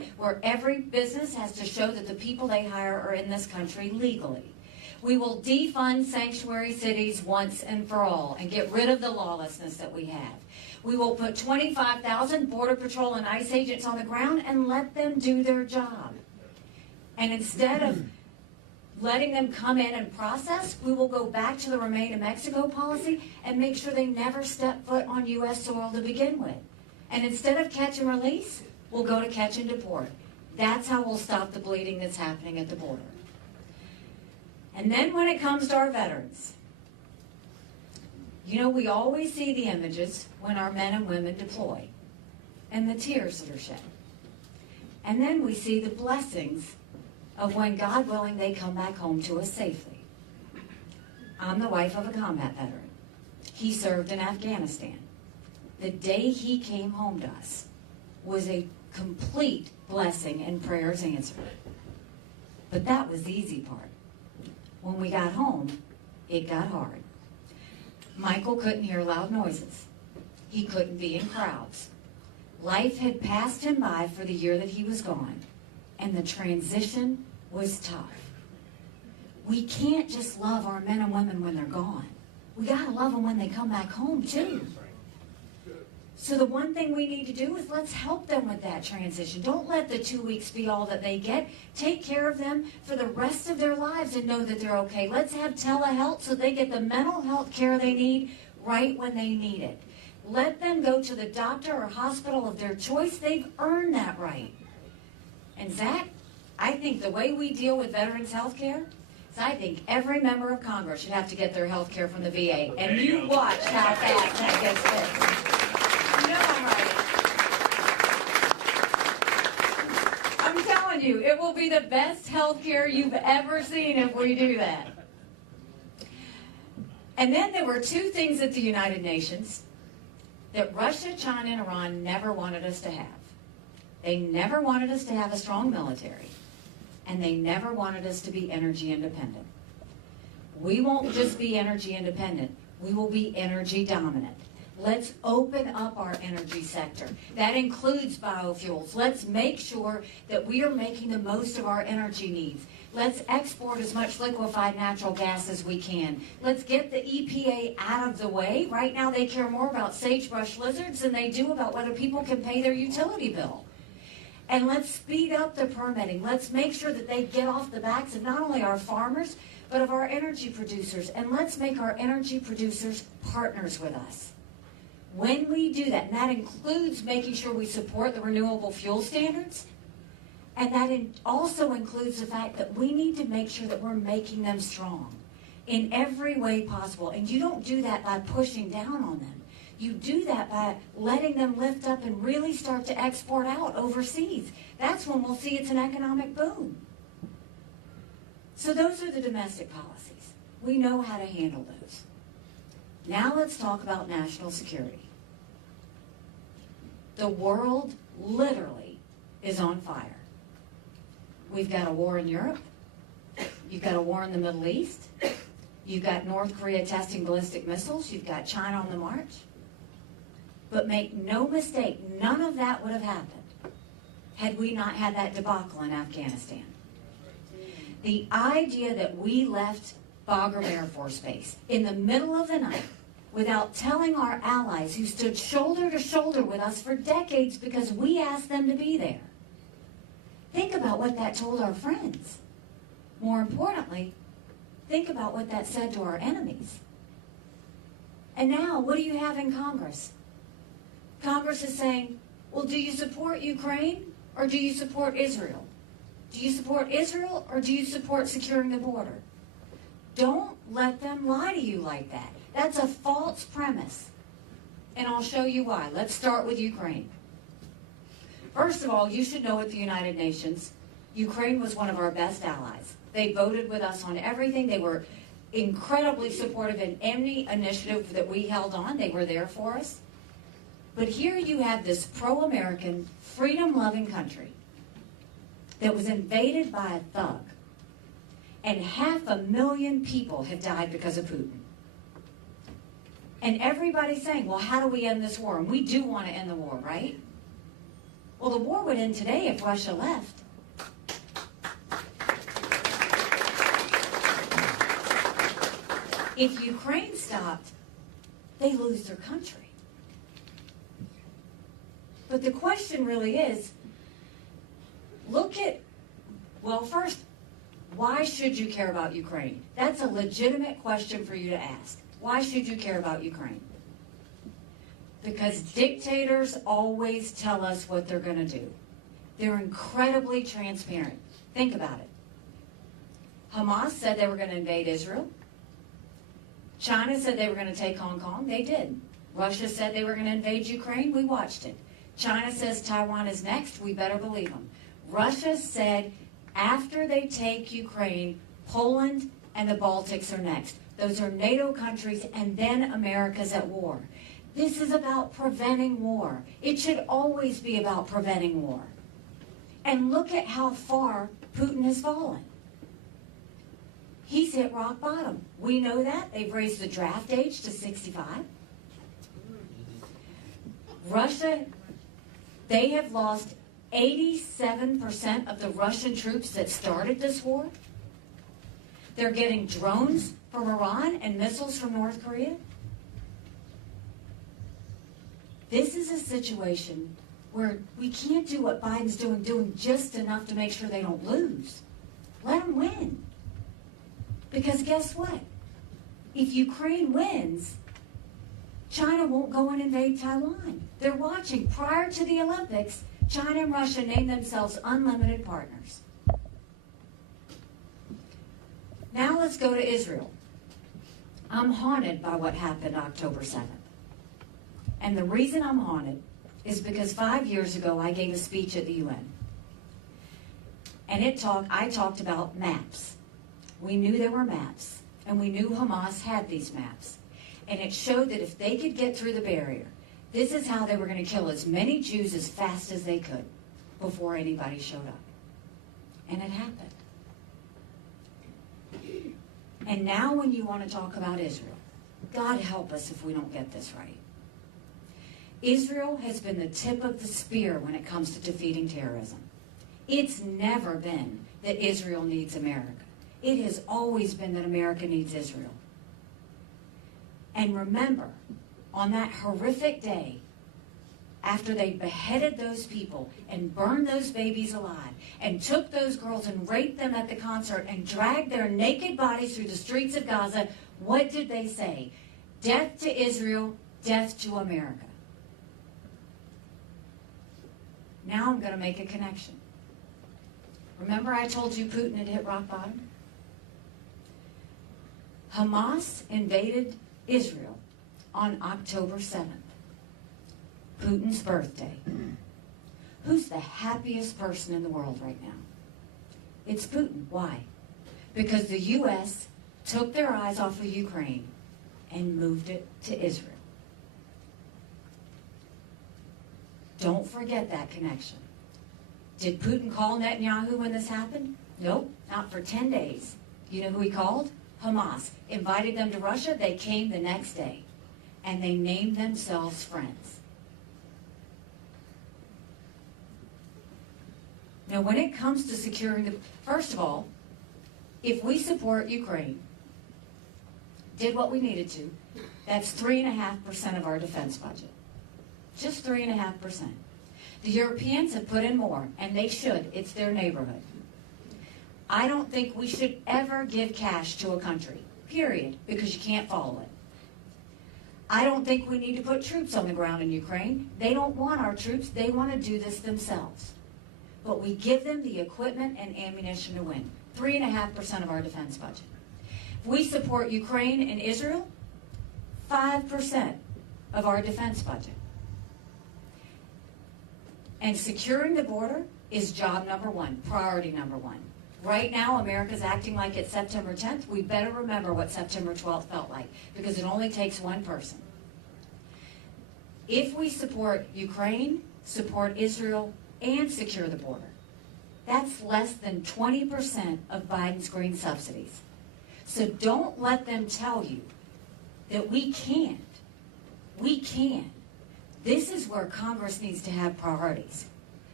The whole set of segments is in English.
program where every business has to show that the people they hire are in this country legally. We will defund sanctuary cities once and for all and get rid of the lawlessness that we have. We will put 25,000 Border Patrol and ICE agents on the ground and let them do their job. And instead of letting them come in and process, we will go back to the Remain in Mexico policy and make sure they never step foot on U.S. soil to begin with. And instead of catch and release, we'll go to catch and deport. That's how we'll stop the bleeding that's happening at the border. And then when it comes to our veterans, you know, we always see the images when our men and women deploy and the tears that are shed. And then we see the blessings of when, God willing, they come back home to us safely. I'm the wife of a combat veteran. He served in Afghanistan. The day he came home to us was a complete blessing and prayers answered. But that was the easy part. When we got home, it got hard. Michael couldn't hear loud noises. He couldn't be in crowds. Life had passed him by for the year that he was gone, and the transition was tough. We can't just love our men and women when they're gone. We gotta love them when they come back home too. So the one thing we need to do is let's help them with that transition. Don't let the 2 weeks be all that they get. Take care of them for the rest of their lives and know that they're okay. Let's have telehealth so they get the mental health care they need right when they need it. Let them go to the doctor or hospital of their choice. They've earned that right. And Zach, I think the way we deal with veterans' health care is I think every member of Congress should have to get their health care from the VA. And you watch how fast that gets fixed. You know I'm right. I'm telling you, it will be the best health care you've ever seen if we do that. And then there were two things at the United Nations that Russia, China, and Iran never wanted us to have. They never wanted us to have a strong military, and they never wanted us to be energy independent. We won't just be energy independent, we will be energy dominant. Let's open up our energy sector. That includes biofuels. Let's make sure that we are making the most of our energy needs. Let's export as much liquefied natural gas as we can. Let's get the EPA out of the way. Right now they care more about sagebrush lizards than they do about whether people can pay their utility bill. And let's speed up the permitting. Let's make sure that they get off the backs of not only our farmers, but of our energy producers. And let's make our energy producers partners with us. When we do that, and that includes making sure we support the renewable fuel standards, and that also includes the fact that we need to make sure that we're making them strong in every way possible. And you don't do that by pushing down on them. You do that by letting them lift up and really start to export out overseas. That's when we'll see it's an economic boom. So those are the domestic policies. We know how to handle those. Now let's talk about national security. The world literally is on fire. We've got a war in Europe. You've got a war in the Middle East. You've got North Korea testing ballistic missiles. You've got China on the march. But make no mistake, none of that would have happened had we not had that debacle in Afghanistan. The idea that we left Bagram Air Force Base in the middle of the night without telling our allies who stood shoulder to shoulder with us for decades because we asked them to be there. Think about what that told our friends. More importantly, think about what that said to our enemies. And now, what do you have in Congress? Congress is saying, well, do you support Ukraine or do you support Israel? Do you support Israel or do you support securing the border? Don't let them lie to you like that. That's a false premise. And I'll show you why. Let's start with Ukraine. First of all, you should know at the United Nations, Ukraine was one of our best allies. They voted with us on everything. They were incredibly supportive in any initiative that we held on. They were there for us. But here you have this pro-American, freedom-loving country that was invaded by a thug. And 500,000 people have died because of Putin. And everybody's saying, well, how do we end this war? And we do want to end the war, right? Well, the war would end today if Russia left. If Ukraine stopped, they lose their country. But the question really is, well, first, why should you care about Ukraine? That's a legitimate question for you to ask. Why should you care about Ukraine? Because dictators always tell us what they're going to do. They're incredibly transparent. Think about it. Hamas said they were going to invade Israel. China said they were going to take Hong Kong. They did. Russia said they were going to invade Ukraine. We watched it. China says Taiwan is next. We better believe them. Russia said after they take Ukraine, Poland and the Baltics are next. Those are NATO countries, and then America's at war. This is about preventing war. It should always be about preventing war. And look at how far Putin has fallen. He's hit rock bottom. We know that. They've raised the draft age to 65. Russia, they have lost 87% of the Russian troops that started this war. They're getting drones from Iran and missiles from North Korea. This is a situation where we can't do what Biden's doing just enough to make sure they don't lose. Let them win. Because guess what? If Ukraine wins, China won't go and invade Taiwan. They're watching. Prior to the Olympics, China and Russia named themselves unlimited partners. Now let's go to Israel. I'm haunted by what happened October 7th. And the reason I'm haunted is because 5 years ago I gave a speech at the UN. And I talked about maps. We knew there were maps, and we knew Hamas had these maps. And it showed that if they could get through the barrier, this is how they were going to kill as many Jews as fast as they could before anybody showed up. And it happened. And now when you want to talk about Israel, God help us if we don't get this right. Israel has been the tip of the spear when it comes to defeating terrorism. It's never been that Israel needs America. It has always been that America needs Israel. And remember, on that horrific day, after they beheaded those people and burned those babies alive and took those girls and raped them at the concert and dragged their naked bodies through the streets of Gaza, what did they say? Death to Israel, death to America. Now I'm going to make a connection. Remember I told you Putin had hit rock bottom? Hamas invaded Israel on October 7th, Putin's birthday. Who's the happiest person in the world right now? It's Putin. Why? Because the U.S. took their eyes off of Ukraine and moved it to Israel. Don't forget that connection. Did Putin call Netanyahu when this happened? Nope, not for 10 days. You know who he called? Hamas. Invited them to Russia. They came the next day. And they named themselves friends. Now, when it comes to securing first of all, if we support Ukraine, did what we needed to, that's 3.5% of our defense budget. Just 3.5%. The Europeans have put in more, and they should. It's their neighborhood. I don't think we should ever give cash to a country, period, because you can't follow it. I don't think we need to put troops on the ground in Ukraine. They don't want our troops. They want to do this themselves. But we give them the equipment and ammunition to win. 3.5% of our defense budget. If we support Ukraine and Israel, 5% of our defense budget. And securing the border is job number one, priority number one. Right now, America's acting like it's September 10th. We better remember what September 12th felt like, because it only takes one person. If we support Ukraine, support Israel, and secure the border, that's less than 20% of Biden's green subsidies. So don't let them tell you that we can't. We can. This is where Congress needs to have priorities.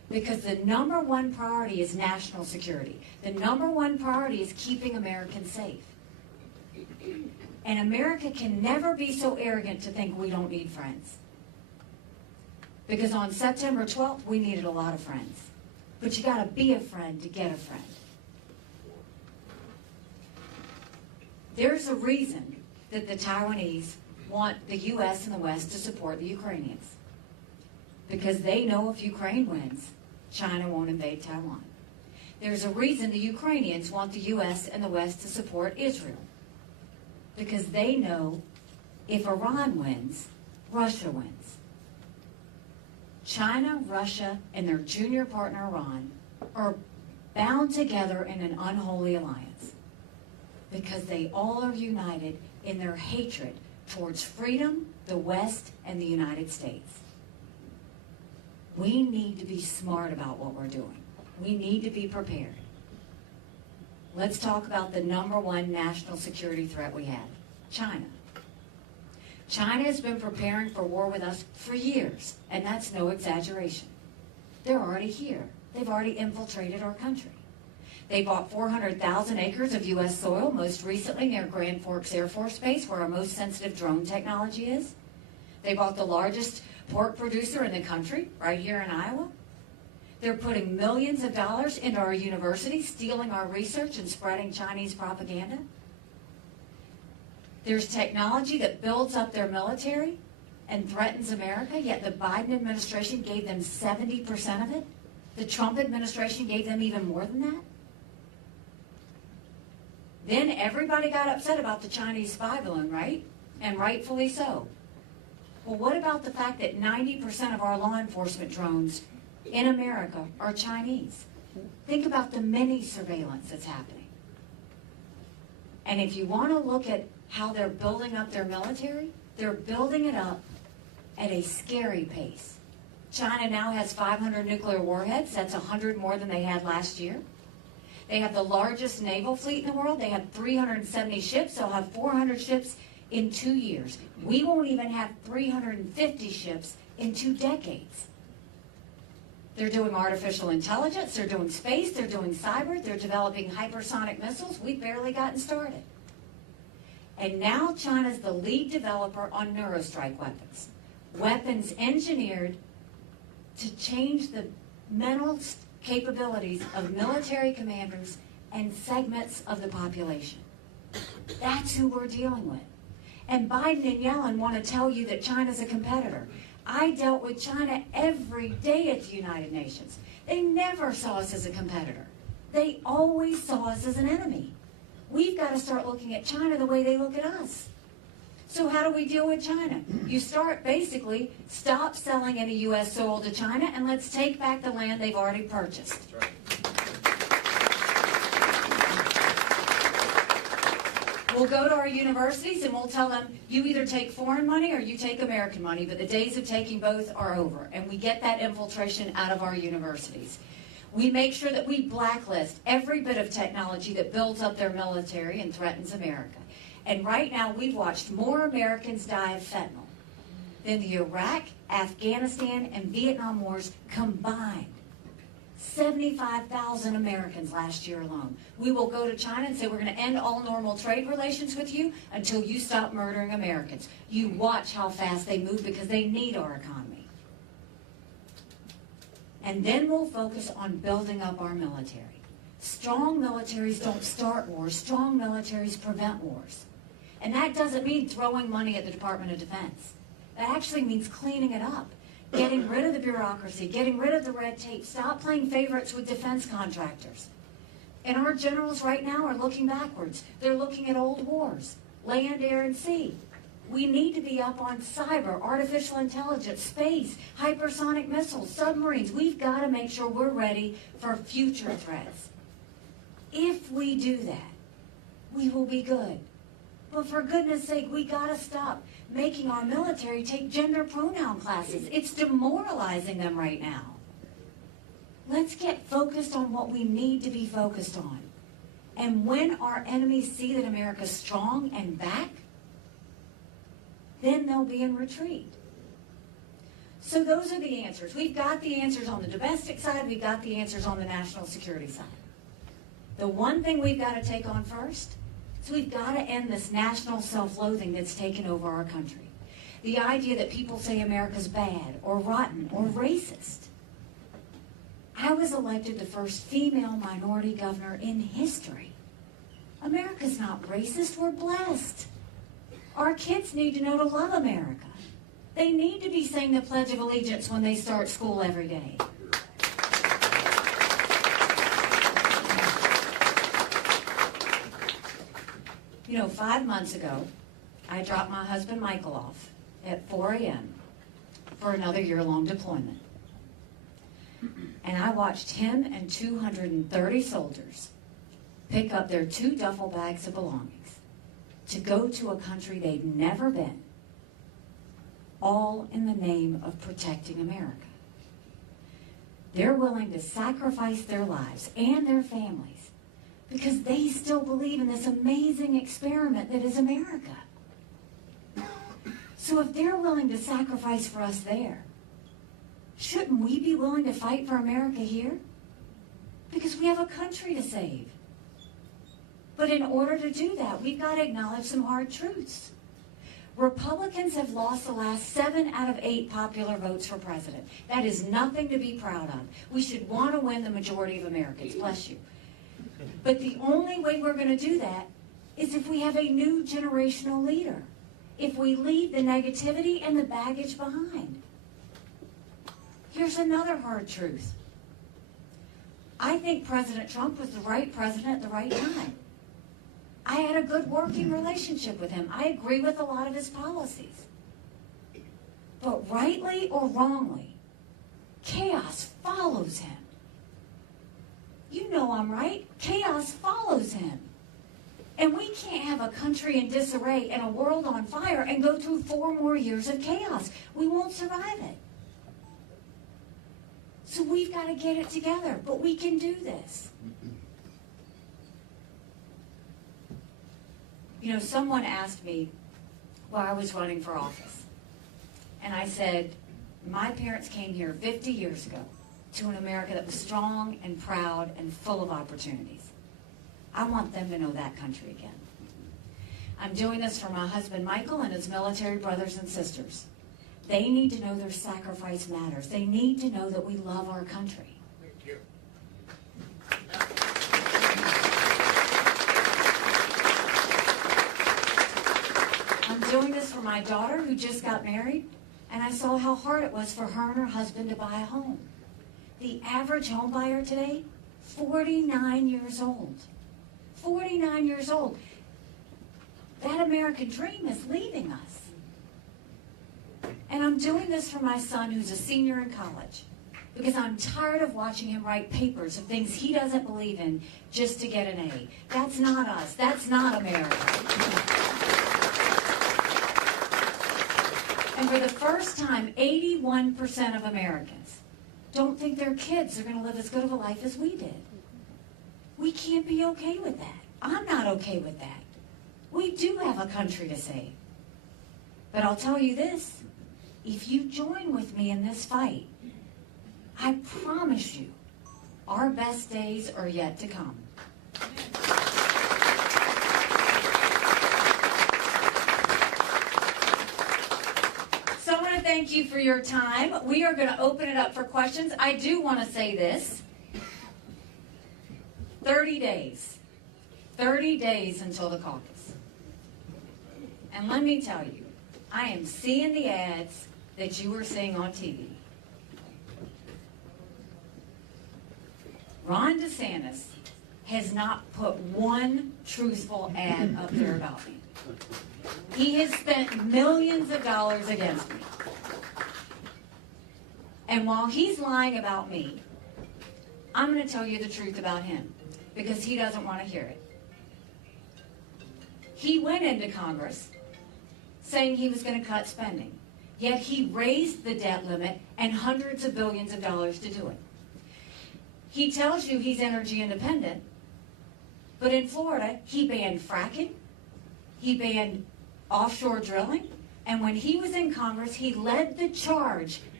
Because the number one priority is national security. The number one priority is keeping Americans safe. And America can never be so arrogant to think we don't need friends. Because on September 12th, we needed a lot of friends. But you got to be a friend to get a friend. There's a reason that the Taiwanese want the U.S. and the West to support the Ukrainians. Because they know if Ukraine wins, China won't invade Taiwan. There's a reason the Ukrainians want the U.S. and the West to support Israel. Because they know if Iran wins, Russia wins. China, Russia, and their junior partner Iran are bound together in an unholy alliance because they all are united in their hatred towards freedom, the West, and the United States. We need to be smart about what we're doing. We need to be prepared. Let's talk about the number one national security threat we have, China. China has been preparing for war with us for years, and that's no exaggeration. They're already here. They've already infiltrated our country. They bought 400,000 acres of U.S. soil, most recently near Grand Forks Air Force Base, where our most sensitive drone technology is. They bought the largest pork producer in the country, right here in Iowa. They're putting millions of dollars into our universities, stealing our research and spreading Chinese propaganda. There's technology that builds up their military and threatens America, yet the Biden administration gave them 70% of it. The Trump administration gave them even more than that. Then everybody got upset about the Chinese spy balloon, right? And rightfully so. Well, what about the fact that 90% of our law enforcement drones in America are Chinese? Think about the mini surveillance that's happening. And if you want to look at how they're building up their military, they're building it up at a scary pace. China now has 500 nuclear warheads. That's 100 more than they had last year. They have the largest naval fleet in the world. They have 370 ships. They'll have 400 ships in 2 years. We won't even have 350 ships in 2 decades. They're doing artificial intelligence. They're doing space. They're doing cyber. They're developing hypersonic missiles. We've barely gotten started. And now China's the lead developer on neurostrike weapons. Weapons engineered to change the mental capabilities of military commanders and segments of the population. That's who we're dealing with. And Biden and Yellen want to tell you that China's a competitor. I dealt with China every day at the United Nations. They never saw us as a competitor. They always saw us as an enemy. We've got to start looking at China the way they look at us. So how do we deal with China? You start basically, stop selling any U.S. soil to China, and let's take back the land they've already purchased. That's right. We'll go to our universities and we'll tell them, you either take foreign money or you take American money, but the days of taking both are over. And we get that infiltration out of our universities. We make sure that we blacklist every bit of technology that builds up their military and threatens America. And right now, we've watched more Americans die of fentanyl than the Iraq, Afghanistan, and Vietnam wars combined. 75,000 Americans last year alone. We will go to China and say, we're going to end all normal trade relations with you until you stop murdering Americans. You watch how fast they move because they need our economy. And then we'll focus on building up our military. Strong militaries don't start wars. Strong militaries prevent wars. And that doesn't mean throwing money at the Department of Defense. That actually means cleaning it up, getting rid of the bureaucracy, getting rid of the red tape. Stop playing favorites with defense contractors. And our generals right now are looking backwards. They're looking at old wars, land, air, and sea. We need to be up on cyber, artificial intelligence, space, hypersonic missiles, submarines. We've got to make sure we're ready for future threats. If we do that, we will be good. But for goodness sake, we got to stop making our military take gender pronoun classes. It's demoralizing them right now. Let's get focused on what we need to be focused on. And when our enemies see that America's strong and back, then they'll be in retreat. So those are the answers. We've got the answers on the domestic side. We've got the answers on the national security side. The one thing we've got to take on first is we've got to end this national self-loathing that's taken over our country. The idea that people say America's bad or rotten or racist. I was elected the first female minority governor in history. America's not racist, we're blessed. Our kids need to know to love America. They need to be saying the Pledge of Allegiance when they start school every day. You know, 5 months ago, I dropped my husband Michael off at 4 a.m. for another year-long deployment. And I watched him and 230 soldiers pick up their 2 duffel bags of belongings to go to a country they'd never been, all in the name of protecting America. They're willing to sacrifice their lives and their families because they still believe in this amazing experiment that is America. So if they're willing to sacrifice for us there, shouldn't we be willing to fight for America here? Because we have a country to save. But in order to do that, we've got to acknowledge some hard truths. Republicans have lost the last 7 out of 8 popular votes for president. That is nothing to be proud of. We should want to win the majority of Americans. Bless you. But the only way we're going to do that is if we have a new generational leader. If we leave the negativity and the baggage behind. Here's another hard truth. I think President Trump was the right president at the right time. I had a good working relationship with him. I agree with a lot of his policies. But rightly or wrongly, chaos follows him. You know I'm right. Chaos follows him. And we can't have a country in disarray and a world on fire and go through 4 more years of chaos. We won't survive it. So we've got to get it together, but we can do this. You know, someone asked me why I was running for office. And I said, my parents came here 50 years ago to an America that was strong and proud and full of opportunities. I want them to know that country again. I'm doing this for my husband Michael and his military brothers and sisters. They need to know their sacrifice matters. They need to know that we love our country. Thank you. I'm doing this for my daughter who just got married, and I saw how hard it was for her and her husband to buy a home. The average home buyer today, 49 years old. 49 years old. That American dream is leaving us. And I'm doing this for my son who's a senior in college because I'm tired of watching him write papers of things he doesn't believe in just to get an A. That's not us. That's not America. And for the first time, 81% of Americans don't think their kids are going to live as good of a life as we did. We can't be okay with that. I'm not okay with that. We do have a country to save. But I'll tell you this, if you join with me in this fight, I promise you, our best days are yet to come. So I want to thank you for your time. We are going to open it up for questions. I do want to say this. 30 days. 30 days until the caucus. And let me tell you, I am seeing the ads that you were seeing on TV. Ron DeSantis has not put one truthful ad up there about me. He has spent millions of dollars against me. And while he's lying about me, I'm going to tell you the truth about him because he doesn't want to hear it. He went into Congress saying he was going to cut spending, yet he raised the debt limit and hundreds of billions of dollars to do it. He tells you he's energy independent, but in Florida, he banned fracking, he banned offshore drilling, and when he was in Congress, he led the charge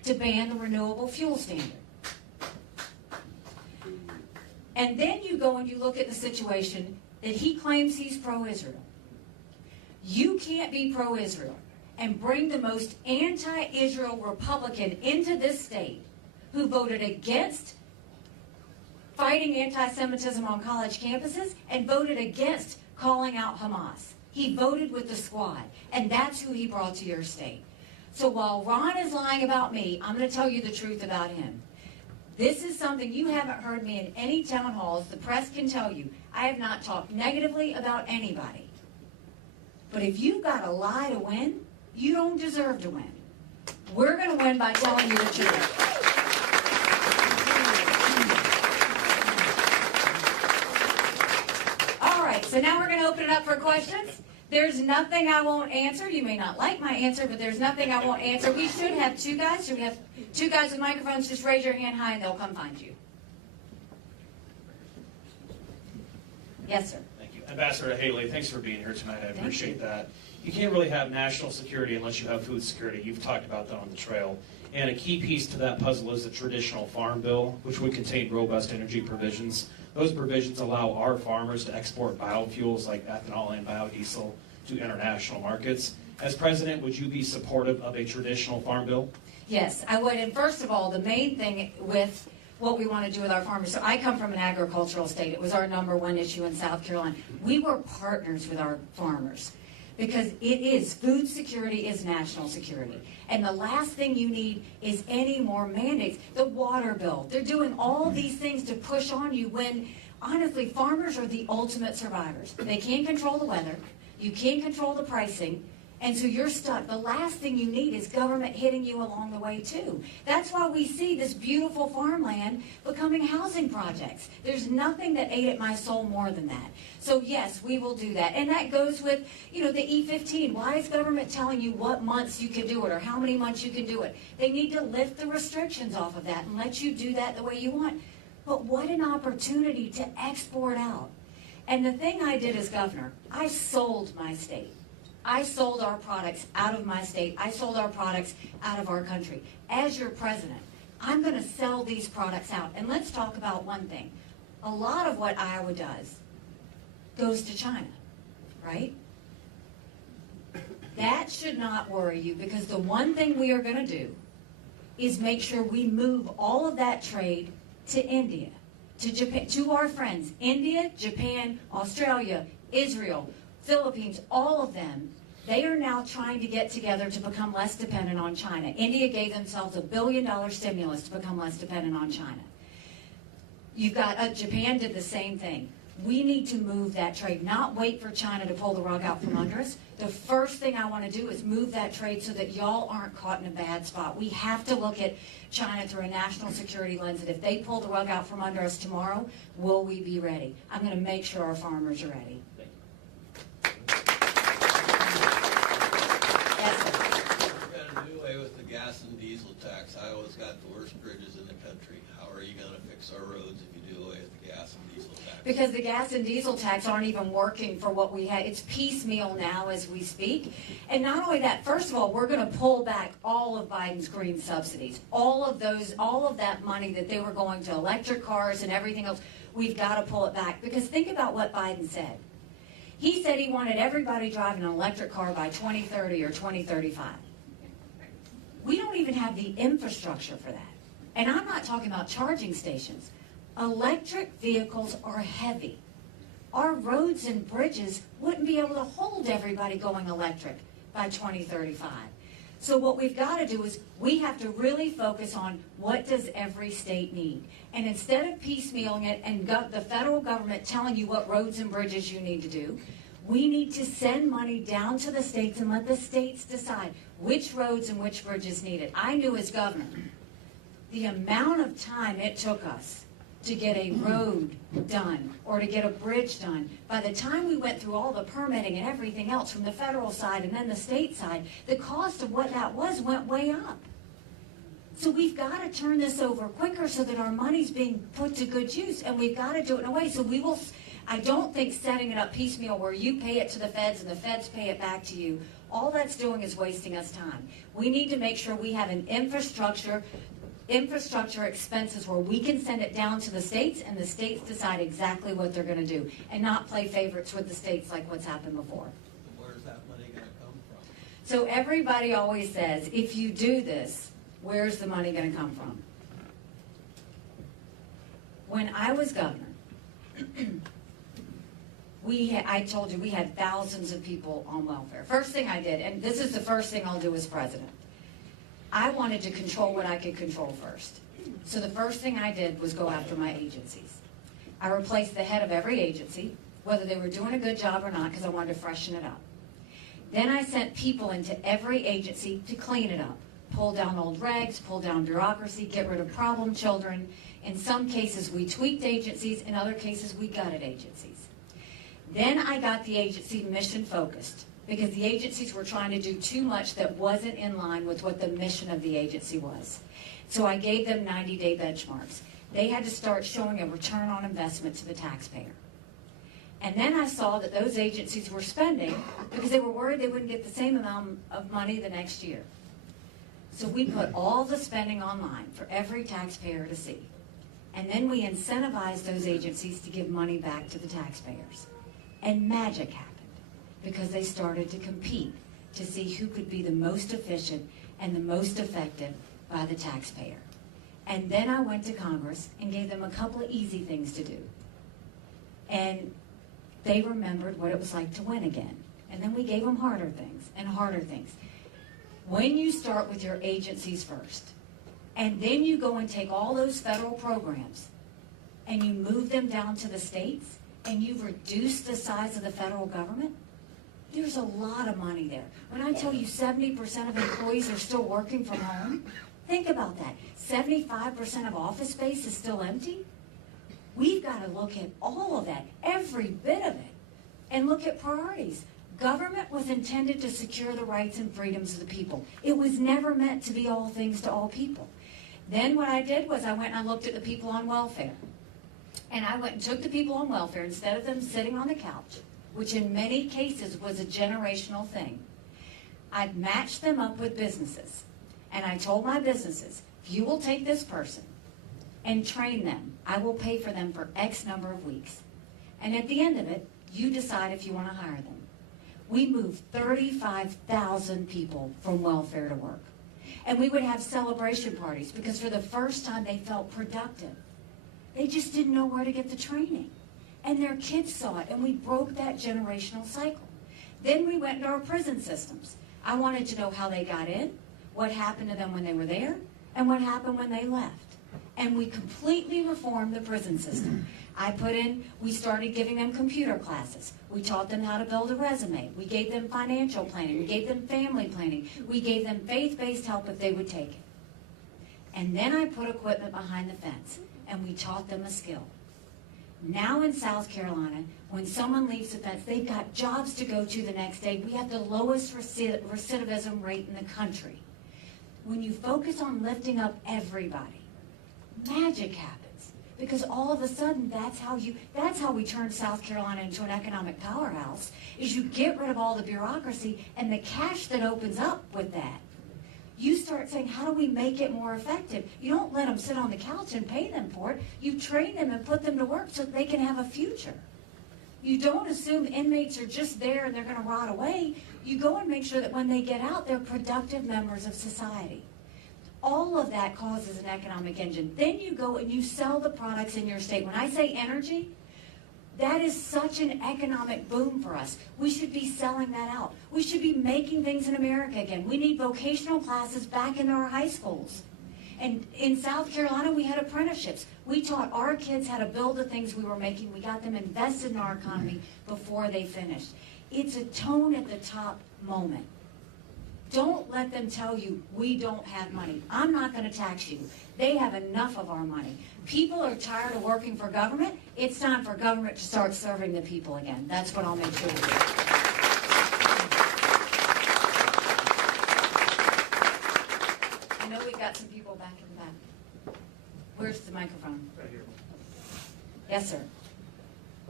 to ban the renewable fuel standard. And then you go and you look at the situation that he claims he's pro-Israel. You can't be pro-Israel and bring the most anti-Israel Republican into this state who voted against fighting anti-Semitism on college campuses and voted against calling out Hamas. He voted with the squad, and that's who he brought to your state. So while Ron is lying about me, I'm going to tell you the truth about him. This is something you haven't heard me in any town halls. The press can tell you. I have not talked negatively about anybody. But if you've got a lie to win, you don't deserve to win. We're going to win by telling you the truth. All right, so now we're going to open it up for questions. There's nothing I won't answer. You may not like my answer, but there's nothing I won't answer. We should have two guys. Should we have two guys with microphones? Just raise your hand high and they'll come find you. Yes, sir. Thank you. Ambassador Haley, thanks for being here tonight. I appreciate that. You can't really have national security unless you have food security. You've talked about that on the trail. And a key piece to that puzzle is the traditional farm bill, which would contain robust energy provisions. Those provisions allow our farmers to export biofuels like ethanol and biodiesel to international markets. As president, would you be supportive of a traditional farm bill? Yes, I would. And first of all, the main thing with what we want to do with our farmers. So I come from an agricultural state. It was our #1 issue in South Carolina. We were partners with our farmers because food security is national security. And the last thing you need is any more mandates. The water bill, they're doing all these things to push on you when, honestly, farmers are the ultimate survivors. They can't control the weather. You can't control the pricing. And so you're stuck. The last thing you need is government hitting you along the way, too. That's why we see this beautiful farmland becoming housing projects. There's nothing that ate at my soul more than that. So, yes, we will do that. And that goes with, the E15. Why is government telling you what months you can do it or how many months you can do it? They need to lift the restrictions off of that and let you do that the way you want. But what an opportunity to export out. And the thing I did as governor, I sold my state. I sold our products out of my state. I sold our products out of our country. As your president, I'm going to sell these products out. And let's talk about one thing. A lot of what Iowa does goes to China, right? That should not worry you because the one thing we are going to do is make sure we move all of that trade to India, to Japan, to our friends. India, Japan, Australia, Israel, Philippines, all of them, they are now trying to get together to become less dependent on China. India gave themselves $1 billion stimulus to become less dependent on China. You've got, Japan did the same thing. We need to move that trade, not wait for China to pull the rug out from under us. The first thing I want to do is move that trade so that y'all aren't caught in a bad spot. We have to look at China through a national security lens, and if they pull the rug out from under us tomorrow, will we be ready? I'm going to make sure our farmers are ready. Gas and diesel tax. Iowa's got the worst bridges in the country. How are you going to fix our roads if you do away with the gas and diesel tax? Because the gas and diesel tax aren't even working for what we had. It's piecemeal now as we speak. And not only that, first of all, we're going to pull back all of Biden's green subsidies. All of that money that they were going to electric cars and everything else, we've got to pull it back. Because think about what Biden said. He said he wanted everybody driving an electric car by 2030 or 2035. We don't even have the infrastructure for that. And I'm not talking about charging stations. Electric vehicles are heavy. Our roads and bridges wouldn't be able to hold everybody going electric by 2035. So what we've got to do is we have to really focus on what does every state need. And instead of piecemealing it and the federal government telling you what roads and bridges you need to do, we need to send money down to the states and let the states decide which roads and which bridges need it. I knew as governor, the amount of time it took us to get a road done or to get a bridge done, by the time we went through all the permitting and everything else from the federal side and then the state side, the cost of what that was went way up. So we've got to turn this over quicker so that our money's being put to good use, and we've got to do it in a way. So we will, I don't think setting it up piecemeal where you pay it to the feds and the feds pay it back to you, all that's doing is wasting us time. We need to make sure we have an infrastructure expenses where we can send it down to the states and the states decide exactly what they're going to do and not play favorites with the states like what's happened before. Where's that money going to come from? So everybody always says, if you do this, where's the money going to come from? When I was governor, I told you we had thousands of people on welfare. First thing I did, and this is the first thing I'll do as president, I wanted to control what I could control first. So the first thing I did was go after my agencies. I replaced the head of every agency, whether they were doing a good job or not, because I wanted to freshen it up. Then I sent people into every agency to clean it up, pull down old regs, pull down bureaucracy, get rid of problem children. In some cases, we tweaked agencies. In other cases, we gutted agencies. Then I got the agency mission focused because the agencies were trying to do too much that wasn't in line with what the mission of the agency was. So I gave them 90-day benchmarks. They had to start showing a return on investment to the taxpayer. And then I saw that those agencies were spending because they were worried they wouldn't get the same amount of money the next year. So we put all the spending online for every taxpayer to see. And then we incentivized those agencies to give money back to the taxpayers. And magic happened because they started to compete to see who could be the most efficient and the most effective by the taxpayer. And then I went to Congress and gave them a couple of easy things to do. And they remembered what it was like to win again. And then we gave them harder things and harder things. When you start with your agencies first, and then you go and take all those federal programs and you move them down to the states and you reduce the size of the federal government, there's a lot of money there. When I tell you 70% of employees are still working from home, think about that. 75% of office space is still empty. We've got to look at all of that, every bit of it, and look at priorities. Government was intended to secure the rights and freedoms of the people. It was never meant to be all things to all people. Then what I did was I went and I looked at the people on welfare. And I went and took the people on welfare, instead of them sitting on the couch, which in many cases was a generational thing, I'd matched them up with businesses. And I told my businesses, if you will take this person and train them, I will pay for them for X number of weeks. And at the end of it, you decide if you want to hire them. We moved 35,000 people from welfare to work. And we would have celebration parties because for the first time they felt productive. They just didn't know where to get the training. And their kids saw it, and we broke that generational cycle. Then we went into our prison systems. I wanted to know how they got in, what happened to them when they were there, and what happened when they left. And we completely reformed the prison system. We started giving them computer classes. We taught them how to build a resume. We gave them financial planning. We gave them family planning. We gave them faith-based help if they would take it. And then I put equipment behind the fence, and we taught them a skill. Now in South Carolina, when someone leaves the fence, they've got jobs to go to the next day. We have the lowest recidivism rate in the country. When you focus on lifting up everybody, magic happens. Because all of a sudden, that's how we turn South Carolina into an economic powerhouse, is you get rid of all the bureaucracy and the cash that opens up with that. You start saying, how do we make it more effective? You don't let them sit on the couch and pay them for it. You train them and put them to work so that they can have a future. You don't assume inmates are just there and they're going to rot away. You go and make sure that when they get out, they're productive members of society. All of that causes an economic engine. Then you go and you sell the products in your state. When I say energy, that is such an economic boom for us. We should be selling that out. We should be making things in America again. We need vocational classes back in our high schools. And in South Carolina, we had apprenticeships. We taught our kids how to build the things we were making. We got them invested in our economy before they finished. It's a tone at the top moment. Don't let them tell you we don't have money. I'm not going to tax you. They have enough of our money. People are tired of working for government. It's time for government to start serving the people again. That's what I'll make sure to do. I know we've got some people back in the back. Where's the microphone? Right here. Yes, sir.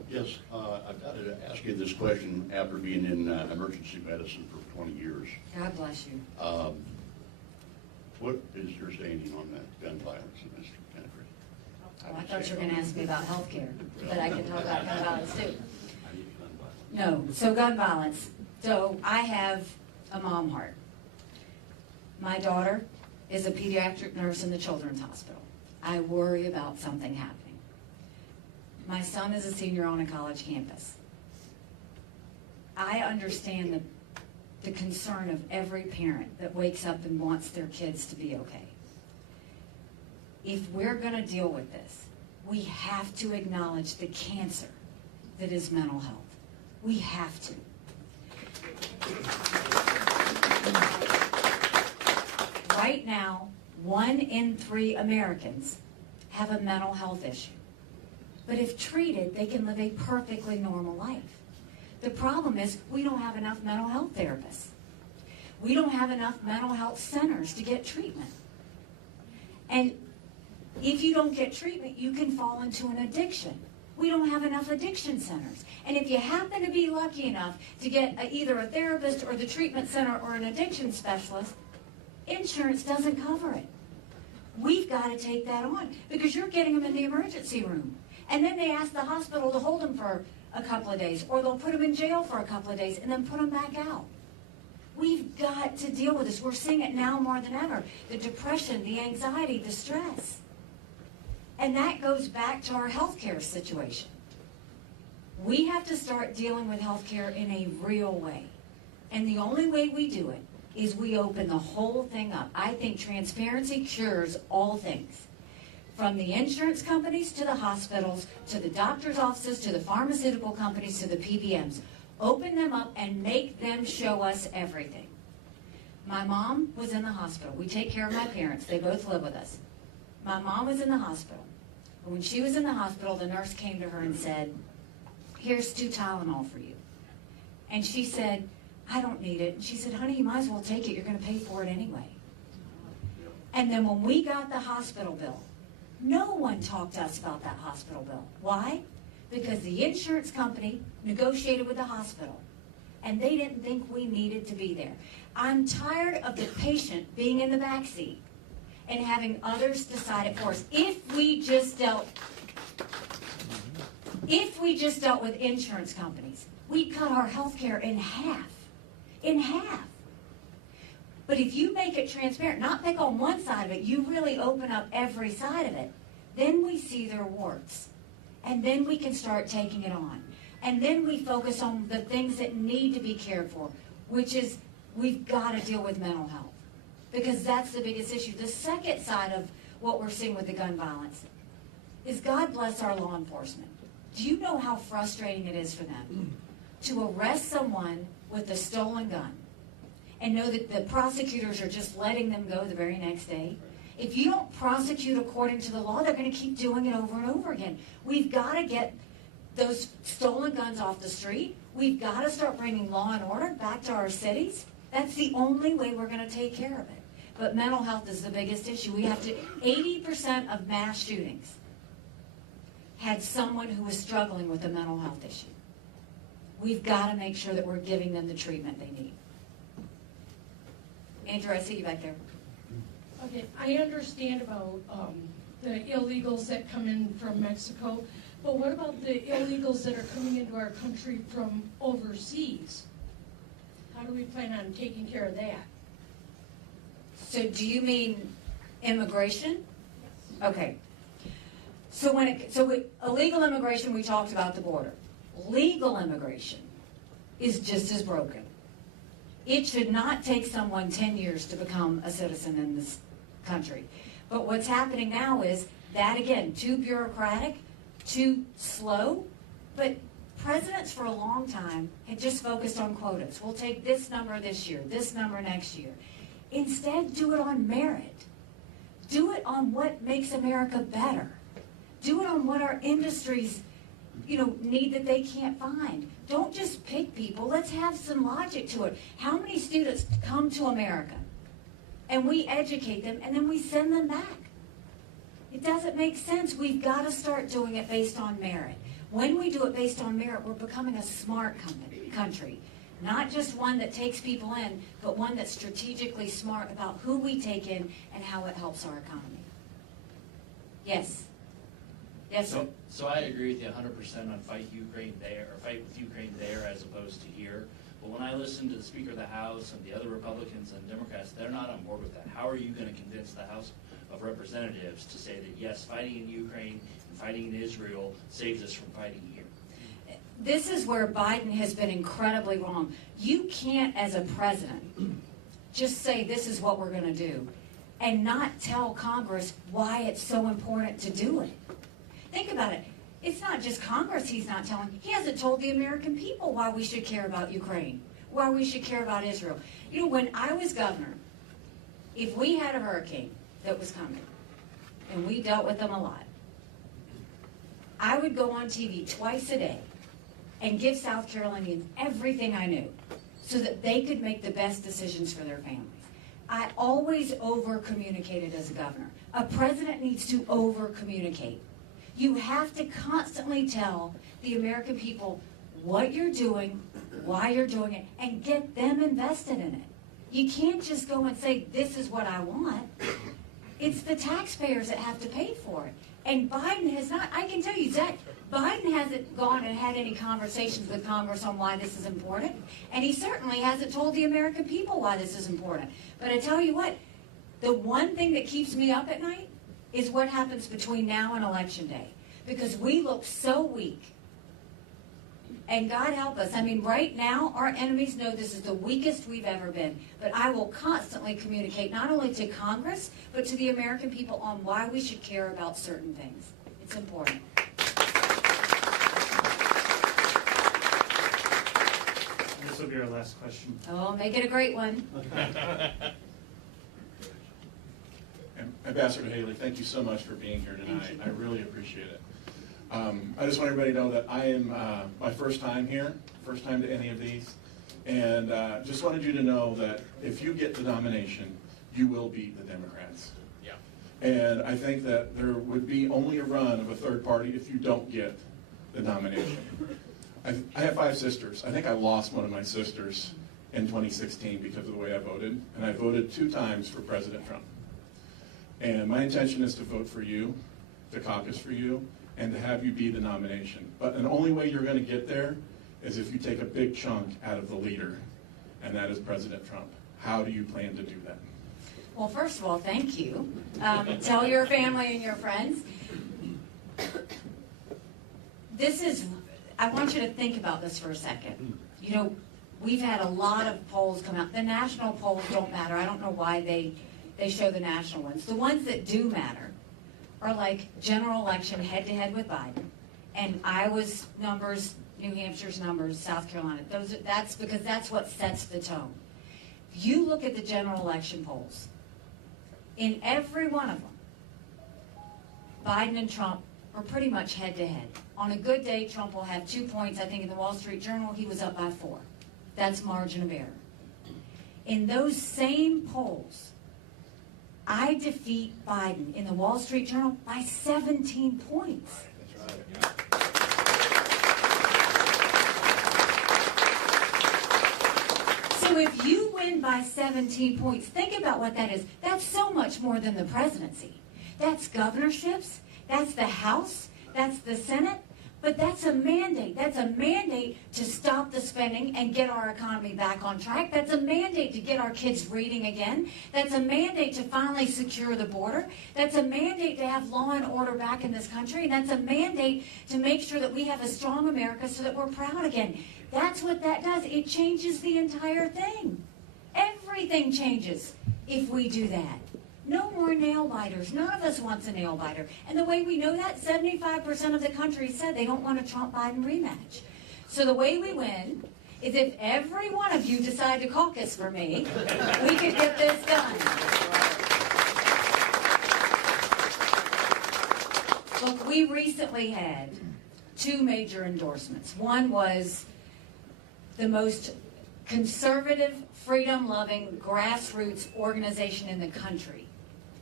Yes, I've got to ask you this question after being in emergency medicine for 20 years. God bless you. What is your standing on that gun violence in this country? Oh, I thought you were going to ask me about health care, but I can talk about gun violence too. I need gun violence. No, so gun violence. So I have a mom heart. My daughter is a pediatric nurse in the Children's Hospital. I worry about something happening. My son is a senior on a college campus. I understand the concern of every parent that wakes up and wants their kids to be okay. If we're going to deal with this, we have to acknowledge the cancer that is mental health. We have to. Right now, 1 in 3 Americans have a mental health issue. But if treated, they can live a perfectly normal life. The problem is we don't have enough mental health therapists. We don't have enough mental health centers to get treatment. And if you don't get treatment, you can fall into an addiction. We don't have enough addiction centers. And if you happen to be lucky enough to get either a therapist or the treatment center or an addiction specialist, insurance doesn't cover it. We've got to take that on because you're getting them in the emergency room. And then they ask the hospital to hold them for a couple of days, or they'll put them in jail for a couple of days and then put them back out. We've got to deal with this. We're seeing it now more than ever. The depression, the anxiety, the stress. And that goes back to our healthcare situation. We have to start dealing with healthcare in a real way. And the only way we do it is we open the whole thing up. I think transparency cures all things. From the insurance companies to the hospitals, to the doctor's offices, to the pharmaceutical companies, to the PBMs. Open them up and make them show us everything. My mom was in the hospital. We take care of my parents. They both live with us. My mom was in the hospital. And when she was in the hospital, the nurse came to her and said, "Here's 2 Tylenol for you." And she said, "I don't need it." And she said, "Honey, you might as well take it. You're going to pay for it anyway." And then when we got the hospital bill, no one talked to us about that hospital bill. Why? Because the insurance company negotiated with the hospital, and they didn't think we needed to be there. I'm tired of the patient being in the back seat and having others decide it for us. If we just dealt with insurance companies, we'd cut our health care in half. In half. But if you make it transparent, not pick on one side of it, you really open up every side of it, then we see their warts. And then we can start taking it on. And then we focus on the things that need to be cared for, which is we've got to deal with mental health. Because that's the biggest issue. The second side of what we're seeing with the gun violence is God bless our law enforcement. Do you know how frustrating it is for them to arrest someone with a stolen gun and know that the prosecutors are just letting them go the very next day? If you don't prosecute according to the law, they're going to keep doing it over and over again. We've got to get those stolen guns off the street. We've got to start bringing law and order back to our cities. That's the only way we're going to take care of it. But mental health is the biggest issue. 80% of mass shootings had someone who was struggling with a mental health issue. We've got to make sure that we're giving them the treatment they need. Andrew, I see you back there. Okay, I understand about the illegals that come in from Mexico, but what about the illegals that are coming into our country from overseas? How do we plan on taking care of that? So do you mean immigration? Yes. Okay. So illegal immigration, we talked about the border. Legal immigration is just as broken. It should not take someone 10 years to become a citizen in this country. But what's happening now is that, again, too bureaucratic, too slow. But presidents for a long time had just focused on quotas. We'll take this number this year, this number next year. Instead, do it on merit. Do it on what makes America better. Do it on what our industries, need that they can't find. Don't just pick people. Let's have some logic to it. How many students come to America and we educate them and then we send them back? It doesn't make sense. We've got to start doing it based on merit. When we do it based on merit, we're becoming a smart country. Not just one that takes people in, but one that's strategically smart about who we take in and how it helps our economy. Yes. Yes, sir. So I agree with you 100% on fight Ukraine there, or fight with Ukraine there as opposed to here. But when I listen to the Speaker of the House and the other Republicans and Democrats, they're not on board with that. How are you going to convince the House of Representatives to say that, yes, fighting in Ukraine and fighting in Israel saves us from fighting here? This is where Biden has been incredibly wrong. You can't, as a president, just say this is what we're going to do and not tell Congress why it's so important to do it. Think about it. It's not just Congress he's not telling. He hasn't told the American people why we should care about Ukraine, why we should care about Israel. You know, when I was governor, if we had a hurricane that was coming, and we dealt with them a lot, I would go on TV twice a day and give South Carolinians everything I knew so that they could make the best decisions for their families. I always over-communicated as a governor. A president needs to over-communicate. You have to constantly tell the American people what you're doing, why you're doing it, and get them invested in it. You can't just go and say, this is what I want. It's the taxpayers that have to pay for it. And Biden has not, I can tell you, Zach, Biden hasn't gone and had any conversations with Congress on why this is important. And he certainly hasn't told the American people why this is important. But I tell you what, the one thing that keeps me up at night is what happens between now and Election Day. Because we look so weak. And God help us. I mean, right now, our enemies know this is the weakest we've ever been. But I will constantly communicate, not only to Congress, but to the American people on why we should care about certain things. It's important. This will be our last question. Oh, make it a great one. Ambassador Haley, thank you so much for being here tonight. I really appreciate it. I just want everybody to know that I am my first time here, first time to any of these, and just wanted you to know that if you get the nomination, you will beat the Democrats. Yeah. And I think that there would be only a run of a third party if you don't get the nomination. I have 5 sisters. I think I lost one of my sisters in 2016 because of the way I voted, and I voted 2 times for President Trump. And my intention is to vote for you, to caucus for you, and to have you be the nomination. But the only way you're going to get there is if you take a big chunk out of the leader, and that is President Trump. How do you plan to do that? Well, first of all, thank you. Tell your family and your friends. I want you to think about this for a second. You know, we've had a lot of polls come out. The national polls don't matter. I don't know why they show the national ones. The ones that do matter are like general election head-to-head with Biden, and Iowa's numbers, New Hampshire's numbers, South Carolina. That's because that's what sets the tone. If you look at the general election polls, in every one of them, Biden and Trump are pretty much head-to-head. On a good day, Trump will have 2 points. I think in the Wall Street Journal, he was up by 4. That's margin of error. In those same polls, I defeat Biden in the Wall Street Journal by 17 points. So if you win by 17 points, think about what that is. That's so much more than the presidency. That's governorships, that's the House, that's the Senate, but that's a mandate. That's a mandate to stop the spending and get our economy back on track. That's a mandate to get our kids reading again. That's a mandate to finally secure the border. That's a mandate to have law and order back in this country. And that's a mandate to make sure that we have a strong America so that we're proud again. That's what that does. It changes the entire thing. Everything changes if we do that. No more nail biters. None of us wants a nail biter. And the way we know that, 75% of the country said they don't want a Trump-Biden rematch. So the way we win is if every one of you decide to caucus for me, we could get this done. Look, we recently had 2 major endorsements. One was the most conservative, freedom-loving, grassroots organization in the country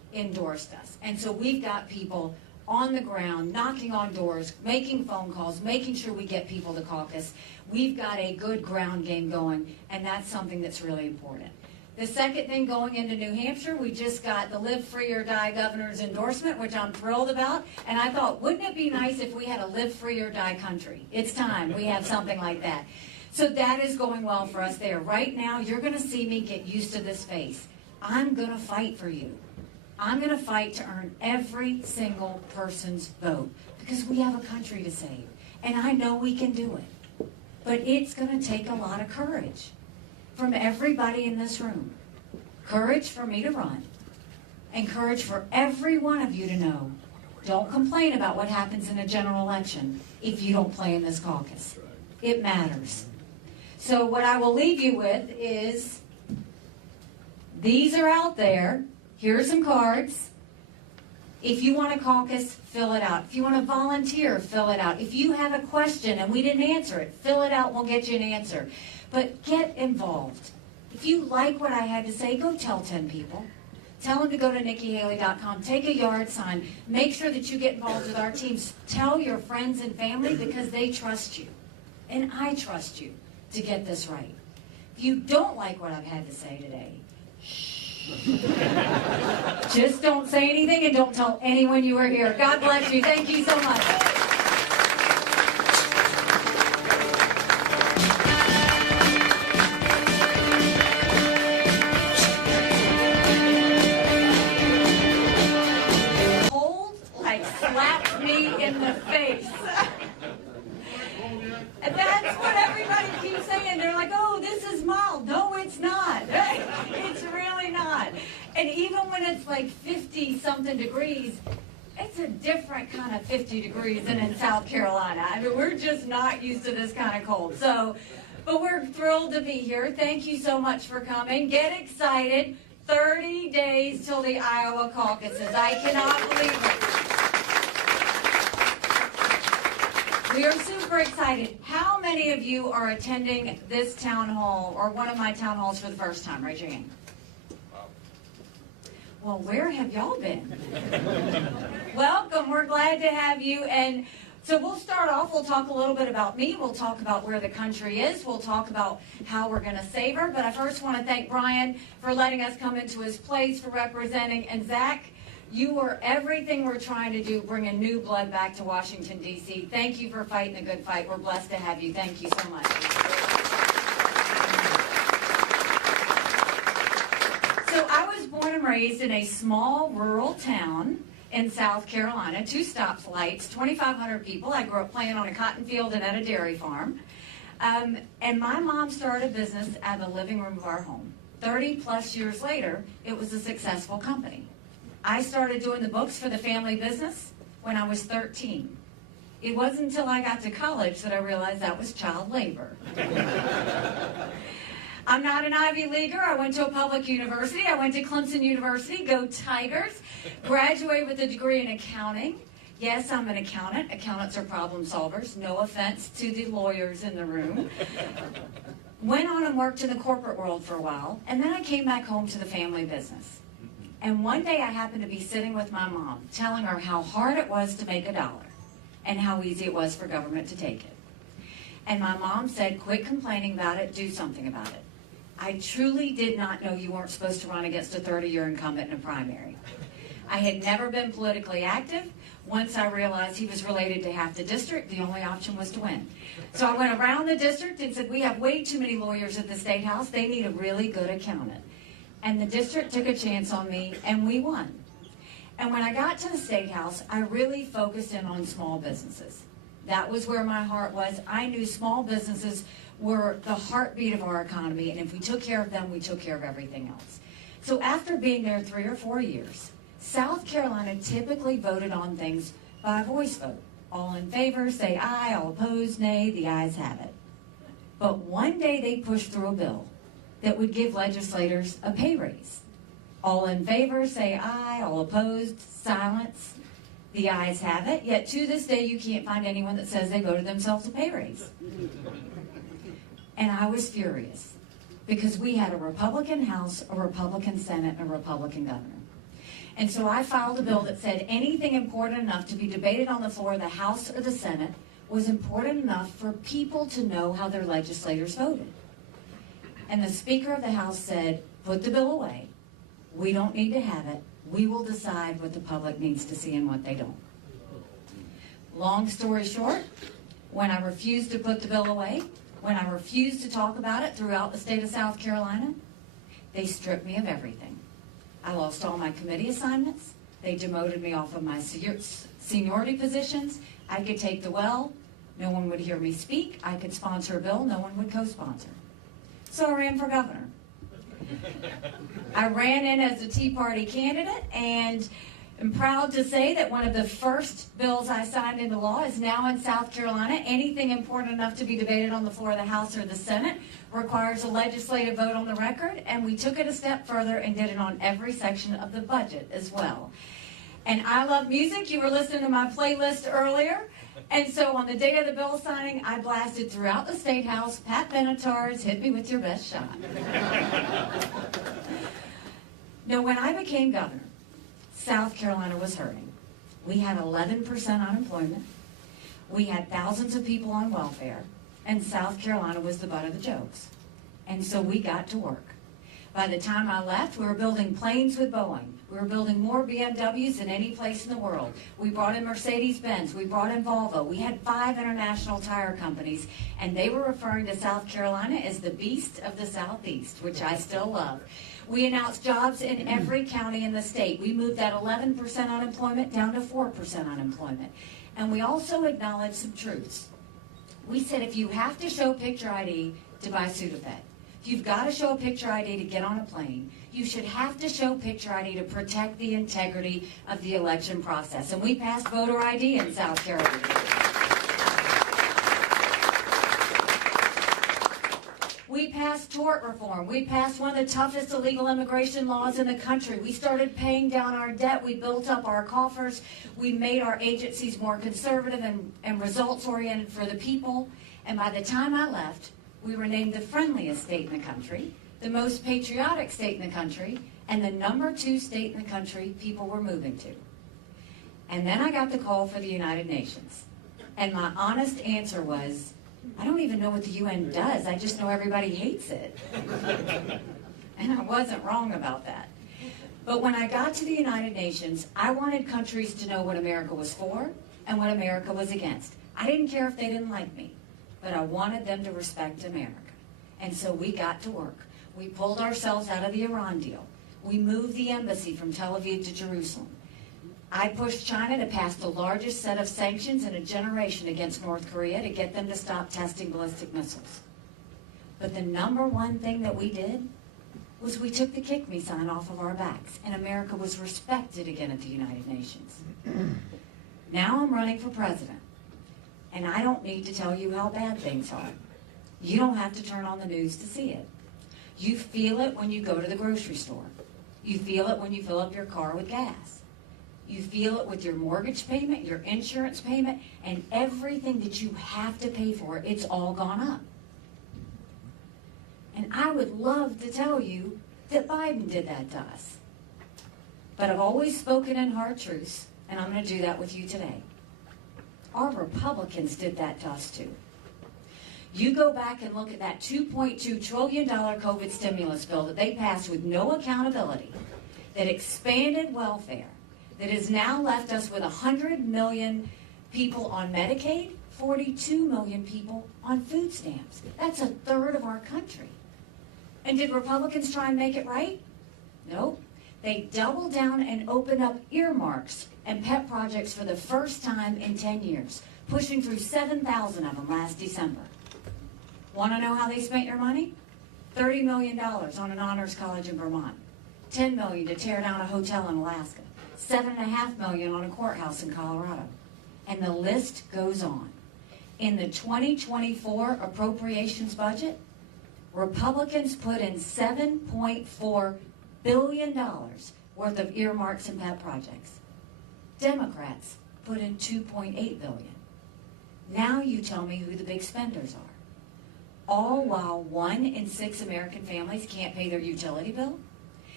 endorsed us. And so we've got people on the ground, knocking on doors, making phone calls, making sure we get people to caucus. We've got a good ground game going, and that's something that's really important. The second thing, going into New Hampshire, we just got the Live Free or Die governor's endorsement, which I'm thrilled about. And I thought, wouldn't it be nice if we had a Live Free or Die country? It's time we have something like that. So that is going well for us there. Right now, you're going to see me get used to this face. I'm going to fight for you. I'm going to fight to earn every single person's vote because we have a country to save. And I know we can do it. But it's going to take a lot of courage from everybody in this room. Courage for me to run. And courage for every one of you to know, don't complain about what happens in a general election if you don't play in this caucus. It matters. So what I will leave you with is, these are out there. Here are some cards. If you want to caucus, fill it out. If you want to volunteer, fill it out. If you have a question and we didn't answer it, fill it out. We'll get you an answer. But get involved. If you like what I had to say, go tell 10 people. Tell them to go to NikkiHaley.com. Take a yard sign. Make sure that you get involved with our teams. Tell your friends and family because they trust you. And I trust you to get this right. If you don't like what I've had to say today, just don't say anything and don't tell anyone you were here. God bless you. Thank you so much. Cold, like slapped me in the face. And that's what everybody keeps saying. They're like, oh, this is mild. No, it's not. It's really not. And even when it's like 50-something degrees, it's a different kind of 50 degrees than in South Carolina. I mean, we're just not used to this kind of cold. So, but we're thrilled to be here. Thank you so much for coming. Get excited. 30 days till the Iowa caucuses. I cannot believe it. We are super excited. How many of you are attending this town hall or one of my town halls for the first time? Raise your hand. Well, where have y'all been? Welcome. We're glad to have you. And so we'll start off. We'll talk a little bit about me. We'll talk about where the country is. We'll talk about how we're going to save her. But I first want to thank Brian for letting us come into his place, for representing. And Zach, you are everything we're trying to do, bringing new blood back to Washington, D.C. Thank you for fighting a good fight. We're blessed to have you. Thank you so much. So I was born and raised in a small rural town in South Carolina, 2 stoplights, 2,500 people. I grew up playing on a cotton field and at a dairy farm. And my mom started a business out of the living room of our home. 30 plus years later, it was a successful company. I started doing the books for the family business when I was 13. It wasn't until I got to college that I realized that was child labor. I'm not an Ivy Leaguer. I went to a public university. I went to Clemson University. Go Tigers. Graduated with a degree in accounting. Yes, I'm an accountant. Accountants are problem solvers. No offense to the lawyers in the room. Went on and worked in the corporate world for a while, and then I came back home to the family business. And one day I happened to be sitting with my mom, telling her how hard it was to make $1 and how easy it was for government to take it. And my mom said, quit complaining about it, do something about it. I truly did not know you weren't supposed to run against a 30-year incumbent in a primary. I had never been politically active. Once I realized he was related to half the district, the only option was to win. So I went around the district and said, we have way too many lawyers at the State House. They need a really good accountant. And the district took a chance on me, and we won. And when I got to the State House, I really focused in on small businesses. That was where my heart was. I knew small businesses were the heartbeat of our economy, and if we took care of them, we took care of everything else. So after being there 3 or 4 years, South Carolina typically voted on things by voice vote. All in favor, say aye. All opposed, nay. The ayes have it. But one day they pushed through a bill that would give legislators a pay raise. All in favor, say aye. All opposed, silence. The ayes have it. Yet to this day, you can't find anyone that says they voted themselves a pay raise. And I was furious because we had a Republican House, a Republican Senate, and a Republican governor. And so I filed a bill that said anything important enough to be debated on the floor of the House or the Senate was important enough for people to know how their legislators voted. And the Speaker of the House said, put the bill away. We don't need to have it. We will decide what the public needs to see and what they don't. Long story short, when I refused to put the bill away, when I refused to talk about it throughout the state of South Carolina, they stripped me of everything. I lost all my committee assignments. They demoted me off of my seniority positions. I could take the well. No one would hear me speak. I could sponsor a bill. No one would co-sponsor. So I ran for governor. I ran in as a Tea Party candidate, and I'm proud to say that one of the first bills I signed into law is now in South Carolina. Anything important enough to be debated on the floor of the House or the Senate requires a legislative vote on the record, and we took it a step further and did it on every section of the budget as well. And I love music. You were listening to my playlist earlier. And so on the day of the bill signing, I blasted throughout the State House, Pat Benatar's Hit Me With Your Best Shot. Now, when I became governor, South Carolina was hurting. We had 11% unemployment. We had thousands of people on welfare. And South Carolina was the butt of the jokes. And so we got to work. By the time I left, we were building planes with Boeing. We were building more BMWs than any place in the world. We brought in Mercedes-Benz. We brought in Volvo. We had 5 international tire companies, and they were referring to South Carolina as the beast of the Southeast, which I still love. We announced jobs in every county in the state. We moved that 11% unemployment down to 4% unemployment. And we also acknowledged some truths. We said if you have to show picture ID to buy Sudafed, if you've got to show a picture ID to get on a plane, you should have to show picture ID to protect the integrity of the election process. And we passed voter ID in South Carolina. We passed tort reform. We passed one of the toughest illegal immigration laws in the country. We started paying down our debt. We built up our coffers. We made our agencies more conservative and results-oriented for the people. And by the time I left, we were named the friendliest state in the country, the most patriotic state in the country, and the #2 state in the country people were moving to. And then I got the call for the United Nations. And my honest answer was, I don't even know what the UN does. I just know everybody hates it. And I wasn't wrong about that. But when I got to the United Nations, I wanted countries to know what America was for and what America was against. I didn't care if they didn't like me, but I wanted them to respect America. And so we got to work. We pulled ourselves out of the Iran deal. We moved the embassy from Tel Aviv to Jerusalem. I pushed China to pass the largest set of sanctions in a generation against North Korea to get them to stop testing ballistic missiles. But the #1 thing that we did was we took the kick me sign off of our backs, and America was respected again at the United Nations. Now I'm running for president, and I don't need to tell you how bad things are. You don't have to turn on the news to see it. You feel it when you go to the grocery store. You feel it when you fill up your car with gas. You feel it with your mortgage payment, your insurance payment, and everything that you have to pay for. It's all gone up. And I would love to tell you that Biden did that to us. But I've always spoken in hard truths, and I'm going to do that with you today. Our Republicans did that to us too. You go back and look at that $2.2 trillion COVID stimulus bill that they passed with no accountability, that expanded welfare, that has now left us with 100 million people on Medicaid, 42 million people on food stamps. That's a third of our country. And did Republicans try and make it right? Nope. They doubled down and opened up earmarks and pet projects for the first time in 10 years, pushing through 7,000 of them last December. Want to know how they spent your money? $30 million on an honors college in Vermont, $10 million to tear down a hotel in Alaska, $7.5 million on a courthouse in Colorado. And the list goes on. In the 2024 appropriations budget, Republicans put in $7.4 billion worth of earmarks and pet projects. Democrats put in $2.8 billion. Now you tell me who the big spenders are. All while 1 in 6 American families can't pay their utility bill,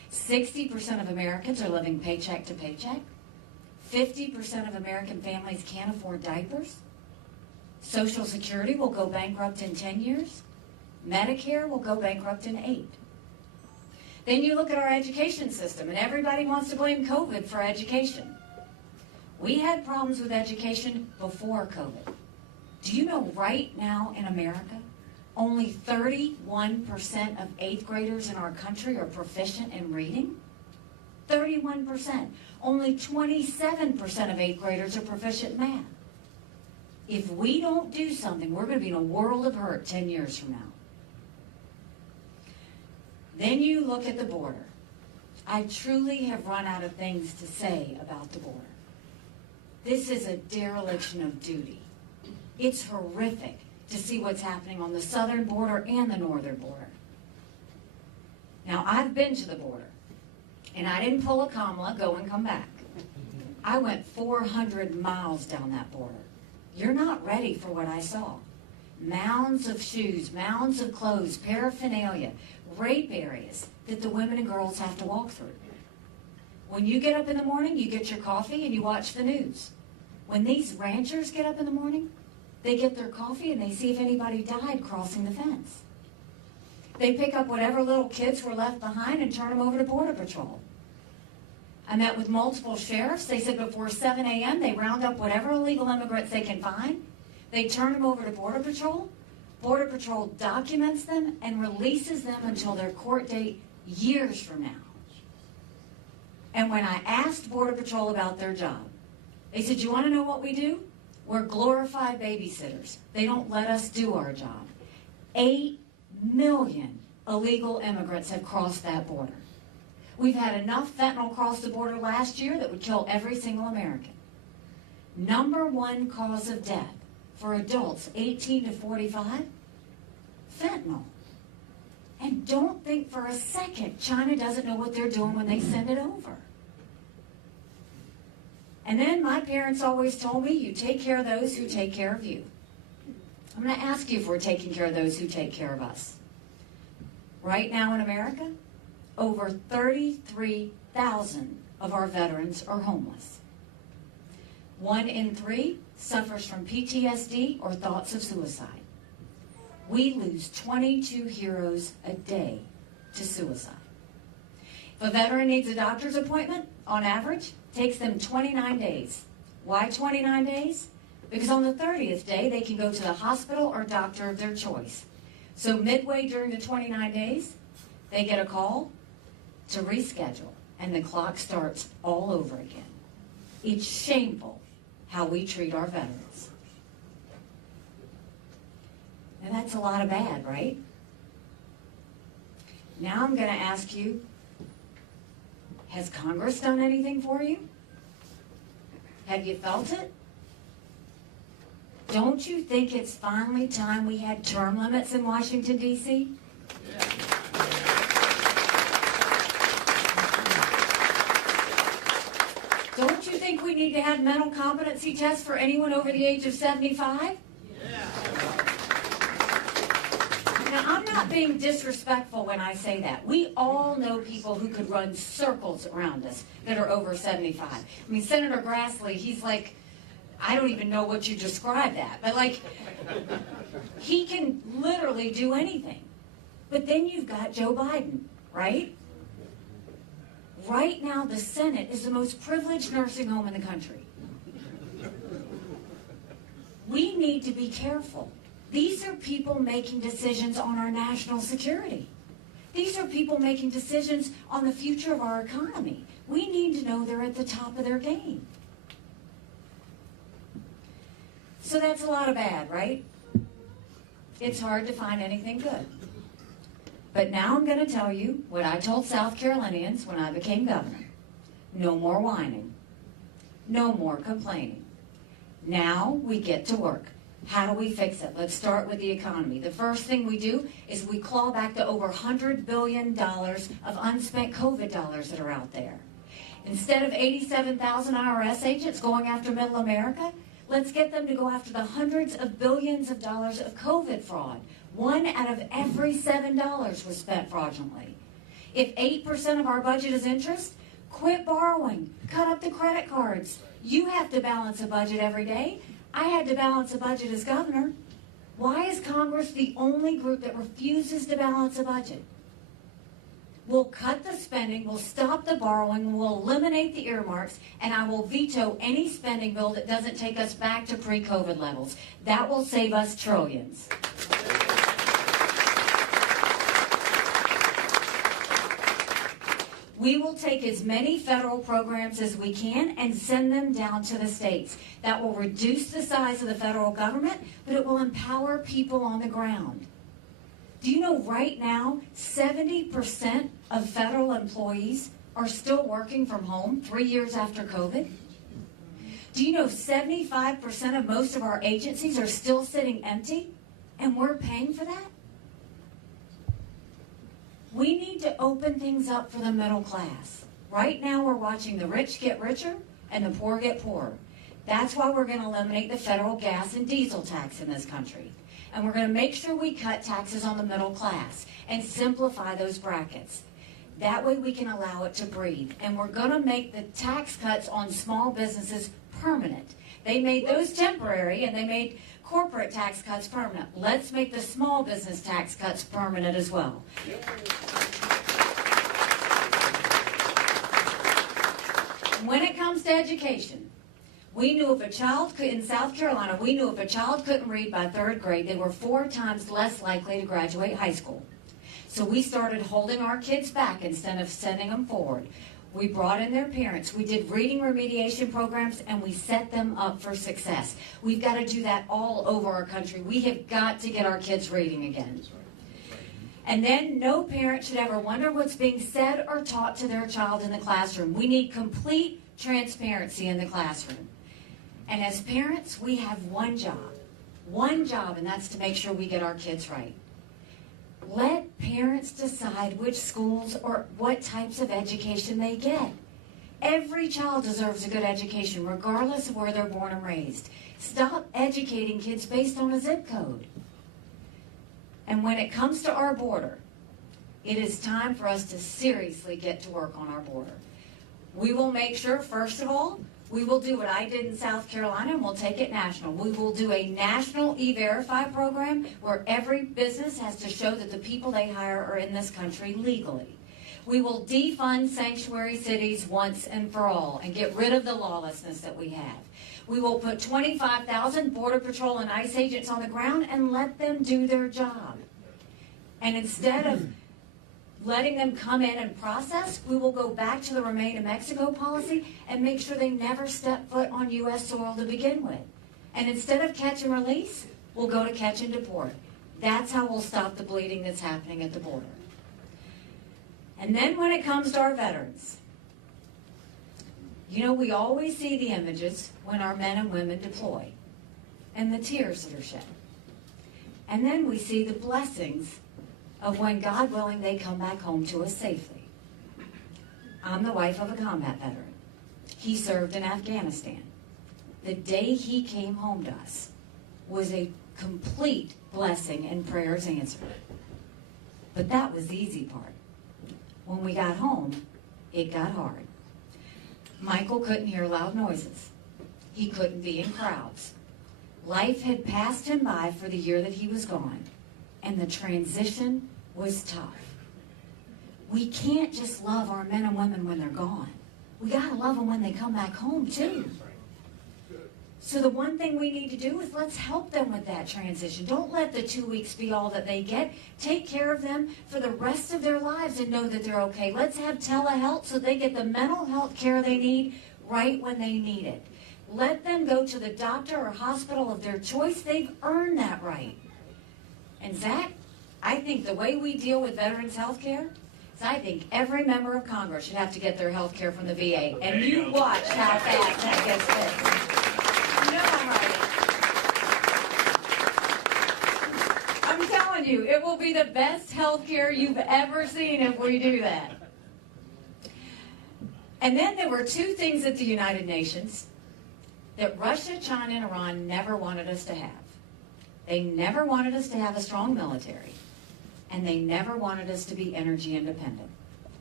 60% of Americans are living paycheck to paycheck. 50% of American families can't afford diapers. Social Security will go bankrupt in 10 years. Medicare will go bankrupt in 8. Then you look at our education system, and everybody wants to blame COVID for education. We had problems with education before COVID. Do you know right now in America, only 31% of 8th graders in our country are proficient in reading? 31%. Only 27% of 8th graders are proficient in math. If we don't do something, we're going to be in a world of hurt 10 years from now. Then you look at the border. I truly have run out of things to say about the border. This is a dereliction of duty. It's horrific to see what's happening on the southern border and the northern border. Now, I've been to the border, and I didn't pull a Kamala, go and come back. I went 400 miles down that border. You're not ready for what I saw. Mounds of shoes, mounds of clothes, paraphernalia, rape areas that the women and girls have to walk through. When you get up in the morning, you get your coffee and you watch the news. When these ranchers get up in the morning, they get their coffee and they see if anybody died crossing the fence. They pick up whatever little kids were left behind and turn them over to Border Patrol. I met with multiple sheriffs. They said before 7 a.m. they round up whatever illegal immigrants they can find. They turn them over to Border Patrol. Border Patrol documents them and releases them until their court date years from now. And when I asked Border Patrol about their job, they said, you want to know what we do? We're glorified babysitters. They don't let us do our job. 8 million illegal immigrants have crossed that border. We've had enough fentanyl cross the border last year that would kill every single American. #1 cause of death for adults 18 to 45, fentanyl. And don't think for a second China doesn't know what they're doing when they send it over. And then my parents always told me, you take care of those who take care of you. I'm going to ask you if we're taking care of those who take care of us. Right now in America, over 33,000 of our veterans are homeless. 1 in 3 suffers from PTSD or thoughts of suicide. We lose 22 heroes a day to suicide. If a veteran needs a doctor's appointment, on average, it takes them 29 days. Why 29 days? Because on the 30th day, they can go to the hospital or doctor of their choice. So midway during the 29 days, they get a call to reschedule, and the clock starts all over again. It's shameful how we treat our veterans. Now that's a lot of bad, right? Now I'm going to ask you, has Congress done anything for you? Have you felt it? Don't you think it's finally time we had term limits in Washington, D.C.? Don't you think we need to have mental competency tests for anyone over the age of 75? Now, I'm not being disrespectful when I say that. We all know people who could run circles around us that are over 75. I mean, Senator Grassley, he's like, I don't even know what you describe that, but like, he can literally do anything. But then you've got Joe Biden, right? Right now, the Senate is the most privileged nursing home in the country. We need to be careful. These are people making decisions on our national security. These are people making decisions on the future of our economy. We need to know they're at the top of their game. So that's a lot of bad, right? It's hard to find anything good. But now I'm going to tell you what I told South Carolinians when I became governor. No more whining. No more complaining. Now we get to work. How do we fix it? Let's start with the economy. The first thing we do is we claw back the over $100 billion of unspent COVID dollars that are out there. Instead of 87,000 IRS agents going after middle America, let's get them to go after the hundreds of billions of dollars of COVID fraud. 1 out of every $7 was spent fraudulently. If 8% of our budget is interest, quit borrowing, cut up the credit cards. You have to balance a budget every day. I had to balance a budget as governor. Why is Congress the only group that refuses to balance a budget? We'll cut the spending, we'll stop the borrowing, we'll eliminate the earmarks, and I will veto any spending bill that doesn't take us back to pre-COVID levels. That will save us trillions. We will take as many federal programs as we can and send them down to the states. That will reduce the size of the federal government, but it will empower people on the ground. Do you know right now, 70% of federal employees are still working from home 3 years after COVID? Do you know 75% of most of our agencies are still sitting empty, and we're paying for that? We need to open things up for the middle class. Right now, we're watching the rich get richer and the poor get poorer. That's why we're going to eliminate the federal gas and diesel tax in this country. And we're going to make sure we cut taxes on the middle class and simplify those brackets. That way we can allow it to breathe. And we're going to make the tax cuts on small businesses permanent. They made those temporary, and they made corporate tax cuts permanent. Let's make the small business tax cuts permanent as well. When it comes to education, we knew if a child could, in South Carolina, we knew if a child couldn't read by 3rd grade, they were 4 times less likely to graduate high school. So we started holding our kids back instead of sending them forward. We brought in their parents. We did reading remediation programs, and we set them up for success. We've got to do that all over our country. We have got to get our kids reading again. And then no parent should ever wonder what's being said or taught to their child in the classroom. We need complete transparency in the classroom. And as parents, we have one job, and that's to make sure we get our kids right. Let parents decide which schools or what types of education they get. Every child deserves a good education, regardless of where they're born and raised. Stop educating kids based on a zip code. And when it comes to our border, it is time for us to seriously get to work on our border. We will make sure, first of all, we will do what I did in South Carolina, and we'll take it national. We will do a national E-Verify program where every business has to show that the people they hire are in this country legally. We will defund sanctuary cities once and for all and get rid of the lawlessness that we have. We will put 25,000 Border Patrol and ICE agents on the ground and let them do their job. And instead of letting them come in and process, we will go back to the Remain in Mexico policy and make sure they never step foot on U.S. soil to begin with. And instead of catch and release, we'll go to catch and deport. That's how we'll stop the bleeding that's happening at the border. And then when it comes to our veterans, you know, we always see the images when our men and women deploy and the tears that are shed. And then we see the blessings of when, God willing, they come back home to us safely. I'm the wife of a combat veteran. He served in Afghanistan. The day he came home to us was a complete blessing and prayers answered. But that was the easy part. When we got home, it got hard. Michael couldn't hear loud noises. He couldn't be in crowds. Life had passed him by for the year that he was gone, and the transition was tough. We can't just love our men and women when they're gone. We gotta love them when they come back home too. So the one thing we need to do is let's help them with that transition. Don't let the 2 weeks be all that they get. Take care of them for the rest of their lives and know that they're okay. Let's have telehealth so they get the mental health care they need right when they need it. Let them go to the doctor or hospital of their choice. They've earned that right. And Zach, I think the way we deal with veterans' health care is I think every member of Congress should have to get their health care from the VA. And you watch how fast that gets fixed. You know I'm right. I'm telling you, it will be the best health care you've ever seen if we do that. And then there were 2 things at the United Nations that Russia, China, and Iran never wanted us to have. They never wanted us to have a strong military, and they never wanted us to be energy independent.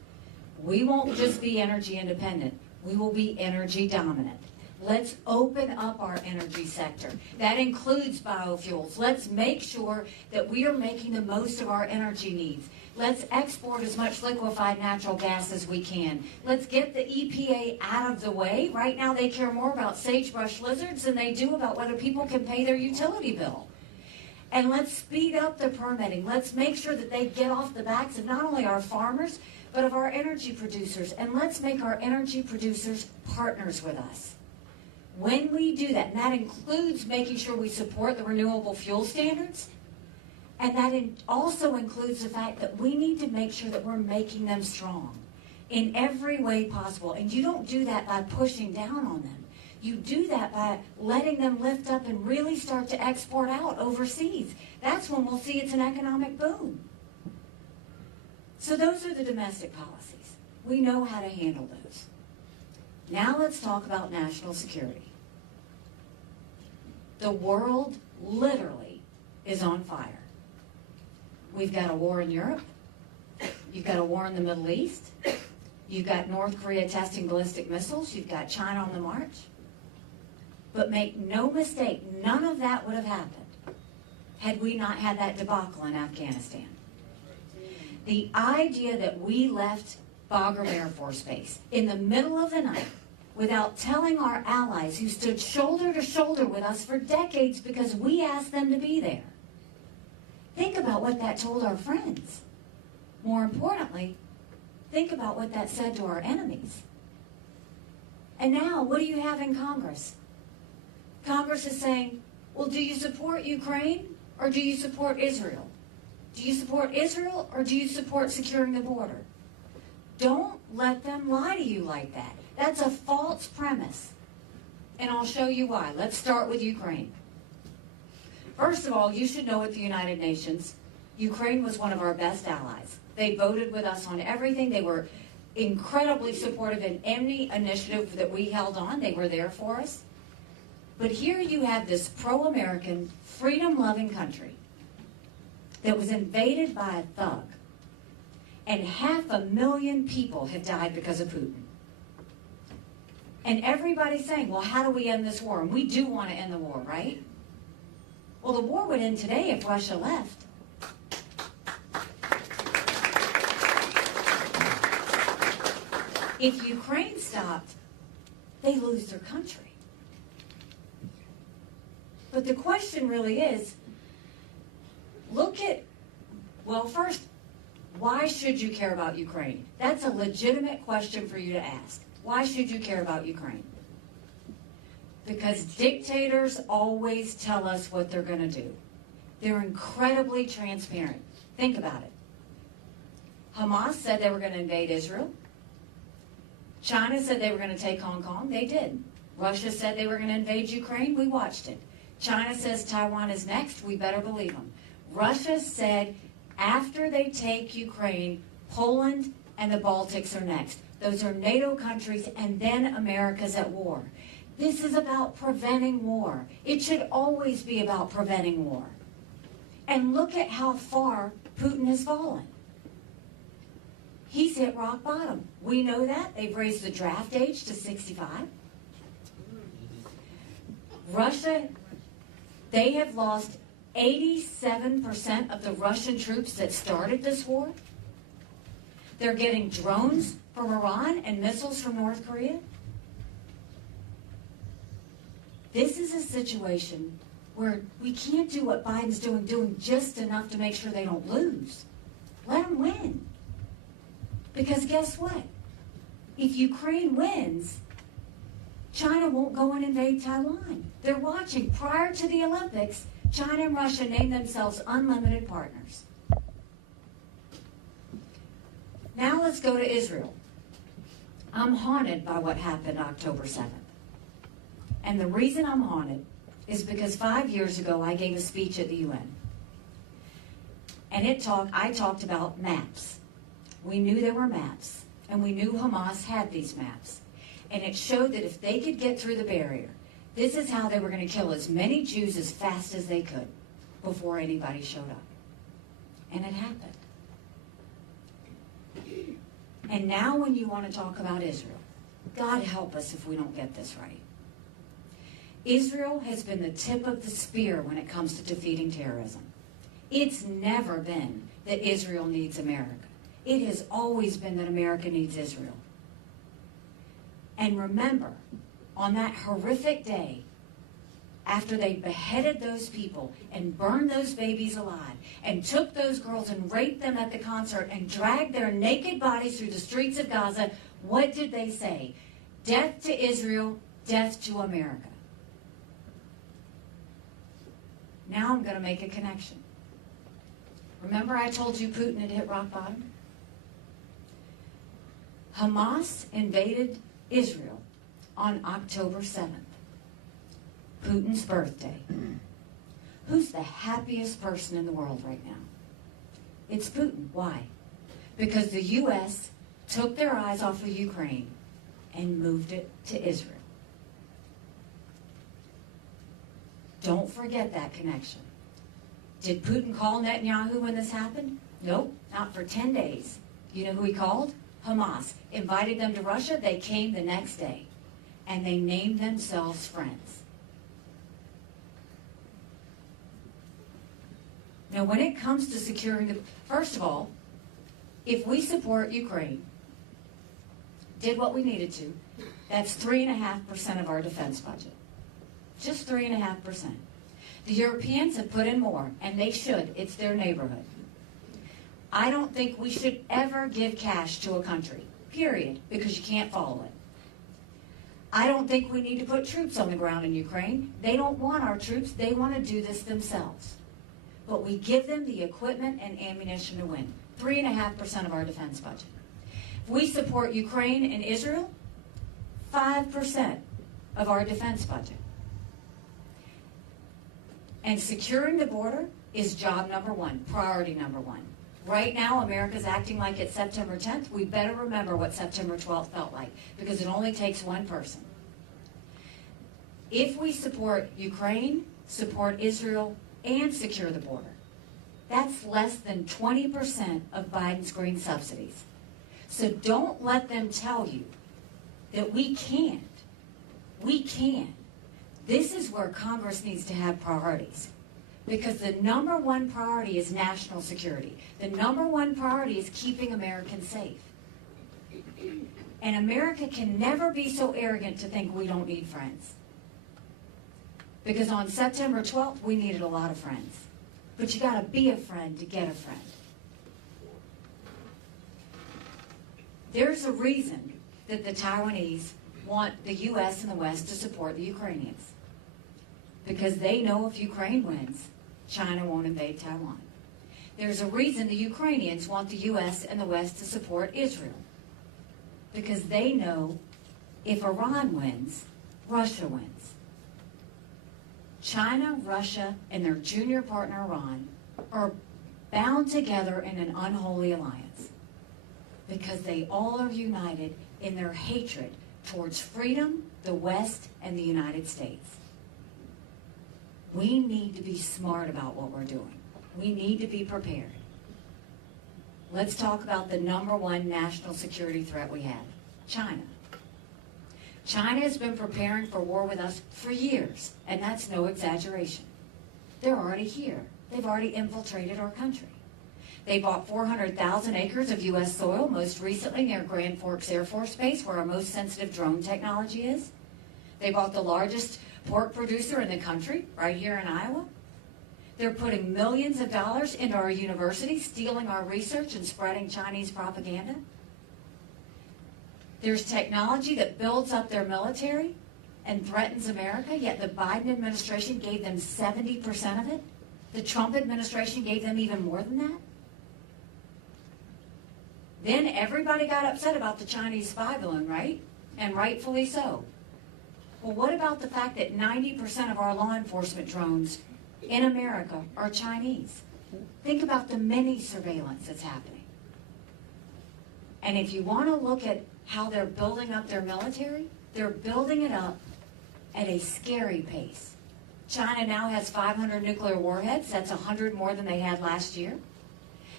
We won't just be energy independent. We will be energy dominant. Let's open up our energy sector. That includes biofuels. Let's make sure that we are making the most of our energy needs. Let's export as much liquefied natural gas as we can. Let's get the EPA out of the way. Right now they care more about sagebrush lizards than they do about whether people can pay their utility bill. And let's speed up the permitting. Let's make sure that they get off the backs of not only our farmers, but of our energy producers. And let's make our energy producers partners with us. When we do that, and that includes making sure we support the renewable fuel standards, and that also includes the fact that we need to make sure that we're making them strong in every way possible. And you don't do that by pushing down on them. You do that by letting them lift up and really start to export out overseas. That's when we'll see it's an economic boom. So those are the domestic policies. We know how to handle those. Now let's talk about national security. The world literally is on fire. We've got a war in Europe. You've got a war in the Middle East. You've got North Korea testing ballistic missiles. You've got China on the march. But make no mistake, none of that would have happened had we not had that debacle in Afghanistan. The idea that we left Bagram Air Force Base in the middle of the night without telling our allies who stood shoulder to shoulder with us for decades because we asked them to be there. Think about what that told our friends. More importantly, think about what that said to our enemies. And now, what do you have in Congress? Congress is saying, well, do you support Ukraine or do you support Israel? Do you support Israel or do you support securing the border? Don't let them lie to you like that. That's a false premise. And I'll show you why. Let's start with Ukraine. First of all, you should know at the United Nations, Ukraine was one of our best allies. They voted with us on everything. They were incredibly supportive in any initiative that we held on. They were there for us. But here you have this pro-American, freedom-loving country that was invaded by a thug. And 500,000 people have died because of Putin. And everybody's saying, well, how do we end this war? And we do want to end the war, right? Well, the war would end today if Russia left. If Ukraine stopped, they lose their country. But the question really is, well, first, why should you care about Ukraine? That's a legitimate question for you to ask. Why should you care about Ukraine? Because dictators always tell us what they're going to do. They're incredibly transparent. Think about it. Hamas said they were going to invade Israel. China said they were going to take Hong Kong. They did. Russia said they were going to invade Ukraine. We watched it. China says Taiwan is next. We better believe them. Russia said after they take Ukraine, Poland and the Baltics are next. Those are NATO countries, and then America's at war. This is about preventing war. It should always be about preventing war. And look at how far Putin has fallen. He's hit rock bottom. We know that. They've raised the draft age to 65. Russia, they have lost 87% of the Russian troops that started this war. They're getting drones from Iran and missiles from North Korea. This is a situation where we can't do what Biden's doing just enough to make sure they don't lose. Let them win. Because guess what? If Ukraine wins, China won't go and invade Taiwan. They're watching. Prior to the Olympics, China and Russia named themselves unlimited partners. Now let's go to Israel. I'm haunted by what happened October 7th. And the reason I'm haunted is because 5 years ago I gave a speech at the UN. And I talked about maps. We knew there were maps, and we knew Hamas had these maps. And it showed that if they could get through the barrier, this is how they were going to kill as many Jews as fast as they could before anybody showed up. And it happened. And now when you want to talk about Israel, God help us if we don't get this right. Israel has been the tip of the spear when it comes to defeating terrorism. It's never been that Israel needs America. It has always been that America needs Israel. And remember, on that horrific day, after they beheaded those people and burned those babies alive and took those girls and raped them at the concert and dragged their naked bodies through the streets of Gaza, what did they say? Death to Israel, death to America. Now I'm going to make a connection. Remember I told you Putin had hit rock bottom? Hamas invaded Israel on October 7th, Putin's birthday. Who's the happiest person in the world right now? It's Putin. Why? Because the U.S. took their eyes off of Ukraine and moved it to Israel. Don't forget that connection. Did Putin call Netanyahu when this happened? Nope, not for 10 days. You know who he called? Hamas. Invited them to Russia. They came the next day. And they named themselves friends. Now, when it comes to securing first of all, if we support Ukraine, did what we needed to, that's 3.5% of our defense budget. Just 3.5%. The Europeans have put in more, and they should. It's their neighborhood. I don't think we should ever give cash to a country, period, because you can't follow it. I don't think we need to put troops on the ground in Ukraine. They don't want our troops. They want to do this themselves. But we give them the equipment and ammunition to win. 3.5% of our defense budget. If we support Ukraine and Israel, 5% of our defense budget. And securing the border is job number one, priority number one. Right now, America's acting like it's September 10th. We better remember what September 12th felt like, because it only takes one person. If we support Ukraine, support Israel, and secure the border, that's less than 20% of Biden's green subsidies. So don't let them tell you that we can't. We can. This is where Congress needs to have priorities. Because the number one priority is national security. The number one priority is keeping Americans safe. And America can never be so arrogant to think we don't need friends. Because on September 12th, we needed a lot of friends. But you got to be a friend to get a friend. There's a reason that the Taiwanese want the U.S. and the West to support the Ukrainians. Because they know if Ukraine wins, China won't invade Taiwan. There's a reason the Ukrainians want the U.S. and the West to support Israel. Because they know if Iran wins, Russia wins. China, Russia, and their junior partner Iran are bound together in an unholy alliance. Because they all are united in their hatred towards freedom, the West, and the United States. We need to be smart about what we're doing. We need to be prepared. Let's talk about the number one national security threat we have, China. China has been preparing for war with us for years, and that's no exaggeration. They're already here. They've already infiltrated our country. They bought 400,000 acres of U.S. soil, most recently near Grand Forks Air Force Base, where our most sensitive drone technology is. They bought the largest pork producer in the country, right here in Iowa. They're putting millions of dollars into our universities, stealing our research and spreading Chinese propaganda. There's technology that builds up their military and threatens America, yet the Biden administration gave them 70% of it. The Trump administration gave them even more than that. Then everybody got upset about the Chinese spy balloon, right? And rightfully so. Well, what about the fact that 90% of our law enforcement drones in America are Chinese? Think about the mini surveillance that's happening. And if you want to look at how they're building up their military, they're building it up at a scary pace. China now has 500 nuclear warheads. That's 100 more than they had last year.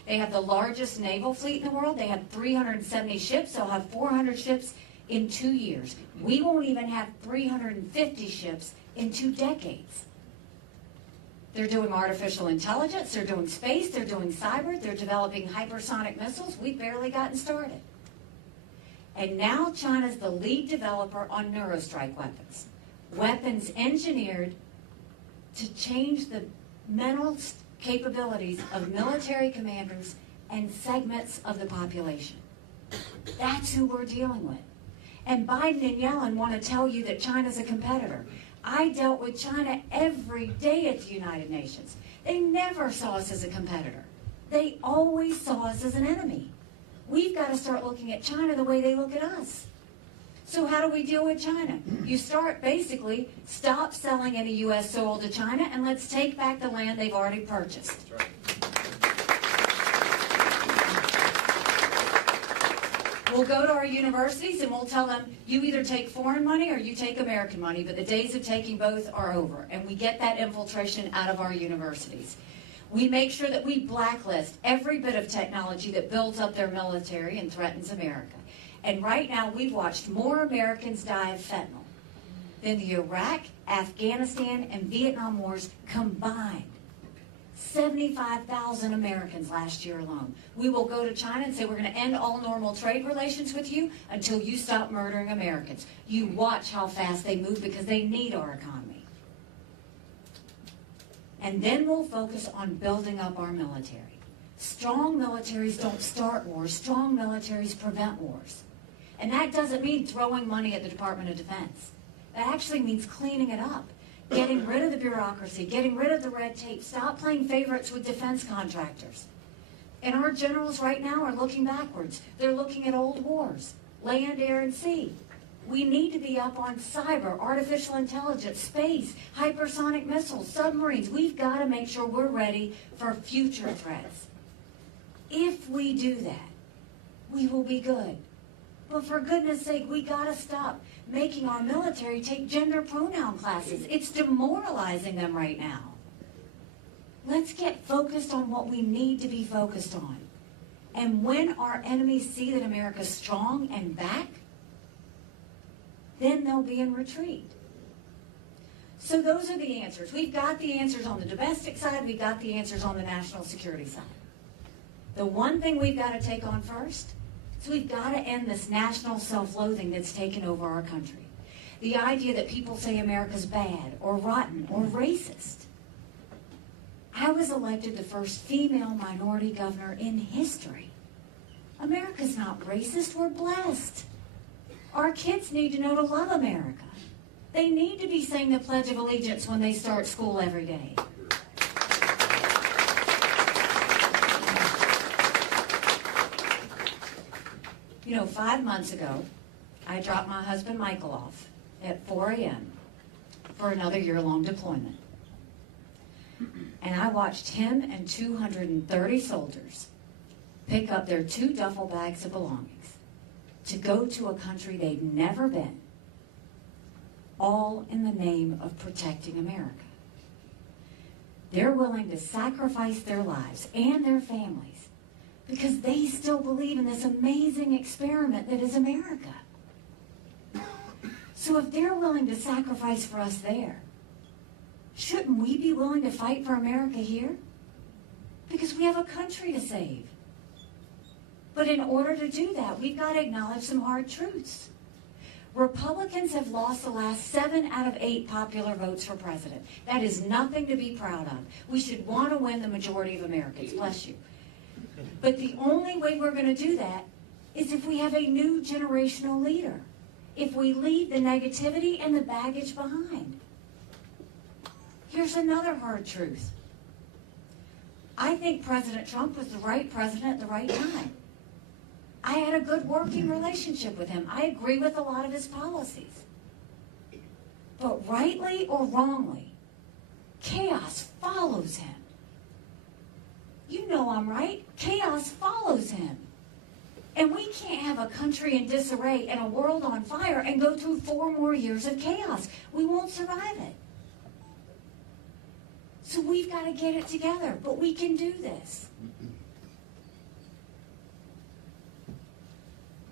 They have the largest naval fleet in the world. They have 370 ships. They'll have 400 ships in 2 years. We won't even have 350 ships in 2 decades. They're doing artificial intelligence, they're doing space, they're doing cyber, they're developing hypersonic missiles. We've barely gotten started. And now China's the lead developer on neurostrike weapons. Weapons engineered to change the mental capabilities of military commanders and segments of the population. That's who we're dealing with. And Biden and Yellen want to tell you that China's a competitor. I dealt with China every day at the United Nations. They never saw us as a competitor. They always saw us as an enemy. We've got to start looking at China the way they look at us. So how do we deal with China? You start basically, stop selling any U.S. soil to China, and let's take back the land they've already purchased. That's right. We'll go to our universities and we'll tell them, you either take foreign money or you take American money, but the days of taking both are over. And we get that infiltration out of our universities. We make sure that we blacklist every bit of technology that builds up their military and threatens America. And right now, we've watched more Americans die of fentanyl than the Iraq, Afghanistan, and Vietnam wars combined. 75,000 Americans last year alone. We will go to China and say, we're going to end all normal trade relations with you until you stop murdering Americans. You watch how fast they move because they need our economy. And then we'll focus on building up our military. Strong militaries don't start wars. Strong militaries prevent wars. And that doesn't mean throwing money at the Department of Defense. That actually means cleaning it up. Getting rid of the bureaucracy, getting rid of the red tape. Stop playing favorites with defense contractors. And our generals right now are looking backwards. They're looking at old wars, land, air, and sea. We need to be up on cyber, artificial intelligence, space, hypersonic missiles, submarines. We've got to make sure we're ready for future threats. If we do that, we will be good. But for goodness sake, we got to stop making our military take gender pronoun classes. It's demoralizing them right now. Let's get focused on what we need to be focused on. And when our enemies see that America's strong and back, then they'll be in retreat. So those are the answers. We've got the answers on the domestic side. We've got the answers on the national security side. The one thing we've got to take on first, so we've got to end this national self-loathing that's taken over our country. The idea that people say America's bad or rotten or racist. I was elected the first female minority governor in history. America's not racist, we're blessed. Our kids need to know to love America. They need to be saying the Pledge of Allegiance when they start school every day. You know, 5 months ago, I dropped my husband Michael off at 4 a.m. for another year-long deployment. And I watched him and 230 soldiers pick up their 2 duffel bags of belongings to go to a country they'd never been, all in the name of protecting America. They're willing to sacrifice their lives and their families because they still believe in this amazing experiment that is America. So if they're willing to sacrifice for us there, shouldn't we be willing to fight for America here? Because we have a country to save. But in order to do that, we've got to acknowledge some hard truths. Republicans have lost the last 7 out of 8 popular votes for president. That is nothing to be proud of. We should want to win the majority of Americans. Bless you. But the only way we're going to do that is if we have a new generational leader. If we leave the negativity and the baggage behind. Here's another hard truth. I think President Trump was the right president at the right time. I had a good working relationship with him. I agree with a lot of his policies. But rightly or wrongly, chaos follows him. You know I'm right. Chaos follows him. And we can't have a country in disarray and a world on fire and go through 4 more years of chaos. We won't survive it. So we've got to get it together, but we can do this.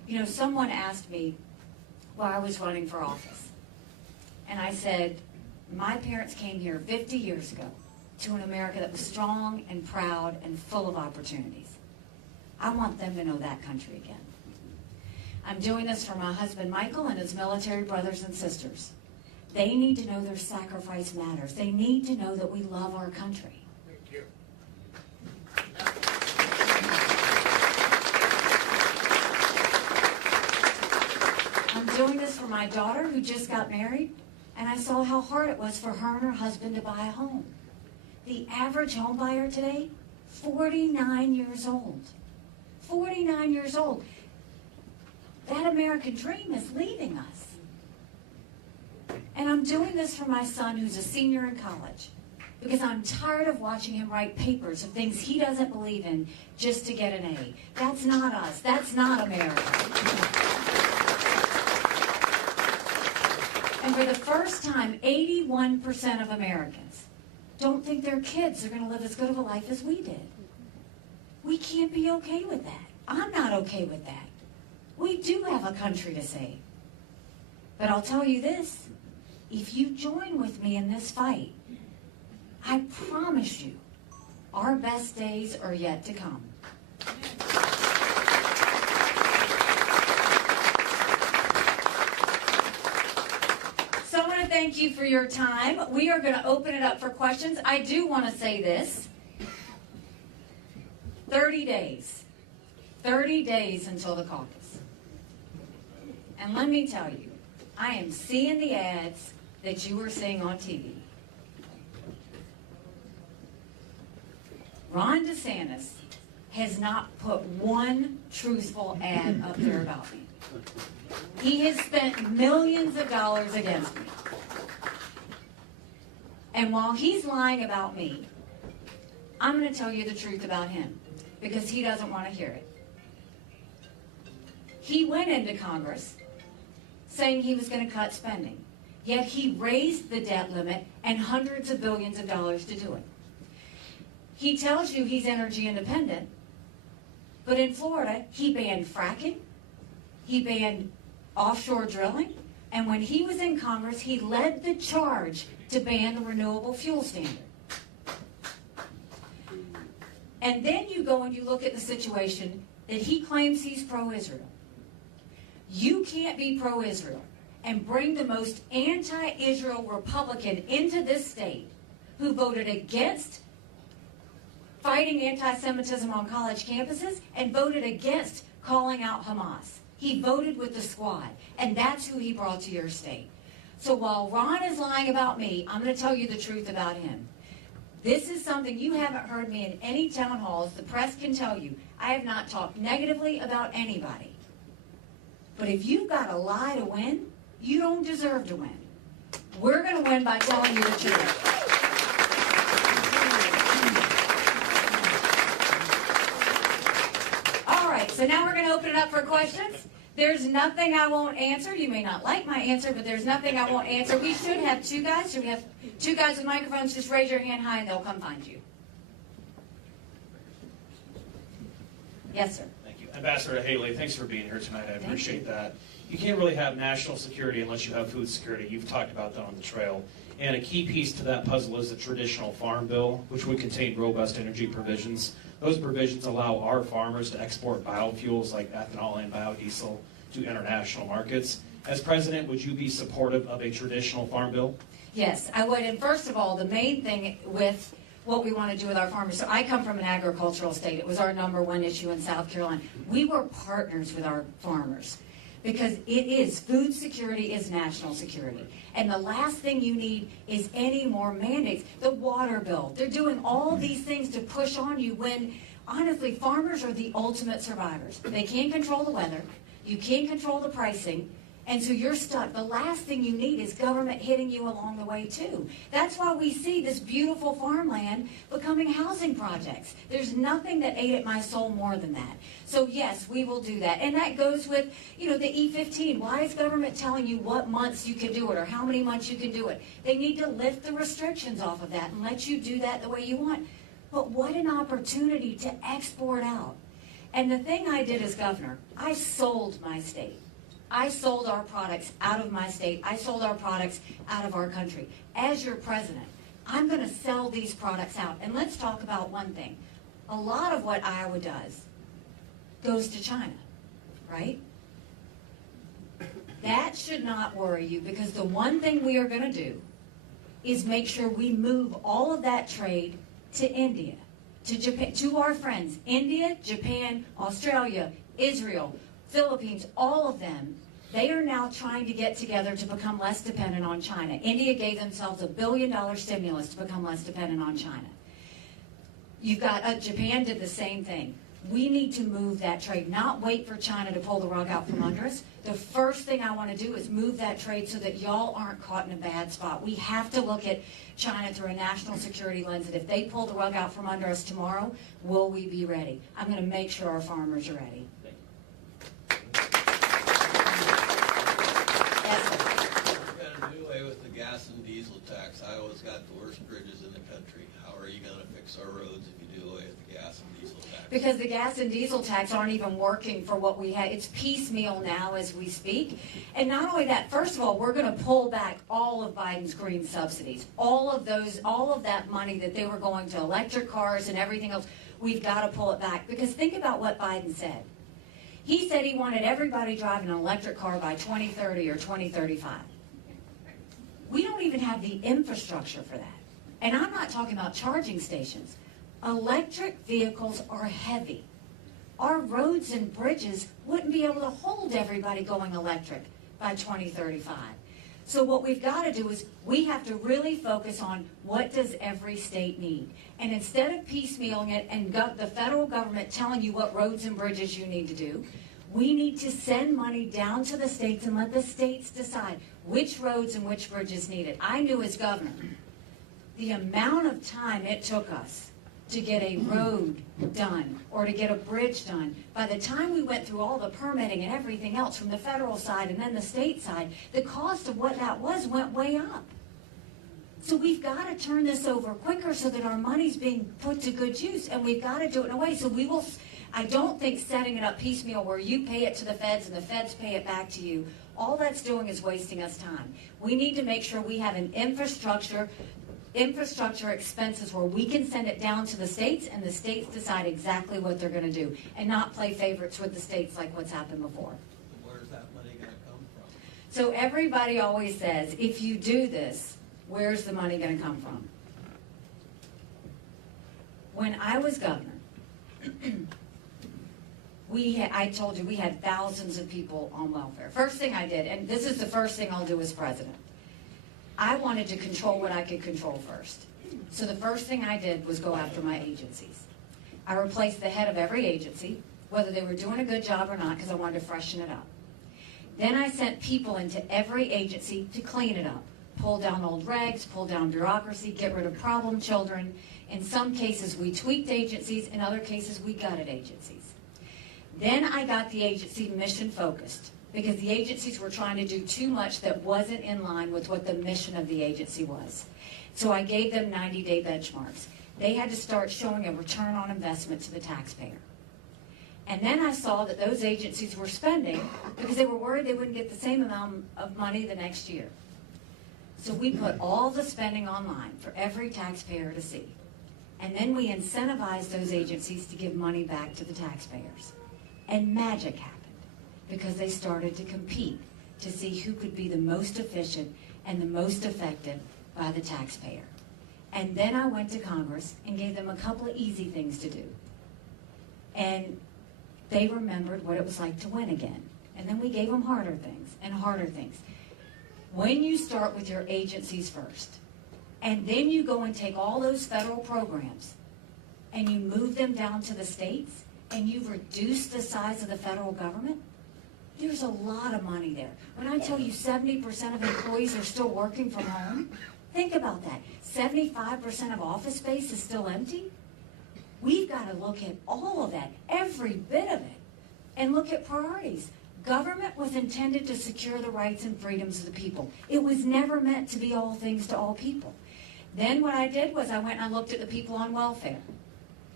You know, someone asked me while I was running for office, and I said, my parents came here 50 years ago to an America that was strong and proud and full of opportunities. I want them to know that country again. I'm doing this for my husband Michael and his military brothers and sisters. They need to know their sacrifice matters. They need to know that we love our country. Thank you. I'm doing this for my daughter who just got married, and I saw how hard it was for her and her husband to buy a home. The average home buyer today, 49 years old. 49 years old. That American dream is leaving us. And I'm doing this for my son who's a senior in college because I'm tired of watching him write papers of things he doesn't believe in just to get an A. That's not us. That's not America. And for the first time, 81% of Americans don't think their kids are going to live as good of a life as we did. We can't be okay with that. I'm not okay with that. We do have a country to save. But I'll tell you this, if you join with me in this fight, I promise you, our best days are yet to come. So I want to thank you for your time. We are going to open it up for questions. I do want to say this. 30 days. 30 days until the caucus. And let me tell you, I am seeing the ads that you were seeing on TV. Ron DeSantis has not put one truthful ad up there about me. He has spent millions of dollars against me. And while he's lying about me, I'm going to tell you the truth about him because he doesn't want to hear it. He went into Congress saying he was going to cut spending, yet he raised the debt limit and hundreds of billions of dollars to do it. He tells you he's energy independent, but in Florida, he banned fracking, he banned offshore drilling, and when he was in Congress, he led the charge to ban the renewable fuel standard. And then you go and you look at the situation that he claims he's pro-Israel. You can't be pro-Israel and bring the most anti-Israel Republican into this state who voted against fighting anti-Semitism on college campuses and voted against calling out Hamas. He voted with the squad, and that's who he brought to your state. So while Ron is lying about me, I'm going to tell you the truth about him. This is something you haven't heard me in any town halls. The press can tell you. I have not talked negatively about anybody. But if you've got a lie to win, you don't deserve to win. We're going to win by telling you the truth. All right, so now we're going to open it up for questions. There's nothing I won't answer. You may not like my answer, but there's nothing I won't answer. We should have two guys. Should we have two guys with microphones? Just raise your hand high and they'll come find you. Yes, sir. Thank you. Ambassador Haley, thanks for being here tonight. I appreciate that. You can't really have national security unless you have food security. You've talked about that on the trail. And a key piece to that puzzle is the traditional farm bill, which would contain robust energy provisions. Those provisions allow our farmers to export biofuels like ethanol and biodiesel to international markets. As president, would you be supportive of a traditional farm bill? Yes, I would. And first of all, the main thing with what we want to do with our farmers. So I come from an agricultural state. It was our #1 issue in South Carolina. We were partners with our farmers because food security is national security. And the last thing you need is any more mandates. The water bill, they're doing all these things to push on you when, honestly, farmers are the ultimate survivors. They can't control the weather. You can't control the pricing. And so you're stuck. The last thing you need is government hitting you along the way, too. That's why we see this beautiful farmland becoming housing projects. There's nothing that ate at my soul more than that. So, yes, we will do that. And that goes with, the E15. Why is government telling you what months you can do it or how many months you can do it? They need to lift the restrictions off of that and let you do that the way you want. But what an opportunity to export out. And the thing I did as governor, I sold my state. I sold our products out of my state. I sold our products out of our country. As your president, I'm going to sell these products out. And let's talk about one thing. A lot of what Iowa does goes to China, right? That should not worry you, because the one thing we are going to do is make sure we move all of that trade to India, to Japan, to our friends, India, Japan, Australia, Israel, Philippines, all of them. They are now trying to get together to become less dependent on China. India gave themselves $1 billion stimulus to become less dependent on China. You've got, Japan did the same thing. We need to move that trade, not wait for China to pull the rug out from under us. The first thing I want to do is move that trade so that y'all aren't caught in a bad spot. We have to look at China through a national security lens, that if they pull the rug out from under us tomorrow, will we be ready? I'm going to make sure our farmers are ready. You're gonna do away with the gas and diesel tax. Iowa's got the worst bridges in the country. How are you gonna fix our roads if you do away with the gas and diesel tax? Because the gas and diesel tax aren't even working for what we had. It's piecemeal now as we speak. And not only that, first of all, we're going to pull back all of Biden's green subsidies. All of that money that they were going to electric cars and everything else, we've got to pull it back. Because think about what Biden said. He said he wanted everybody driving an electric car by 2030 or 2035. We don't even have the infrastructure for that. And I'm not talking about charging stations. Electric vehicles are heavy. Our roads and bridges wouldn't be able to hold everybody going electric by 2035. So what we've got to do is we have to really focus on what does every state need. And instead of piecemealing it and the federal government telling you what roads and bridges you need to do, we need to send money down to the states and let the states decide which roads and which bridges need it. I knew as governor the amount of time it took us to get a road done or to get a bridge done. By the time we went through all the permitting and everything else from the federal side and then the state side, the cost of what that was went way up. So we've got to turn this over quicker so that our money's being put to good use, and we've got to do it in a way so we will. I don't think setting it up piecemeal where you pay it to the feds and the feds pay it back to you, all that's doing is wasting us time. We need to make sure we have an infrastructure expenses where we can send it down to the states and the states decide exactly what they're going to do and not play favorites with the states like what's happened before. Where's that money gonna come from? So everybody always says, if you do this, where's the money going to come from? When I was governor, I told you we had thousands of people on welfare. First thing I did, and this is the first thing I'll do as president, I wanted to control what I could control first. So the first thing I did was go after my agencies. I replaced the head of every agency, whether they were doing a good job or not, because I wanted to freshen it up. Then I sent people into every agency to clean it up. Pull down old regs, pull down bureaucracy, get rid of problem children. In some cases, we tweaked agencies. In other cases, we gutted agencies. Then I got the agency mission focused, because the agencies were trying to do too much that wasn't in line with what the mission of the agency was. So I gave them 90-day benchmarks. They had to start showing a return on investment to the taxpayer. And then I saw that those agencies were spending because they were worried they wouldn't get the same amount of money the next year. So we put all the spending online for every taxpayer to see. And then we incentivized those agencies to give money back to the taxpayers. And magic happened, because they started to compete to see who could be the most efficient and the most effective by the taxpayer. And then I went to Congress and gave them a couple of easy things to do. And they remembered what it was like to win again. And then we gave them harder things and harder things. When you start with your agencies first, and then you go and take all those federal programs and you move them down to the states, and you reduce the size of the federal government, there's a lot of money there. When I tell you 70% of employees are still working from home, think about that. 75% of office space is still empty. We've got to look at all of that, every bit of it, and look at priorities. Government was intended to secure the rights and freedoms of the people. It was never meant to be all things to all people. Then what I did was I went and I looked at the people on welfare.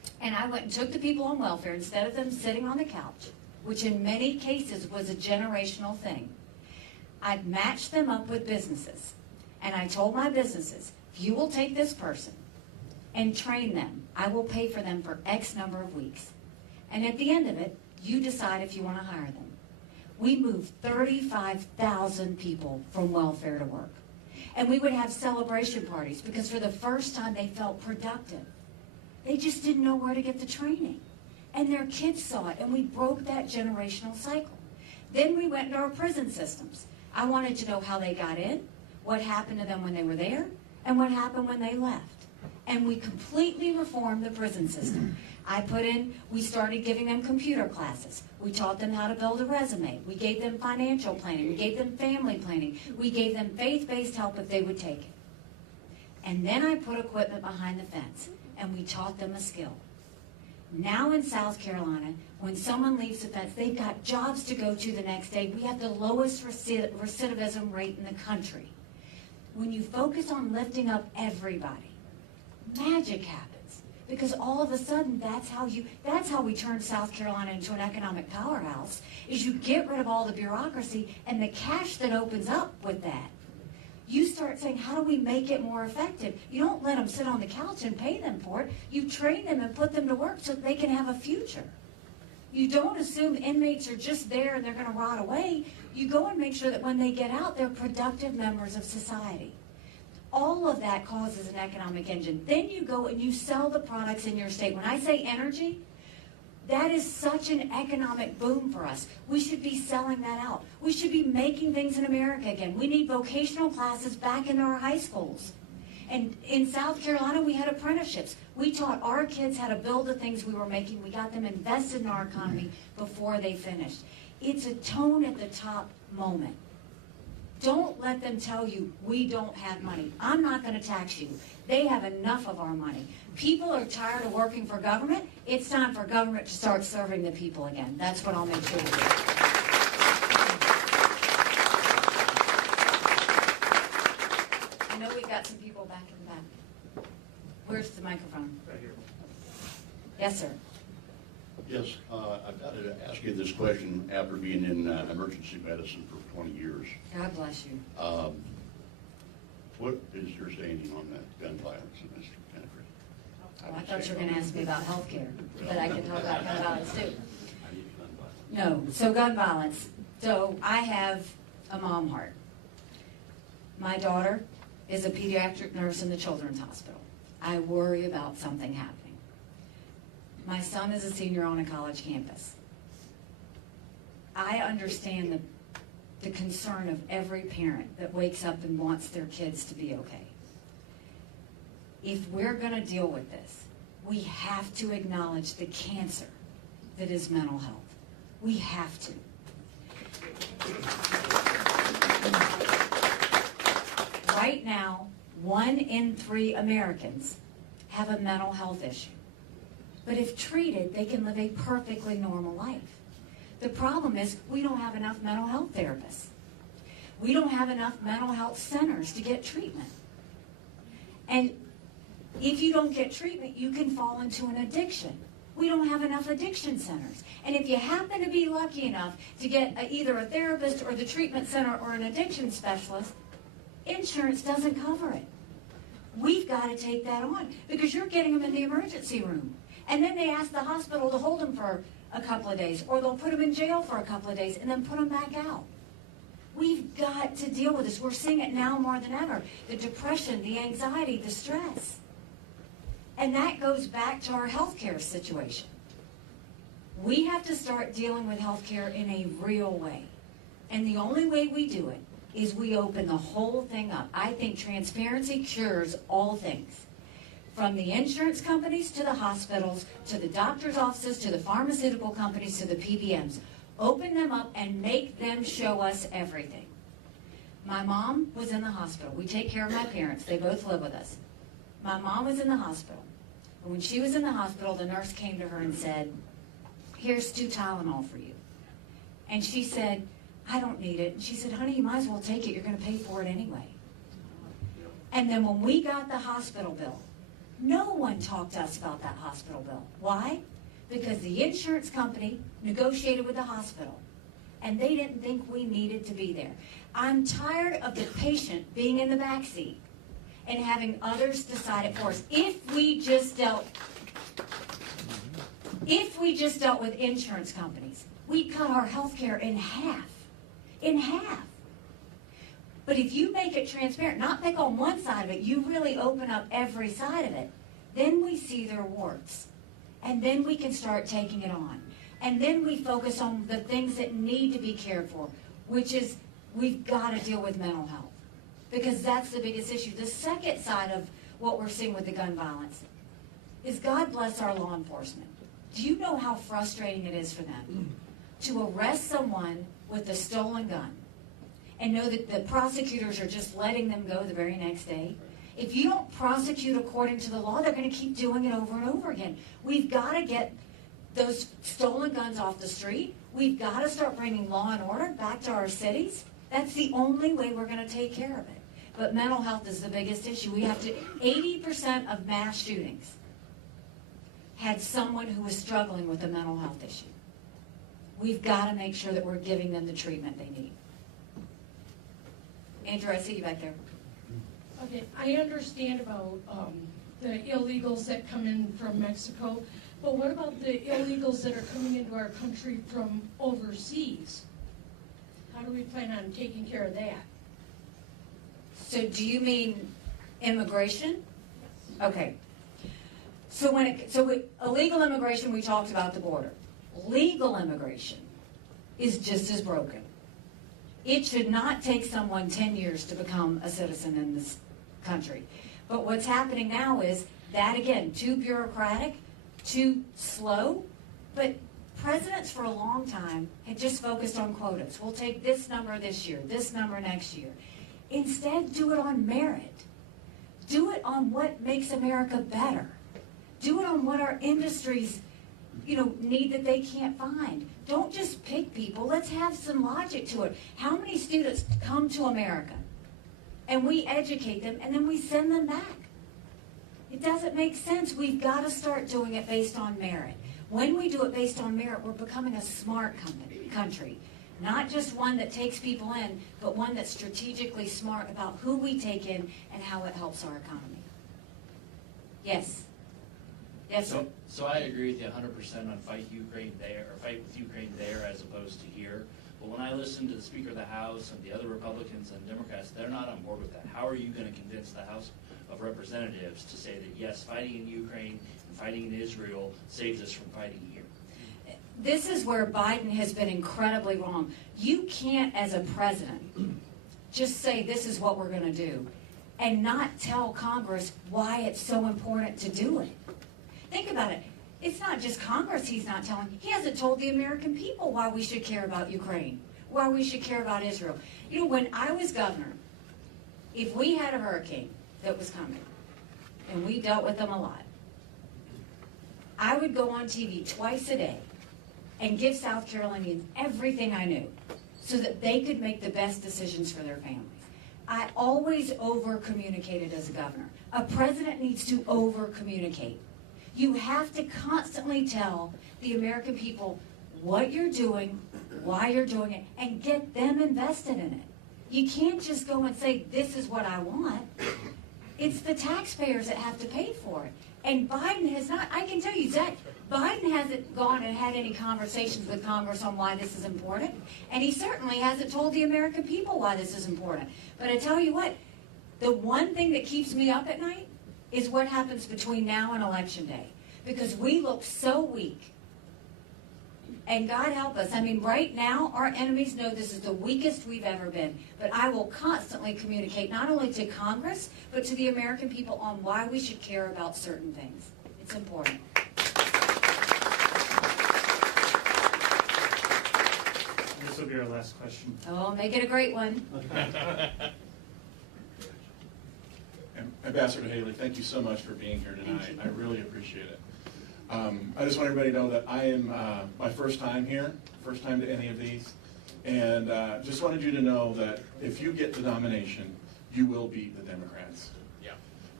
And I went and took the people on welfare, instead of them sitting on the couch, which in many cases was a generational thing, I matched them up with businesses. And I told my businesses, if you will take this person and train them, I will pay for them for X number of weeks. And at the end of it, you decide if you want to hire them. We moved 35,000 people from welfare to work. And we would have celebration parties because for the first time they felt productive. They just didn't know where to get the training. And their kids saw it, and we broke that generational cycle. Then we went into our prison systems. I wanted to know how they got in, what happened to them when they were there, and what happened when they left. And we completely reformed the prison system. We started giving them computer classes. We taught them how to build a resume. We gave them financial planning. We gave them family planning. We gave them faith-based help if they would take it. And then I put equipment behind the fence, and we taught them a skill. Now in South Carolina, when someone leaves the fence, they've got jobs to go to the next day. We have the lowest recidivism rate in the country. When you focus on lifting up everybody, magic happens. Because all of a sudden, that's how we turn South Carolina into an economic powerhouse, is you get rid of all the bureaucracy and the cash that opens up with that. You start saying, how do we make it more effective? You don't let them sit on the couch and pay them for it. You train them and put them to work so that they can have a future. You don't assume inmates are just there and they're going to rot away. You go and make sure that when they get out, they're productive members of society. All of that causes an economic engine. Then you go and you sell the products in your state. When I say energy, that is such an economic boom for us. We should be selling that out. We should be making things in America again. We need vocational classes back in our high schools. And in South Carolina, we had apprenticeships. We taught our kids how to build the things we were making. We got them invested in our economy before they finished. It's a tone at the top moment. Don't let them tell you we don't have money. I'm not going to tax you. They have enough of our money. People are tired of working for government. It's time for government to start serving the people again. That's what I'll make sure to do. I know we've got some people back in the back. Where's the microphone? Right here. Yes, sir. Yes, I've got to ask you this question after being in emergency medicine for 20 years. God bless you. What is your standing on that gun violence in this country? Oh, I thought you were going to ask me about health care, but I can talk about gun violence too. I need gun violence. No, so gun violence. So I have a mom heart. My daughter is a pediatric nurse in the Children's Hospital. I worry about something happening. My son is a senior on a college campus. I understand the concern of every parent that wakes up and wants their kids to be okay. If we're going to deal with this, we have to acknowledge the cancer that is mental health. We have to. Right now, 1 in 3 Americans have a mental health issue. But if treated, they can live a perfectly normal life. The problem is we don't have enough mental health therapists. We don't have enough mental health centers to get treatment. And if you don't get treatment, you can fall into an addiction. We don't have enough addiction centers. And if you happen to be lucky enough to get either a therapist or the treatment center or an addiction specialist, insurance doesn't cover it. We've got to take that on because you're getting them in the emergency room. And then they ask the hospital to hold them for a couple of days, or they'll put them in jail for a couple of days and then put them back out. We've got to deal with this. We're seeing it now more than ever. The depression, the anxiety, the stress. And that goes back to our healthcare situation. We have to start dealing with healthcare in a real way. And the only way we do it is we open the whole thing up. I think transparency cures all things. From the insurance companies to the hospitals, to the doctor's offices, to the pharmaceutical companies, to the PBMs. Open them up and make them show us everything. My mom was in the hospital. We take care of my parents. They both live with us. My mom was in the hospital. And when she was in the hospital, the nurse came to her and said, "Here's 2 Tylenol for you." And she said, "I don't need it." And she said, "Honey, you might as well take it. You're going to pay for it anyway." And then when we got the hospital bill, No one talked to us about that hospital bill. Why? Because the insurance company negotiated with the hospital, and they didn't think we needed to be there. I'm tired of the patient being in the back seat and having others decide it for us. If we just dealt with insurance companies, we'd cut our health care in half. In half. But if you make it transparent, not pick on one side of it, you really open up every side of it, then we see their warts. And then we can start taking it on. And then we focus on the things that need to be cared for, which is we've got to deal with mental health. Because that's the biggest issue. The second side of what we're seeing with the gun violence is God bless our law enforcement. Do you know how frustrating it is for them to arrest someone with a stolen gun and know that the prosecutors are just letting them go the very next day? If you don't prosecute according to the law, they're going to keep doing it over and over again. We've got to get those stolen guns off the street. We've got to start bringing law and order back to our cities. That's the only way we're going to take care of it. But mental health is the biggest issue. We have to, 80% of mass shootings had someone who was struggling with a mental health issue. We've got to make sure that we're giving them the treatment they need. Andrew, I see you back there. Okay, I understand about the illegals that come in from Mexico, but what about the illegals that are coming into our country from overseas? How do we plan on taking care of that? So do you mean immigration? Okay. So illegal immigration, we talked about the border. Legal immigration is just as broken. It should not take someone 10 years to become a citizen in this country. But what's happening now is that, again, too bureaucratic, too slow. But presidents for a long time had just focused on quotas. We'll take this number this year, this number next year. Instead, do it on merit. Do it on what makes America better. Do it on what our industries, need that they can't find. Don't just pick people. Let's have some logic to it. How many students come to America and we educate them and then we send them back? It doesn't make sense. We've got to start doing it based on merit. When we do it based on merit, we're becoming a smart country. Not just one that takes people in, but one that's strategically smart about who we take in and how it helps our economy. Yes. Yes, sir. So I agree with you 100% on fight Ukraine there, or fight with Ukraine there as opposed to here. But when I listen to the Speaker of the House and the other Republicans and Democrats, they're not on board with that. How are you going to convince the House of Representatives to say that, yes, fighting in Ukraine and fighting in Israel saves us from fighting here? This is where Biden has been incredibly wrong. You can't, as a president, just say this is what we're going to do and not tell Congress why it's so important to do it. Think about it. It's not just Congress he's not telling. He hasn't told the American people why we should care about Ukraine, why we should care about Israel. When I was governor, if we had a hurricane that was coming, and we dealt with them a lot, I would go on TV twice a day and give South Carolinians everything I knew so that they could make the best decisions for their families. I always over-communicated as a governor. A president needs to over-communicate. You have to constantly tell the American people what you're doing, why you're doing it, and get them invested in it. You can't just go and say, this is what I want. It's the taxpayers that have to pay for it. And Biden has not, I can tell you, Zach, Biden hasn't gone and had any conversations with Congress on why this is important. And he certainly hasn't told the American people why this is important. But I tell you what, the one thing that keeps me up at night is what happens between now and Election Day. Because we look so weak. And God help us. Right now, our enemies know this is the weakest we've ever been. But I will constantly communicate, not only to Congress, but to the American people on why we should care about certain things. It's important. This will be our last question. Oh, make it a great one. Ambassador Haley, thank you so much for being here tonight. I really appreciate it. I just want everybody to know that I am my first time here, first time to any of these, and just wanted you to know that if you get the nomination, you will beat the Democrats. Yeah.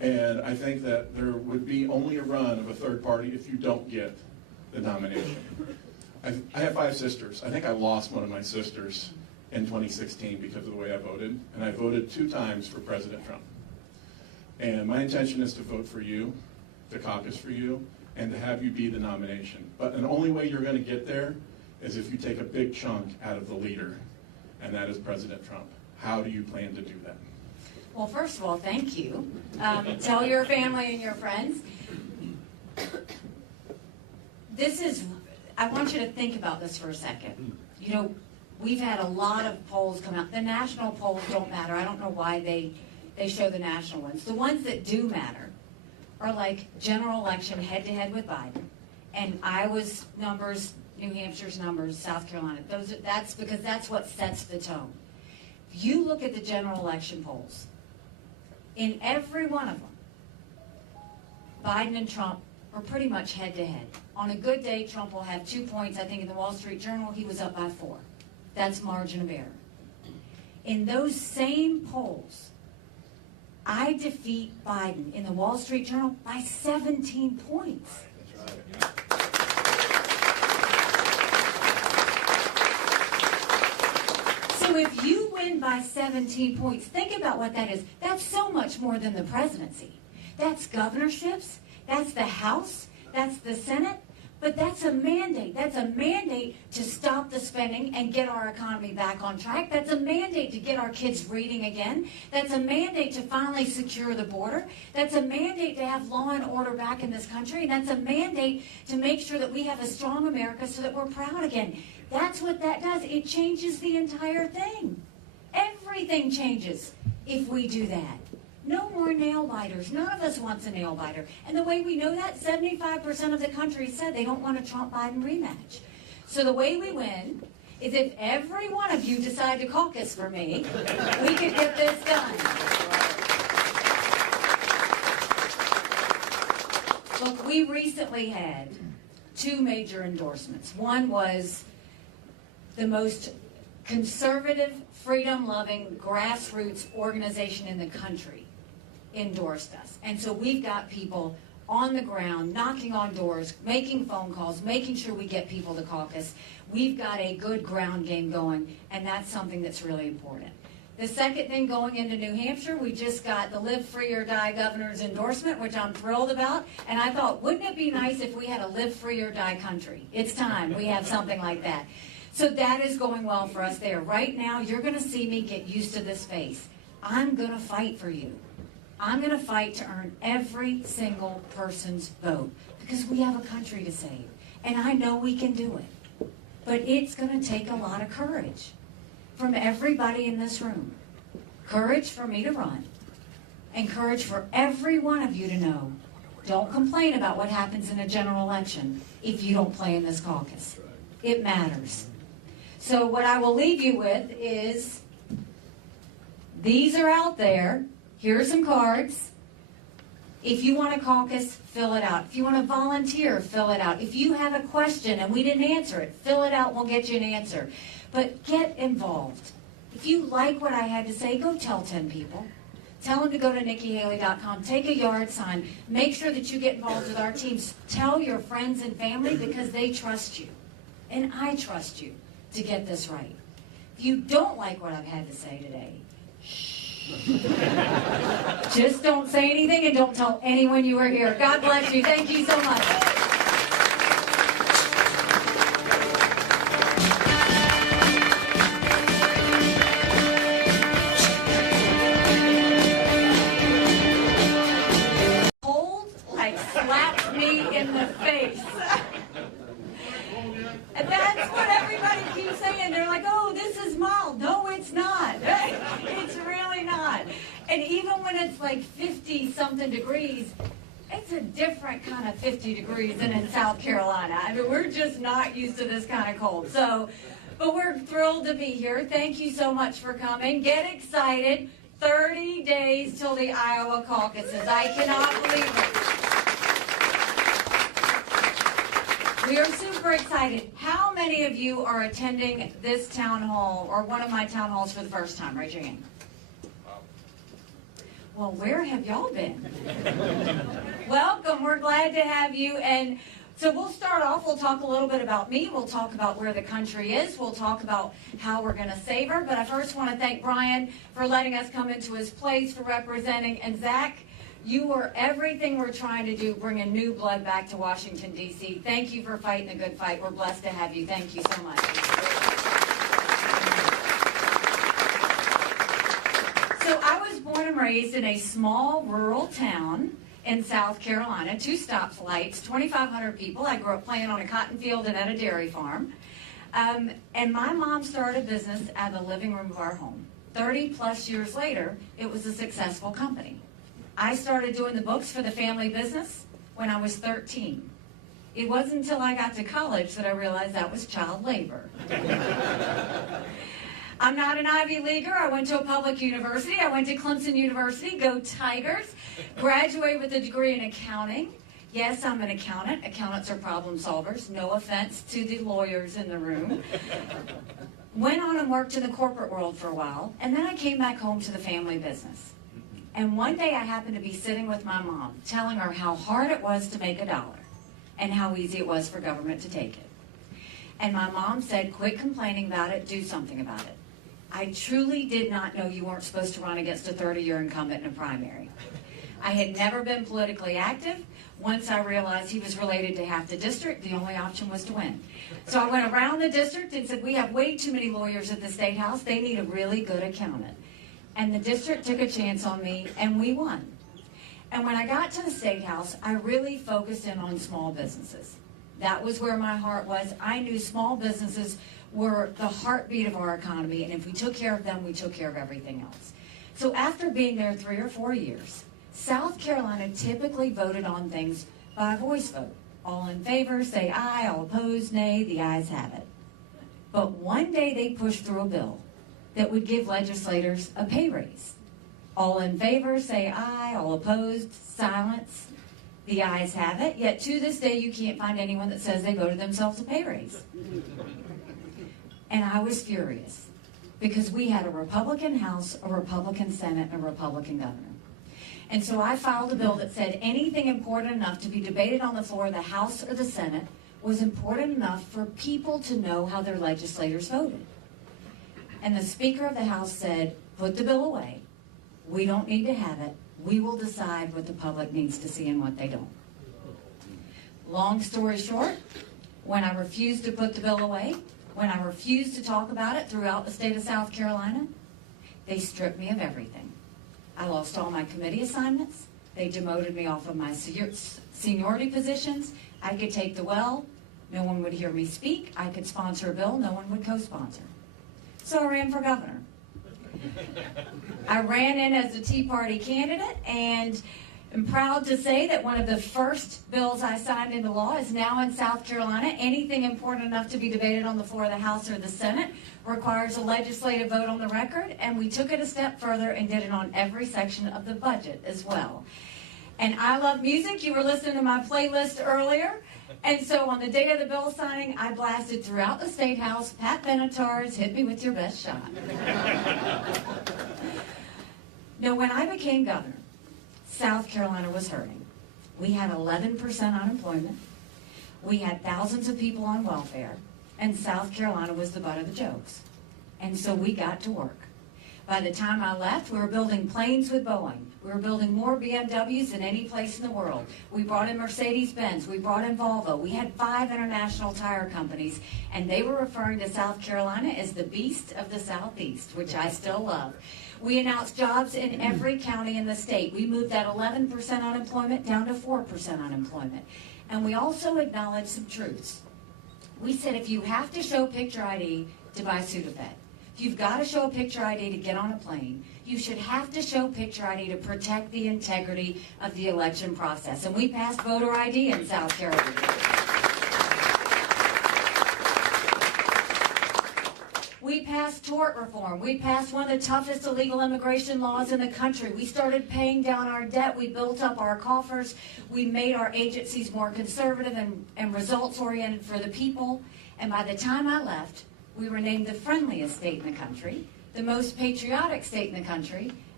And I think that there would be only a run of a third party if you don't get the nomination. I have 5 sisters. I think I lost one of my sisters in 2016 because of the way I voted, and I voted 2 times for President Trump. And my intention is to vote for you, to caucus for you, and to have you be the nomination. But the only way you're going to get there is if you take a big chunk out of the leader, and that is President Trump. How do you plan to do that? Well, first of all, thank you. Tell your family and your friends. I want you to think about this for a second. You know, we've had a lot of polls come out. The national polls don't matter. I don't know why they show the national ones. The ones that do matter are like general election head-to-head with Biden, and Iowa's numbers, New Hampshire's numbers, South Carolina. That's because that's what sets the tone. If you look at the general election polls, in every one of them, Biden and Trump are pretty much head-to-head. On a good day, Trump will have 2 points. I think in the Wall Street Journal, he was up by 4. That's margin of error. In those same polls, I defeat Biden in the Wall Street Journal by 17 points. So if you win by 17 points, think about what that is. That's so much more than the presidency. That's governorships, that's the House, that's the Senate, but that's a mandate. That's a mandate to stop the spending and get our economy back on track. That's a mandate to get our kids reading again. That's a mandate to finally secure the border. That's a mandate to have law and order back in this country. And that's a mandate to make sure that we have a strong America so that we're proud again. That's what that does. It changes the entire thing. Everything changes if we do that. No more nail biters. None of us wants a nail biter. And the way we know that, 75% of the country said they don't want a Trump-Biden rematch. So the way we win is if every one of you decide to caucus for me, we could get this done. Look, we recently had 2 major endorsements. One was the most conservative, freedom-loving, grassroots organization in the country endorsed us. And so we've got people on the ground, knocking on doors, making phone calls, making sure we get people to caucus. We've got a good ground game going, and that's something that's really important. The second thing, going into New Hampshire, we just got the Live Free or Die governor's endorsement, which I'm thrilled about. And I thought, wouldn't it be nice if we had a Live Free or Die country? It's time we have something like that. So that is going well for us there. Right now, you're going to see me get used to this face. I'm going to fight for you. I'm going to fight to earn every single person's vote because we have a country to save. And I know we can do it. But it's going to take a lot of courage from everybody in this room. Courage for me to run. And courage for every one of you to know. Don't complain about what happens in a general election if you don't play in this caucus. It matters. So what I will leave you with is, these are out there. Here are some cards. If you want to caucus, fill it out. If you want to volunteer, fill it out. If you have a question and we didn't answer it, fill it out. We'll get you an answer. But get involved. If you like what I had to say, go tell 10 people. Tell them to go to NikkiHaley.com. Take a yard sign. Make sure that you get involved with our teams. Tell your friends and family because they trust you. And I trust you to get this right. If you don't like what I've had to say today, shh. Just don't say anything and don't tell anyone you were here. God bless you. Thank you so much. Cold, like slapped me in the face. And that's what everybody keeps saying. They're like, oh, this is mild. No, it's not. It's really not. And even when it's like 50-something degrees, it's a different kind of 50 degrees than in South Carolina. I mean, we're just not used to this kind of cold. So, but we're thrilled to be here. Thank you so much for coming. Get excited. 30 days till the Iowa caucuses. I cannot believe it. We are super excited. How many of you are attending this town hall or one of my town halls for the first time? Raise your hand. Well, where have y'all been? Welcome, we're glad to have you. And so we'll start off, we'll talk a little bit about me, we'll talk about where the country is, we'll talk about how we're going to save her. But I first want to thank Brian for letting us come into his place, for representing. And Zach, you were everything we're trying to do, bringing new blood back to Washington, D.C. Thank you for fighting a good fight. We're blessed to have you. Thank you so much. So I was born and raised in a small rural town in South Carolina, 2 stoplights, 2,500 people. I grew up playing on a cotton field and at a dairy farm. And my mom started a business out of the living room of our home. 30 plus years later, it was a successful company. I started doing the books for the family business when I was 13. It wasn't until I got to college that I realized that was child labor. I'm not an Ivy Leaguer. I went to a public university. I went to Clemson University. Go Tigers. Graduated with a degree in accounting. Yes, I'm an accountant. Accountants are problem solvers. No offense to the lawyers in the room. Went on and worked in the corporate world for a while, and then I came back home to the family business. And one day I happened to be sitting with my mom, telling her how hard it was to make $1 and how easy it was for government to take it. And my mom said, quit complaining about it, do something about it. I truly did not know you weren't supposed to run against a 30-year incumbent in a primary. I had never been politically active. Once I realized he was related to half the district, the only option was to win. So I went around the district and said, we have way too many lawyers at the State House. They need a really good accountant. And the district took a chance on me, and we won. And when I got to the State House, I really focused in on small businesses. That was where my heart was. I knew small businesses were the heartbeat of our economy, and if we took care of them, we took care of everything else. So after being there 3 or 4 years, South Carolina typically voted on things by voice vote. All in favor, say aye. All opposed, nay. The ayes have it. But one day they pushed through a bill that would give legislators a pay raise. All in favor, say aye. All opposed, silence. The ayes have it. Yet to this day, you can't find anyone that says they voted themselves a pay raise. And I was furious because we had a Republican House, a Republican Senate, and a Republican governor. And so I filed a bill that said anything important enough to be debated on the floor of the House or the Senate was important enough for people to know how their legislators voted. And the Speaker of the House said, put the bill away. We don't need to have it. We will decide what the public needs to see and what they don't. Long story short, when I refused to put the bill away, when I refused to talk about it throughout the state of South Carolina, they stripped me of everything. I lost all my committee assignments. They demoted me off of my seniority positions. I could take the well. No one would hear me speak. I could sponsor a bill. No one would co-sponsor. So I ran for governor. I ran in as a Tea Party candidate, and I'm proud to say that one of the first bills I signed into law is now in South Carolina. Anything important enough to be debated on the floor of the House or the Senate requires a legislative vote on the record, and we took it a step further and did it on every section of the budget as well. And I love music. You were listening to my playlist earlier. And so on the day of the bill signing, I blasted throughout the State House, Pat Benatar's Hit Me With Your Best Shot. Now, when I became governor, South Carolina was hurting. We had 11% unemployment. We had thousands of people on welfare. And South Carolina was the butt of the jokes. And so we got to work. By the time I left, we were building planes with Boeing. We were building more BMWs than any place in the world. We brought in Mercedes-Benz. We brought in Volvo. We had 5 international tire companies, and they were referring to South Carolina as the beast of the Southeast, which I still love. We announced jobs in every county in the state. We moved that 11% unemployment down to 4% unemployment. And we also acknowledged some truths. We said if you have to show picture ID to buy Sudafed, if you've got to show a picture ID to get on a plane, you should have to show picture ID to protect the integrity of the election process. And we passed voter ID in South Carolina. We passed tort reform. We passed one of the toughest illegal immigration laws in the country. We started paying down our debt. We built up our coffers. We made our agencies more conservative and results-oriented for the people. And by the time I left, we were named the friendliest state in the country, the most patriotic state in the country,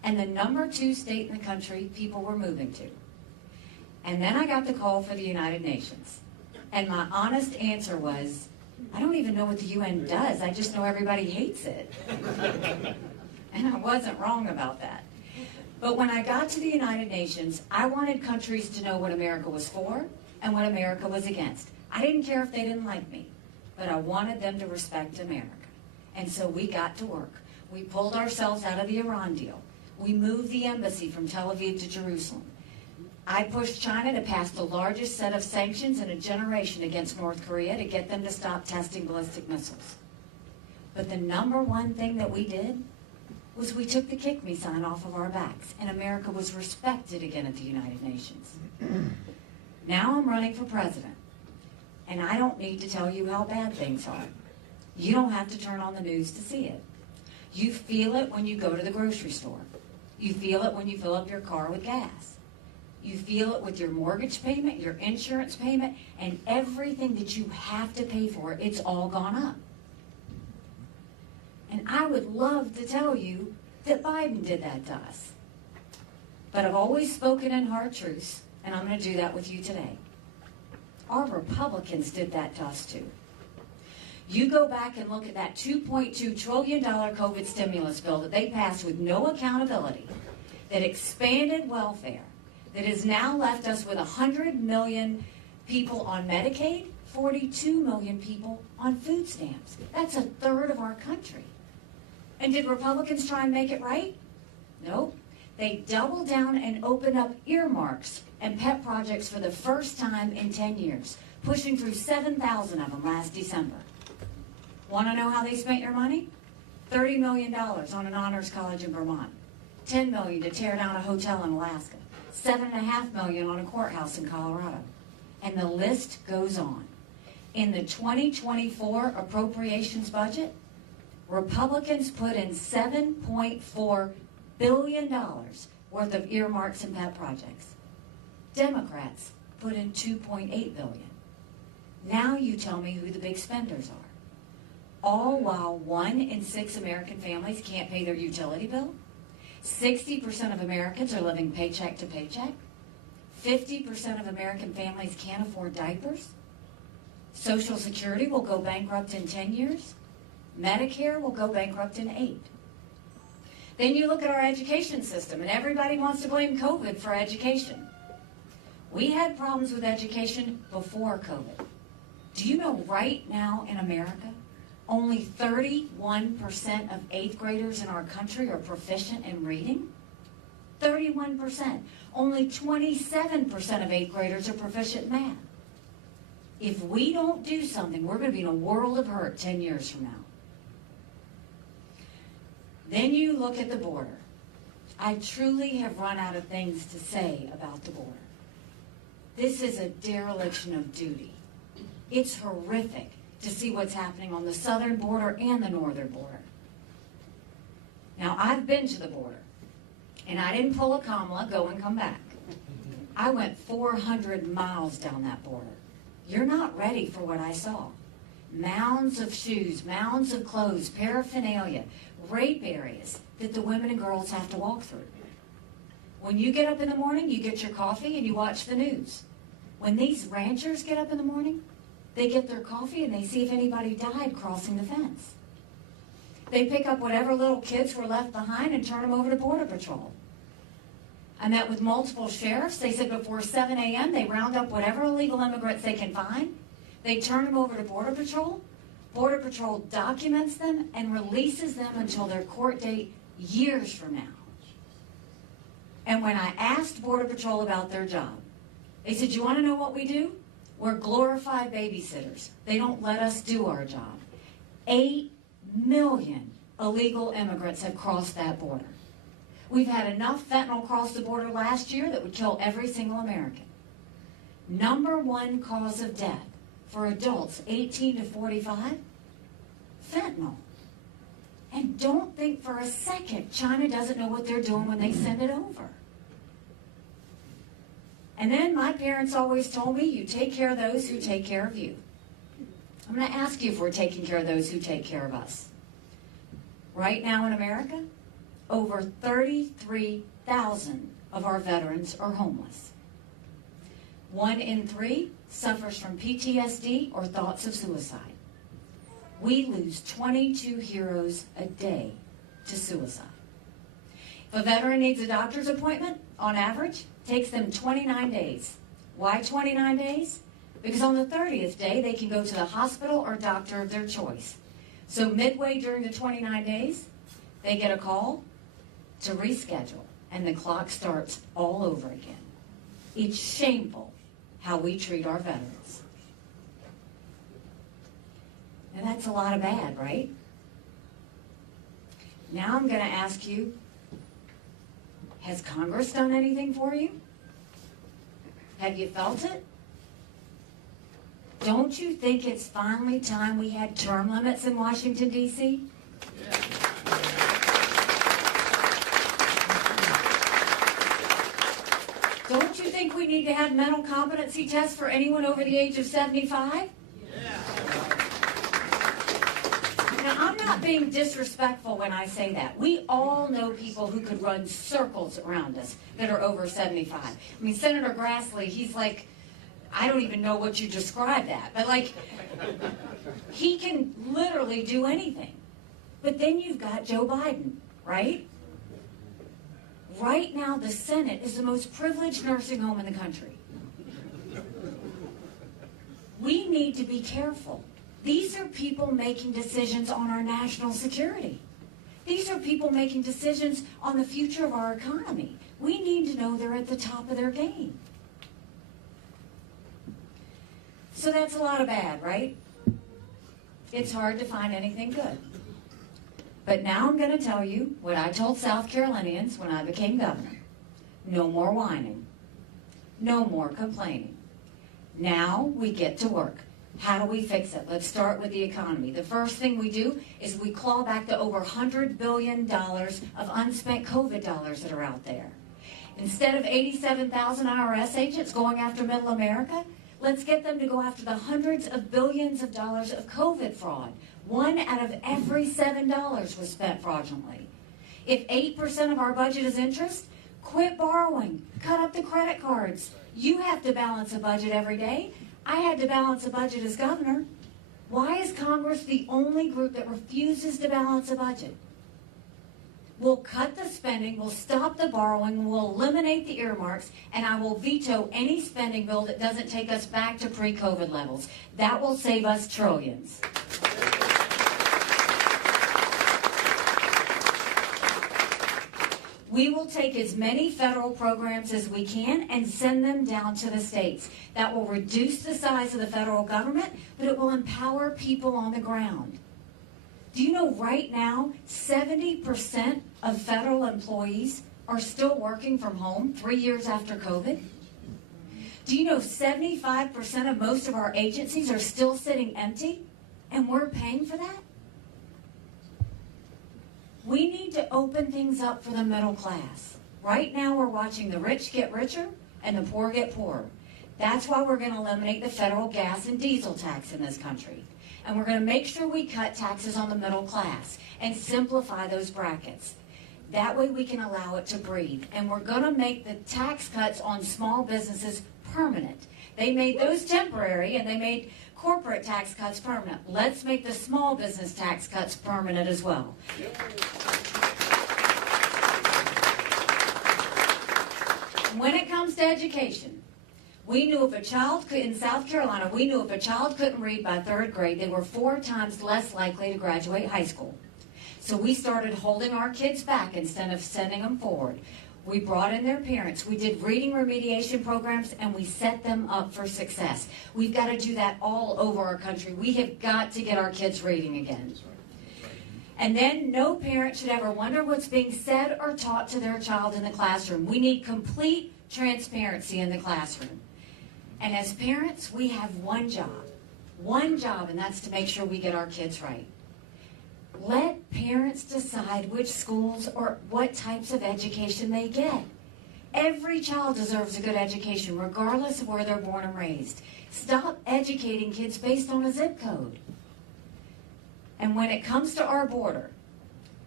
and the number 2 state in the country people were moving to. And then I got the call for the United Nations. And my honest answer was, I don't even know what the UN does. I just know everybody hates it. And I wasn't wrong about that. But when I got to the United Nations, I wanted countries to know what America was for and what America was against. I didn't care if they didn't like me, but I wanted them to respect America. And so we got to work. We pulled ourselves out of the Iran deal. We moved the embassy from Tel Aviv to Jerusalem. I pushed China to pass the largest set of sanctions in a generation against North Korea to get them to stop testing ballistic missiles. But the number one thing that we did was we took the kick me sign off of our backs, and America was respected again at the United Nations. Now I'm running for president, and I don't need to tell you how bad things are. You don't have to turn on the news to see it. You feel it when you go to the grocery store. You feel it when you fill up your car with gas. You feel it with your mortgage payment, your insurance payment, and everything that you have to pay for. It's all gone up. And I would love to tell you that Biden did that to us. But I've always spoken in hard truths, and I'm going to do that with you today. Our Republicans did that to us too. You go back and look at that $2.2 trillion COVID stimulus bill that they passed with no accountability, that expanded welfare, that has now left us with 100 million people on Medicaid, 42 million people on food stamps. That's a third of our country. And did Republicans try and make it right? Nope. They doubled down and opened up earmarks and pet projects for the first time in 10 years, pushing through 7,000 of them last December. Want to know how they spent your money? $30 million on an honors college in Vermont, $10 million to tear down a hotel in Alaska, $7.5 million on a courthouse in Colorado. And the list goes on. In the 2024 appropriations budget, Republicans put in $7.4 billion worth of earmarks and pet projects. Democrats put in $2.8 billion. Now you tell me who the big spenders are. All while 1 in 6 American families can't pay their utility bill. 60% of Americans are living paycheck to paycheck. 50% of American families can't afford diapers. Social Security will go bankrupt in 10 years. Medicare will go bankrupt in 8. Then you look at our education system, and everybody wants to blame COVID for education. We had problems with education before COVID. Do you know right now in America, only 31% of 8th graders in our country are proficient in reading? 31%. Only 27% of 8th graders are proficient in math. If we don't do something, we're going to be in a world of hurt 10 years from now. Then you look at the border. I truly have run out of things to say about the border. This is a dereliction of duty. It's horrific to see what's happening on the southern border and the northern border. Now, I've been to the border, and I didn't pull a Kamala, go and come back. I went 400 miles down that border. You're not ready for what I saw. Mounds of shoes, mounds of clothes, paraphernalia, rape areas that the women and girls have to walk through. When you get up in the morning, you get your coffee and you watch the news. When these ranchers get up in the morning, they get their coffee and they see if anybody died crossing the fence. They pick up whatever little kids were left behind and turn them over to Border Patrol. I met with multiple sheriffs. They said before 7 a.m. they round up whatever illegal immigrants they can find. They turn them over to Border Patrol. Border Patrol documents them and releases them until their court date years from now. And when I asked Border Patrol about their job, they said, you want to know what we do? We're glorified babysitters. They don't let us do our job. 8 million illegal immigrants have crossed that border. We've had enough fentanyl cross the border last year that would kill every single American. Number 1 cause of death for adults 18 to 45, fentanyl. And don't think for a second China doesn't know what they're doing when they send it over. And then my parents always told me, you take care of those who take care of you. I'm going to ask you if we're taking care of those who take care of us. Right now in America, over 33,000 of our veterans are homeless. 1 in 3 suffers from PTSD or thoughts of suicide. We lose 22 heroes a day to suicide. If a veteran needs a doctor's appointment, on average, it takes them 29 days. Why 29 days? Because on the 30th day, they can go to the hospital or doctor of their choice. So midway during the 29 days, they get a call to reschedule, and the clock starts all over again. It's shameful how we treat our veterans. And that's a lot of bad, right? Now I'm going to ask you, has Congress done anything for you? Have you felt it? Don't you think it's finally time we had term limits in Washington, D.C.? Yeah. Don't you think we need to have mental competency tests for anyone over the age of 75? Now, I'm not being disrespectful when I say that. We all know people who could run circles around us that are over 75. I mean, Senator Grassley, he's like, I don't even know what you describe that, but like, he can literally do anything. But then you've got Joe Biden, right? Right now, the Senate is the most privileged nursing home in the country. We need to be careful. These are people making decisions on our national security. These are people making decisions on the future of our economy. We need to know they're at the top of their game. So that's a lot of bad, right? It's hard to find anything good. But now I'm going to tell you what I told South Carolinians when I became governor. No more whining. No more complaining. Now we get to work. How do we fix it? Let's start with the economy. The first thing we do is we claw back the over $100 billion of unspent COVID dollars that are out there. Instead of 87,000 IRS agents going after middle America, let's get them to go after the hundreds of billions of dollars of COVID fraud. 1 out of every $7 was spent fraudulently. If 8% of our budget is interest, quit borrowing. Cut up the credit cards. You have to balance a budget every day. I had to balance a budget as governor. Why is Congress the only group that refuses to balance a budget? We'll cut the spending, we'll stop the borrowing, we'll eliminate the earmarks, and I will veto any spending bill that doesn't take us back to pre-COVID levels. That will save us trillions. We will take as many federal programs as we can and send them down to the states. That will reduce the size of the federal government, but it will empower people on the ground. Do you know right now 70% of federal employees are still working from home 3 years after COVID? Do you know 75% of most of our agencies are still sitting empty and we're paying for that? We need to open things up for the middle class. Right now we're watching the rich get richer and the poor get poorer. That's why we're going to eliminate the federal gas and diesel tax in this country. And we're going to make sure we cut taxes on the middle class and simplify those brackets. That way we can allow it to breathe. And we're going to make the tax cuts on small businesses permanent. They made those temporary and they made corporate tax cuts permanent. Let's make the small business tax cuts permanent as well. When it comes to education, we knew if a child could, in South Carolina, we knew if a child couldn't read by 3rd grade, they were 4 times less likely to graduate high school. So we started holding our kids back instead of sending them forward. We brought in their parents. We did reading remediation programs, and we set them up for success. We've got to do that all over our country. We have got to get our kids reading again. And then no parent should ever wonder what's being said or taught to their child in the classroom. We need complete transparency in the classroom. And as parents, we have one job, and that's to make sure we get our kids right. Let parents decide which schools or what types of education they get. Every child deserves a good education, regardless of where they're born and raised. Stop educating kids based on a zip code. And when it comes to our border,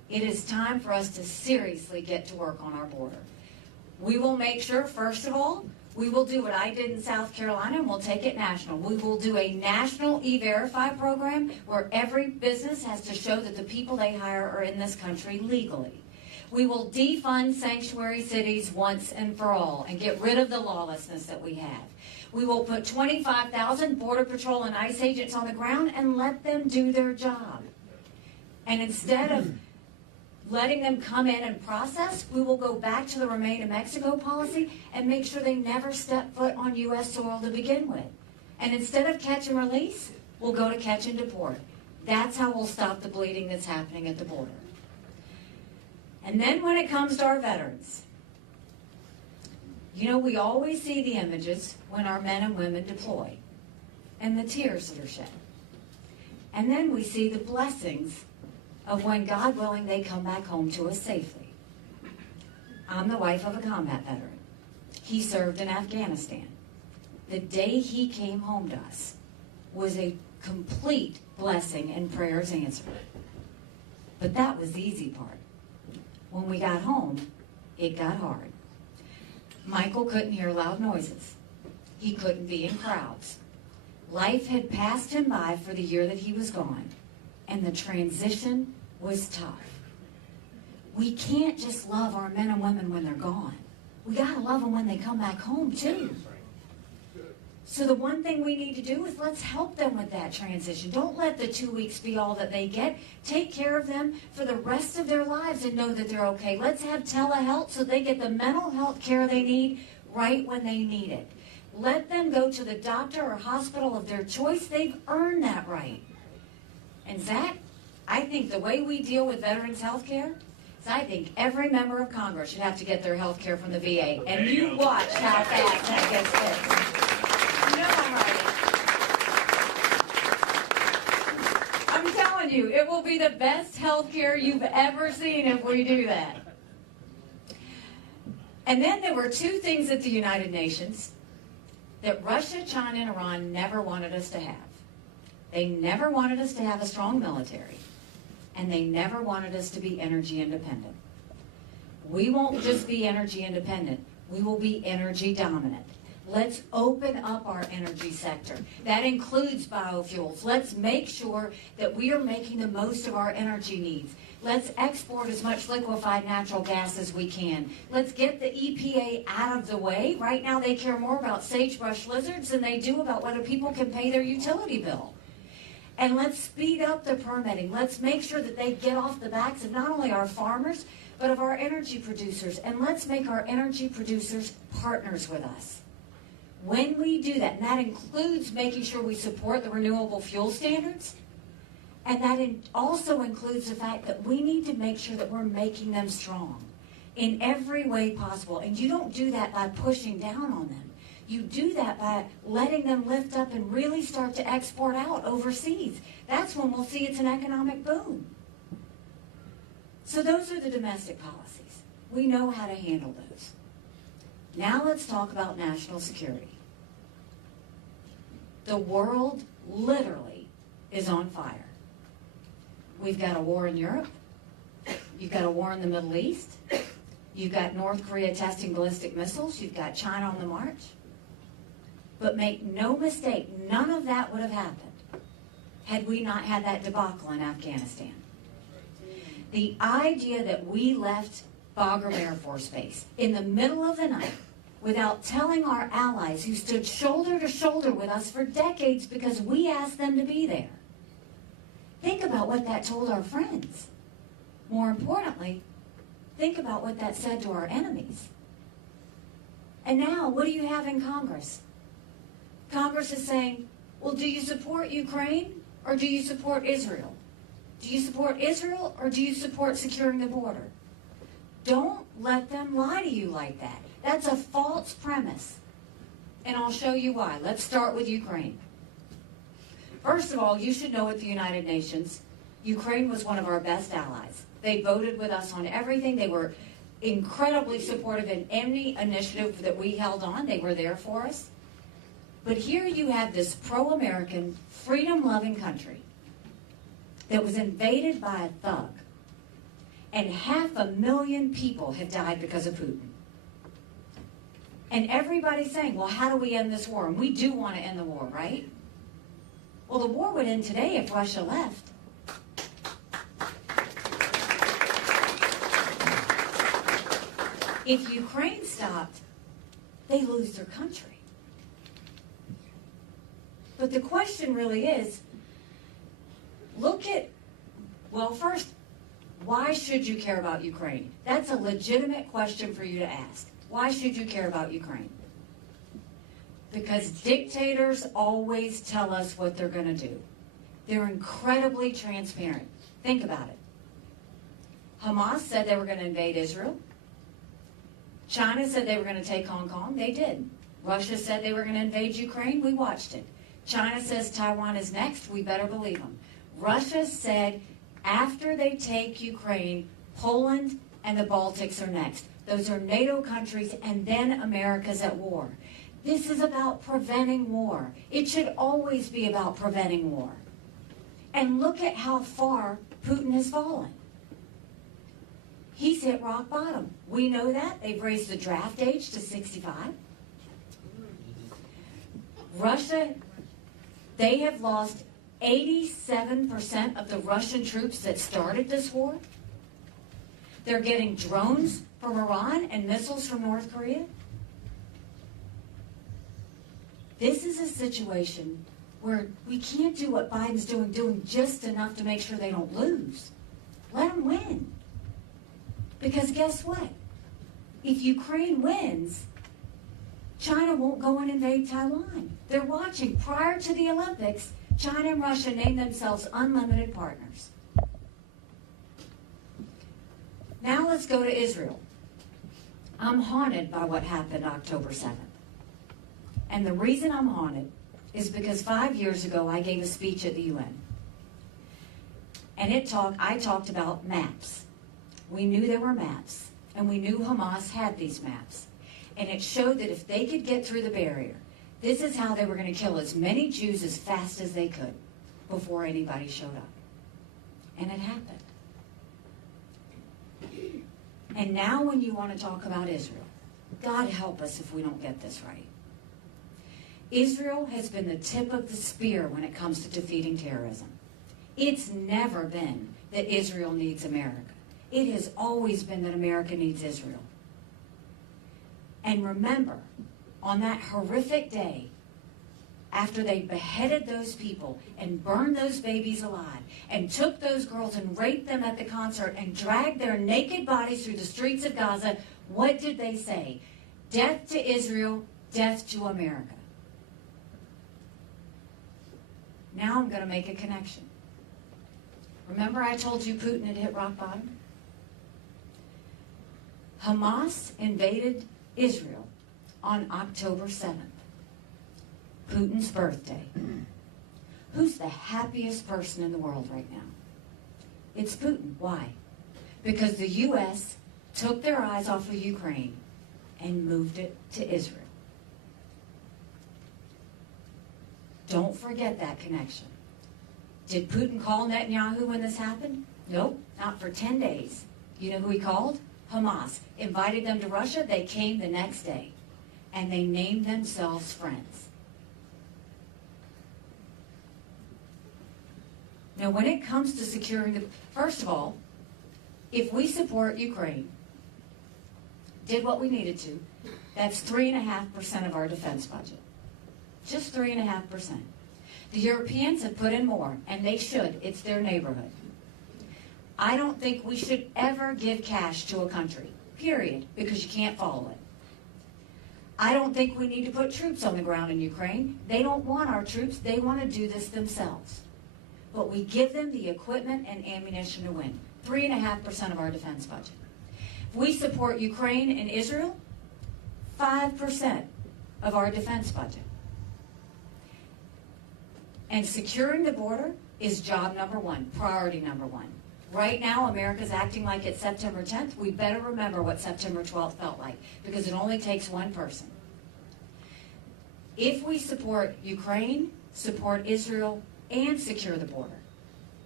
It is time for us to seriously get to work on our border. We will make sure, first of all, we will do what I did in South Carolina, and we'll take it national. We will do a national E-Verify program where every business has to show that the people they hire are in this country legally. We will defund sanctuary cities once and for all and get rid of the lawlessness that we have. We will put 25,000 Border Patrol and ICE agents on the ground and let them do their job. And instead of letting them come in and process, we will go back to the Remain in Mexico policy and make sure they never step foot on U.S. soil to begin with. And instead of catch and release, we'll go to catch and deport. That's how we'll stop the bleeding that's happening at the border. And then when it comes to our veterans, you know, we always see the images when our men and women deploy and the tears that are shed. And then we see the blessings of when, God willing, they come back home to us safely. I'm the wife of a combat veteran. He served in Afghanistan. The day he came home to us was a complete blessing and prayers answered. But that was the easy part. When we got home, it got hard. Michael couldn't hear loud noises. He couldn't be in crowds. Life had passed him by for the year that he was gone, and the transition was tough. We can't just love our men and women when they're gone. We gotta love them when they come back home too. So the one thing we need to do is let's help them with that transition. Don't let the 2 weeks be all that they get. Take care of them for the rest of their lives and know that they're okay. Let's have telehealth so they get the mental health care they need right when they need it. Let them go to the doctor or hospital of their choice. They've earned that right. And Zach, I think the way we deal with veterans' health care is I think every member of Congress should have to get their health care from the VA. And you watch how fast that gets fixed. You know I'm right. I'm telling you, it will be the best health care you've ever seen if we do that. And then there were two things at the United Nations that Russia, China, and Iran never wanted us to have. They never wanted us to have a strong military, and they never wanted us to be energy independent. We won't just be energy independent, we will be energy dominant. Let's open up our energy sector. That includes biofuels. Let's make sure that we are making the most of our energy needs. Let's export as much liquefied natural gas as we can. Let's get the EPA out of the way. Right now they care more about sagebrush lizards than they do about whether people can pay their utility bill. And let's speed up the permitting. Let's make sure that they get off the backs of not only our farmers, but of our energy producers. And let's make our energy producers partners with us. When we do that, and that includes making sure we support the renewable fuel standards, and that also includes the fact that we need to make sure that we're making them strong in every way possible. And you don't do that by pushing down on them. You do that by letting them lift up and really start to export out overseas. That's when we'll see it's an economic boom. So those are the domestic policies. We know how to handle those. Now let's talk about national security. The world literally is on fire. We've got a war in Europe. You've got a war in the Middle East. You've got North Korea testing ballistic missiles. You've got China on the march. But make no mistake, none of that would have happened had we not had that debacle in Afghanistan. The idea that we left Bagram Air Force Base in the middle of the night without telling our allies who stood shoulder to shoulder with us for decades because we asked them to be there. Think about what that told our friends. More importantly, think about what that said to our enemies. And now, what do you have in Congress? Congress is saying, well, do you support Ukraine or do you support Israel? Do you support Israel or do you support securing the border? Don't let them lie to you like that. That's a false premise. And I'll show you why. Let's start with Ukraine. First of all, you should know at the United Nations, Ukraine was one of our best allies. They voted with us on everything. They were incredibly supportive in any initiative that we held on. They were there for us. But here you have this pro-American, freedom-loving country that was invaded by a thug. And 500,000 people have died because of Putin. And everybody's saying, well, how do we end this war? And we do want to end the war, right? Well, the war would end today if Russia left. If Ukraine stopped, they lose their country. But the question really is, well, first, why should you care about Ukraine? That's a legitimate question for you to ask. Why should you care about Ukraine? Because dictators always tell us what they're going to do. They're incredibly transparent. Think about it. Hamas said they were going to invade Israel. China said they were going to take Hong Kong. They did. Russia said they were going to invade Ukraine. We watched it. China says Taiwan is next. We better believe them. Russia said after they take Ukraine, Poland and the Baltics are next. Those are NATO countries, and then America's at war. This is about preventing war. It should always be about preventing war. And look at how far Putin has fallen. He's hit rock bottom. We know that. They've raised the draft age to 65. Russia, they have lost 87% of the Russian troops that started this war. They're getting drones from Iran and missiles from North Korea. This is a situation where we can't do what Biden's doing just enough to make sure they don't lose. Let them win. Because guess what? If Ukraine wins, China won't go and invade Taiwan. They're watching. Prior to the Olympics, China and Russia named themselves unlimited partners. Now let's go to Israel. I'm haunted by what happened October 7th. And the reason I'm haunted is because 5 years ago I gave a speech at the UN. And I talked about maps. We knew there were maps, and we knew Hamas had these maps. And it showed that if they could get through the barrier, this is how they were going to kill as many Jews as fast as they could before anybody showed up. And it happened. And now when you want to talk about Israel, God help us if we don't get this right. Israel has been the tip of the spear when it comes to defeating terrorism. It's never been that Israel needs America. It has always been that America needs Israel. And remember, on that horrific day, after they beheaded those people and burned those babies alive and took those girls and raped them at the concert and dragged their naked bodies through the streets of Gaza, what did they say? Death to Israel, death to America. Now I'm going to make a connection. Remember I told you Putin had hit rock bottom? Hamas invaded Israel on October 7th, Putin's birthday. Who's the happiest person in the world right now? It's Putin. Why? Because the U.S. took their eyes off of Ukraine and moved it to Israel. Don't forget that connection. Did Putin call Netanyahu when this happened? Nope, not for 10 days. You know who he called? Hamas. Invited them to Russia. They came the next day. And they named themselves friends. Now, when it comes to securing first of all, if we support Ukraine, did what we needed to, that's 3.5% of our defense budget. Just 3.5%. The Europeans have put in more, and they should. It's their neighborhood. I don't think we should ever give cash to a country, period, because you can't follow it. I don't think we need to put troops on the ground in Ukraine. They don't want our troops. They want to do this themselves. But we give them the equipment and ammunition to win. 3.5% of our defense budget. If we support Ukraine and Israel, 5% of our defense budget. And securing the border is job number one, priority number one. Right now, America's acting like it's September 10th. We better remember what September 12th felt like, because it only takes one person. If we support Ukraine, support Israel, and secure the border,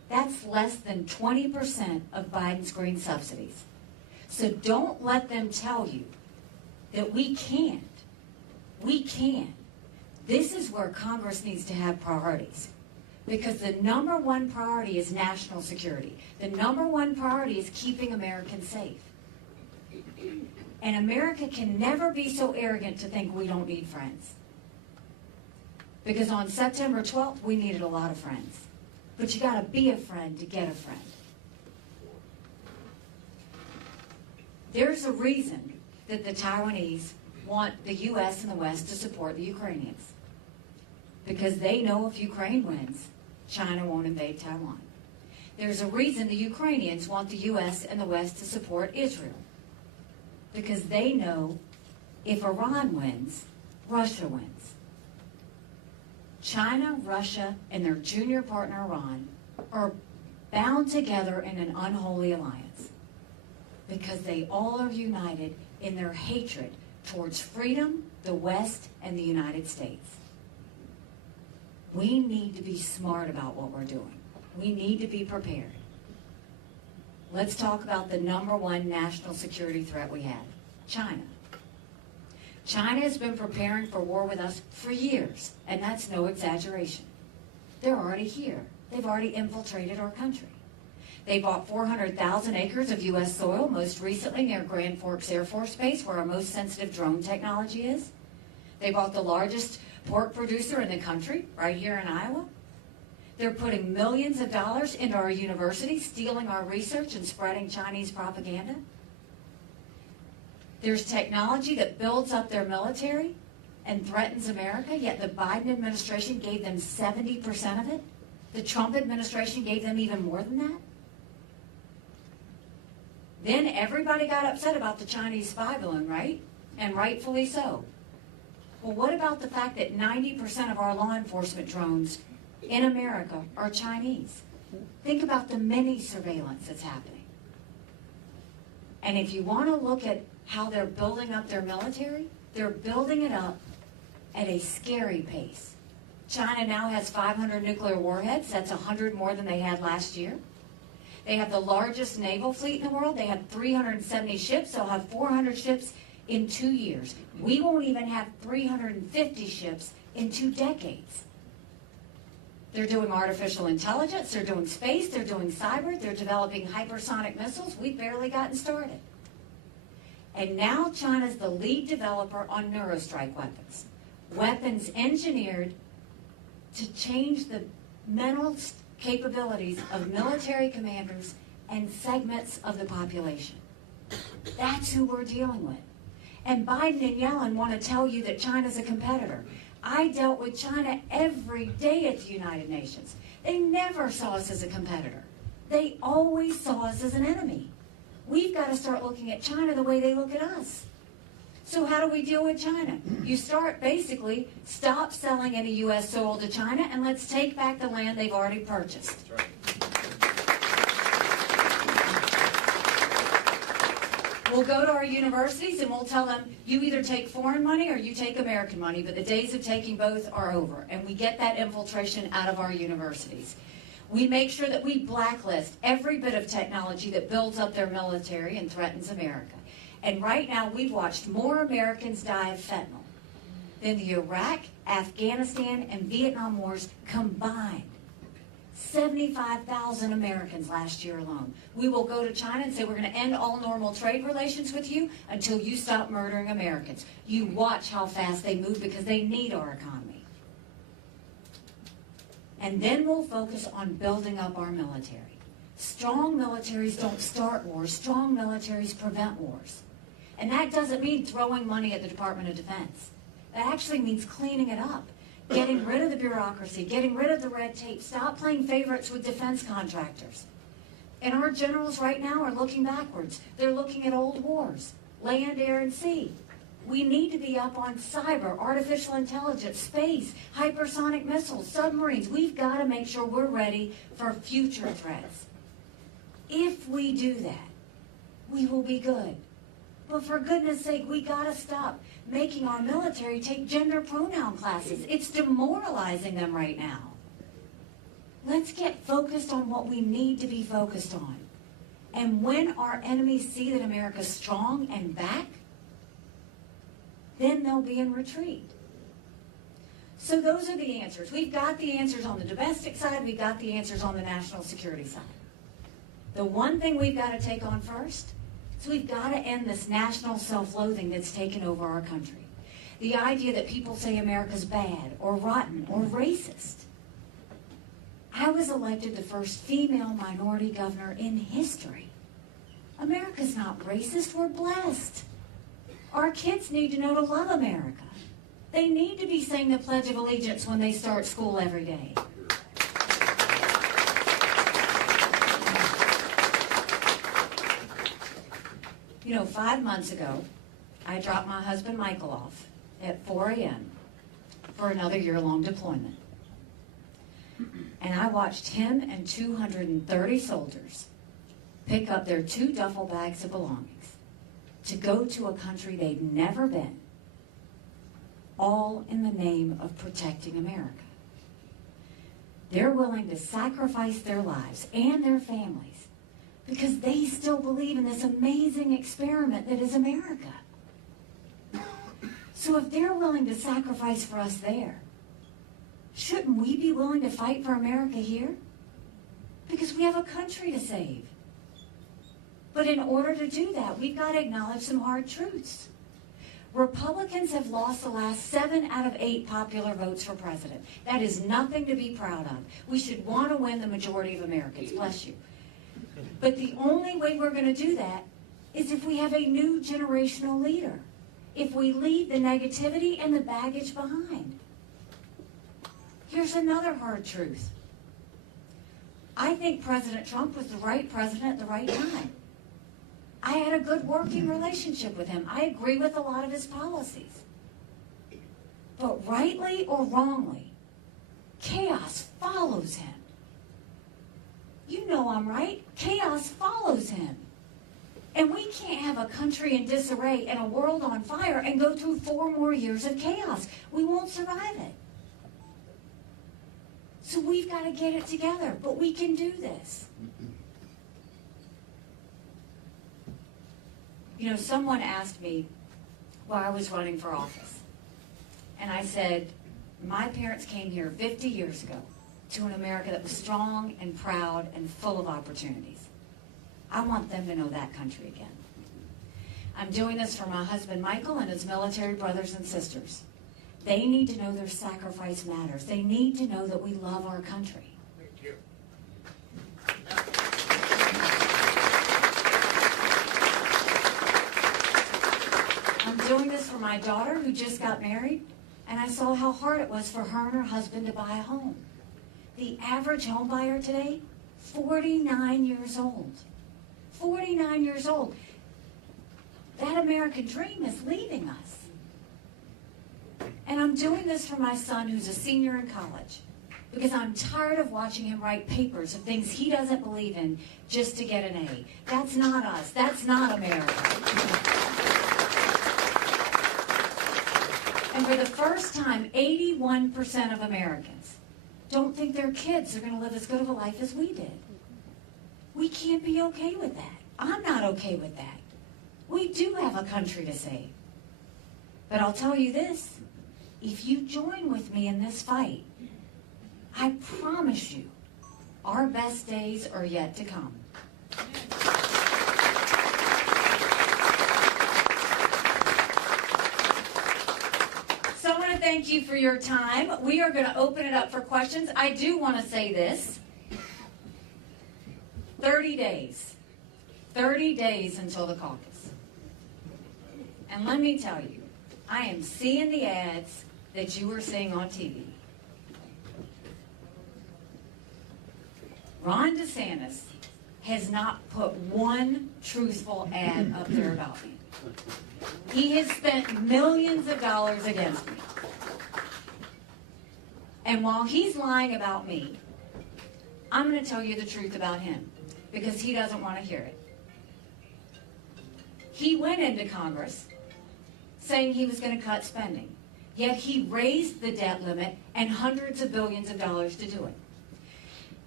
That's less than 20% of Biden's green subsidies. So don't let them tell you that we can't. We can. This is where Congress needs to have priorities. Because the number one priority is national security. The number one priority is keeping Americans safe. And America can never be so arrogant to think we don't need friends. Because on September 12th, we needed a lot of friends. But you gotta be a friend to get a friend. There's a reason that the Taiwanese want the U.S. and the West to support the Ukrainians. Because they know if Ukraine wins, China won't invade Taiwan. There's a reason the Ukrainians want the U.S. and the West to support Israel. Because they know if Iran wins, Russia wins. China, Russia, and their junior partner Iran are bound together in an unholy alliance because they all are united in their hatred towards freedom, the West, and the United States. We need to be smart about what we're doing. We need to be prepared. Let's talk about the number one national security threat we have, China. China has been preparing for war with us for years, and that's no exaggeration. They're already here. They've already infiltrated our country. They bought 400,000 acres of U.S. soil, most recently near Grand Forks Air Force Base, where our most sensitive drone technology is. They bought the largest pork producer in the country, right here in Iowa. They're putting millions of dollars into our universities, stealing our research and spreading Chinese propaganda. There's technology that builds up their military and threatens America, yet the Biden administration gave them 70% of it. The Trump administration gave them even more than that. Then everybody got upset about the Chinese spy balloon, right? And rightfully so. Well, what about the fact that 90% of our law enforcement drones in America are Chinese? Think about the mini surveillance that's happening. And if you want to look at how they're building up their military, they're building it up at a scary pace. China now has 500 nuclear warheads. That's 100 more than they had last year. They have the largest naval fleet in the world. They have 370 ships. They'll have 400 ships in 2 years. We won't even have 350 ships in 2 decades. They're doing artificial intelligence. They're doing space. They're doing cyber. They're developing hypersonic missiles. We've barely gotten started. And now China's the lead developer on neurostrike weapons. Weapons engineered to change the mental capabilities of military commanders and segments of the population. That's who we're dealing with. And Biden and Yellen want to tell you that China's a competitor. I dealt with China every day at the United Nations. They never saw us as a competitor. They always saw us as an enemy. We've got to start looking at China the way they look at us. So how do we deal with China? You start basically, stop selling any U.S. soil to China, and let's take back the land they've already purchased. That's right. We'll go to our universities and we'll tell them, you either take foreign money or you take American money, but the days of taking both are over. And we get that infiltration out of our universities. We make sure that we blacklist every bit of technology that builds up their military and threatens America. And right now, we've watched more Americans die of fentanyl than the Iraq, Afghanistan, and Vietnam wars combined. 75,000 Americans last year alone. We will go to China and say, we're going to end all normal trade relations with you until you stop murdering Americans. You watch how fast they move because they need our economy. And then we'll focus on building up our military. Strong militaries don't start wars. Strong militaries prevent wars. And that doesn't mean throwing money at the Department of Defense. That actually means cleaning it up, getting rid of the bureaucracy, getting rid of the red tape. Stop playing favorites with defense contractors. And our generals right now are looking backwards. They're looking at old wars, land, air, and sea. We need to be up on cyber, artificial intelligence, space, hypersonic missiles, submarines. We've got to make sure we're ready for future threats. If we do that, we will be good. But for goodness sake, we got to stop making our military take gender pronoun classes. It's demoralizing them right now. Let's get focused on what we need to be focused on. And when our enemies see that America's strong and back, then they'll be in retreat. So those are the answers. We've got the answers on the domestic side. We've got the answers on the national security side. The one thing we've got to take on first is we've got to end this national self-loathing that's taken over our country. The idea that people say America's bad or rotten or racist. I was elected the first female minority governor in history. America's not racist, we're blessed. Our kids need to know to love America. They need to be saying the Pledge of Allegiance when they start school every day. You know, 5 months ago, I dropped my husband Michael off at 4 a.m. for another year-long deployment. And I watched him and 230 soldiers pick up their 2 duffel bags of belongings to go to a country they'd never been, all in the name of protecting America. They're willing to sacrifice their lives and their families because they still believe in this amazing experiment that is America. So if they're willing to sacrifice for us there, shouldn't we be willing to fight for America here? Because we have a country to save. But in order to do that, we've got to acknowledge some hard truths. Republicans have lost the last 7 out of 8 popular votes for president. That is nothing to be proud of. We should want to win the majority of Americans. Bless you. But the only way we're going to do that is if we have a new generational leader. If we leave the negativity and the baggage behind. Here's another hard truth. I think President Trump was the right president at the right time. I had a good working relationship with him. I agree with a lot of his policies. But rightly or wrongly, chaos follows him. You know I'm right. Chaos follows him. And we can't have a country in disarray and a world on fire and go through 4 more years of chaos. We won't survive it. So we've got to get it together, but we can do this. You know, someone asked me while I was running for office, and I said, my parents came here 50 years ago to an America that was strong and proud and full of opportunities. I want them to know that country again. I'm doing this for my husband Michael and his military brothers and sisters. They need to know their sacrifice matters. They need to know that we love our country. Thank you. I'm doing this for my daughter who just got married, and I saw how hard it was for her and her husband to buy a home. The average home buyer today, 49 years old. 49 years old. That American dream is leaving us. And I'm doing this for my son who's a senior in college because I'm tired of watching him write papers of things he doesn't believe in just to get an A. That's not us. That's not America. And for the first time, 81% of Americans don't think their kids are going to live as good of a life as we did. We can't be okay with that. I'm not okay with that. We do have a country to save. But I'll tell you this, if you join with me in this fight, I promise you, our best days are yet to come. So I want to thank you for your time. We are going to open it up for questions. I do want to say this. 30 days. 30 days until the caucus. And let me tell you, I am seeing the ads that you were seeing on TV. Ron DeSantis has not put one truthful ad up there about me. He has spent millions of dollars against me. And while he's lying about me, I'm going to tell you the truth about him because he doesn't want to hear it. He went into Congress saying he was going to cut spending, yet he raised the debt limit and hundreds of billions of dollars to do it.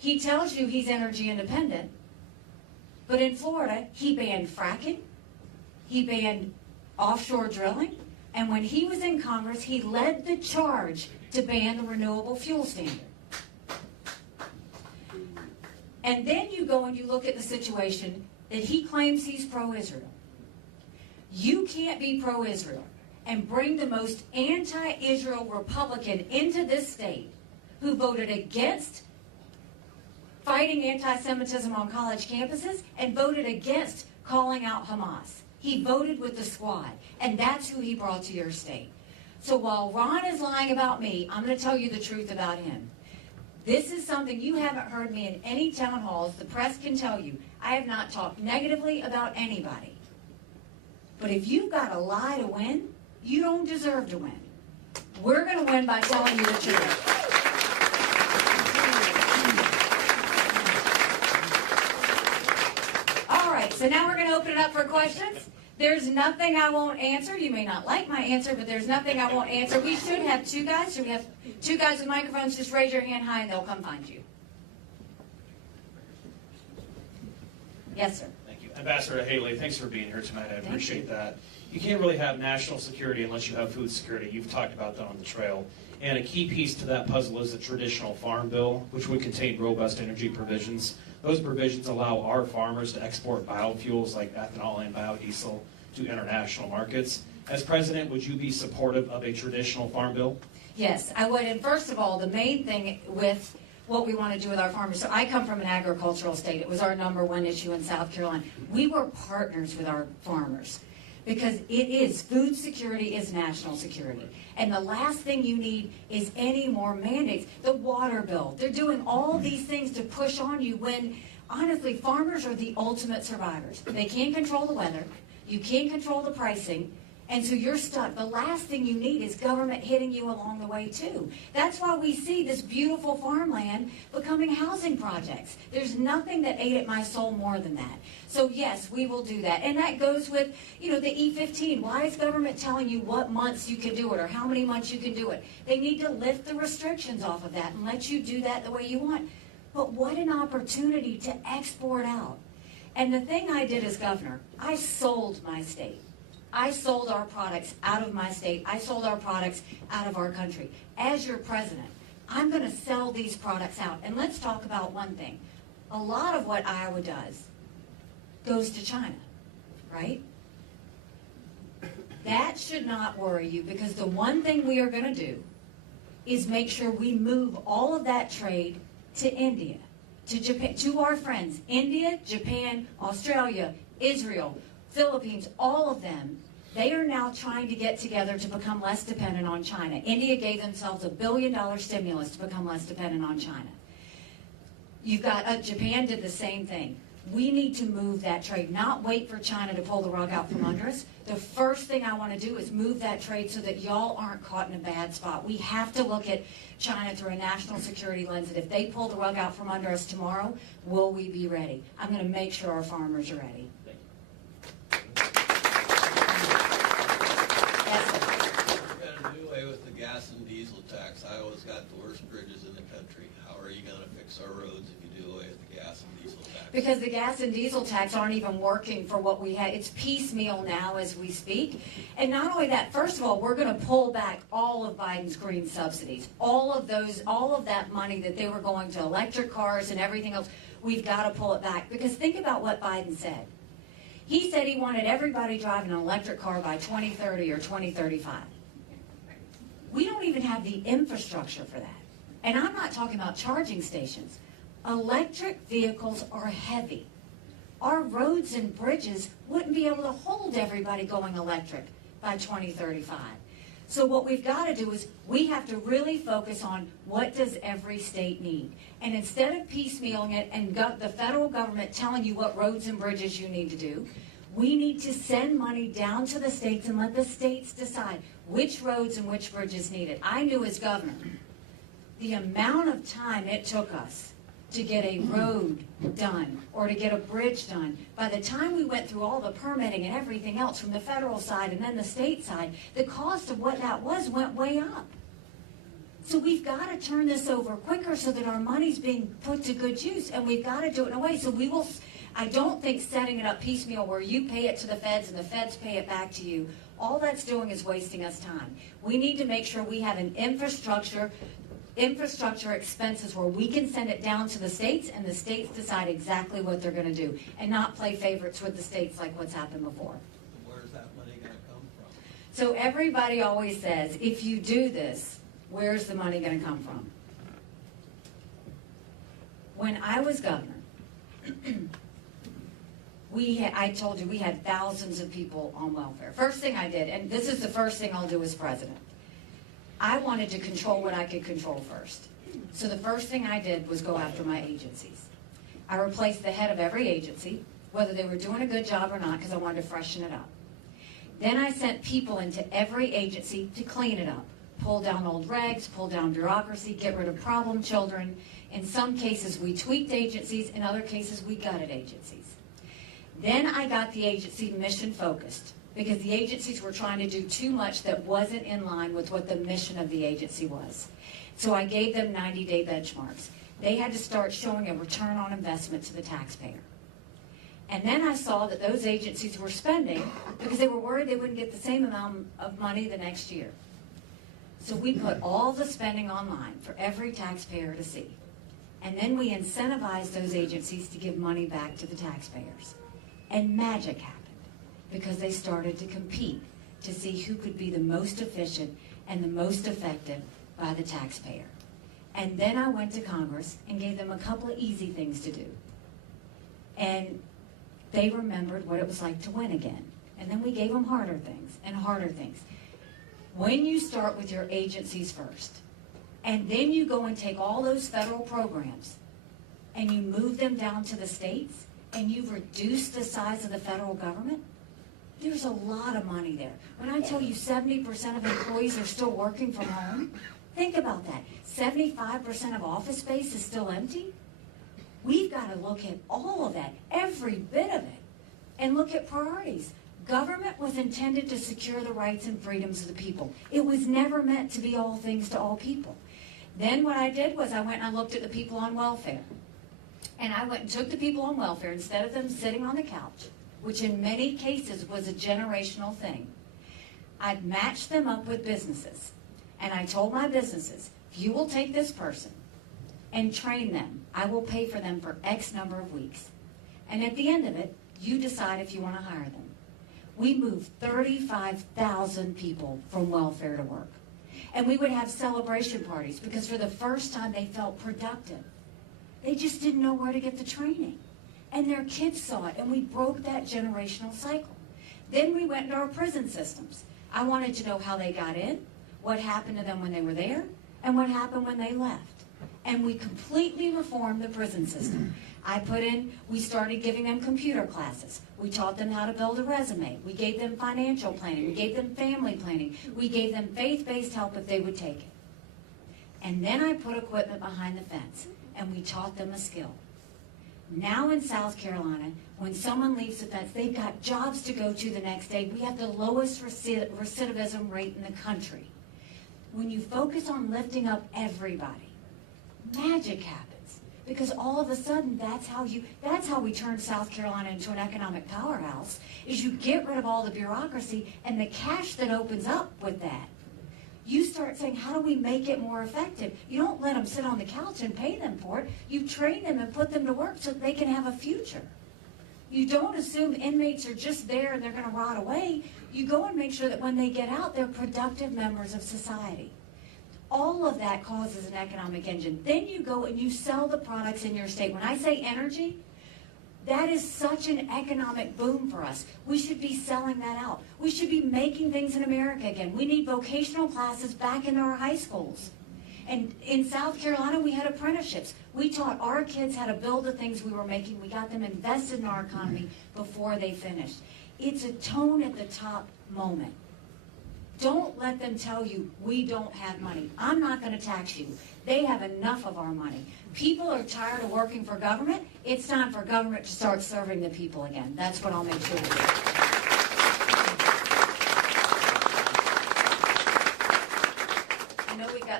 He tells you he's energy independent, but in Florida, he banned fracking, he banned offshore drilling, and when he was in Congress, he led the charge to ban the renewable fuel standard. And then you go and you look at the situation that he claims he's pro-Israel. You can't be pro-Israel and bring the most anti-Israel Republican into this state who voted against fighting anti-Semitism on college campuses and voted against calling out Hamas. He voted with the squad, and that's who he brought to your state. So while Ron is lying about me, I'm going to tell you the truth about him. This is something you haven't heard me in any town halls. The press can tell you. I have not talked negatively about anybody. But if you've got a lie to win, you don't deserve to win. We're going to win by telling you the truth. All right, so now we're going to open it up for questions. There's nothing I won't answer. You may not like my answer, but there's nothing I won't answer. We should have two guys. Should we have two guys with microphones? Just raise your hand high and they'll come find you. Yes, sir. Thank you. Ambassador Haley, thanks for being here tonight. I appreciate that. You can't really have national security unless you have food security. You've talked about that on the trail. And a key piece to that puzzle is the traditional farm bill, which would contain robust energy provisions. Those provisions allow our farmers to export biofuels like ethanol and biodiesel to international markets. As president, would you be supportive of a traditional farm bill? Yes, I would. And first of all, the main thing with what we want to do with our farmers. So I come from an agricultural state. It was our #1 issue in South Carolina. We were partners with our farmers because food security is national security. And the last thing you need is any more mandates. The water bill, they're doing all these things to push on you when, honestly, farmers are the ultimate survivors. They can't control the weather. You can't control the pricing. And so you're stuck. The last thing you need is government hitting you along the way, too. That's why we see this beautiful farmland becoming housing projects. There's nothing that ate at my soul more than that. So, yes, we will do that. And that goes with, the E15. Why is government telling you what months you can do it or how many months you can do it? They need to lift the restrictions off of that and let you do that the way you want. But what an opportunity to export out. And the thing I did as governor, I sold my state. I sold our products out of my state. I sold our products out of our country. As your president, I'm going to sell these products out. And let's talk about one thing. A lot of what Iowa does goes to China, right? That should not worry you because the one thing we are going to do is make sure we move all of that trade to India, to Japan, to our friends. India, Japan, Australia, Israel, Philippines, all of them, they are now trying to get together to become less dependent on China. India gave themselves $1 billion stimulus to become less dependent on China. You've got, Japan did the same thing. We need to move that trade, not wait for China to pull the rug out from under us. The first thing I want to do is move that trade so that y'all aren't caught in a bad spot. We have to look at China through a national security lens, and if they pull the rug out from under us tomorrow, will we be ready? I'm going to make sure our farmers are ready. With the gas and diesel tax, Iowa's got the worst bridges in the country. How are you going to fix our roads if you do away with the gas and diesel tax? Because the gas and diesel tax aren't even working for what we had. It's piecemeal now as we speak. And not only that, first of all, we're going to pull back all of Biden's green subsidies. All of that money that they were going to electric cars and everything else, we've got to pull it back. Because think about what Biden said. He said he wanted everybody driving an electric car by 2030 or 2035. We don't even have the infrastructure for that. And I'm not talking about charging stations. Electric vehicles are heavy. Our roads and bridges wouldn't be able to hold everybody going electric by 2035. So what we've got to do is we have to really focus on what does every state need. And instead of piecemealing it and the federal government telling you what roads and bridges you need to do, we need to send money down to the states and let the states decide which roads and which bridges need it. I knew as governor the amount of time it took us to get a road done or to get a bridge done. By the time we went through all the permitting and everything else from the federal side and then the state side, the cost of what that was went way up. So we've got to turn this over quicker so that our money's being put to good use, and we've got to do it in a way. So we will, I don't think setting it up piecemeal where you pay it to the feds and the feds pay it back to you, all that's doing is wasting us time. We need to make sure we have an infrastructure expenses where we can send it down to the states and the states decide exactly what they're going to do and not play favorites with the states like what's happened before. Where's that money going to come from? So everybody always says, if you do this, where's the money going to come from? When I was governor, I told you we had thousands of people on welfare. First thing I did, and this is the first thing I'll do as president, I wanted to control what I could control first. So the first thing I did was go after my agencies. I replaced the head of every agency, whether they were doing a good job or not, because I wanted to freshen it up. Then I sent people into every agency to clean it up. Pull down old regs, pull down bureaucracy, get rid of problem children. In some cases, we tweaked agencies. In other cases, we gutted agencies. Then I got the agency mission focused because the agencies were trying to do too much that wasn't in line with what the mission of the agency was. So I gave them 90-day benchmarks. They had to start showing a return on investment to the taxpayer. And then I saw that those agencies were spending because they were worried they wouldn't get the same amount of money the next year. So we put all the spending online for every taxpayer to see. And then we incentivized those agencies to give money back to the taxpayers. And magic happened because they started to compete to see who could be the most efficient and the most effective by the taxpayer. And then I went to Congress and gave them a couple of easy things to do. And they remembered what it was like to win again. And then we gave them harder things and harder things. When you start with your agencies first, and then you go and take all those federal programs and you move them down to the states, and you reduce the size of the federal government, there's a lot of money there. When I tell you 70% of employees are still working from home, think about that. 75% of office space is still empty. We've got to look at all of that, every bit of it, and look at priorities. Government was intended to secure the rights and freedoms of the people. It was never meant to be all things to all people. Then what I did was I went and I looked at the people on welfare. And I went and took the people on welfare, instead of them sitting on the couch, which in many cases was a generational thing, I matched them up with businesses. And I told my businesses, if you will take this person and train them, I will pay for them for X number of weeks. And at the end of it, you decide if you want to hire them. We moved 35,000 people from welfare to work. And we would have celebration parties because for the first time they felt productive. They just didn't know where to get the training. And their kids saw it, and we broke that generational cycle. Then we went into our prison systems. I wanted to know how they got in, what happened to them when they were there, and what happened when they left. And we completely reformed the prison system. We started giving them computer classes. We taught them how to build a resume. We gave them financial planning. We gave them family planning. We gave them faith-based help if they would take it. And then I put equipment behind the fence, and we taught them a skill. Now in South Carolina, when someone leaves the fence, they've got jobs to go to the next day. We have the lowest recidivism rate in the country. When you focus on lifting up everybody, magic happens. Because all of a sudden, that's how we turn South Carolina into an economic powerhouse, is you get rid of all the bureaucracy and the cash that opens up with that. You start saying, how do we make it more effective? You don't let them sit on the couch and pay them for it. You train them and put them to work so that they can have a future. You don't assume inmates are just there and they're going to rot away. You go and make sure that when they get out, they're productive members of society. All of that causes an economic engine. Then you go and you sell the products in your state. When I say energy, that is such an economic boom for us. We should be selling that out. We should be making things in America again. We need vocational classes back in our high schools. And in South Carolina, we had apprenticeships. We taught our kids how to build the things we were making. We got them invested in our economy before they finished. It's a tone at the top moment. Don't let them tell you we don't have money. I'm not going to tax you. They have enough of our money. People are tired of working for government. It's time for government to start serving the people again. That's what I'll make sure to do. I know we've got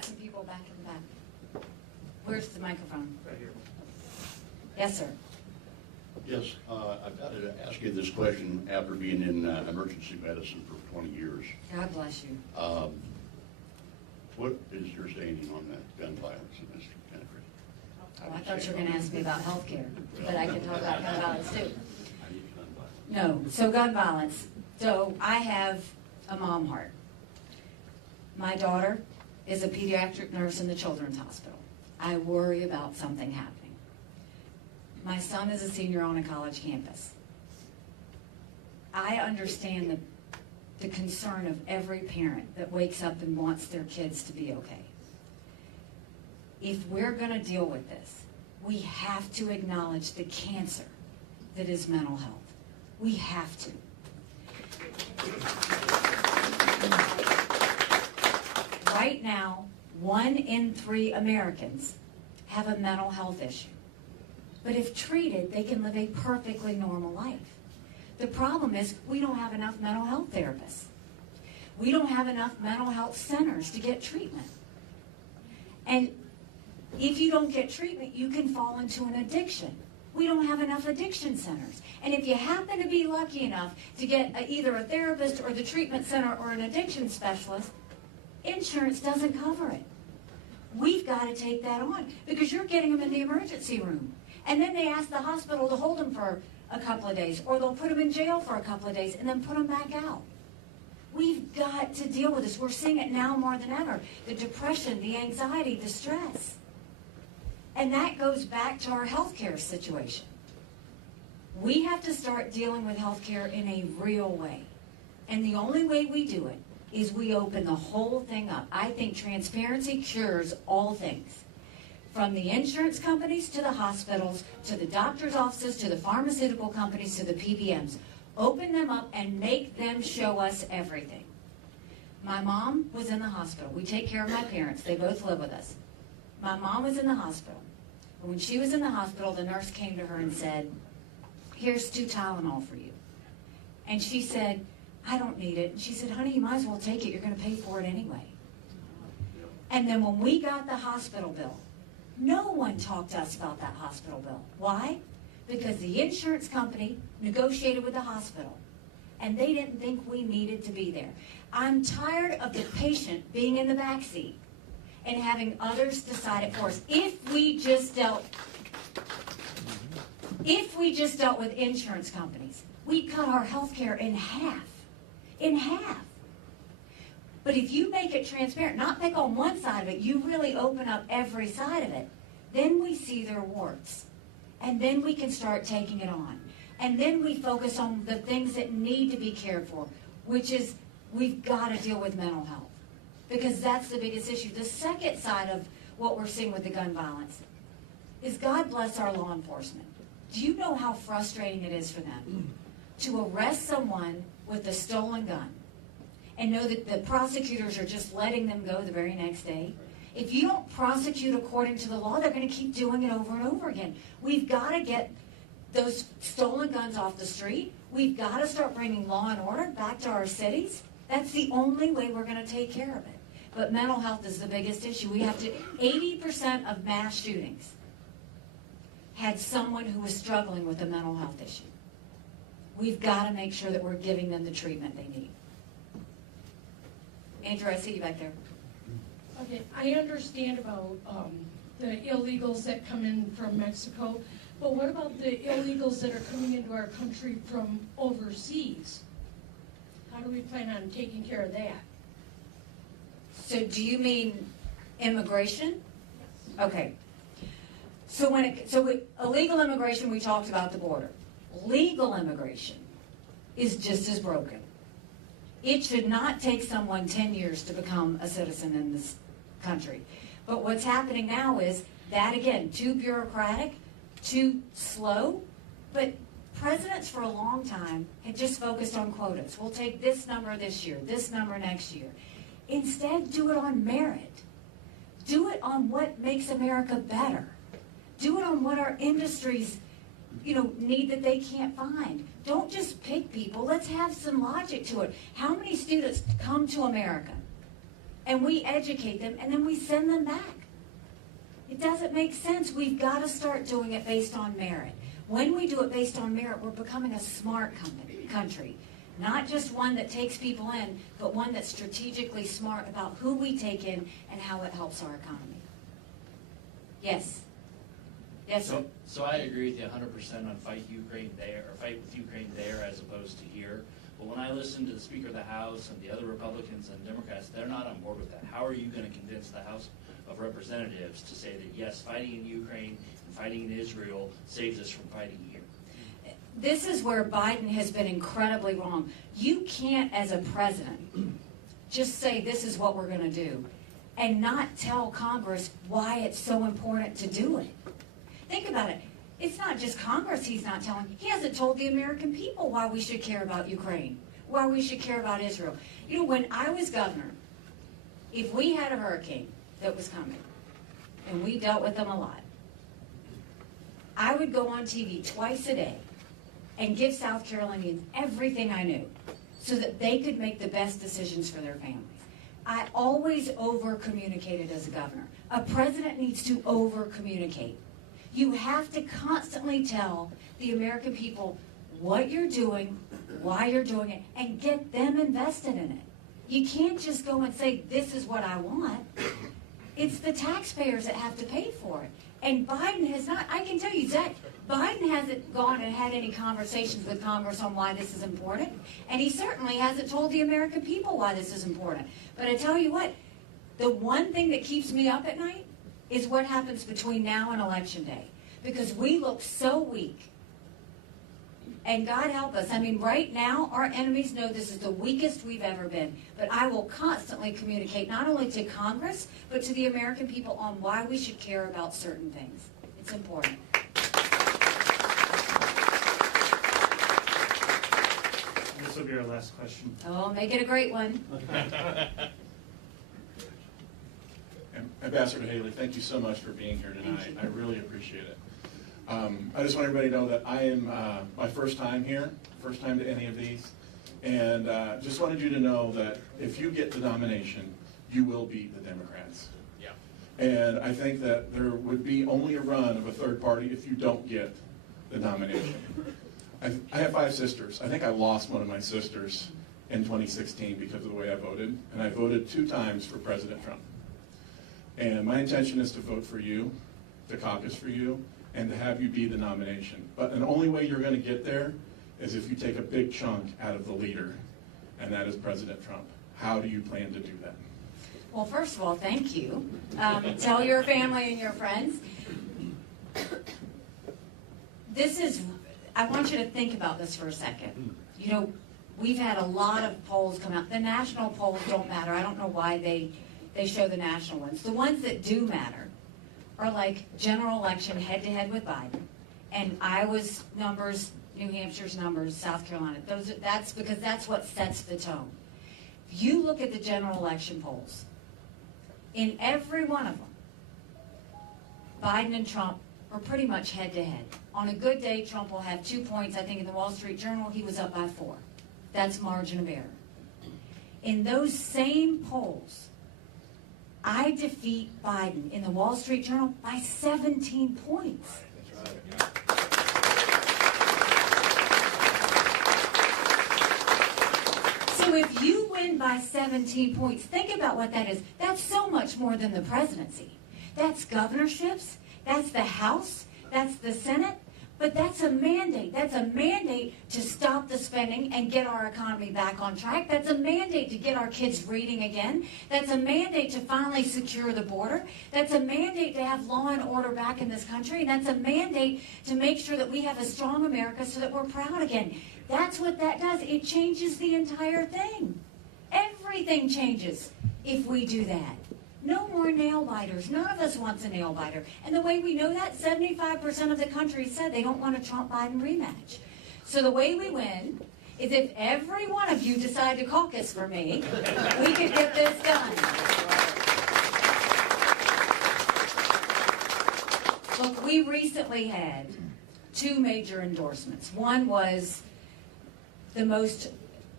got some people back in the back. Where's the microphone? Right here. Yes, sir. Yes, I've got to ask you this question after being in emergency medicine for 20 years. God bless you. What is your standing on that gun violence in this country? Oh, I thought you were going to ask me about health care, but I can talk about gun violence too. I need gun violence. No, so gun violence. So I have a mom heart. My daughter is a pediatric nurse in the children's hospital. I worry about something happening. My son is a senior on a college campus. I understand the concern of every parent that wakes up and wants their kids to be okay. If we're going to deal with this, we have to acknowledge the cancer that is mental health. We have to. Right now, 1 in 3 Americans have a mental health issue. But if treated, they can live a perfectly normal life. The problem is we don't have enough mental health therapists. We don't have enough mental health centers to get treatment. And if you don't get treatment, you can fall into an addiction. We don't have enough addiction centers. And if you happen to be lucky enough to get either a therapist or the treatment center or an addiction specialist, insurance doesn't cover it. We've got to take that on because you're getting them in the emergency room. And then they ask the hospital to hold them for a couple of days, or they'll put them in jail for a couple of days and then put them back out. We've got to deal with this. We're seeing it now more than ever. The depression, the anxiety, the stress. And that goes back to our healthcare situation. We have to start dealing with healthcare in a real way. And the only way we do it is we open the whole thing up. I think transparency cures all things. From the insurance companies to the hospitals, to the doctor's offices, to the pharmaceutical companies, to the PBMs. Open them up and make them show us everything. My mom was in the hospital. We take care of my parents. They both live with us. My mom was in the hospital. And when she was in the hospital, the nurse came to her and said, "Here's 2 Tylenol for you." And she said, "I don't need it." And she said, "Honey, you might as well take it. You're going to pay for it anyway." And then when we got the hospital bill, no one talked to us about that hospital bill. Why? Because the insurance company negotiated with the hospital, and they didn't think we needed to be there. I'm tired of the patient being in the back seat and having others decide it for us. If we just dealt with insurance companies, we'd cut our health care in half. In half. But if you make it transparent, not pick on one side of it, you really open up every side of it, then we see their warts. And then we can start taking it on. And then we focus on the things that need to be cared for, which is we've got to deal with mental health. Because that's the biggest issue. The second side of what we're seeing with the gun violence is God bless our law enforcement. Do you know how frustrating it is for them to arrest someone with a stolen gun and know that the prosecutors are just letting them go the very next day? If you don't prosecute according to the law, they're going to keep doing it over and over again. We've got to get those stolen guns off the street. We've got to start bringing law and order back to our cities. That's the only way we're going to take care of it. But mental health is the biggest issue. We have to, 80% of mass shootings had someone who was struggling with a mental health issue. We've got to make sure that we're giving them the treatment they need. Andrew, I see you back there. Okay, I understand about the illegals that come in from Mexico, but what about the illegals that are coming into our country from overseas? How do we plan on taking care of that? So do you mean immigration? Okay. So with illegal immigration, we talked about the border. Legal immigration is just as broken. It should not take someone 10 years to become a citizen in this country. But what's happening now is that, again, too bureaucratic, too slow. But presidents for a long time had just focused on quotas. We'll take this number this year, this number next year. Instead, do it on merit. Do it on what makes America better. Do it on what our industries, need that they can't find. Don't just pick people. Let's have some logic to it. How many students come to America and we educate them, and then we send them back. It doesn't make sense. We've got to start doing it based on merit. When we do it based on merit, we're becoming a smart country. Not just one that takes people in, but one that's strategically smart about who we take in and how it helps our economy. Yes. Yes, sir. So I agree with you 100% on fight Ukraine there, or fight with Ukraine there as opposed to here. But when I listen to the Speaker of the House and the other Republicans and Democrats, they're not on board with that. How are you going to convince the House of Representatives to say that, yes, fighting in Ukraine and fighting in Israel saves us from fighting here? This is where Biden has been incredibly wrong. You can't, as a president, just say this is what we're going to do and not tell Congress why it's so important to do it. Think about it. It's not just Congress he's not telling. He hasn't told the American people why we should care about Ukraine, why we should care about Israel. You know, when I was governor, if we had a hurricane that was coming, and we dealt with them a lot, I would go on TV twice a day and give South Carolinians everything I knew so that they could make the best decisions for their families. I always over-communicated as a governor. A president needs to over-communicate. You have to constantly tell the American people what you're doing, why you're doing it, and get them invested in it. You can't just go and say, this is what I want. It's the taxpayers that have to pay for it. And Biden has not, I can tell you, Zach, Biden hasn't gone and had any conversations with Congress on why this is important. And he certainly hasn't told the American people why this is important. But I tell you what, the one thing that keeps me up at night is what happens between now and Election Day. Because we look so weak. And God help us. I mean, right now, our enemies know this is the weakest we've ever been. But I will constantly communicate, not only to Congress, but to the American people on why we should care about certain things. It's important. This will be our last question. Oh, make it a great one. Ambassador Haley, thank you so much for being here tonight. Thank you. I really appreciate it. I just want everybody to know that I am my first time here, first time to any of these, and just wanted you to know that if you get the nomination, you will beat the Democrats. Yeah. And I think that there would be only a run of a third party if you don't get the nomination. I have 5 sisters. I think I lost one of my sisters in 2016 because of the way I voted, and I voted 2 times for President Trump. And my intention is to vote for you, to caucus for you, and to have you be the nomination. But the only way you're going to get there is if you take a big chunk out of the leader, and that is President Trump. How do you plan to do that? Well, first of all, thank you. Tell your family and your friends. I want you to think about this for a second. You know, we've had a lot of polls come out. The national polls don't matter. I don't know why they show the national ones. The ones that do matter are like general election head-to-head with Biden, and Iowa's numbers, New Hampshire's numbers, South Carolina. That's because that's what sets the tone. If you look at the general election polls, in every one of them, Biden and Trump are pretty much head-to-head. On a good day, Trump will have 2 points. I think in the Wall Street Journal, he was up by 4. That's margin of error. In those same polls, I defeat Biden in the Wall Street Journal by 17 points. So if you win by 17 points, think about what that is. That's so much more than the presidency. That's governorships, that's the House, that's the Senate, but that's a mandate. That's a mandate to stop the spending and get our economy back on track. That's a mandate to get our kids reading again. That's a mandate to finally secure the border. That's a mandate to have law and order back in this country. And that's a mandate to make sure that we have a strong America so that we're proud again. That's what that does. It changes the entire thing. Everything changes if we do that. No more nail biters. None of us wants a nail biter. And the way we know that, 75% of the country said they don't want a Trump-Biden rematch. So the way we win is if every one of you decide to caucus for me, we could get this done. Look, we recently had 2 major endorsements. One was the most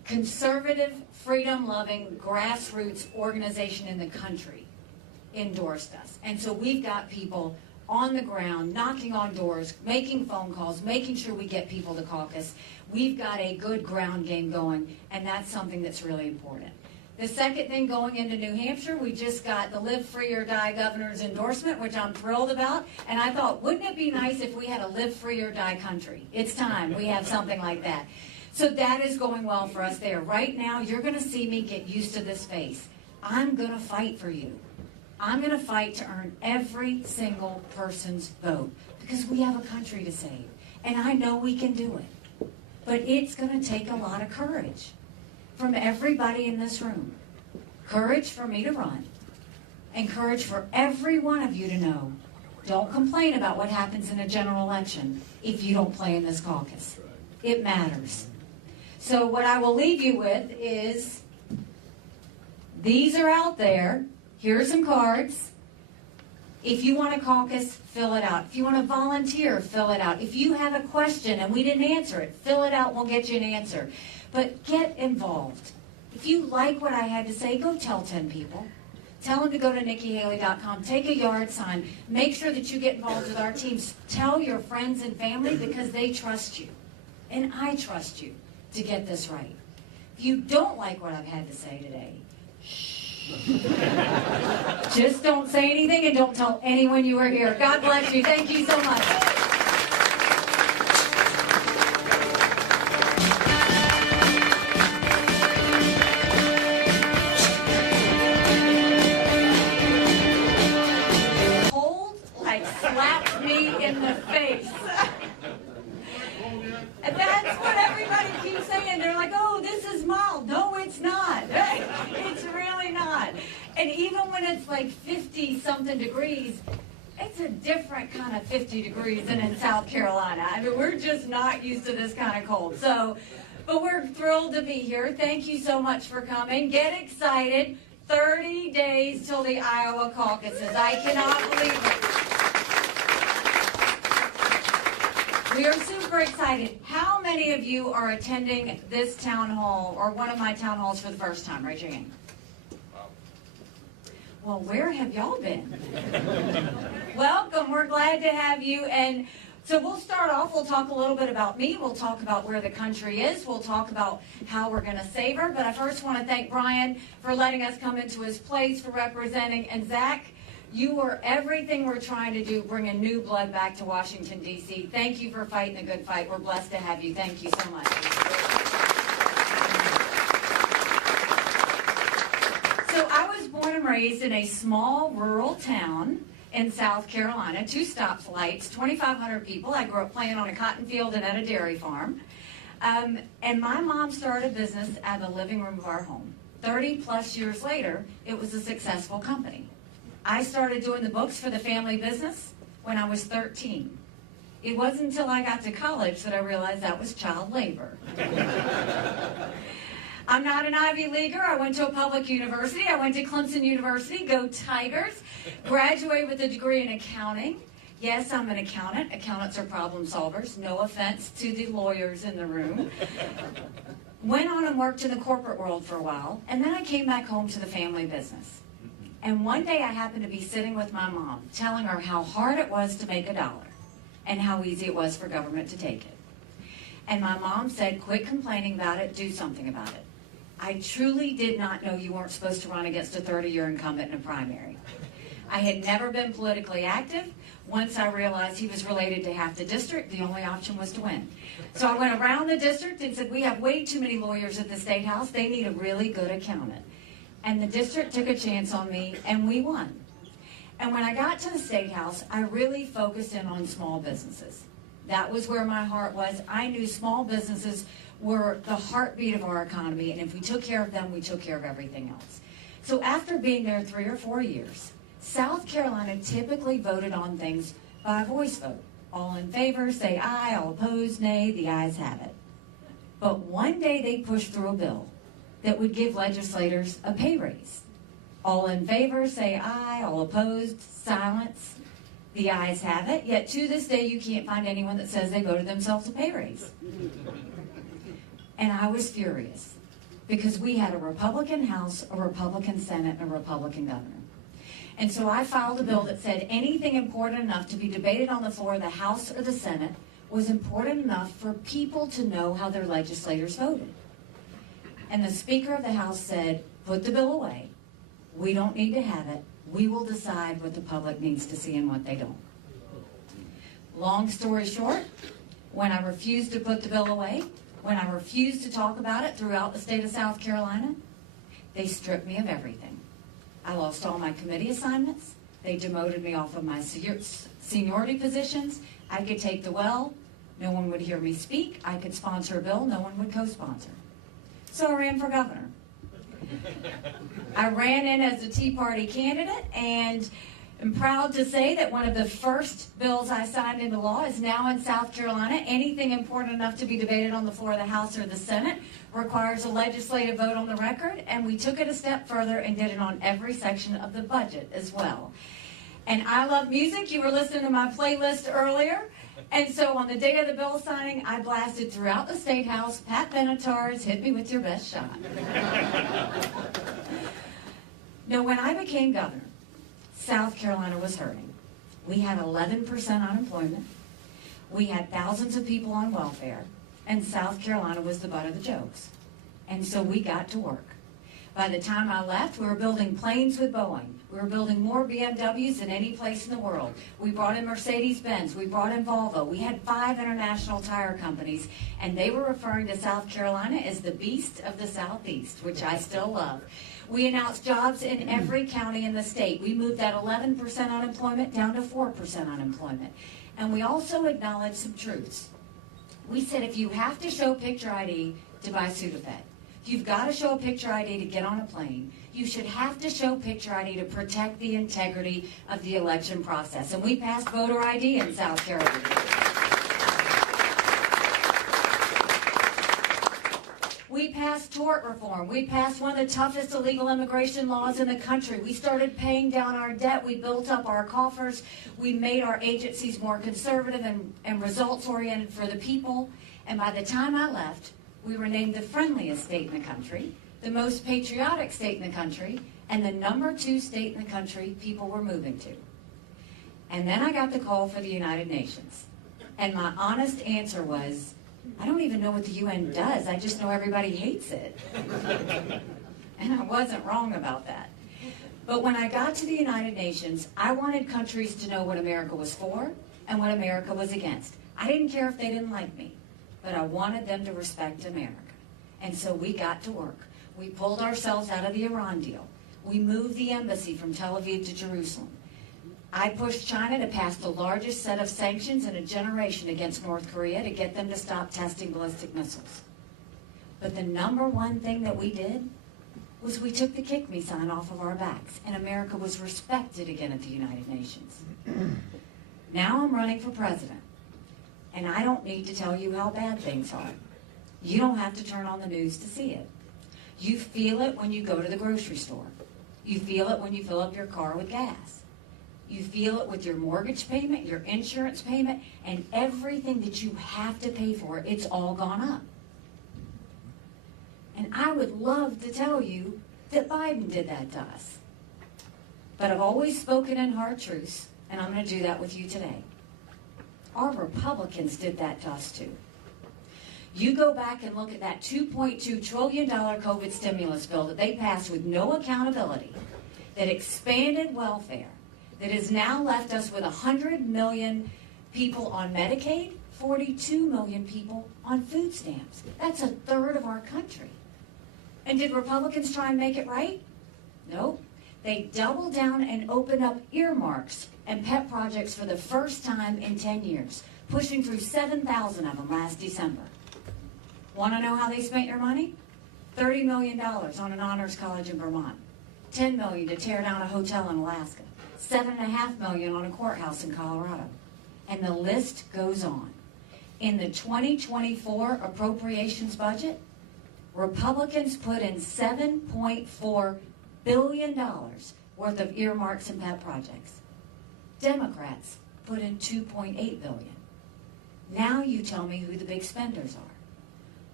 conservative, freedom-loving, grassroots organization in the country endorsed us. And so we've got people on the ground, knocking on doors, making phone calls, making sure we get people to caucus. We've got a good ground game going, and that's something that's really important. The second thing, going into New Hampshire, we just got the Live Free or Die governor's endorsement, which I'm thrilled about. And I thought, wouldn't it be nice if we had a Live Free or Die country? It's time we have something like that. So that is going well for us there. Right now, you're going to see me get used to this face. I'm going to fight for you. I'm going to fight to earn every single person's vote because we have a country to save. And I know we can do it. But it's going to take a lot of courage from everybody in this room. Courage for me to run. And courage for every one of you to know. Don't complain about what happens in a general election if you don't play in this caucus. It matters. So what I will leave you with is, these are out there. Here are some cards. If you want to caucus, fill it out. If you want to volunteer, fill it out. If you have a question and we didn't answer it, fill it out. We'll get you an answer. But get involved. If you like what I had to say, go tell 10 people. Tell them to go to NikkiHaley.com. Take a yard sign. Make sure that you get involved with our teams. Tell your friends and family because they trust you. And I trust you to get this right. If you don't like what I've had to say today, just don't say anything and don't tell anyone you were here. God bless you. Thank you so much. Cold, like slapped me in the face. And that's what everybody keeps saying. They're like, oh, this is mild. No, it's not. It's really not. And even when it's like 50-something degrees, it's a different kind of 50 degrees than in South Carolina. I mean, we're just not used to this kind of cold. So, but we're thrilled to be here. Thank you so much for coming. Get excited. 30 days till the Iowa caucuses. I cannot believe it. We are super excited. How many of you are attending this town hall or one of my town halls for the first time? Raise your hand. Well, where have y'all been? Welcome. We're glad to have you. And so we'll start off. We'll talk a little bit about me. We'll talk about where the country is. We'll talk about how we're going to save her. But I first want to thank Brian for letting us come into his place, for representing. And Zach, you were everything we're trying to do, bringing new blood back to Washington, D.C. Thank you for fighting the good fight. We're blessed to have you. Thank you so much. So I was born and raised in a small rural town in South Carolina, 2 stoplights, 2,500 people. I grew up playing on a cotton field and at a dairy farm. And my mom started a business out of the living room of our home. 30 plus years later, it was a successful company. I started doing the books for the family business when I was 13. It wasn't until I got to college that I realized that was child labor. I'm not an Ivy Leaguer. I went to a public university. I went to Clemson University. Go Tigers. Graduated with a degree in accounting. Yes, I'm an accountant. Accountants are problem solvers. No offense to the lawyers in the room. Went on and worked in the corporate world for a while, and then I came back home to the family business. And one day I happened to be sitting with my mom, telling her how hard it was to make $1 and how easy it was for government to take it. And my mom said, quit complaining about it, do something about it. I truly did not know you weren't supposed to run against a 30-year incumbent in a primary. I had never been politically active. Once I realized he was related to half the district, the only option was to win. So I went around the district and said, we have way too many lawyers at the State House. They need a really good accountant. And the district took a chance on me, and we won. And when I got to the State House, I really focused in on small businesses. That was where my heart was. I knew small businesses were the heartbeat of our economy, and if we took care of them, we took care of everything else. So after being there 3 or 4 years, South Carolina typically voted on things by voice vote. All in favor, say aye. All opposed, nay. The ayes have it. But one day they pushed through a bill that would give legislators a pay raise. All in favor, say aye. All opposed, silence. The ayes have it. Yet to this day, you can't find anyone that says they voted themselves a pay raise. And I was furious. because we had a Republican House, a Republican Senate, and a Republican governor. And so I filed a bill that said anything important enough to be debated on the floor of the House or the Senate was important enough for people to know how their legislators voted. And the Speaker of the House said, put the bill away. We don't need to have it. We will decide what the public needs to see and what they don't. Long story short, when I refused to put the bill away, when I refused to talk about it throughout the state of South Carolina, they stripped me of everything. I lost all my committee assignments. They demoted me off of my seniority positions. I could take the well. No one would hear me speak. I could sponsor a bill. No one would co-sponsor. So I ran for governor. I ran in as a Tea Party candidate, and I'm proud to say that one of the first bills I signed into law is now in South Carolina. Anything important enough to be debated on the floor of the House or the Senate requires a legislative vote on the record, and we took it a step further and did it on every section of the budget as well. And I love music. You were listening to my playlist earlier. And so on the day of the bill signing, I blasted throughout the State House, Pat Benatar's Hit Me With Your Best Shot. Now, when I became governor, South Carolina was hurting. We had 11% unemployment. We had thousands of people on welfare. And South Carolina was the butt of the jokes. And so we got to work. By the time I left, we were building planes with Boeing. We were building more BMWs than any place in the world. We brought in Mercedes-Benz. We brought in Volvo. We had 5 international tire companies, and they were referring to South Carolina as the beast of the Southeast, which I still love. We announced jobs in every county in the state. We moved that 11% unemployment down to 4% unemployment. And we also acknowledged some truths. We said if you have to show picture ID to buy Sudafed, if you've got to show a picture ID to get on a plane, you should have to show picture ID to protect the integrity of the election process. And we passed voter ID in South Carolina. We passed tort reform. We passed one of the toughest illegal immigration laws in the country. We started paying down our debt. We built up our coffers. We made our agencies more conservative and results-oriented for the people. And by the time I left, we were named the friendliest state in the country, the most patriotic state in the country, and the #2 state in the country people were moving to. And then I got the call for the United Nations. And my honest answer was, I don't even know what the UN does. I just know everybody hates it. And I wasn't wrong about that. But when I got to the United Nations, I wanted countries to know what America was for and what America was against. I didn't care if they didn't like me, but I wanted them to respect America. And so we got to work. We pulled ourselves out of the Iran deal. We moved the embassy from Tel Aviv to Jerusalem. I pushed China to pass the largest set of sanctions in a generation against North Korea to get them to stop testing ballistic missiles. But the #1 thing that we did was we took the kick me sign off of our backs, and America was respected again at the United Nations. Now I'm running for president, and I don't need to tell you how bad things are. You don't have to turn on the news to see it. You feel it when you go to the grocery store. You feel it when you fill up your car with gas. You feel it with your mortgage payment, your insurance payment, and everything that you have to pay for. It's all gone up. And I would love to tell you that Biden did that to us. But I've always spoken in hard truths, and I'm going to do that with you today. Our Republicans did that to us too. You go back and look at that $2.2 trillion COVID stimulus bill that they passed with no accountability, that expanded welfare, that has now left us with 100 million people on Medicaid, 42 million people on food stamps. That's 1/3 of our country. And did Republicans try and make it right? Nope. They doubled down and opened up earmarks and pet projects for the first time in 10 years, pushing through 7,000 of them last December. Want to know how they spent your money? $30 million on an honors college in Vermont, $10 million to tear down a hotel in Alaska, $7.5 million on a courthouse in Colorado. And the list goes on. In the 2024 appropriations budget, Republicans put in $7.4 billion worth of earmarks and pet projects. Democrats put in $2.8 billion. Now you tell me who the big spenders are.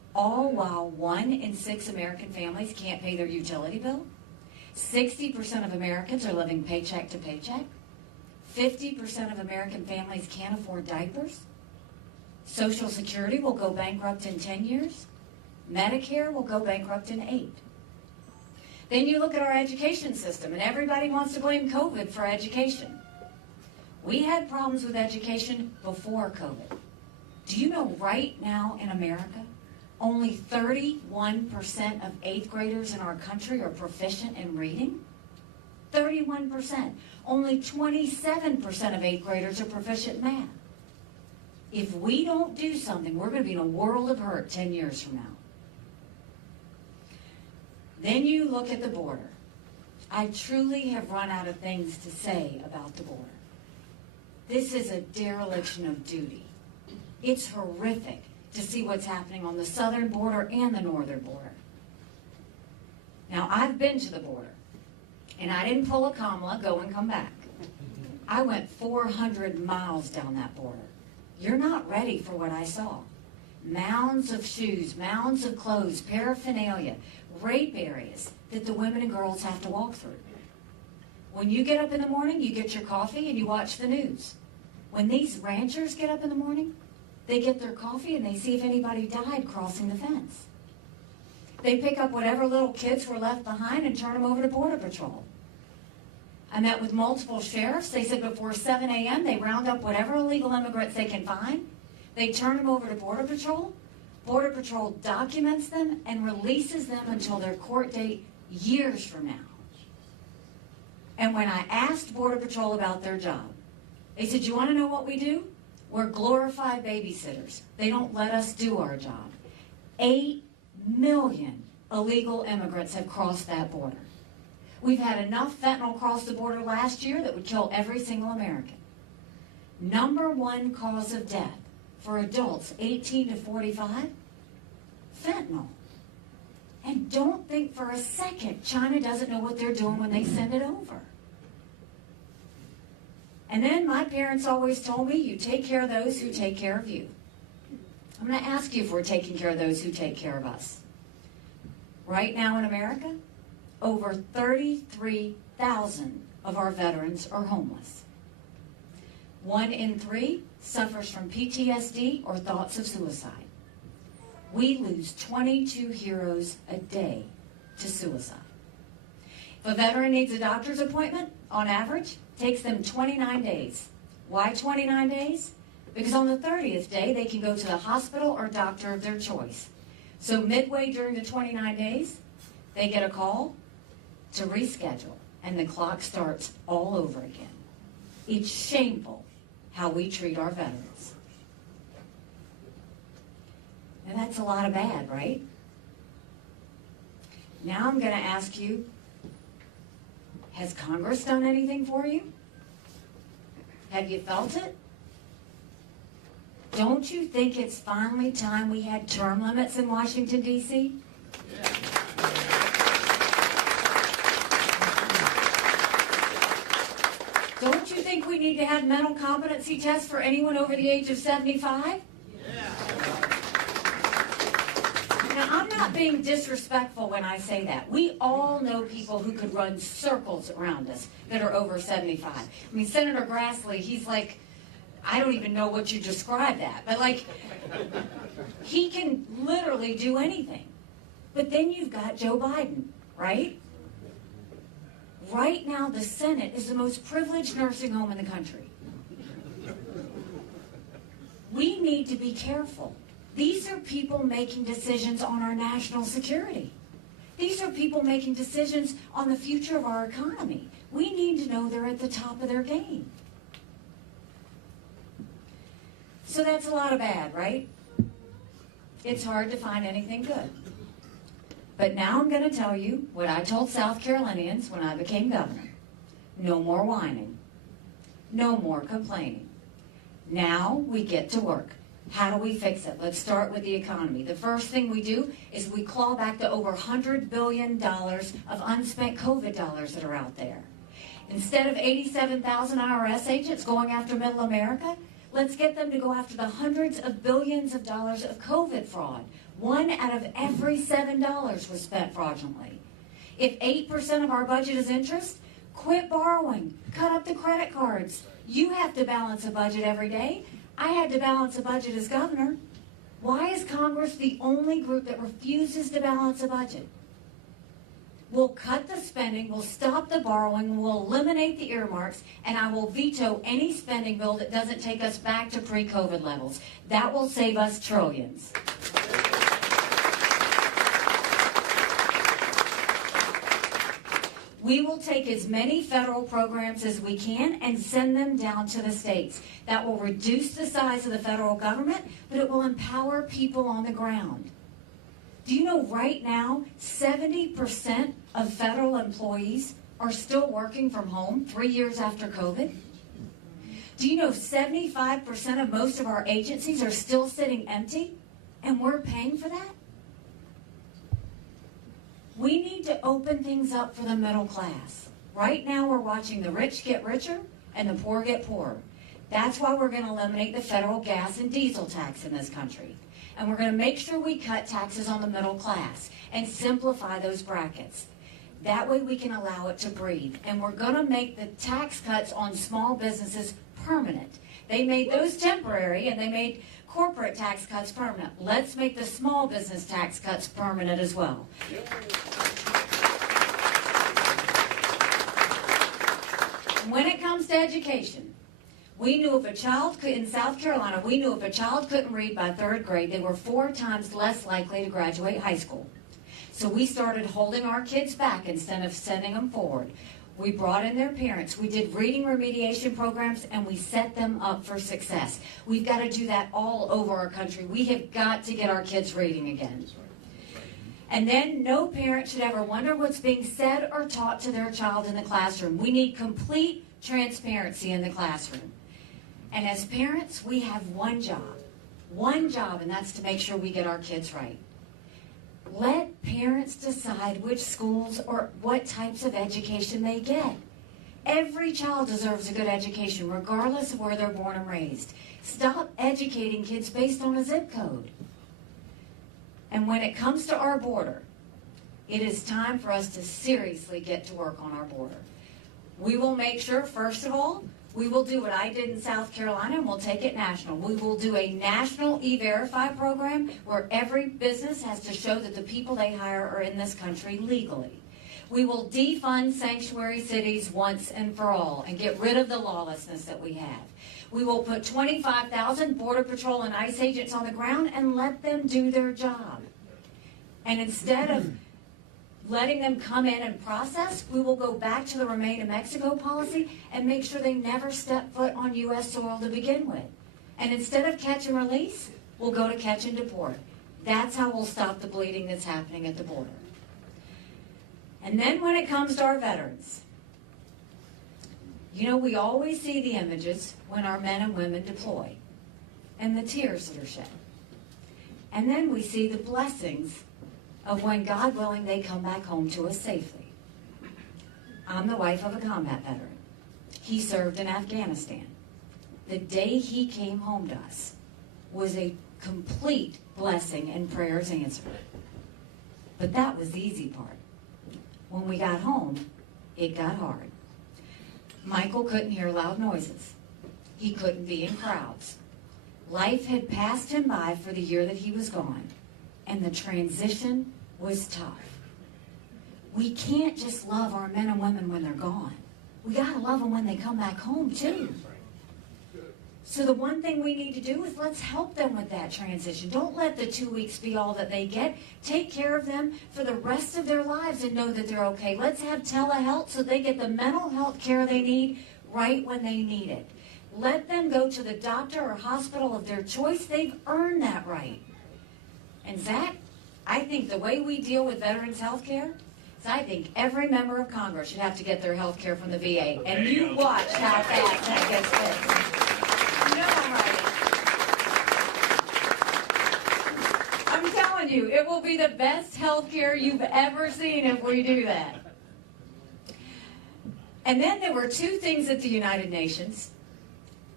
all while 1 in 6 American families can't pay their utility bill. 60% of Americans are living paycheck to paycheck. 50% of American families can't afford diapers. Social Security will go bankrupt in 10 years. Medicare will go bankrupt in 8. Then you look at our education system, and everybody wants to blame COVID for education. We had problems with education before COVID. Do you know right now in America, only 31% of 8th graders in our country are proficient in reading? 31%. Only 27% of 8th graders are proficient in math. If we don't do something, we're going to be in a world of hurt 10 years from now. Then you look at the border. I truly have run out of things to say about the border. This is a dereliction of duty. It's horrific to see what's happening on the southern border and the northern border. Now, I've been to the border, and I didn't pull a Kamala, go and come back. I went 400 miles down that border. You're not ready for what I saw. Mounds of shoes, mounds of clothes, paraphernalia, rape areas that the women and girls have to walk through. When you get up in the morning, you get your coffee and you watch the news. When these ranchers get up in the morning, they get their coffee and they see if anybody died crossing the fence. They pick up whatever little kids were left behind and turn them over to Border Patrol. I met with multiple sheriffs. They said before 7 a.m. they round up whatever illegal immigrants they can find. They turn them over to Border Patrol. Border Patrol documents them and releases them until their court date years from now. And when I asked Border Patrol about their job, they said, you want to know what we do? We're glorified babysitters. They don't let us do our job. 8 million illegal immigrants have crossed that border. We've had enough fentanyl cross the border last year that would kill every single American. Number 1 cause of death for adults 18 to 45, fentanyl. And don't think for a second China doesn't know what they're doing when they send it over. And then my parents always told me, you take care of those who take care of you. I'm going to ask you if we're taking care of those who take care of us. Right now in America, over 33,000 of our veterans are homeless. 1 in 3 suffers from PTSD or thoughts of suicide. We lose 22 heroes a day to suicide. If a veteran needs a doctor's appointment, on average, it takes them 29 days. Why 29 days? Because on the 30th day, they can go to the hospital or doctor of their choice. So midway during the 29 days, they get a call to reschedule, and the clock starts all over again. It's shameful how we treat our veterans. And that's a lot of bad, right? Now I'm going to ask you, has Congress done anything for you? Have you felt it? Don't you think it's finally time we had term limits in Washington, D.C.? Yeah. Don't you think we need to have mental competency tests for anyone over the age of 75? Now, I'm not being disrespectful when I say that. We all know people who could run circles around us that are over 75. I mean, Senator Grassley, he's like, I don't even know what you describe that, but like, he can literally do anything. But then you've got Joe Biden, right? Right now, the Senate is the most privileged nursing home in the country. We need to be careful. These are people making decisions on our national security. These are people making decisions on the future of our economy. We need to know they're at the top of their game. So that's a lot of bad, right? It's hard to find anything good. But now I'm going to tell you what I told South Carolinians when I became governor. No more whining. No more complaining. Now we get to work. How do we fix it? Let's start with the economy. The first thing we do is we claw back the over $100 billion of unspent COVID dollars that are out there. Instead of 87,000 IRS agents going after middle America, Let's get them to go after the hundreds of billions of dollars of COVID fraud. 1 out of every $7 was spent fraudulently. If 8% of our budget is interest, quit borrowing. Cut up the credit cards. You have to balance a budget every day. I had to balance a budget as governor. Why is Congress the only group that refuses to balance a budget? We'll cut the spending, we'll stop the borrowing, we'll eliminate the earmarks, and I will veto any spending bill that doesn't take us back to pre-COVID levels. That will save us trillions. We will take as many federal programs as we can and send them down to the states. That will reduce the size of the federal government, but it will empower people on the ground. Do you know right now 70% of federal employees are still working from home 3 years after COVID? Do you know 75% of most of our agencies are still sitting empty and we're paying for that? We need to open things up for the middle class. Right now we're watching the rich get richer and the poor get poorer. That's why we're going to eliminate the federal gas and diesel tax in this country. And we're going to make sure we cut taxes on the middle class and simplify those brackets. That way we can allow it to breathe. And we're going to make the tax cuts on small businesses permanent. They made those temporary and they made corporate tax cuts permanent. Let's make the small business tax cuts permanent as well. When it comes to education, we knew if a child could, in South Carolina, we knew if a child couldn't read by 3rd grade, they were 4 times less likely to graduate high school. So we started holding our kids back instead of sending them forward. We brought in their parents. We did reading remediation programs, and we set them up for success. We've got to do that all over our country. We have got to get our kids reading again. And then no parent should ever wonder what's being said or taught to their child in the classroom. We need complete transparency in the classroom. And as parents, we have one job, and that's to make sure we get our kids right. Let parents decide which schools or what types of education they get. Every child deserves a good education, regardless of where they're born and raised. Stop educating kids based on a zip code. And when it comes to our border, it is time for us to seriously get to work on our border. We will make sure, first of all, we will do what I did in South Carolina, and we'll take it national. We will do a national E-Verify program where every business has to show that the people they hire are in this country legally. We will defund sanctuary cities once and for all and get rid of the lawlessness that we have. We will put 25,000 Border Patrol and ICE agents on the ground and let them do their job. And instead of letting them come in and process, we will go back to the Remain in Mexico policy and make sure they never step foot on U.S. soil to begin with. And instead of catch and release, we'll go to catch and deport. That's how we'll stop the bleeding that's happening at the border. And then when it comes to our veterans, you know, we always see the images when our men and women deploy and the tears that are shed. And then we see the blessings of when, God willing, they come back home to us safely. I'm the wife of a combat veteran. He served in Afghanistan. The day he came home to us was a complete blessing and prayers answered. But that was the easy part. When we got home, it got hard. Michael couldn't hear loud noises. He couldn't be in crowds. Life had passed him by for the year that he was gone, and the transition was tough. We can't just love our men and women when they're gone. We got to love them when they come back home, too. So the one thing we need to do is let's help them with that transition. Don't let the 2 weeks be all that they get. Take care of them for the rest of their lives and know that they're okay. Let's have telehealth so they get the mental health care they need right when they need it. Let them go to the doctor or hospital of their choice. They've earned that right. And Zach, I think the way we deal with veterans' health care is I think every member of Congress should have to get their health care from the VA. And you watch how fast that gets fixed. You know I'm right. I'm telling you, it will be the best health care you've ever seen if we do that. And then there were 2 things at the United Nations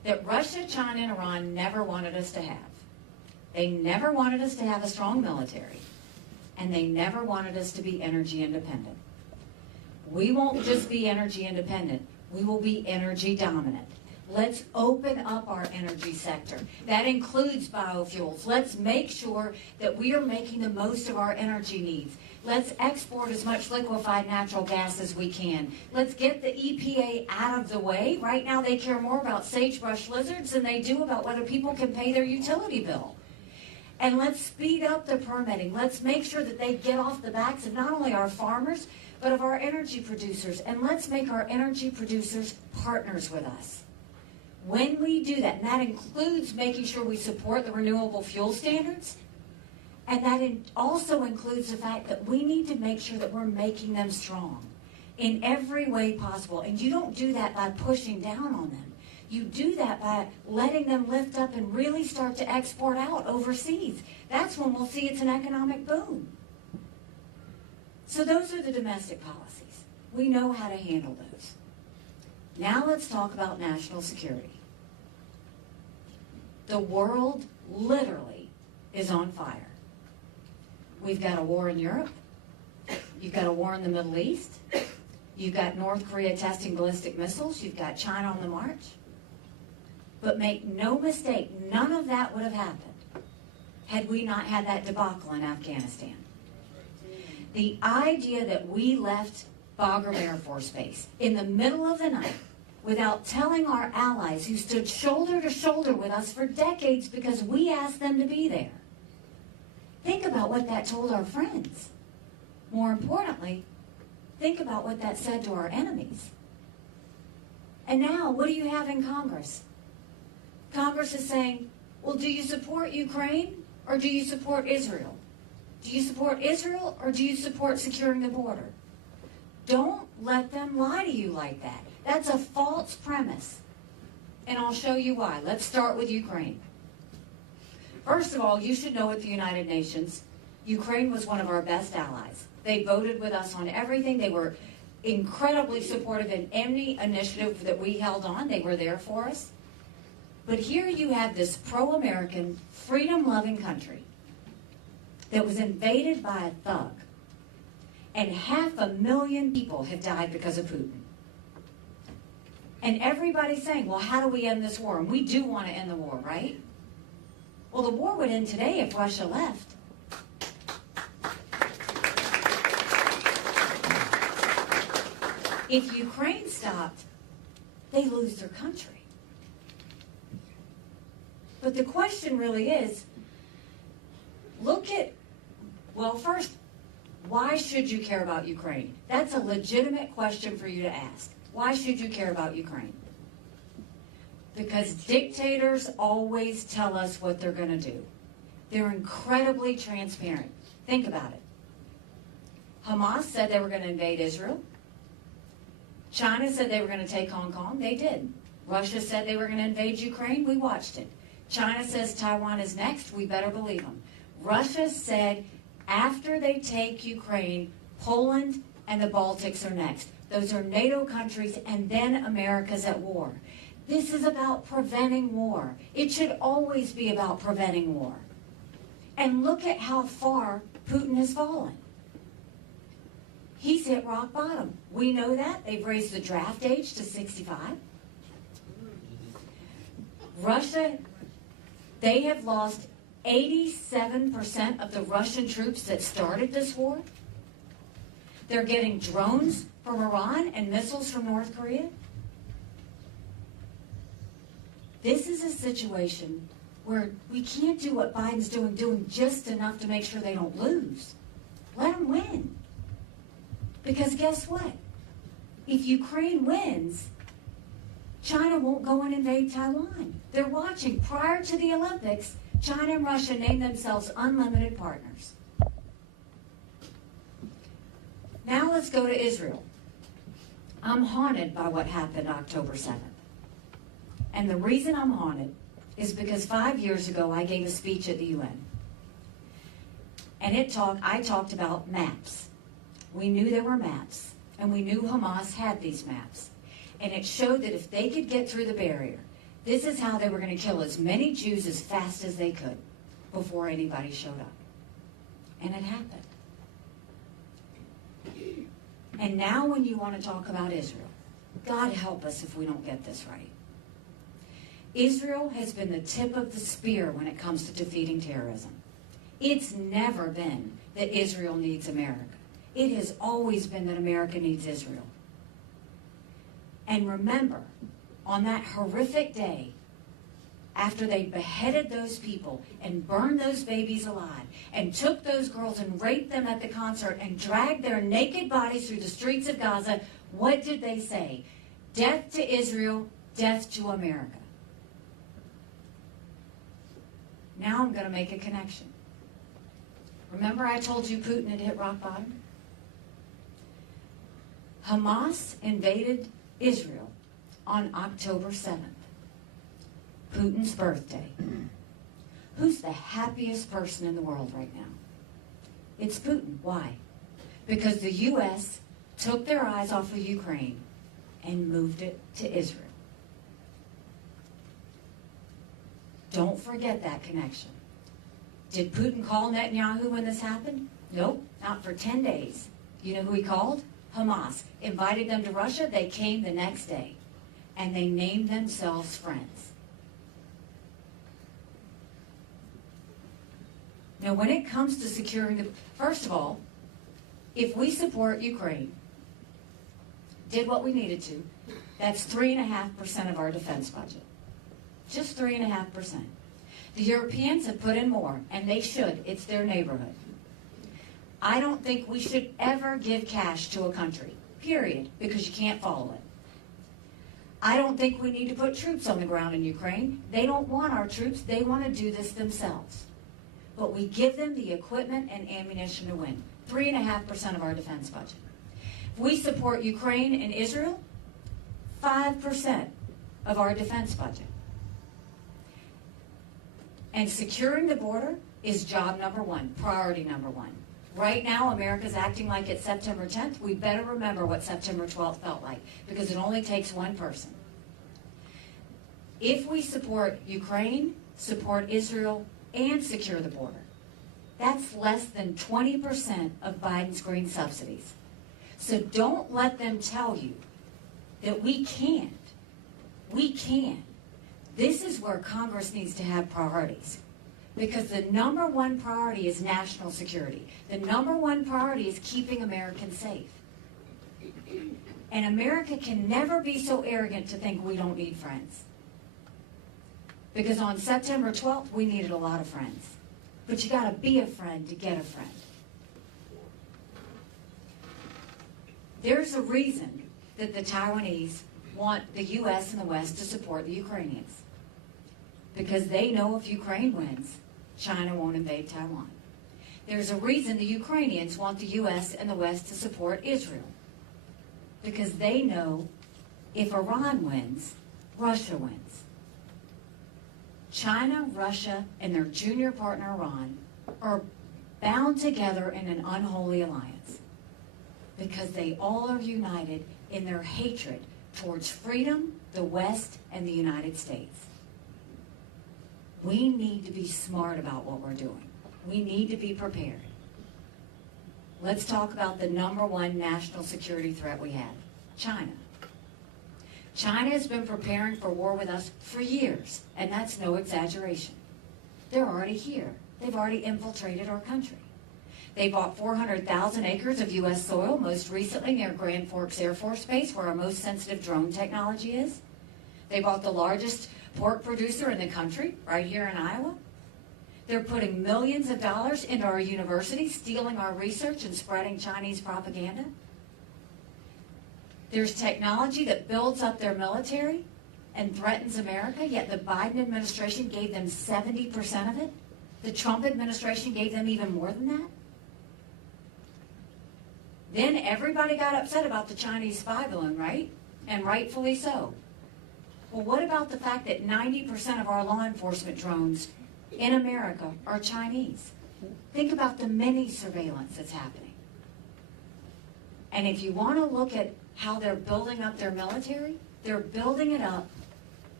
that Russia, China, and Iran never wanted us to have. They never wanted us to have a strong military, and they never wanted us to be energy independent. We won't just be energy independent, we will be energy dominant. Let's open up our energy sector. That includes biofuels. Let's make sure that we are making the most of our energy needs. Let's export as much liquefied natural gas as we can. Let's get the EPA out of the way. Right now they care more about sagebrush lizards than they do about whether people can pay their utility bill. And let's speed up the permitting. Let's make sure that they get off the backs of not only our farmers, but of our energy producers. And let's make our energy producers partners with us. When we do that, and that includes making sure we support the renewable fuel standards, and that also includes the fact that we need to make sure that we're making them strong in every way possible. And you don't do that by pushing down on them. You do that by letting them lift up and really start to export out overseas. That's when we'll see it's an economic boom. So those are the domestic policies. We know how to handle those. Now let's talk about national security. The world literally is on fire. We've got a war in Europe. You've got a war in the Middle East. You've got North Korea testing ballistic missiles. You've got China on the march. But make no mistake, none of that would have happened had we not had that debacle in Afghanistan. The idea that we left Bagram Air Force Base in the middle of the night without telling our allies who stood shoulder to shoulder with us for decades because we asked them to be there. Think about what that told our friends. More importantly, think about what that said to our enemies. And now, what do you have in Congress? Congress is saying, well, do you support Ukraine or do you support Israel? Do you support Israel or do you support securing the border? Don't let them lie to you like that. That's a false premise. And I'll show you why. Let's start with Ukraine. First of all, you should know at the United Nations, Ukraine was one of our best allies. They voted with us on everything. They were incredibly supportive in any initiative that we held on. They were there for us. But here you have this pro-American, freedom-loving country that was invaded by a thug. And 500,000 people have died because of Putin. And everybody's saying, well, how do we end this war? And we do want to end the war, right? Well, the war would end today if Russia left. If Ukraine stopped, they lose their country. But the question really is, well, first, why should you care about Ukraine? That's a legitimate question for you to ask. Why should you care about Ukraine? Because dictators always tell us what they're going to do. They're incredibly transparent. Think about it. Hamas said they were going to invade Israel. China said they were going to take Hong Kong. They did. Russia said they were going to invade Ukraine. We watched it. China says Taiwan is next. We better believe them. Russia said after they take Ukraine, Poland and the Baltics are next. Those are NATO countries, and then America's at war. This is about preventing war. It should always be about preventing war. And look at how far Putin has fallen. He's hit rock bottom. We know that. They've raised the draft age to 65. Russia, they have lost 87% of the Russian troops that started this war. They're getting drones from Iran and missiles from North Korea. This is a situation where we can't do what Biden's doing just enough to make sure they don't lose. Let them win. Because guess what? If Ukraine wins, China won't go and invade Taiwan. They're watching. Prior to the Olympics, China and Russia named themselves unlimited partners. Now let's go to Israel. I'm haunted by what happened October 7th. And the reason I'm haunted is because 5 years ago I gave a speech at the UN. And I talked about maps. We knew there were maps, and we knew Hamas had these maps. And it showed that if they could get through the barrier, This is how they were going to kill as many Jews as fast as they could before anybody showed up. And it happened. And now when you want to talk about Israel, God help us if we don't get this right. Israel has been the tip of the spear when it comes to defeating terrorism. It's never been that Israel needs America. It has always been that America needs Israel. And remember, on that horrific day, after they beheaded those people and burned those babies alive and took those girls and raped them at the concert and dragged their naked bodies through the streets of Gaza, what did they say? Death to Israel, death to America. Now I'm going to make a connection. Remember I told you Putin had hit rock bottom? Hamas invaded Israel on October 7th, Putin's birthday. Who's the happiest person in the world right now? It's Putin. Why? Because the U.S. took their eyes off of Ukraine and moved it to Israel. Don't forget that connection. Did Putin call Netanyahu when this happened? Nope, not for 10 days. You know who he called? Hamas. Invited them to Russia. They came the next day. And they named themselves friends. Now, when it comes to securing the... First of all, if we support Ukraine, did what we needed to, that's 3.5% of our defense budget. Just 3.5%. The Europeans have put in more, and they should. It's their neighborhood. I don't think we should ever give cash to a country, period, because you can't follow it. I don't think we need to put troops on the ground in Ukraine. They don't want our troops. They want to do this themselves. But we give them the equipment and ammunition to win. 3.5% of our defense budget. If we support Ukraine and Israel, 5% of our defense budget. And securing the border is job number one, priority number one. Right now, America's acting like it's September 10th. We better remember what September 12th felt like, because it only takes one person. If we support Ukraine, support Israel, and secure the border, that's less than 20% of Biden's green subsidies. So don't let them tell you that we can't. We can. This is where Congress needs to have priorities. Because the number one priority is national security. The number one priority is keeping Americans safe. And America can never be so arrogant to think we don't need friends. Because on September 12th, we needed a lot of friends. But you got to be a friend to get a friend. There's a reason that the Taiwanese want the U.S. and the West to support the Ukrainians. Because they know if Ukraine wins, China won't invade Taiwan. There's a reason the Ukrainians want the U.S. and the West to support Israel. Because they know if Iran wins, Russia wins. China, Russia, and their junior partner Iran are bound together in an unholy alliance. Because they all are united in their hatred towards freedom, the West, and the United States. We need to be smart about what we're doing. We need to be prepared. Let's talk about the number one national security threat we have, China. China has been preparing for war with us for years, and that's no exaggeration. They're already here. They've already infiltrated our country. They bought 400,000 acres of U.S. soil, most recently near Grand Forks Air Force Base, where our most sensitive drone technology is. They bought the largest pork producer in the country, right here in Iowa. They're putting millions of dollars into our universities, stealing our research and spreading Chinese propaganda. There's technology that builds up their military and threatens America, yet the Biden administration gave them 70% of it. The Trump administration gave them even more than that. Then everybody got upset about the Chinese spy balloon, right? And rightfully so. Well, what about the fact that 90% of our law enforcement drones in America are Chinese? Think about the mini surveillance that's happening. And if you want to look at how they're building up their military, they're building it up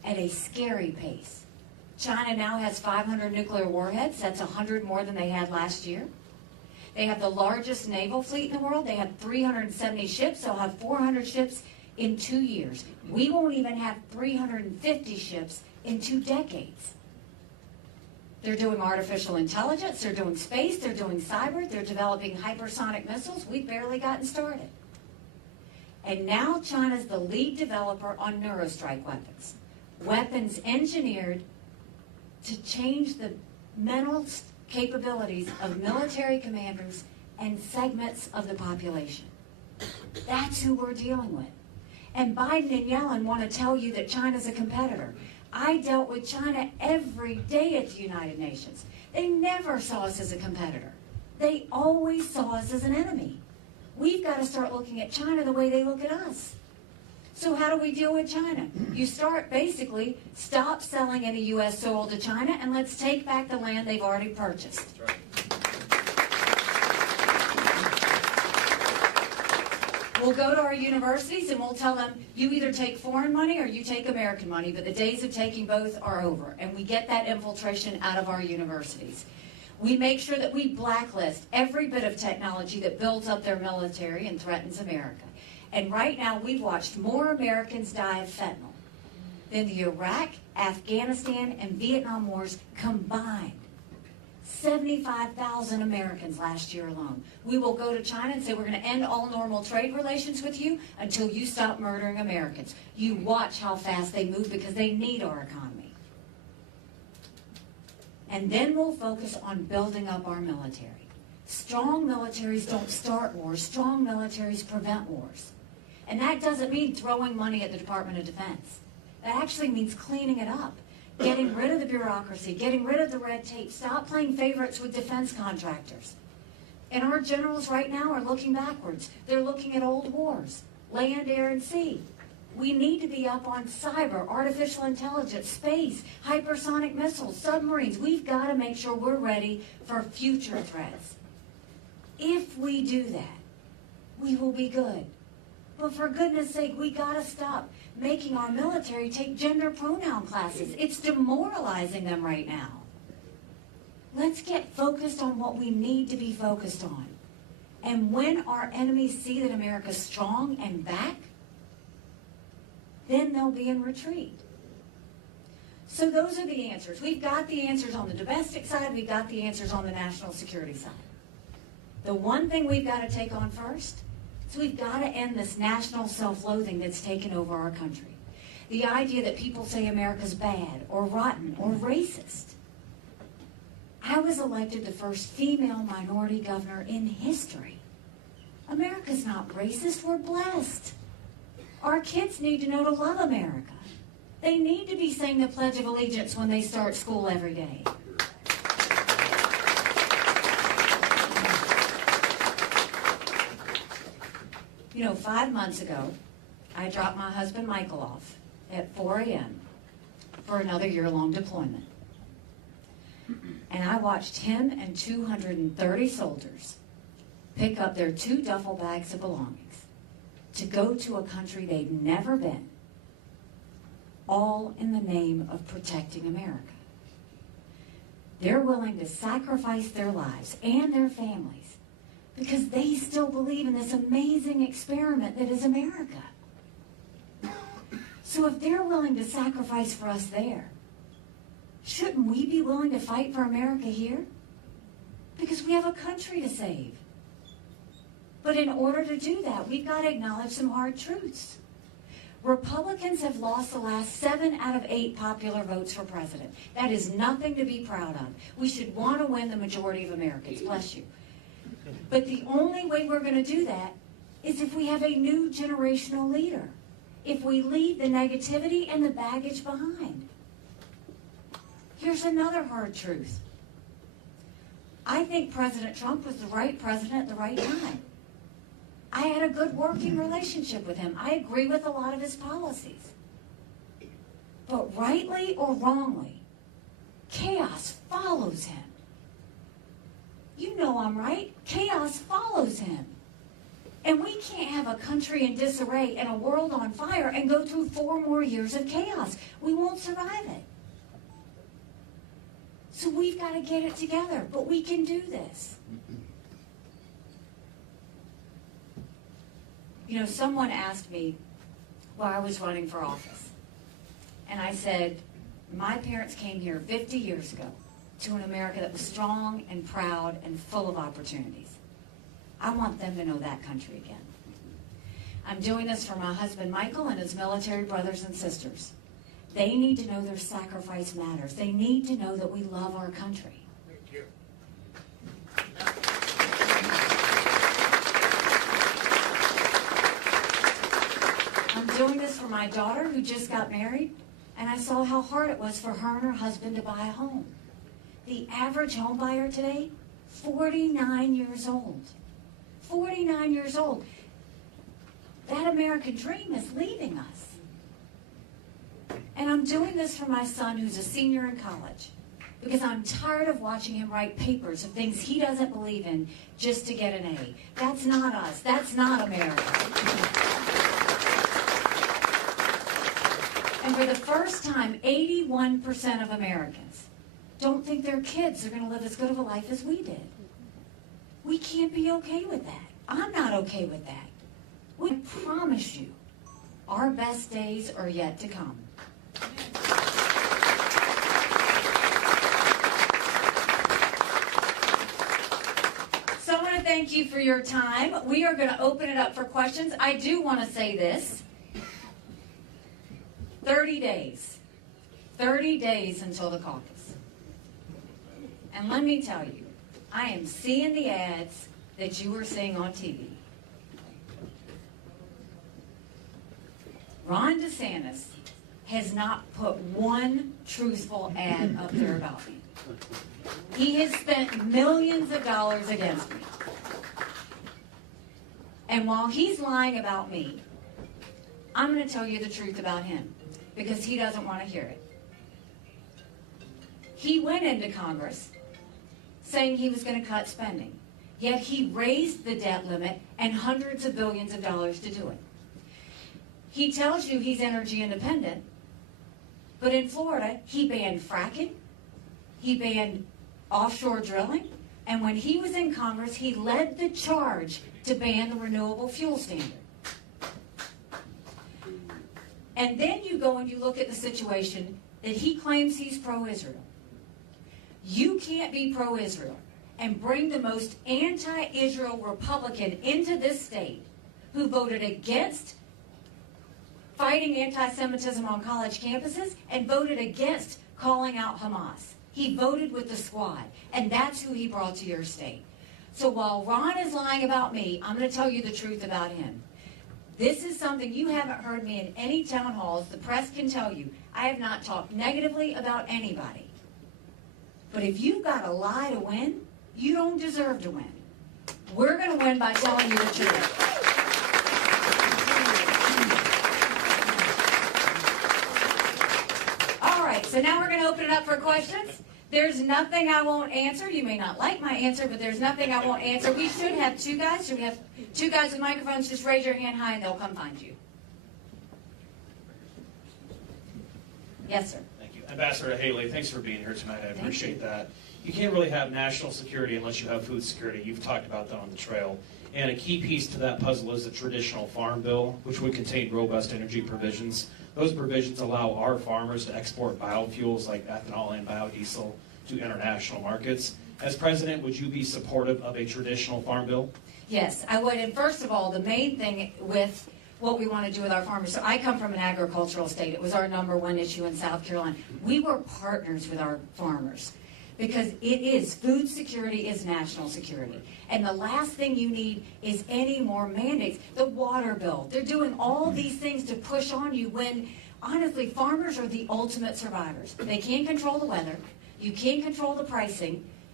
at a scary pace. China now has 500 nuclear warheads. That's 100 more than they had last year. They have the largest naval fleet in the world. They have 370 ships. They'll have 400 ships in 2 years. We won't even have 350 ships in 2 decades. They're doing artificial intelligence, they're doing space, they're doing cyber, they're developing hypersonic missiles. We've barely gotten started. And now China's the lead developer on neurostrike weapons. Weapons engineered to change the mental capabilities of military commanders and segments of the population. That's who we're dealing with. And Biden and Yellen want to tell you that China's a competitor. I dealt with China every day at the United Nations. They never saw us as a competitor. They always saw us as an enemy. We've got to start looking at China the way they look at us. So how do we deal with China? You start basically, stop selling any U.S. soil to China, and let's take back the land they've already purchased. That's right. We'll go to our universities and we'll tell them, you either take foreign money or you take American money, but the days of taking both are over. And we get that infiltration out of our universities. We make sure that we blacklist every bit of technology that builds up their military and threatens America. And right now, we've watched more Americans die of fentanyl than the Iraq, Afghanistan, and Vietnam wars combined. 75,000 Americans last year alone. We will go to China and say, we're going to end all normal trade relations with you until you stop murdering Americans. You watch how fast they move because they need our economy. And then we'll focus on building up our military. Strong militaries don't start wars. Strong militaries prevent wars. And that doesn't mean throwing money at the Department of Defense. That actually means cleaning it up. Getting rid of the bureaucracy, getting rid of the red tape, stop playing favorites with defense contractors. And our generals right now are looking backwards. They're looking at old wars, land, air, and sea. We need to be up on cyber, artificial intelligence, space, hypersonic missiles, submarines. We've got to make sure we're ready for future threats. If we do that, we will be good. But for goodness sake, we got to stop making our military take gender pronoun classes. It's demoralizing them right now. Let's get focused on what we need to be focused on. And when our enemies see that America's strong and back, then they'll be in retreat. So those are the answers. We've got the answers on the domestic side. We've got the answers on the national security side. The one thing we've got to take on first, so we've got to end this national self-loathing that's taken over our country. The idea that people say America's bad or rotten or racist. I was elected the first female minority governor in history. America's not racist, we're blessed. Our kids need to know to love America. They need to be saying the Pledge of Allegiance when they start school every day. You know, 5 months ago, I dropped my husband Michael off at 4 a.m. for another year-long deployment. And I watched him and 230 soldiers pick up their 2 duffel bags of belongings to go to a country they'd never been, all in the name of protecting America. They're willing to sacrifice their lives and their families because they still believe in this amazing experiment that is America. So if they're willing to sacrifice for us there, shouldn't we be willing to fight for America here? Because we have a country to save. But in order to do that, we've got to acknowledge some hard truths. Republicans have lost the last 7 out of 8 popular votes for president. That is nothing to be proud of. We should want to win the majority of Americans. Bless you. But the only way we're going to do that is if we have a new generational leader. If we leave the negativity and the baggage behind. Here's another hard truth. I think President Trump was the right president at the right time. I had a good working relationship with him. I agree with a lot of his policies. But rightly or wrongly, chaos follows him. You know I'm right. Chaos follows him. And we can't have a country in disarray and a world on fire and go through 4 more years of chaos. We won't survive it. So we've got to get it together, but we can do this. You know, someone asked me why I was running for office. And I said, my parents came here 50 years ago to an America that was strong and proud and full of opportunities. I want them to know that country again. I'm doing this for my husband Michael and his military brothers and sisters. They need to know their sacrifice matters. They need to know that we love our country. Thank you. I'm doing this for my daughter who just got married, and I saw how hard it was for her and her husband to buy a home. The average home buyer today, 49 years old. 49 years old. That American dream is leaving us. And I'm doing this for my son who's a senior in college because I'm tired of watching him write papers of things he doesn't believe in just to get an A. That's not us. That's not America. And for the first time, 81% of Americans don't think their kids are going to live as good of a life as we did. We can't be okay with that. I'm not okay with that. We promise you, our best days are yet to come. So I want to thank you for your time. We are going to open it up for questions. I do want to say this. 30 days. 30 days until the caucus. And let me tell you, I am seeing the ads that you were seeing on TV. Ron DeSantis has not put one truthful ad up there about me. He has spent millions of dollars against me. And while he's lying about me, I'm going to tell you the truth about him because he doesn't want to hear it. He went into Congress saying he was going to cut spending, yet he raised the debt limit and hundreds of billions of dollars to do it. He tells you he's energy independent, but in Florida, he banned fracking, he banned offshore drilling, and when he was in Congress, he led the charge to ban the renewable fuel standard. And then you go and you look at the situation that he claims he's pro-Israel. You can't be pro-Israel and bring the most anti-Israel Republican into this state who voted against fighting anti-Semitism on college campuses and voted against calling out Hamas. He voted with the squad, and that's who he brought to your state. So while Ron is lying about me, I'm going to tell you the truth about him. This is something you haven't heard me in any town halls. The press can tell you. I have not talked negatively about anybody. But if you've got a lie to win, you don't deserve to win. We're going to win by telling you the truth. All right, so now we're going to open it up for questions. There's nothing I won't answer. You may not like my answer, but there's nothing I won't answer. We should have 2 guys. Should we have 2 guys with microphones? Just raise your hand high and they'll come find you. Yes, sir. Thank you. Ambassador Haley, thanks for being here tonight. I appreciate that. You can't really have national security unless you have food security. You've talked about that on the trail. And a key piece to that puzzle is the traditional farm bill, which would contain robust energy provisions. Those provisions allow our farmers to export biofuels like ethanol and biodiesel to international markets. As president, would you be supportive of a traditional farm bill? Yes, I would. And first of all, the main thing with what we want to do with our farmers. So I come from an agricultural state. It was our #1 issue in South Carolina. We were partners with our farmers because food security is national security. And the last thing you need is any more mandates. The water bill, they're doing all these things to push on you when, honestly, farmers are the ultimate survivors. They can't control the weather. You can't control the pricing.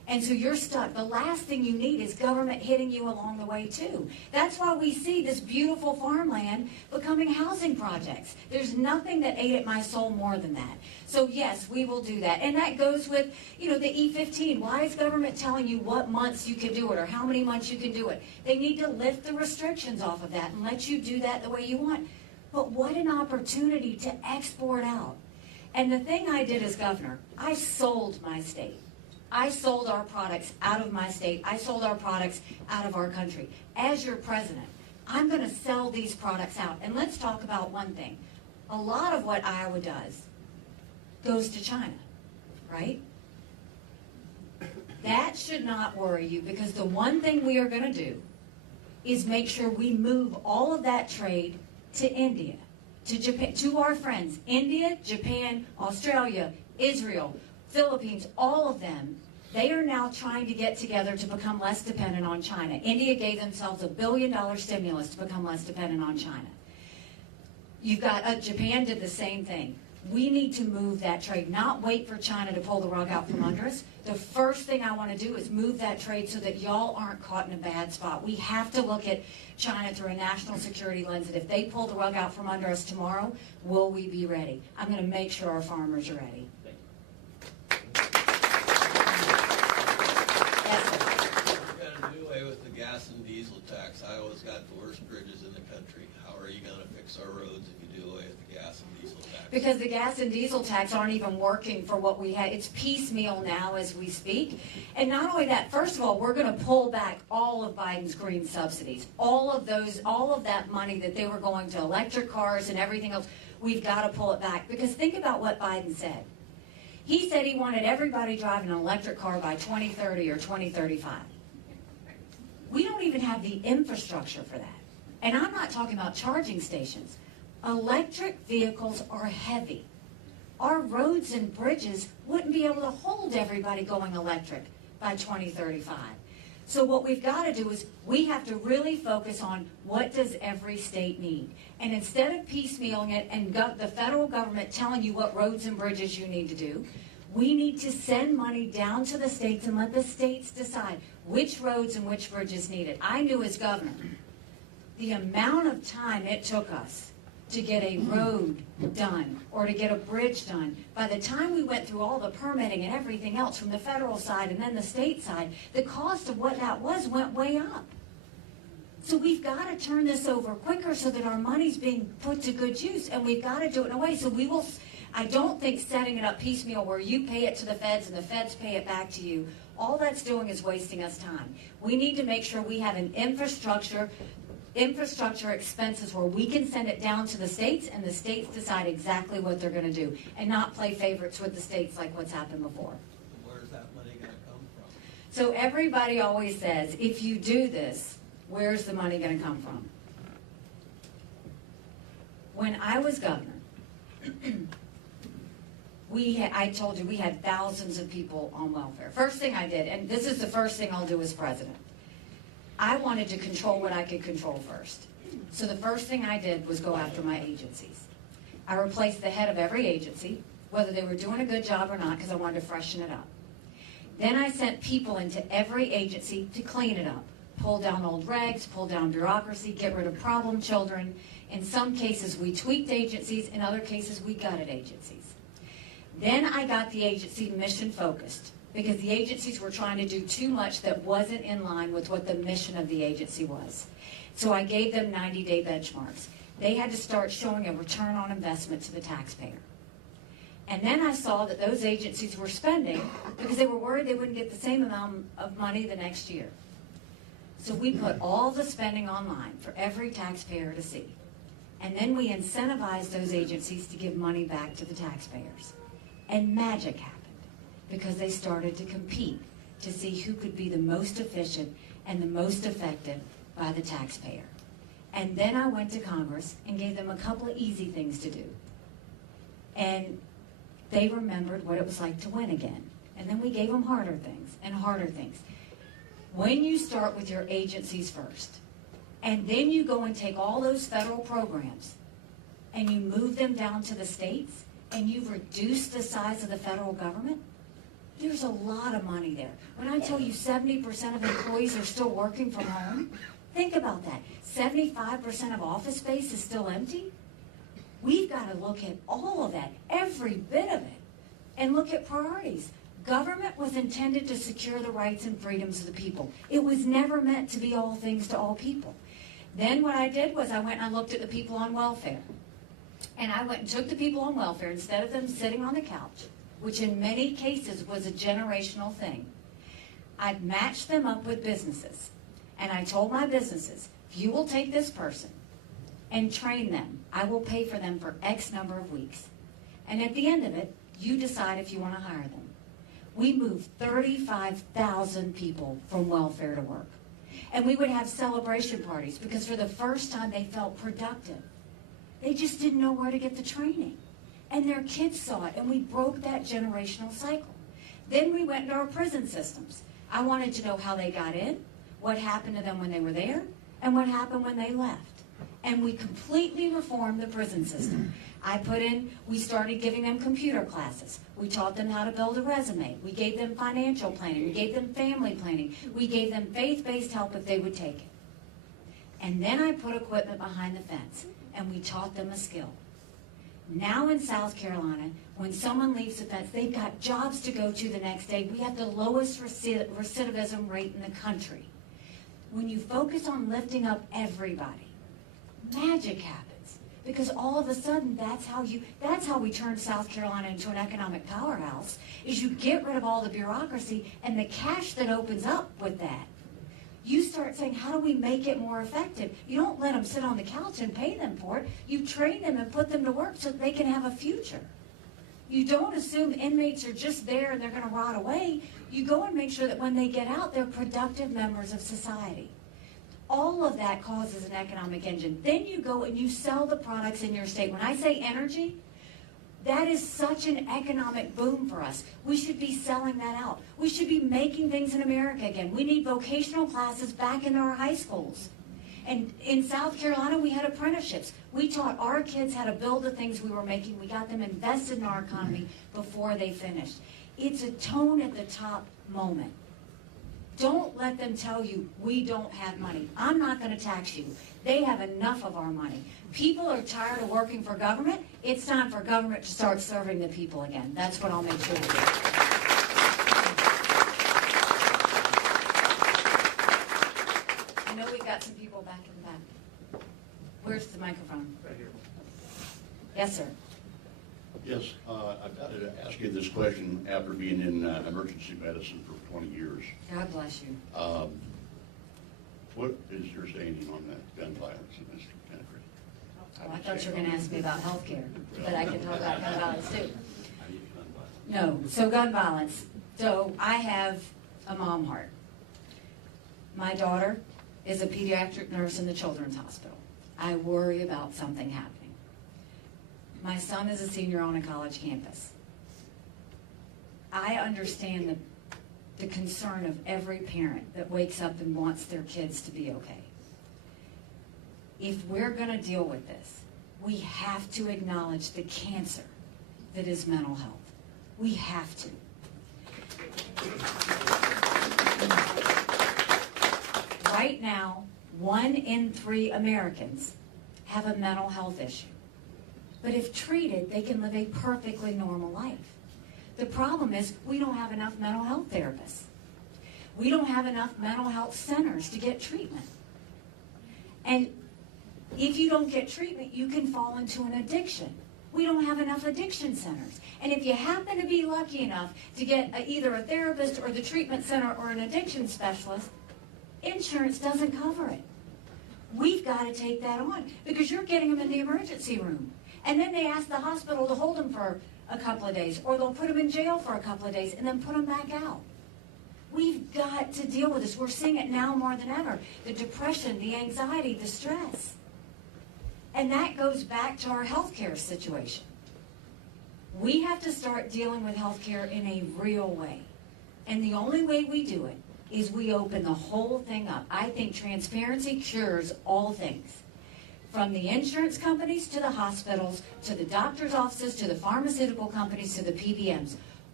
And so you're stuck. The last thing you need is government hitting you along the way too. That's why we see this beautiful farmland becoming housing projects. There's nothing that ate at my soul more than that. So yes, we will do that. And that goes with, you know, the E15. Why is government telling you what months you can do it or how many months you can do it? They need to lift the restrictions off of that and let you do that the way you want. But what an opportunity to export out. And the thing I did as governor, I sold my state. I sold our products out of my state. I sold our products out of our country. As your president, I'm going to sell these products out. And let's talk about one thing. A lot of what Iowa does goes to China, right? That should not worry you, because the one thing we are going to do is make sure we move all of that trade to India, to Japan, to our friends. India, Japan, Australia, Israel, Philippines, all of them, they are now trying to get together to become less dependent on China. India gave themselves $1 billion stimulus to become less dependent on China. You've got, Japan did the same thing. We need to move that trade, not wait for China to pull the rug out from under us. The first thing I want to do is move that trade so that y'all aren't caught in a bad spot. We have to look at China through a national security lens, that if they pull the rug out from under us tomorrow, will we be ready? I'm going to make sure our farmers are ready. We're gonna do away with the gas and diesel tax. Iowa's got the worst bridges in the country. How are you gonna fix our roads if you do away with the gas and diesel tax? Because the gas and diesel tax aren't even working for what we had. It's piecemeal now as we speak. And not only that, first of all, we're going to pull back all of Biden's green subsidies. All of that money that they were going to electric cars and everything else, we've got to pull it back. Because think about what Biden said. He said he wanted everybody driving an electric car by 2030 or 2035. We don't even have the infrastructure for that. And I'm not talking about charging stations. Electric vehicles are heavy. Our roads and bridges wouldn't be able to hold everybody going electric by 2035. So what we've got to do is we have to really focus on what does every state need. And instead of piecemealing it and the federal government telling you what roads and bridges you need to do, we need to send money down to the states and let the states decide which roads and which bridges need it. I knew as governor the amount of time it took us to get a road done or to get a bridge done. By the time we went through all the permitting and everything else from the federal side and then the state side, the cost of what that was went way up. So we've got to turn this over quicker so that our money's being put to good use, and we've got to do it in a way so we will. I don't think setting it up piecemeal where you pay it to the feds and the feds pay it back to you, all that's doing is wasting us time. We need to make sure we have an infrastructure expenses where we can send it down to the states and the states decide exactly what they're going to do and not play favorites with the states like what's happened before. Where's that money gonna come from? So everybody always says, if you do this, where's the money going to come from? When I was governor, I told you we had thousands of people on welfare. First thing I did, and this is the first thing I'll do as president, I wanted to control what I could control first. So the first thing I did was go after my agencies. I replaced the head of every agency, whether they were doing a good job or not, because I wanted to freshen it up. Then I sent people into every agency to clean it up. Pull down old regs, pull down bureaucracy, get rid of problem children. In some cases, we tweaked agencies. In other cases, we gutted agencies. Then I got the agency mission focused, because the agencies were trying to do too much that wasn't in line with what the mission of the agency was. So I gave them 90-day benchmarks. They had to start showing a return on investment to the taxpayer. And then I saw that those agencies were spending because they were worried they wouldn't get the same amount of money the next year. So we put all the spending online for every taxpayer to see. And then we incentivized those agencies to give money back to the taxpayers. And magic happened, because they started to compete to see who could be the most efficient and the most effective by the taxpayer. And then I went to Congress and gave them a couple of easy things to do. And they remembered what it was like to win again. And then we gave them harder things and harder things. When you start with your agencies first, and then you go and take all those federal programs and you move them down to the states, and you reduce the size of the federal government, There's a lot of money there. When I tell you 70% of employees are still working from home, think about that. 75% of office space is still empty. We've got to look at all of that, every bit of it, and look at priorities. Government was intended to secure the rights and freedoms of the people. It was never meant to be all things to all people. Then what I did was I went and I looked at the people on welfare. And I went and took the people on welfare, instead of them sitting on the couch, which in many cases was a generational thing, I matched them up with businesses. And I told my businesses, if you will take this person and train them, I will pay for them for X number of weeks. And at the end of it, you decide if you want to hire them. We moved 35,000 people from welfare to work. And we would have celebration parties because for the first time they felt productive. They just didn't know where to get the training. And their kids saw it, and we broke that generational cycle. Then we went into our prison systems. I wanted to know how they got in, what happened to them when they were there, and what happened when they left. And we completely reformed the prison system. We started giving them computer classes. We taught them how to build a resume. We gave them financial planning. We gave them family planning. We gave them faith-based help if they would take it. And then I put equipment behind the fence, and we taught them a skill. Now in South Carolina, when someone leaves the fence, they've got jobs to go to the next day. We have the lowest recidivism rate in the country. When you focus on lifting up everybody, magic happens. Because all of a sudden, that's how we turn South Carolina into an economic powerhouse, is you get rid of all the bureaucracy and the cash that opens up with that. You start saying, how do we make it more effective? You don't let them sit on the couch and pay them for it. You train them and put them to work so that they can have a future. You don't assume inmates are just there and they're going to rot away. You go and make sure that when they get out, they're productive members of society. All of that causes an economic engine. Then you go and you sell the products in your state. When I say energy, that is such an economic boom for us. We should be selling that out. We should be making things in America again. We need vocational classes back in our high schools. And in South Carolina, we had apprenticeships. We taught our kids how to build the things we were making. We got them invested in our economy before they finished. It's a tone at the top moment. Don't let them tell you we don't have money. I'm not going to tax you. They have enough of our money. People are tired of working for government. It's time for government to start serving the people again. That's what I'll make sure to do. I know we've got some people back in the back. Where's the microphone? Right here. Yes, sir. Yes, I've got to ask you this question after being in emergency medicine for 20 years. God bless you. What is your standing on that gun violence in this country? Oh, I thought you were going to ask me about health care, but I can talk about gun violence too. I need gun violence. No, so gun violence. So I have a mom heart. My daughter is a pediatric nurse in the Children's Hospital. I worry about something happening. My son is a senior on a college campus. I understand the concern of every parent that wakes up and wants their kids to be okay. If we're going to deal with this, we have to acknowledge the cancer that is mental health. We have to. Right now, 1 in 3 Americans have a mental health issue. But if treated, they can live a perfectly normal life. The problem is we don't have enough mental health therapists. We don't have enough mental health centers to get treatment. And if you don't get treatment, you can fall into an addiction. We don't have enough addiction centers. And if you happen to be lucky enough to get either a therapist or the treatment center or an addiction specialist, insurance doesn't cover it. We've got to take that on because you're getting them in the emergency room. And then they ask the hospital to hold them for a couple of days, or they'll put them in jail for a couple of days and then put them back out. We've got to deal with this. We're seeing it now more than ever. The depression, the anxiety, the stress. And that goes back to our healthcare situation. We have to start dealing with healthcare in a real way. And the only way we do it is we open the whole thing up. I think transparency cures all things. From the insurance companies to the hospitals, to the doctor's offices, to the pharmaceutical companies, to the PBMs.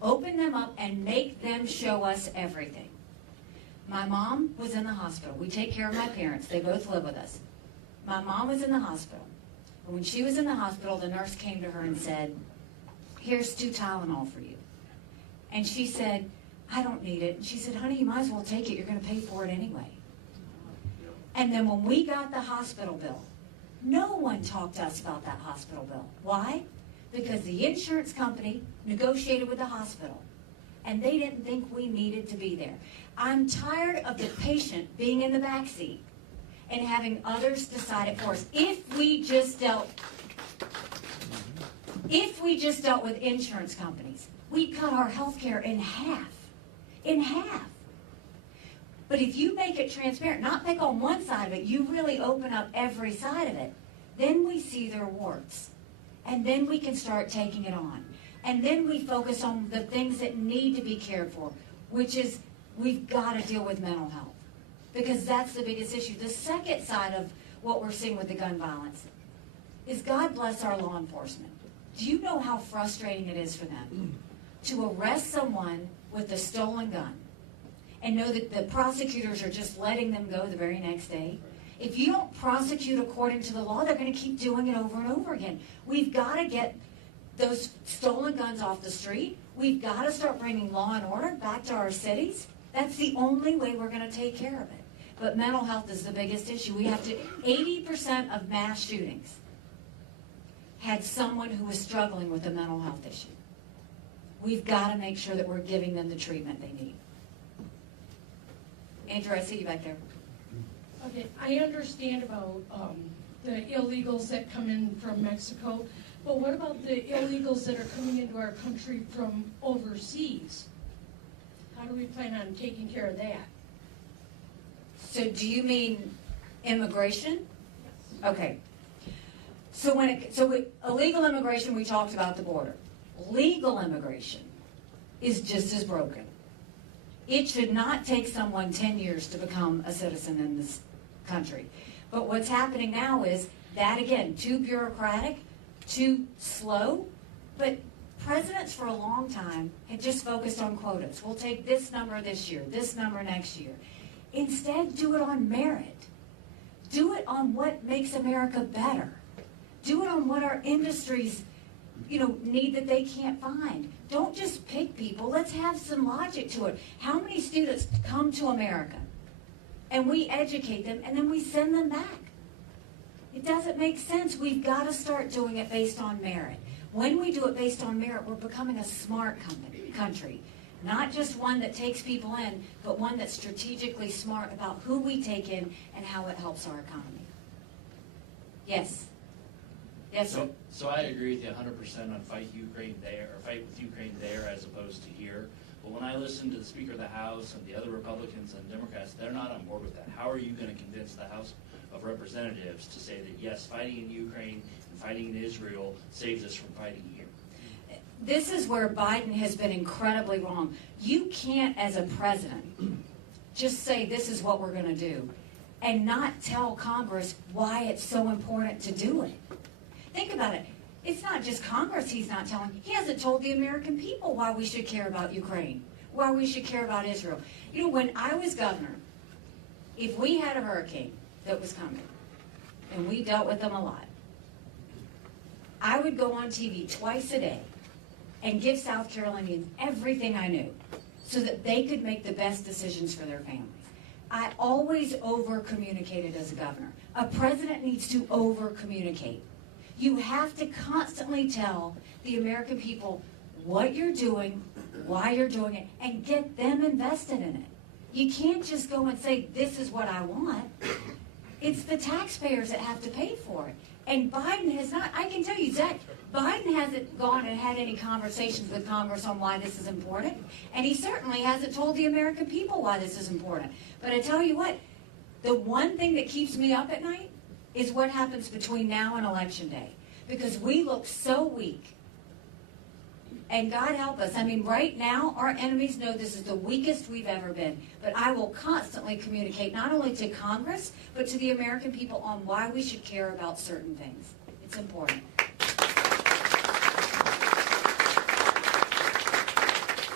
Open them up and make them show us everything. My mom was in the hospital. We take care of my parents. They both live with us. My mom was in the hospital. And when she was in the hospital, the nurse came to her and said, here's 2 Tylenol for you. And she said, I don't need it. And she said, honey, you might as well take it. You're going to pay for it anyway. And then when we got the hospital bill, no one talked to us about that hospital bill. Why? Because the insurance company negotiated with the hospital, and they didn't think we needed to be there. I'm tired of the patient being in the back seat and having others decide it for us. If we just dealt with insurance companies, we'd cut our health care in half. In half. But if you make it transparent, not pick on one side of it, you really open up every side of it, then we see their warts. And then we can start taking it on. And then we focus on the things that need to be cared for, which is we've got to deal with mental health. Because that's the biggest issue. The second side of what we're seeing with the gun violence is God bless our law enforcement. Do you know how frustrating it is for them to arrest someone with a stolen gun and know that the prosecutors are just letting them go the very next day? If you don't prosecute according to the law, they're going to keep doing it over and over again. We've got to get those stolen guns off the street. We've got to start bringing law and order back to our cities. That's the only way we're going to take care of it. But mental health is the biggest issue. We have to, 80% of mass shootings had someone who was struggling with a mental health issue. We've got to make sure that we're giving them the treatment they need. Andrew, I see you back there. Okay, I understand about the illegals that come in from Mexico, but what about the illegals that are coming into our country from overseas? How do we plan on taking care of that? So do you mean immigration? Yes. Okay. So illegal immigration, we talked about the border. Legal immigration is just as broken. It should not take someone 10 years to become a citizen in this country. But what's happening now is that, again, too bureaucratic, too slow. But presidents for a long time had just focused on quotas. We'll take this number this year, this number next year. Instead, do it on merit. Do it on what makes America better. Do it on what our industries, need that they can't find. Don't just pick people. Let's have some logic to it. How many students come to America and we educate them and then we send them back? It doesn't make sense. We've got to start doing it based on merit. When we do it based on merit, we're becoming a smart country. Not just one that takes people in, but one that's strategically smart about who we take in and how it helps our economy. Yes. Yes, sir. So I agree with you 100% on fight Ukraine there, or fight with Ukraine there as opposed to here. But when I listen to the Speaker of the House and the other Republicans and Democrats, they're not on board with that. How are you going to convince the House of Representatives to say that, yes, fighting in Ukraine and fighting in Israel saves us from fighting here? This is where Biden has been incredibly wrong. You can't, as a president, just say this is what we're going to do and not tell Congress why it's so important to do it. Think about it. It's not just Congress he's not telling. He hasn't told the American people why we should care about Ukraine, why we should care about Israel. When I was governor, if we had a hurricane that was coming, and we dealt with them a lot, I would go on TV twice a day and give South Carolinians everything I knew so that they could make the best decisions for their families. I always over-communicated as a governor. A president needs to over-communicate. You have to constantly tell the American people what you're doing, why you're doing it, and get them invested in it. You can't just go and say, this is what I want. It's the taxpayers that have to pay for it. And Biden has not, I can tell you, Zach, Biden hasn't gone and had any conversations with Congress on why this is important. And he certainly hasn't told the American people why this is important. But I tell you what, the one thing that keeps me up at night is what happens between now and Election Day. Because we look so weak. And God help us. Right now, our enemies know this is the weakest we've ever been. But I will constantly communicate, not only to Congress, but to the American people on why we should care about certain things. It's important.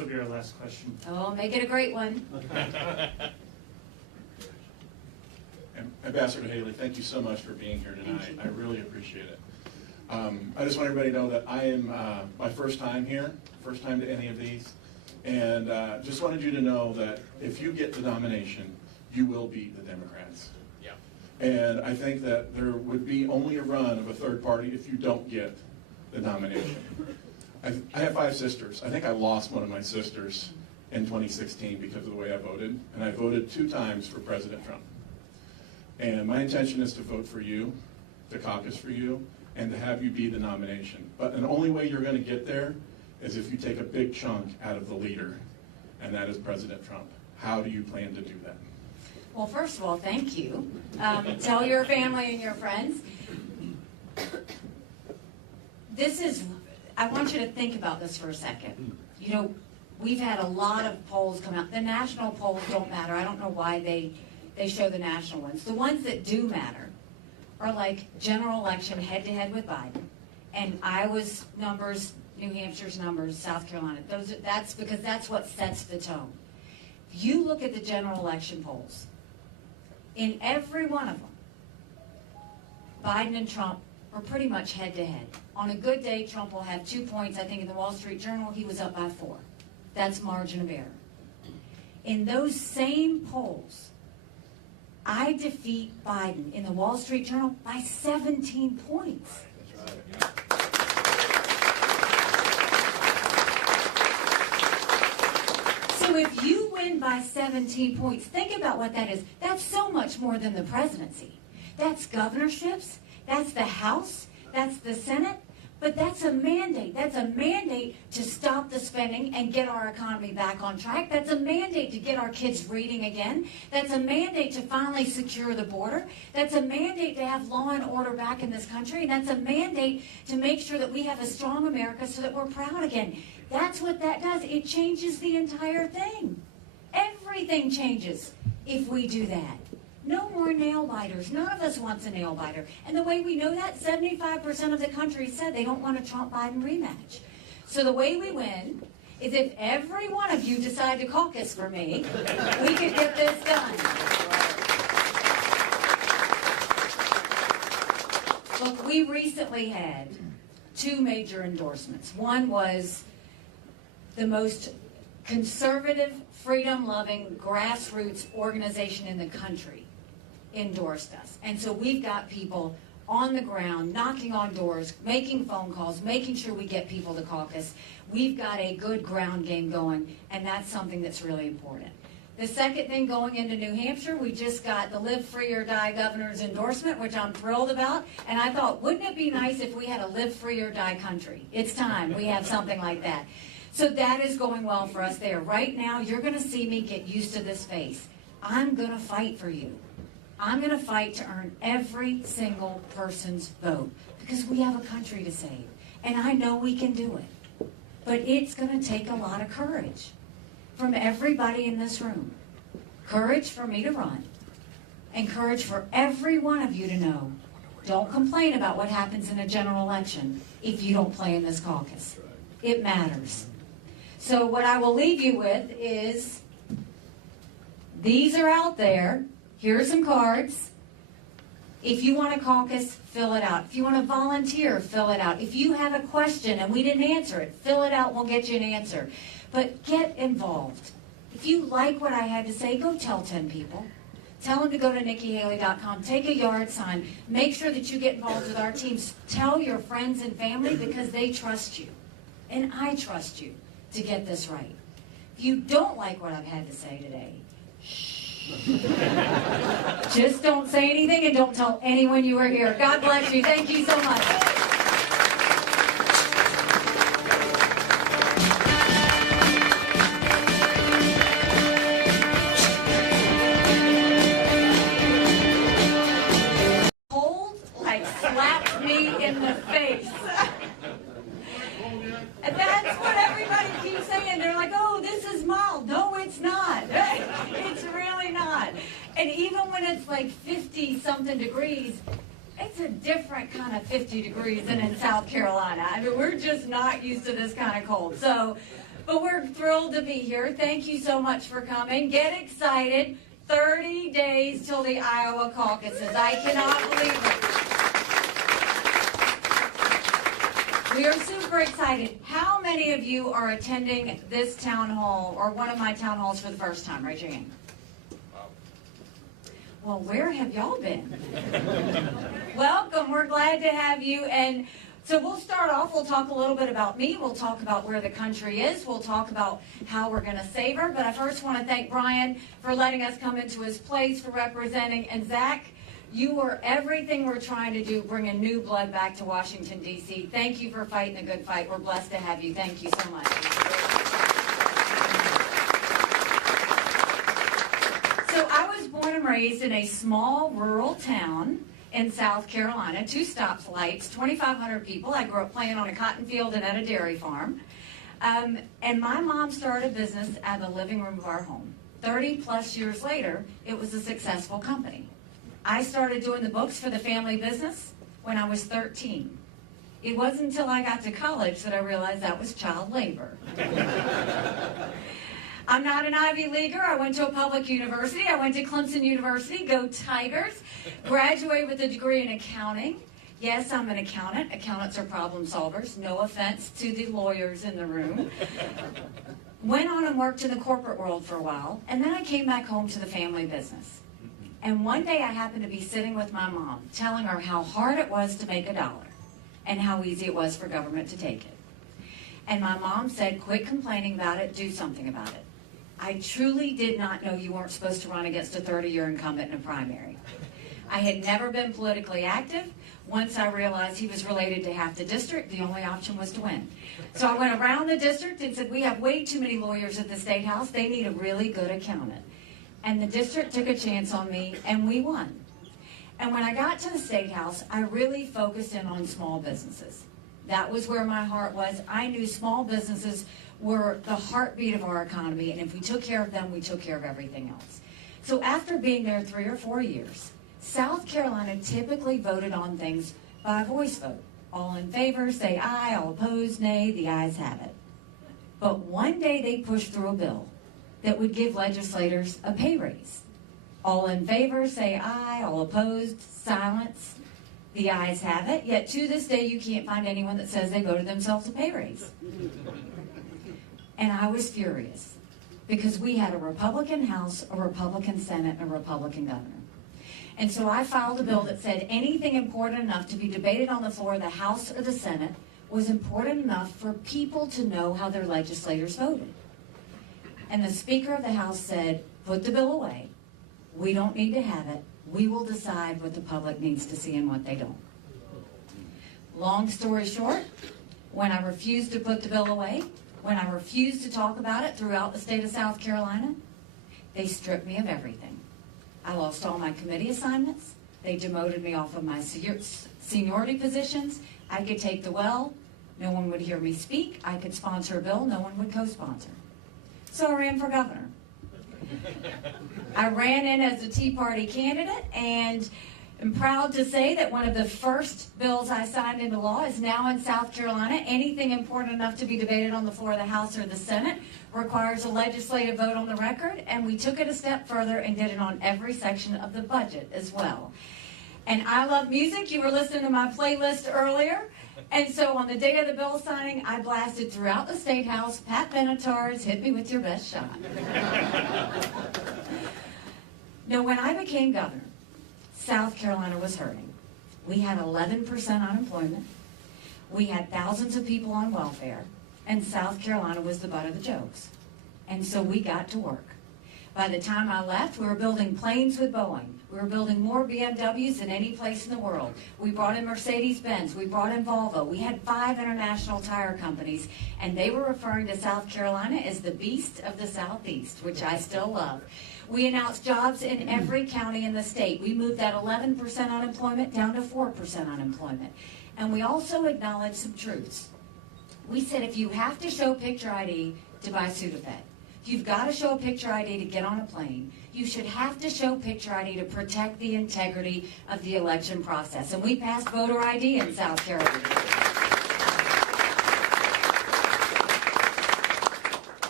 will be our last question. Oh, make it a great one. Ambassador Haley, thank you so much for being here tonight. Thank you. I really appreciate it. I just want everybody to know that I am my first time here, first time to any of these, and just wanted you to know that if you get the nomination, you will beat the Democrats. Yeah. And I think that there would be only a run of a third party if you don't get the nomination. I have 5 sisters. I think I lost one of my sisters in 2016 because of the way I voted, and I voted 2 times for President Trump. And my intention is to vote for you, to caucus for you, and to have you be the nomination. But the only way you're going to get there is if you take a big chunk out of the leader, and that is President Trump. How do you plan to do that? Well, first of all, thank you. Tell your family and your friends. I want you to think about this for a second. You know, we've had a lot of polls come out. The national polls don't matter. I don't know why they show the national ones. The ones that do matter are like general election head-to-head with Biden, and Iowa's numbers, New Hampshire's numbers, South Carolina. That's because that's what sets the tone. If you look at the general election polls, in every one of them, Biden and Trump are pretty much head-to-head. On a good day, Trump will have 2 points. I think in the Wall Street Journal, he was up by 4. That's margin of error. In those same polls, I defeat Biden in the Wall Street Journal by 17 points. So if you win by 17 points, think about what that is. That's so much more than the presidency. That's governorships, that's the House, that's the Senate, but that's a mandate. That's a mandate to stop the spending and get our economy back on track. That's a mandate to get our kids reading again. That's a mandate to finally secure the border. That's a mandate to have law and order back in this country. And that's a mandate to make sure that we have a strong America so that we're proud again. That's what that does. It changes the entire thing. Everything changes if we do that. No more nail biters. None of us wants a nail biter. And the way we know that, 75% of the country said they don't want a Trump-Biden rematch. So the way we win is if every one of you decide to caucus for me, we could get this done. Look, we recently had 2 major endorsements. One was the most conservative, freedom-loving, grassroots organization in the country endorsed us. And so we've got people on the ground, knocking on doors, making phone calls, making sure we get people to caucus. We've got a good ground game going, and that's something that's really important. The second thing, going into New Hampshire, we just got the Live Free or Die governor's endorsement, which I'm thrilled about. And I thought, wouldn't it be nice if we had a Live Free or Die country? It's time we have something like that. So that is going well for us there. Right now, you're going to see me get used to this face. I'm going to fight for you. I'm going to fight to earn every single person's vote because we have a country to save. And I know we can do it. But it's going to take a lot of courage from everybody in this room. Courage for me to run. And courage for every one of you to know. Don't complain about what happens in a general election if you don't play in this caucus. It matters. So what I will leave you with is, these are out there. Here are some cards. If you want to caucus, fill it out. If you want to volunteer, fill it out. If you have a question and we didn't answer it, fill it out. We'll get you an answer. But get involved. If you like what I had to say, go tell 10 people. Tell them to go to NikkiHaley.com. Take a yard sign. Make sure that you get involved with our teams. Tell your friends and family because they trust you. And I trust you to get this right. If you don't like what I've had to say today, shh. Just don't say anything and don't tell anyone you were here. God bless you. Thank you so much. Cold, like slapped me in the face. And that's what everybody keeps saying. They're like, oh, this is mild. No, it's not. It's really not. And even when it's like 50-something degrees, it's a different kind of 50 degrees than in South Carolina. I mean, we're just not used to this kind of cold. So, But we're thrilled to be here. Thank you so much for coming. Get excited. 30 days till the Iowa caucuses. I cannot believe it. We are super excited. How many of you are attending this town hall or one of my town halls for the first time? Raise your hand. Well, where have y'all been? Welcome. We're glad to have you. And so we'll start off. We'll talk a little bit about me. We'll talk about where the country is. We'll talk about how we're going to save her. But I first want to thank Brian for letting us come into his place, for representing. And Zach, you are everything we're trying to do, bringing new blood back to Washington, D.C. Thank you for fighting a good fight. We're blessed to have you. Thank you so much. So I was born and raised in a small rural town in South Carolina, 2 stoplights, 2,500 people. I grew up playing on a cotton field and at a dairy farm. And my mom started a business out of the living room of our home. 30 plus years later, it was a successful company. I started doing the books for the family business when I was 13. It wasn't until I got to college that I realized that was child labor. I'm not an Ivy Leaguer. I went to a public university. I went to Clemson University. Go Tigers. Graduated with a degree in accounting. Yes, I'm an accountant. Accountants are problem solvers. No offense to the lawyers in the room. Went on and worked in the corporate world for a while, and then I came back home to the family business. And one day I happened to be sitting with my mom, telling her how hard it was to make $1 and how easy it was for government to take it. And my mom said, quit complaining about it, do something about it. I truly did not know you weren't supposed to run against a 30-year incumbent in a primary. I had never been politically active. Once I realized he was related to half the district, the only option was to win. So I went around the district and said, we have way too many lawyers at the State House. They need a really good accountant. And the district took a chance on me, and we won. And when I got to the State House, I really focused in on small businesses. That was where my heart was. I knew small businesses were the heartbeat of our economy, and if we took care of them, we took care of everything else. So after being there 3 or 4 years, South Carolina typically voted on things by voice vote. All in favor, say aye. All opposed, nay. The ayes have it. But one day they pushed through a bill that would give legislators a pay raise. All in favor, say aye. All opposed, silence. The ayes have it. Yet to this day, you can't find anyone that says they voted themselves a pay raise. And I was furious because we had a Republican House, a Republican Senate, and a Republican governor. And so I filed a bill that said anything important enough to be debated on the floor of the House or the Senate was important enough for people to know how their legislators voted. And the Speaker of the House said, put the bill away. We don't need to have it. We will decide what the public needs to see and what they don't. Long story short, when I refused to put the bill away, when I refused to talk about it throughout the state of South Carolina, they stripped me of everything. I lost all my committee assignments. They demoted me off of my seniority positions. I could take the well. No one would hear me speak. I could sponsor a bill. No one would co-sponsor. So I ran for governor. I ran in as a Tea Party candidate, and I'm proud to say that one of the first bills I signed into law is now in South Carolina. Anything important enough to be debated on the floor of the House or the Senate requires a legislative vote on the record, and we took it a step further and did it on every section of the budget as well. And I love music. You were listening to my playlist earlier. And so on the day of the bill signing, I blasted throughout the State House, Pat Benatar's Hit Me With Your Best Shot. Now, when I became governor, South Carolina was hurting. We had 11% unemployment. We had thousands of people on welfare. And South Carolina was the butt of the jokes. And so we got to work. By the time I left, we were building planes with Boeing. We were building more BMWs than any place in the world. We brought in Mercedes-Benz. We brought in Volvo. We had 5 international tire companies, and they were referring to South Carolina as the beast of the Southeast, which I still love. We announced jobs in every county in the state. We moved that 11% unemployment down to 4% unemployment. And we also acknowledged some truths. We said if you have to show picture ID to buy Sudafed, if you've got to show a picture ID to get on a plane, you should have to show picture ID to protect the integrity of the election process. And we passed voter ID in South Carolina.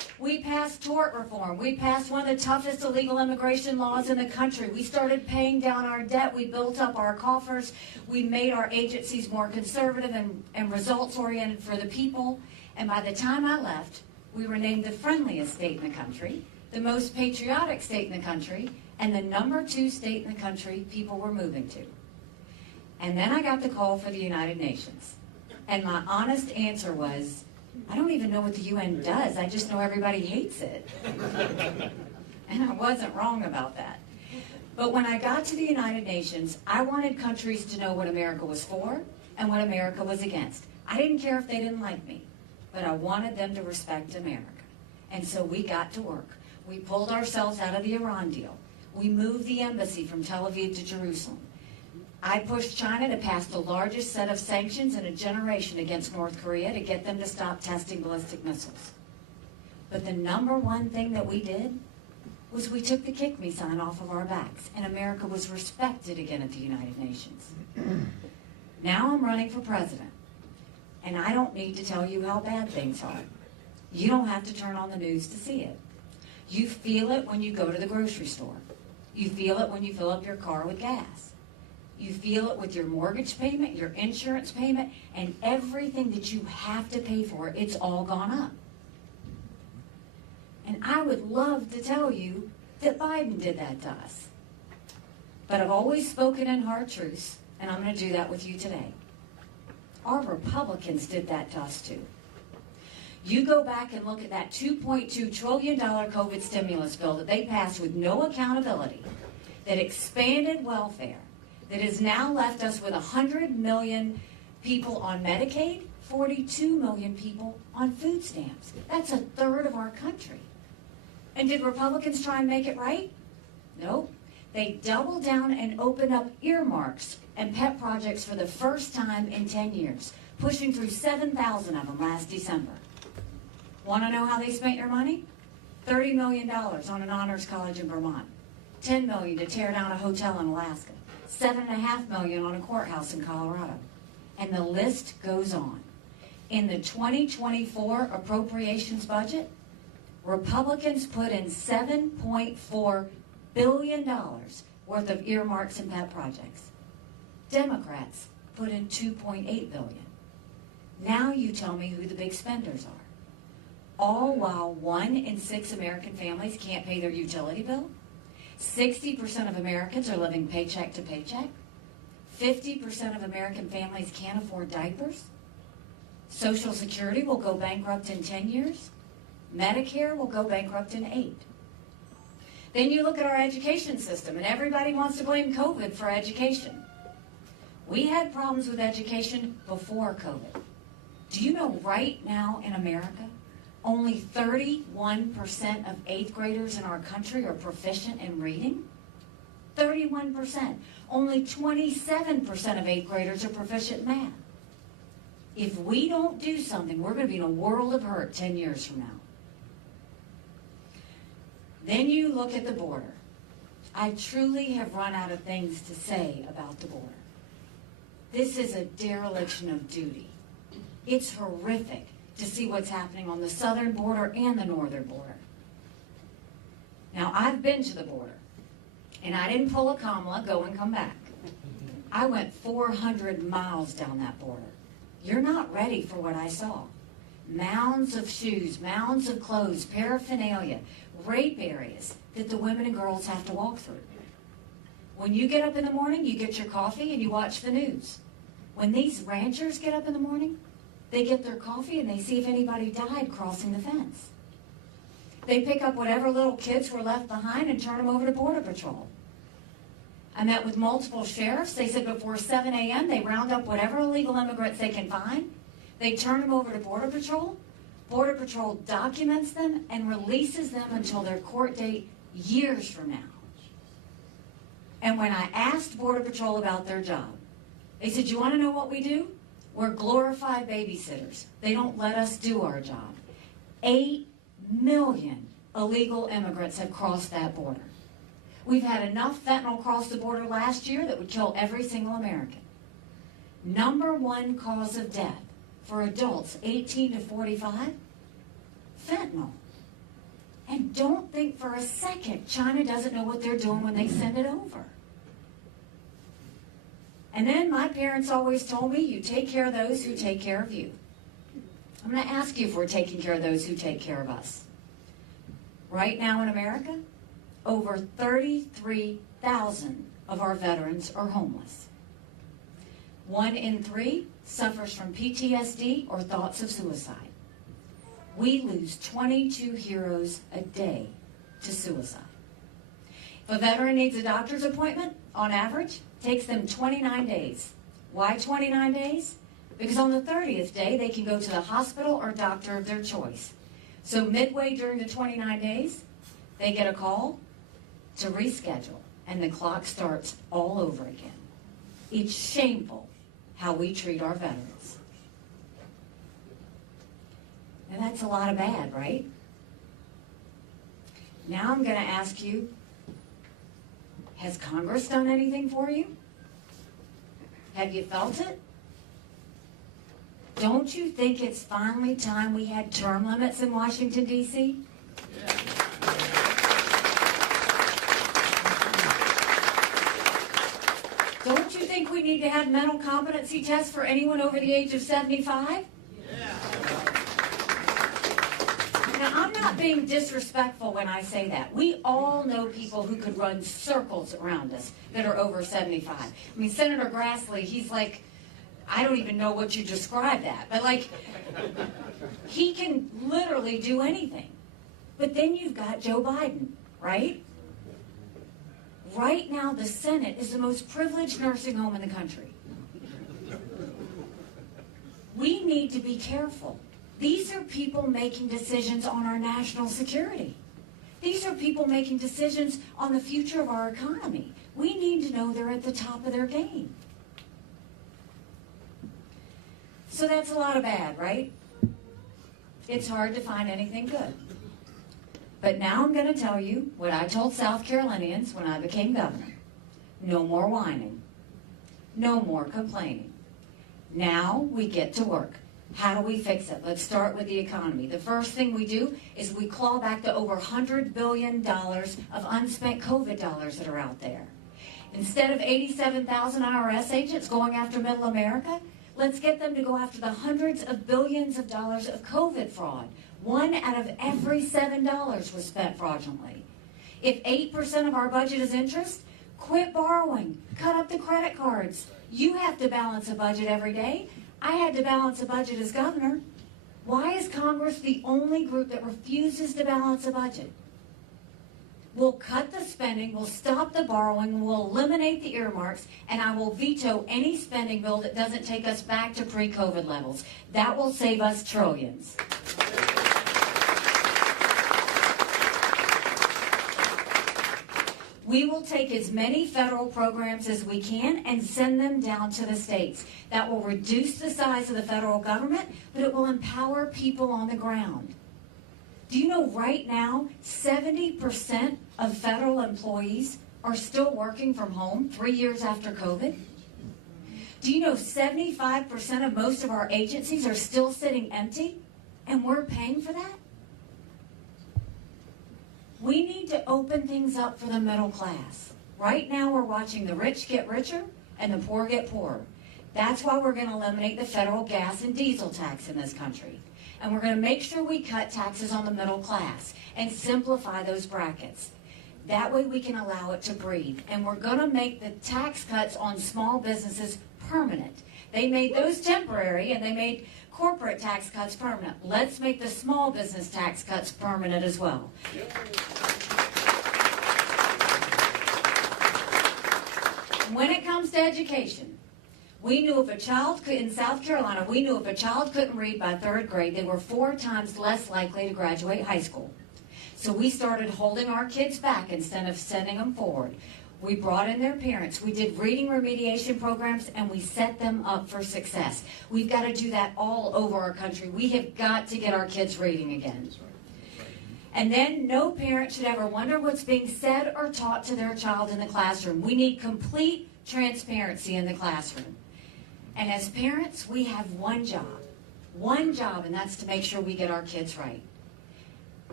We passed tort reform. We passed one of the toughest illegal immigration laws in the country. We started paying down our debt. We built up our coffers. We made our agencies more conservative and results-oriented for the people. And by the time I left, we were named the friendliest state in the country, the most patriotic state in the country, and the #2 state in the country people were moving to. And then I got the call for the United Nations. And my honest answer was, I don't even know what the UN does. I just know everybody hates it. And I wasn't wrong about that. But when I got to the United Nations, I wanted countries to know what America was for and what America was against. I didn't care if they didn't like me, but I wanted them to respect America. And so we got to work. We pulled ourselves out of the Iran deal. We moved the embassy from Tel Aviv to Jerusalem. I pushed China to pass the largest set of sanctions in a generation against North Korea to get them to stop testing ballistic missiles. But the #1 thing that we did was we took the kick me sign off of our backs, and America was respected again at the United Nations. Now I'm running for president, and I don't need to tell you how bad things are. You don't have to turn on the news to see it. You feel it when you go to the grocery store. You feel it when you fill up your car with gas. You feel it with your mortgage payment, your insurance payment, and everything that you have to pay for. It's all gone up. And I would love to tell you that Biden did that to us. But I've always spoken in hard truths, and I'm going to do that with you today. Our Republicans did that to us too. You go back and look at that $2.2 trillion COVID stimulus bill that they passed with no accountability, that expanded welfare, that has now left us with 100 million people on Medicaid, 42 million people on food stamps. That's 1/3 of our country. And did Republicans try and make it right? Nope. They doubled down and opened up earmarks and pet projects for the first time in 10 years, pushing through 7,000 of them last December. Want to know how they spent your money? $30 million on an honors college in Vermont, $10 million to tear down a hotel in Alaska, $7.5 million on a courthouse in Colorado. And the list goes on. In the 2024 appropriations budget, Republicans put in $7.4 billion worth of earmarks and pet projects. Democrats put in $2.8 billion. Now you tell me who the big spenders are. All while 1 in 6 American families can't pay their utility bill. 60% of Americans are living paycheck to paycheck. 50% of American families can't afford diapers. Social Security will go bankrupt in 10 years. Medicare will go bankrupt in 8. Then you look at our education system, and everybody wants to blame COVID for education. We had problems with education before COVID. Do you know right now in America, only 31% of 8th graders in our country are proficient in reading? 31%. Only 27% of 8th graders are proficient in math. If we don't do something, we're going to be in a world of hurt 10 years from now. Then you look at the border. I truly have run out of things to say about the border. This is a dereliction of duty. It's horrific to see what's happening on the southern border and the northern border. Now, I've been to the border, and I didn't pull a Kamala, go and come back. I went 400 miles down that border. You're not ready for what I saw. Mounds of shoes, mounds of clothes, paraphernalia, rape areas that the women and girls have to walk through. When you get up in the morning, you get your coffee and you watch the news. When these ranchers get up in the morning, they get their coffee and they see if anybody died crossing the fence. They pick up whatever little kids were left behind and turn them over to Border Patrol. I met with multiple sheriffs. They said before 7 a.m. they round up whatever illegal immigrants they can find. They turn them over to Border Patrol. Border Patrol documents them and releases them until their court date years from now. And when I asked Border Patrol about their job, they said, you want to know what we do? We're glorified babysitters. They don't let us do our job. 8 million illegal immigrants have crossed that border. We've had enough fentanyl cross the border last year that would kill every single American. #1 cause of death for adults 18 to 45, fentanyl. And don't think for a second China doesn't know what they're doing when they send it over. And then my parents always told me, you take care of those who take care of you. I'm going to ask you if we're taking care of those who take care of us. Right now in America, over 33,000 of our veterans are homeless. 1 in 3 suffers from PTSD or thoughts of suicide. We lose 22 heroes a day to suicide. If a veteran needs a doctor's appointment, on average, it takes them 29 days. Why 29 days? Because on the 30th day, they can go to the hospital or doctor of their choice. So midway during the 29 days, they get a call to reschedule, and the clock starts all over again. It's shameful how we treat our veterans. And that's a lot of bad, right? Now I'm going to ask you, has Congress done anything for you? Have you felt it? Don't you think it's finally time we had term limits in Washington, D.C.? Don't you think we need to have mental competency tests for anyone over the age of 75? Now, I'm not being disrespectful when I say that. We all know people who could run circles around us that are over 75. I mean, Senator Grassley, he's like, I don't even know what you describe that, but like, he can literally do anything. But then you've got Joe Biden, right? Right now, the Senate is the most privileged nursing home in the country. We need to be careful. These are people making decisions on our national security. These are people making decisions on the future of our economy. We need to know they're at the top of their game. So that's a lot of bad, right? It's hard to find anything good. But now I'm going to tell you what I told South Carolinians when I became governor. No more whining. No more complaining. Now we get to work. How do we fix it? Let's start with the economy. The first thing we do is we claw back the over $100 billion of unspent COVID dollars that are out there. Instead of 87,000 IRS agents going after middle America, let's get them to go after the hundreds of billions of dollars of COVID fraud. 1 out of every $7 was spent fraudulently. If 8% of our budget is interest, quit borrowing. Cut up the credit cards. You have to balance a budget every day. I had to balance a budget as governor. Why is Congress the only group that refuses to balance a budget? We'll cut the spending, we'll stop the borrowing, we'll eliminate the earmarks, and I will veto any spending bill that doesn't take us back to pre-COVID levels. That will save us trillions. We will take as many federal programs as we can and send them down to the states. That will reduce the size of the federal government, but it will empower people on the ground. Do you know right now 70% of federal employees are still working from home 3 years after COVID? Do you know 75% of most of our agencies are still sitting empty and we're paying for that? We need to open things up for the middle class. Right now we're watching the rich get richer and the poor get poorer. That's why we're going to eliminate the federal gas and diesel tax in this country. And we're going to make sure we cut taxes on the middle class and simplify those brackets. That way we can allow it to breathe. And we're going to make the tax cuts on small businesses permanent. They made those temporary and they made corporate tax cuts permanent. Let's make the small business tax cuts permanent as well. When it comes to education, we knew if a child could, in South Carolina, we knew if a child couldn't read by 3rd grade, they were 4 times less likely to graduate high school. So we started holding our kids back instead of sending them forward. We brought in their parents. We did reading remediation programs, and we set them up for success. We've got to do that all over our country. We have got to get our kids reading again. And then no parent should ever wonder what's being said or taught to their child in the classroom. We need complete transparency in the classroom. And as parents, we have one job, and that's to make sure we get our kids right.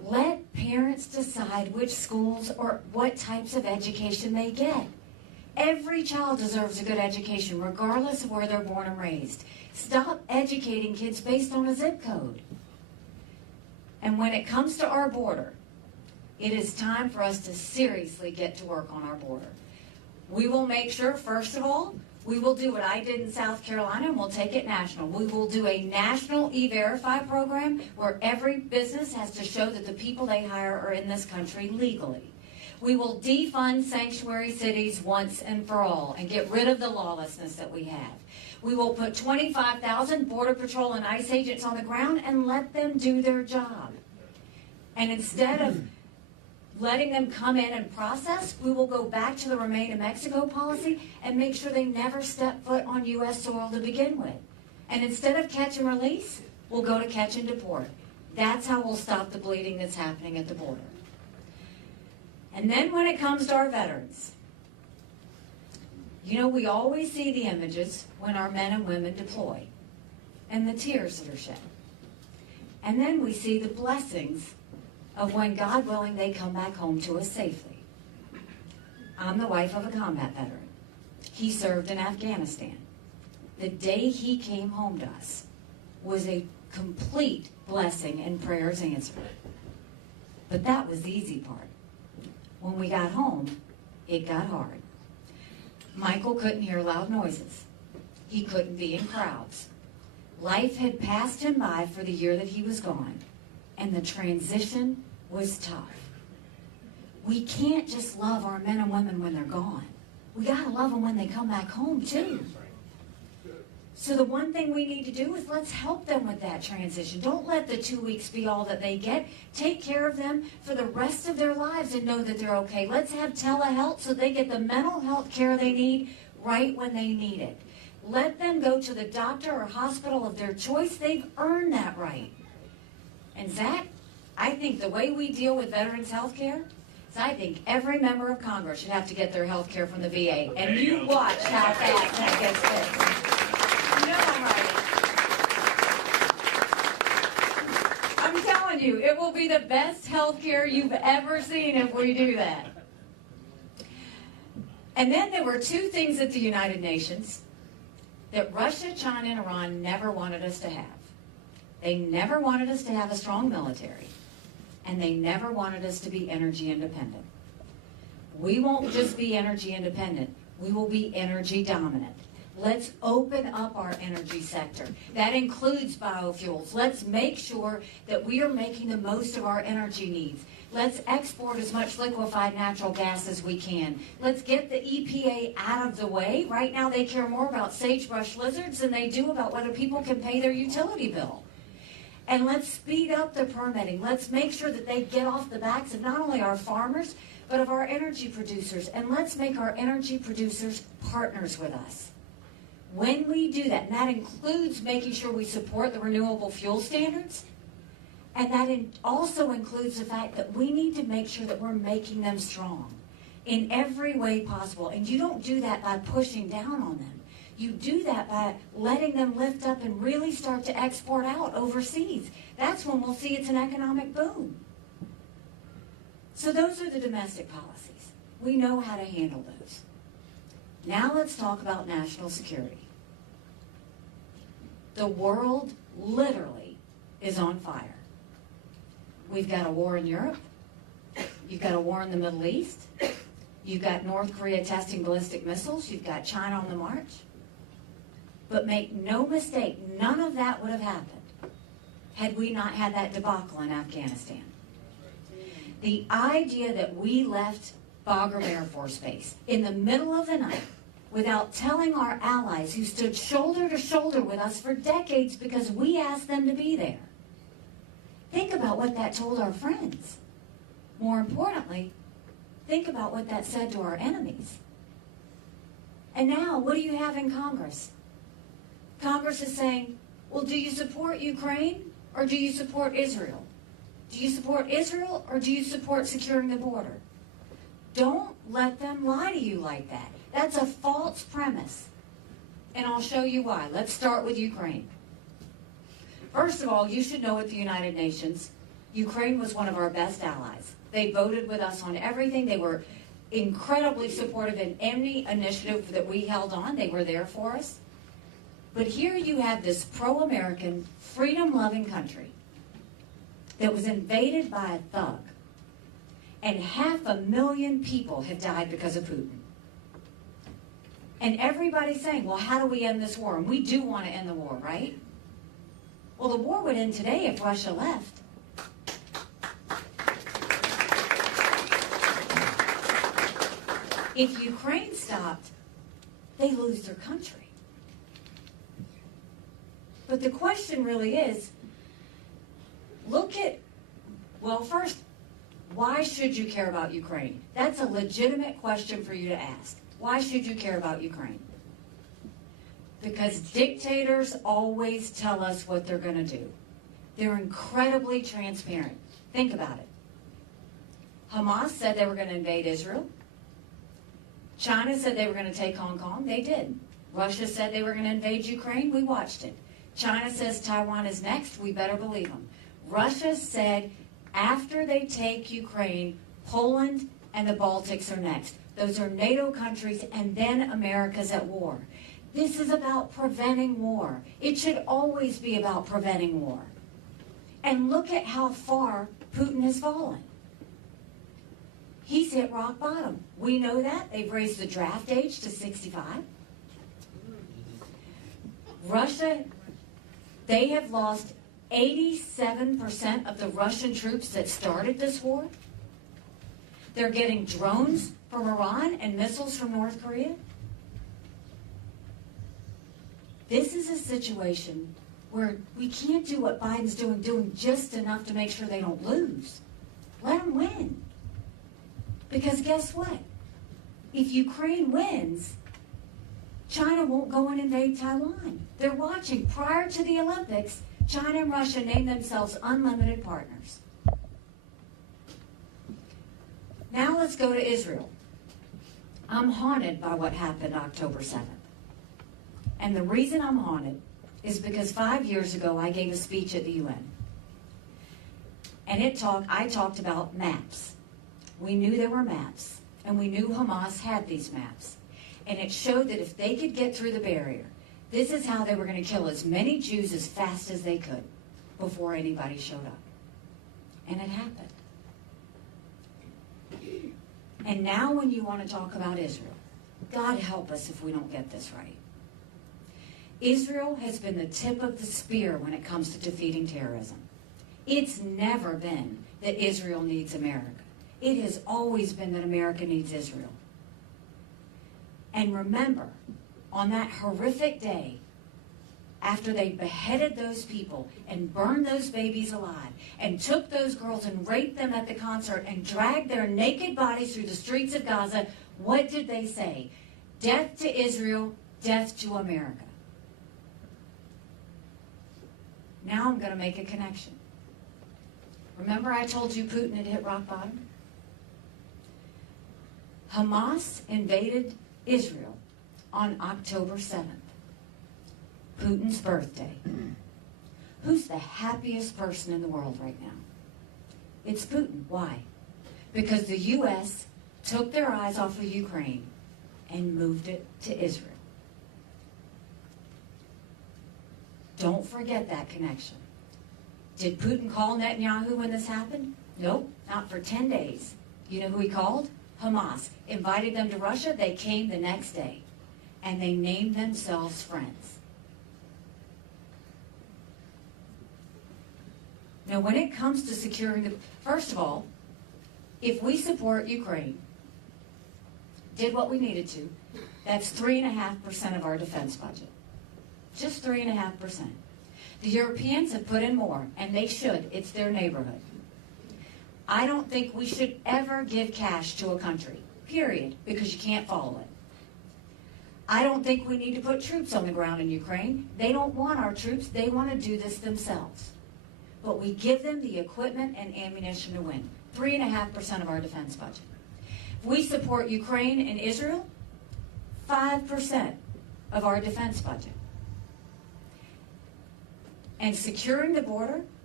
Let parents decide which schools or what types of education they get. Every child deserves a good education, regardless of where they're born and raised. Stop educating kids based on a zip code. And when it comes to our border, it is time for us to seriously get to work on our border. We will make sure, first of all, we will do what I did in South Carolina, and we'll take it national. We will do a national E-Verify program where every business has to show that the people they hire are in this country legally. We will defund sanctuary cities once and for all and get rid of the lawlessness that we have. We will put 25,000 Border Patrol and ICE agents on the ground and let them do their job. And instead of letting them come in and process, we will go back to the Remain in Mexico policy and make sure they never step foot on U.S. soil to begin with. And instead of catch and release, we'll go to catch and deport. That's how we'll stop the bleeding that's happening at the border. And then when it comes to our veterans, you know, we always see the images when our men and women deploy and the tears that are shed. And then we see the blessings of when, God willing, they come back home to us safely. I'm the wife of a combat veteran. He served in Afghanistan. The day he came home to us was a complete blessing and prayers answered. But that was the easy part. When we got home, it got hard. Michael couldn't hear loud noises. He couldn't be in crowds. Life had passed him by for the year that he was gone, and the transition was tough. We can't just love our men and women when they're gone. We gotta love them when they come back home too. So the one thing we need to do is let's help them with that transition. Don't let the 2 weeks be all that they get. Take care of them for the rest of their lives and know that they're okay. Let's have telehealth so they get the mental health care they need right when they need it. Let them go to the doctor or hospital of their choice. They've earned that right. And Zach, I think the way we deal with veterans' health care is I think every member of Congress should have to get their health care from the VA. And you watch how fast that gets fixed. You know I'm right. I'm telling you, it will be the best health care you've ever seen if we do that. And then there were two things at the United Nations that Russia, China, and Iran never wanted us to have. They never wanted us to have a strong military, and they never wanted us to be energy independent. We won't just be energy independent, we will be energy dominant. Let's open up our energy sector. That includes biofuels. Let's make sure that we are making the most of our energy needs. Let's export as much liquefied natural gas as we can. Let's get the EPA out of the way. Right now they care more about sagebrush lizards than they do about whether people can pay their utility bill. And let's speed up the permitting. Let's make sure that they get off the backs of not only our farmers, but of our energy producers. And let's make our energy producers partners with us. When we do that, and that includes making sure we support the renewable fuel standards, and that also includes the fact that we need to make sure that we're making them strong in every way possible. And you don't do that by pushing down on them. You do that by letting them lift up and really start to export out overseas. That's when we'll see it's an economic boom. So those are the domestic policies. We know how to handle those. Now let's talk about national security. The world literally is on fire. We've got a war in Europe. You've got a war in the Middle East. You've got North Korea testing ballistic missiles. You've got China on the march. But make no mistake, none of that would have happened had we not had that debacle in Afghanistan. The idea that we left Bagram Air Force Base in the middle of the night without telling our allies who stood shoulder to shoulder with us for decades because we asked them to be there. Think about what that told our friends. More importantly, think about what that said to our enemies. And now, what do you have in Congress? Congress is saying, well, do you support Ukraine or do you support Israel? Do you support Israel or do you support securing the border? Don't let them lie to you like that. That's a false premise. And I'll show you why. Let's start with Ukraine. First of all, you should know at the United Nations, Ukraine was one of our best allies. They voted with us on everything. They were incredibly supportive in any initiative that we held on. They were there for us. But here you have this pro-American, freedom-loving country that was invaded by a thug, and 500,000 people have died because of Putin. And everybody's saying, well, how do we end this war? And we do want to end the war, right? Well, the war would end today if Russia left. If Ukraine stopped, they lose their country. But the question really is, well, first, why should you care about Ukraine? That's a legitimate question for you to ask. Why should you care about Ukraine? Because dictators always tell us what they're going to do. They're incredibly transparent. Think about it. Hamas said they were going to invade Israel. China said they were going to take Hong Kong. They did. Russia said they were going to invade Ukraine. We watched it. China says Taiwan is next. We better believe them. Russia said after they take Ukraine, Poland and the Baltics are next. Those are NATO countries, and then America's at war. This is about preventing war. It should always be about preventing war. And look at how far Putin has fallen. He's hit rock bottom. We know that. They've raised the draft age to 65. Russia, they have lost 87% of the Russian troops that started this war. They're getting drones from Iran and missiles from North Korea. This is a situation where we can't do what Biden's doing just enough to make sure they don't lose. Let them win. Because guess what? If Ukraine wins, China won't go and invade Taiwan. They're watching. Prior to the Olympics, China and Russia named themselves unlimited partners. Now let's go to Israel. I'm haunted by what happened October 7th. And the reason I'm haunted is because 5 years ago I gave a speech at the UN. And I talked about maps. We knew there were maps, and we knew Hamas had these maps. And it showed that if they could get through the barrier, this is how they were going to kill as many Jews as fast as they could before anybody showed up. And it happened. And now when you want to talk about Israel, God help us if we don't get this right. Israel has been the tip of the spear when it comes to defeating terrorism. It's never been that Israel needs America. It has always been that America needs Israel. And remember, on that horrific day, after they beheaded those people and burned those babies alive and took those girls and raped them at the concert and dragged their naked bodies through the streets of Gaza, what did they say? Death to Israel, death to America. Now I'm going to make a connection. Remember I told you Putin had hit rock bottom? Hamas invaded Israel on October 7th, Putin's birthday. Who's the happiest person in the world right now? It's Putin. Why? Because the U.S. took their eyes off of Ukraine and moved it to Israel. Don't forget that connection. Did Putin call Netanyahu when this happened? Nope, not for 10 days. You know who he called? Hamas. Invited them to Russia. They came the next day. And they named themselves friends. Now, when it comes to securing first of all, if we support Ukraine, did what we needed to, that's 3.5% of our defense budget. Just 3.5%. The Europeans have put in more, and they should. It's their neighborhood. I don't think we should ever give cash to a country, period, because you can't follow it. I don't think we need to put troops on the ground in Ukraine. They don't want our troops. They want to do this themselves. But we give them the equipment and ammunition to win. 3.5% of our defense budget. If we support Ukraine and Israel, 5% of our defense budget. And securing the border,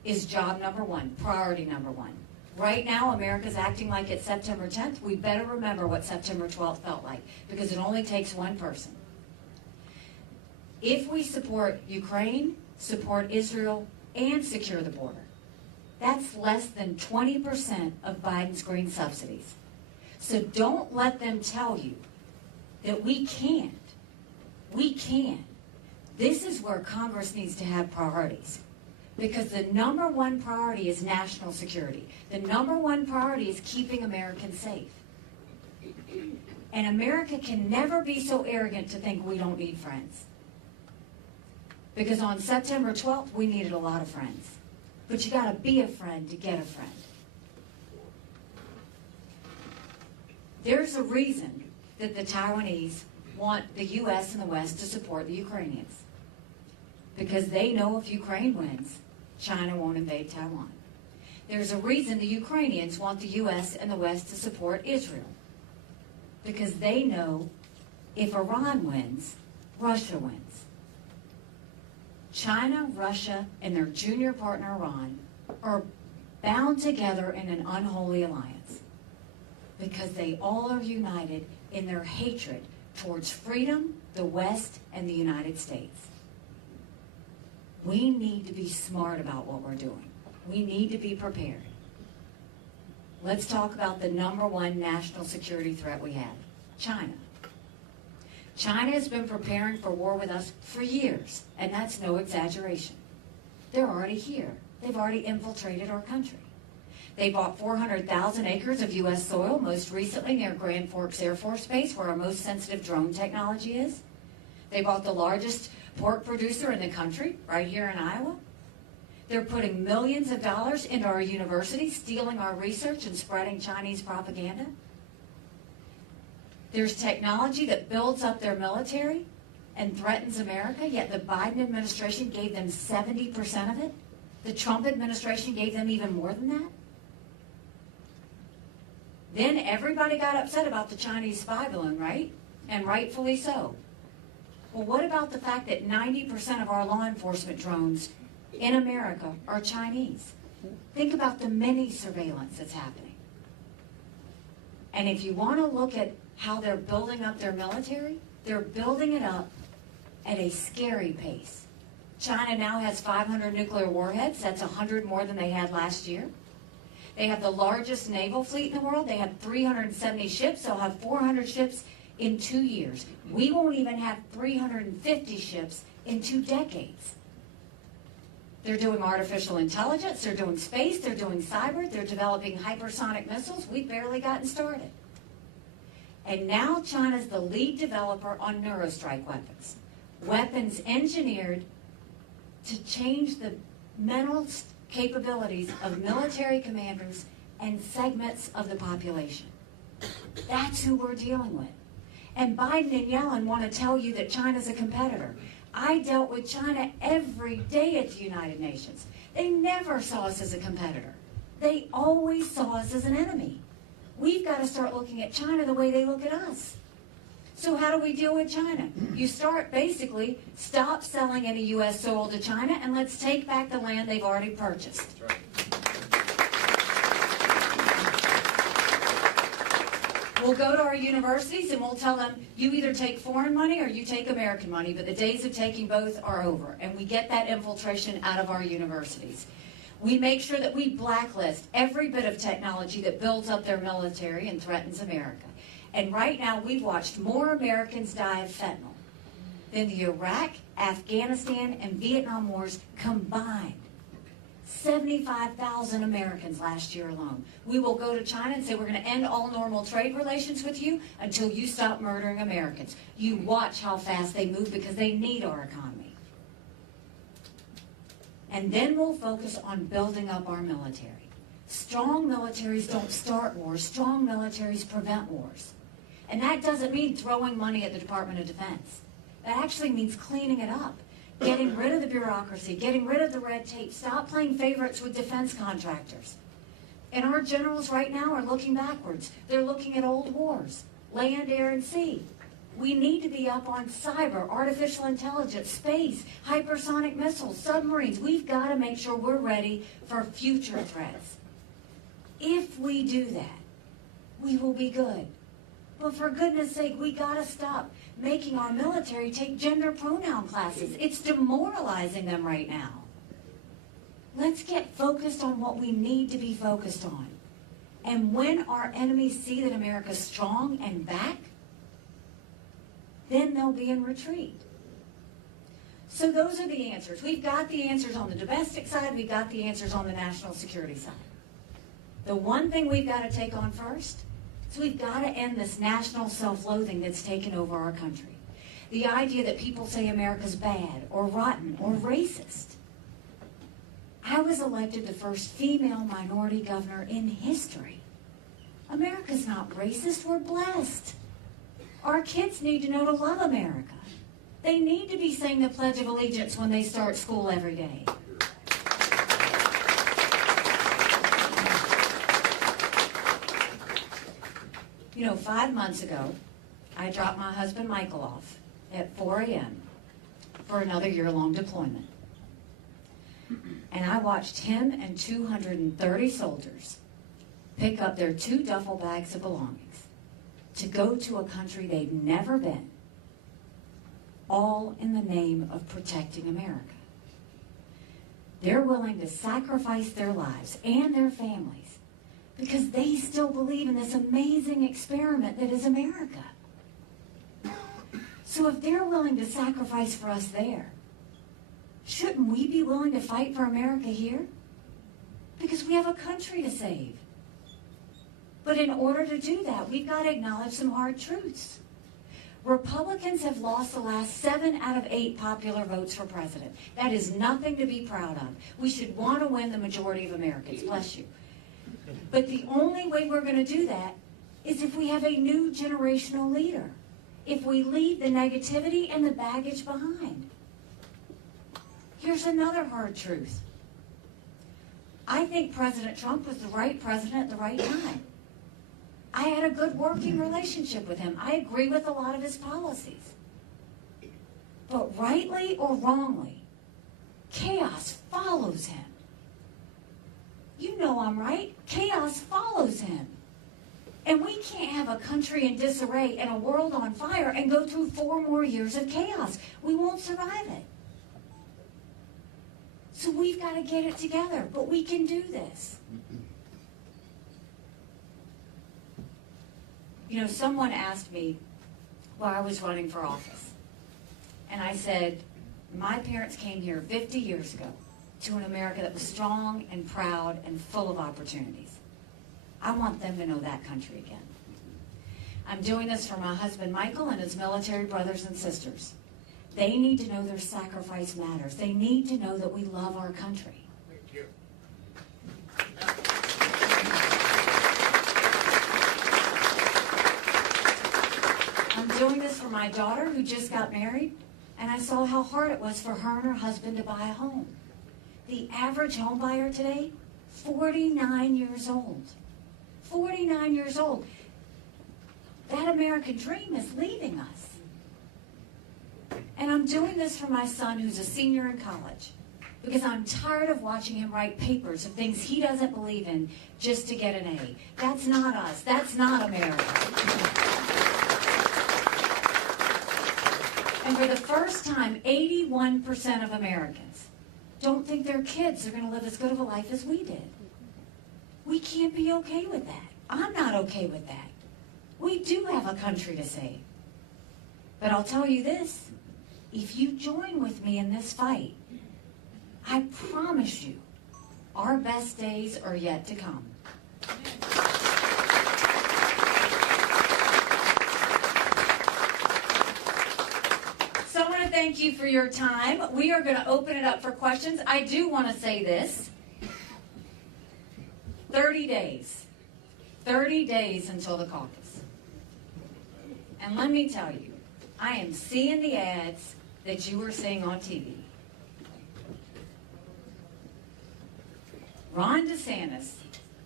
is job number one, priority number one. Right now, America's acting like it's September 10th. We better remember what September 12th felt like, because it only takes one person. If we support Ukraine, support Israel, and secure the border, that's less than 20% of Biden's green subsidies. So don't let them tell you that we can't. We can. This is where Congress needs to have priorities. Because the number one priority is national security. The number one priority is keeping Americans safe. And America can never be so arrogant to think we don't need friends. Because on September 12th, we needed a lot of friends. But you gotta be a friend to get a friend. There's a reason that the Taiwanese want the U.S. and the West to support the Ukrainians. Because they know if Ukraine wins, China won't invade Taiwan. There's a reason the Ukrainians want the U.S. and the West to support Israel. Because they know if Iran wins, Russia wins. China, Russia, and their junior partner Iran are bound together in an unholy alliance. Because they all are united in their hatred towards freedom, the West, and the United States. We need to be smart about what we're doing. We need to be prepared. Let's talk about the number one national security threat we have, China. China has been preparing for war with us for years, and that's no exaggeration. They're already here. They've already infiltrated our country. They bought 400,000 acres of U.S. soil, most recently near Grand Forks Air Force Base, where our most sensitive drone technology is. They bought the largest pork producer in the country, right here in Iowa. They're putting millions of dollars into our universities, stealing our research and spreading Chinese propaganda. There's technology that builds up their military and threatens America, yet the Biden administration gave them 70% of it. The Trump administration gave them even more than that. Then everybody got upset about the Chinese spy balloon, right? And rightfully so. Well, what about the fact that 90% of our law enforcement drones in America are Chinese? Think about the mini surveillance that's happening. And if you want to look at how they're building up their military, they're building it up at a scary pace. China now has 500 nuclear warheads. That's 100 more than they had last year. They have the largest naval fleet in the world. They have 370 ships. They'll have 400 ships in 2 years. We won't even have 350 ships in 2 decades. They're doing artificial intelligence. They're doing space. They're doing cyber. They're developing hypersonic missiles. We've barely gotten started. And now China's the lead developer on neurostrike weapons. Weapons engineered to change the mental capabilities of military commanders and segments of the population. That's who we're dealing with. And Biden and Yellen want to tell you that China's a competitor. I dealt with China every day at the United Nations. They never saw us as a competitor. They always saw us as an enemy. We've got to start looking at China the way they look at us. So how do we deal with China? You start basically, stop selling any U.S. soil to China, and let's take back the land they've already purchased. That's right. We'll go to our universities and we'll tell them, you either take foreign money or you take American money, but the days of taking both are over. And we get that infiltration out of our universities. We make sure that we blacklist every bit of technology that builds up their military and threatens America. And right now, we've watched more Americans die of fentanyl than the Iraq, Afghanistan, and Vietnam wars combined. 75,000 Americans last year alone. We will go to China and say, we're going to end all normal trade relations with you until you stop murdering Americans. You watch how fast they move because they need our economy. And then we'll focus on building up our military. Strong militaries don't start wars. Strong militaries prevent wars. And that doesn't mean throwing money at the Department of Defense. That actually means cleaning it up, getting rid of the bureaucracy, getting rid of the red tape. Stop playing favorites with defense contractors. And our generals right now are looking backwards. They're looking at old wars, land, air, and sea. We need to be up on cyber, artificial intelligence, space, hypersonic missiles, submarines. We've got to make sure we're ready for future threats. If we do that, we will be good. But for goodness sake, we got to stop making our military take gender pronoun classes. It's demoralizing them right now. Let's get focused on what we need to be focused on. And when our enemies see that America's strong and back, then they'll be in retreat. So those are the answers. We've got the answers on the domestic side. We've got the answers on the national security side. The one thing we've got to take on first is we've got to end this national self-loathing that's taken over our country. The idea that people say America's bad or rotten or racist. I was elected the first female minority governor in history. America's not racist, we're blessed. Our kids need to know to love America. They need to be saying the Pledge of Allegiance when they start school every day. You know, 5 months ago, I dropped my husband Michael off at 4 a.m. for another year-long deployment. And I watched him and 230 soldiers pick up their 2 duffel bags of belongings to go to a country they'd never been, all in the name of protecting America. They're willing to sacrifice their lives and their families because they still believe in this amazing experiment that is America. So if they're willing to sacrifice for us there, shouldn't we be willing to fight for America here? Because we have a country to save. But in order to do that, we've got to acknowledge some hard truths. Republicans have lost the last 7 out of 8 popular votes for president. That is nothing to be proud of. We should want to win the majority of Americans. Bless you. But the only way we're going to do that is if we have a new generational leader. If we leave the negativity and the baggage behind. Here's another hard truth. I think President Trump was the right president at the right time. I had a good working relationship with him. I agree with a lot of his policies. But rightly or wrongly, chaos follows him. You know I'm right. Chaos follows him. And we can't have a country in disarray and a world on fire and go through 4 more years of chaos. We won't survive it. So we've got to get it together, but we can do this. You know, someone asked me while I was running for office, and I said, my parents came here 50 years ago to an America that was strong and proud and full of opportunities. I want them to know that country again. I'm doing this for my husband Michael and his military brothers and sisters. They need to know their sacrifice matters. They need to know that we love our country. Thank you. I'm doing this for my daughter who just got married, and I saw how hard it was for her and her husband to buy a home. The average home buyer today, 49 years old. 49 years old. That American dream is leaving us. And I'm doing this for my son who's a senior in college because I'm tired of watching him write papers of things he doesn't believe in just to get an A. That's not us. That's not America. And for the first time, 81% of Americans don't think their kids are going to live as good of a life as we did. We can't be okay with that. I'm not okay with that. We do have a country to save. But I'll tell you this, if you join with me in this fight, I promise you, our best days are yet to come. So I want to thank you for your time. We are going to open it up for questions. I do want to say this. 30 days. 30 days until the caucus. And let me tell you, I am seeing the ads that you were seeing on TV. Ron DeSantis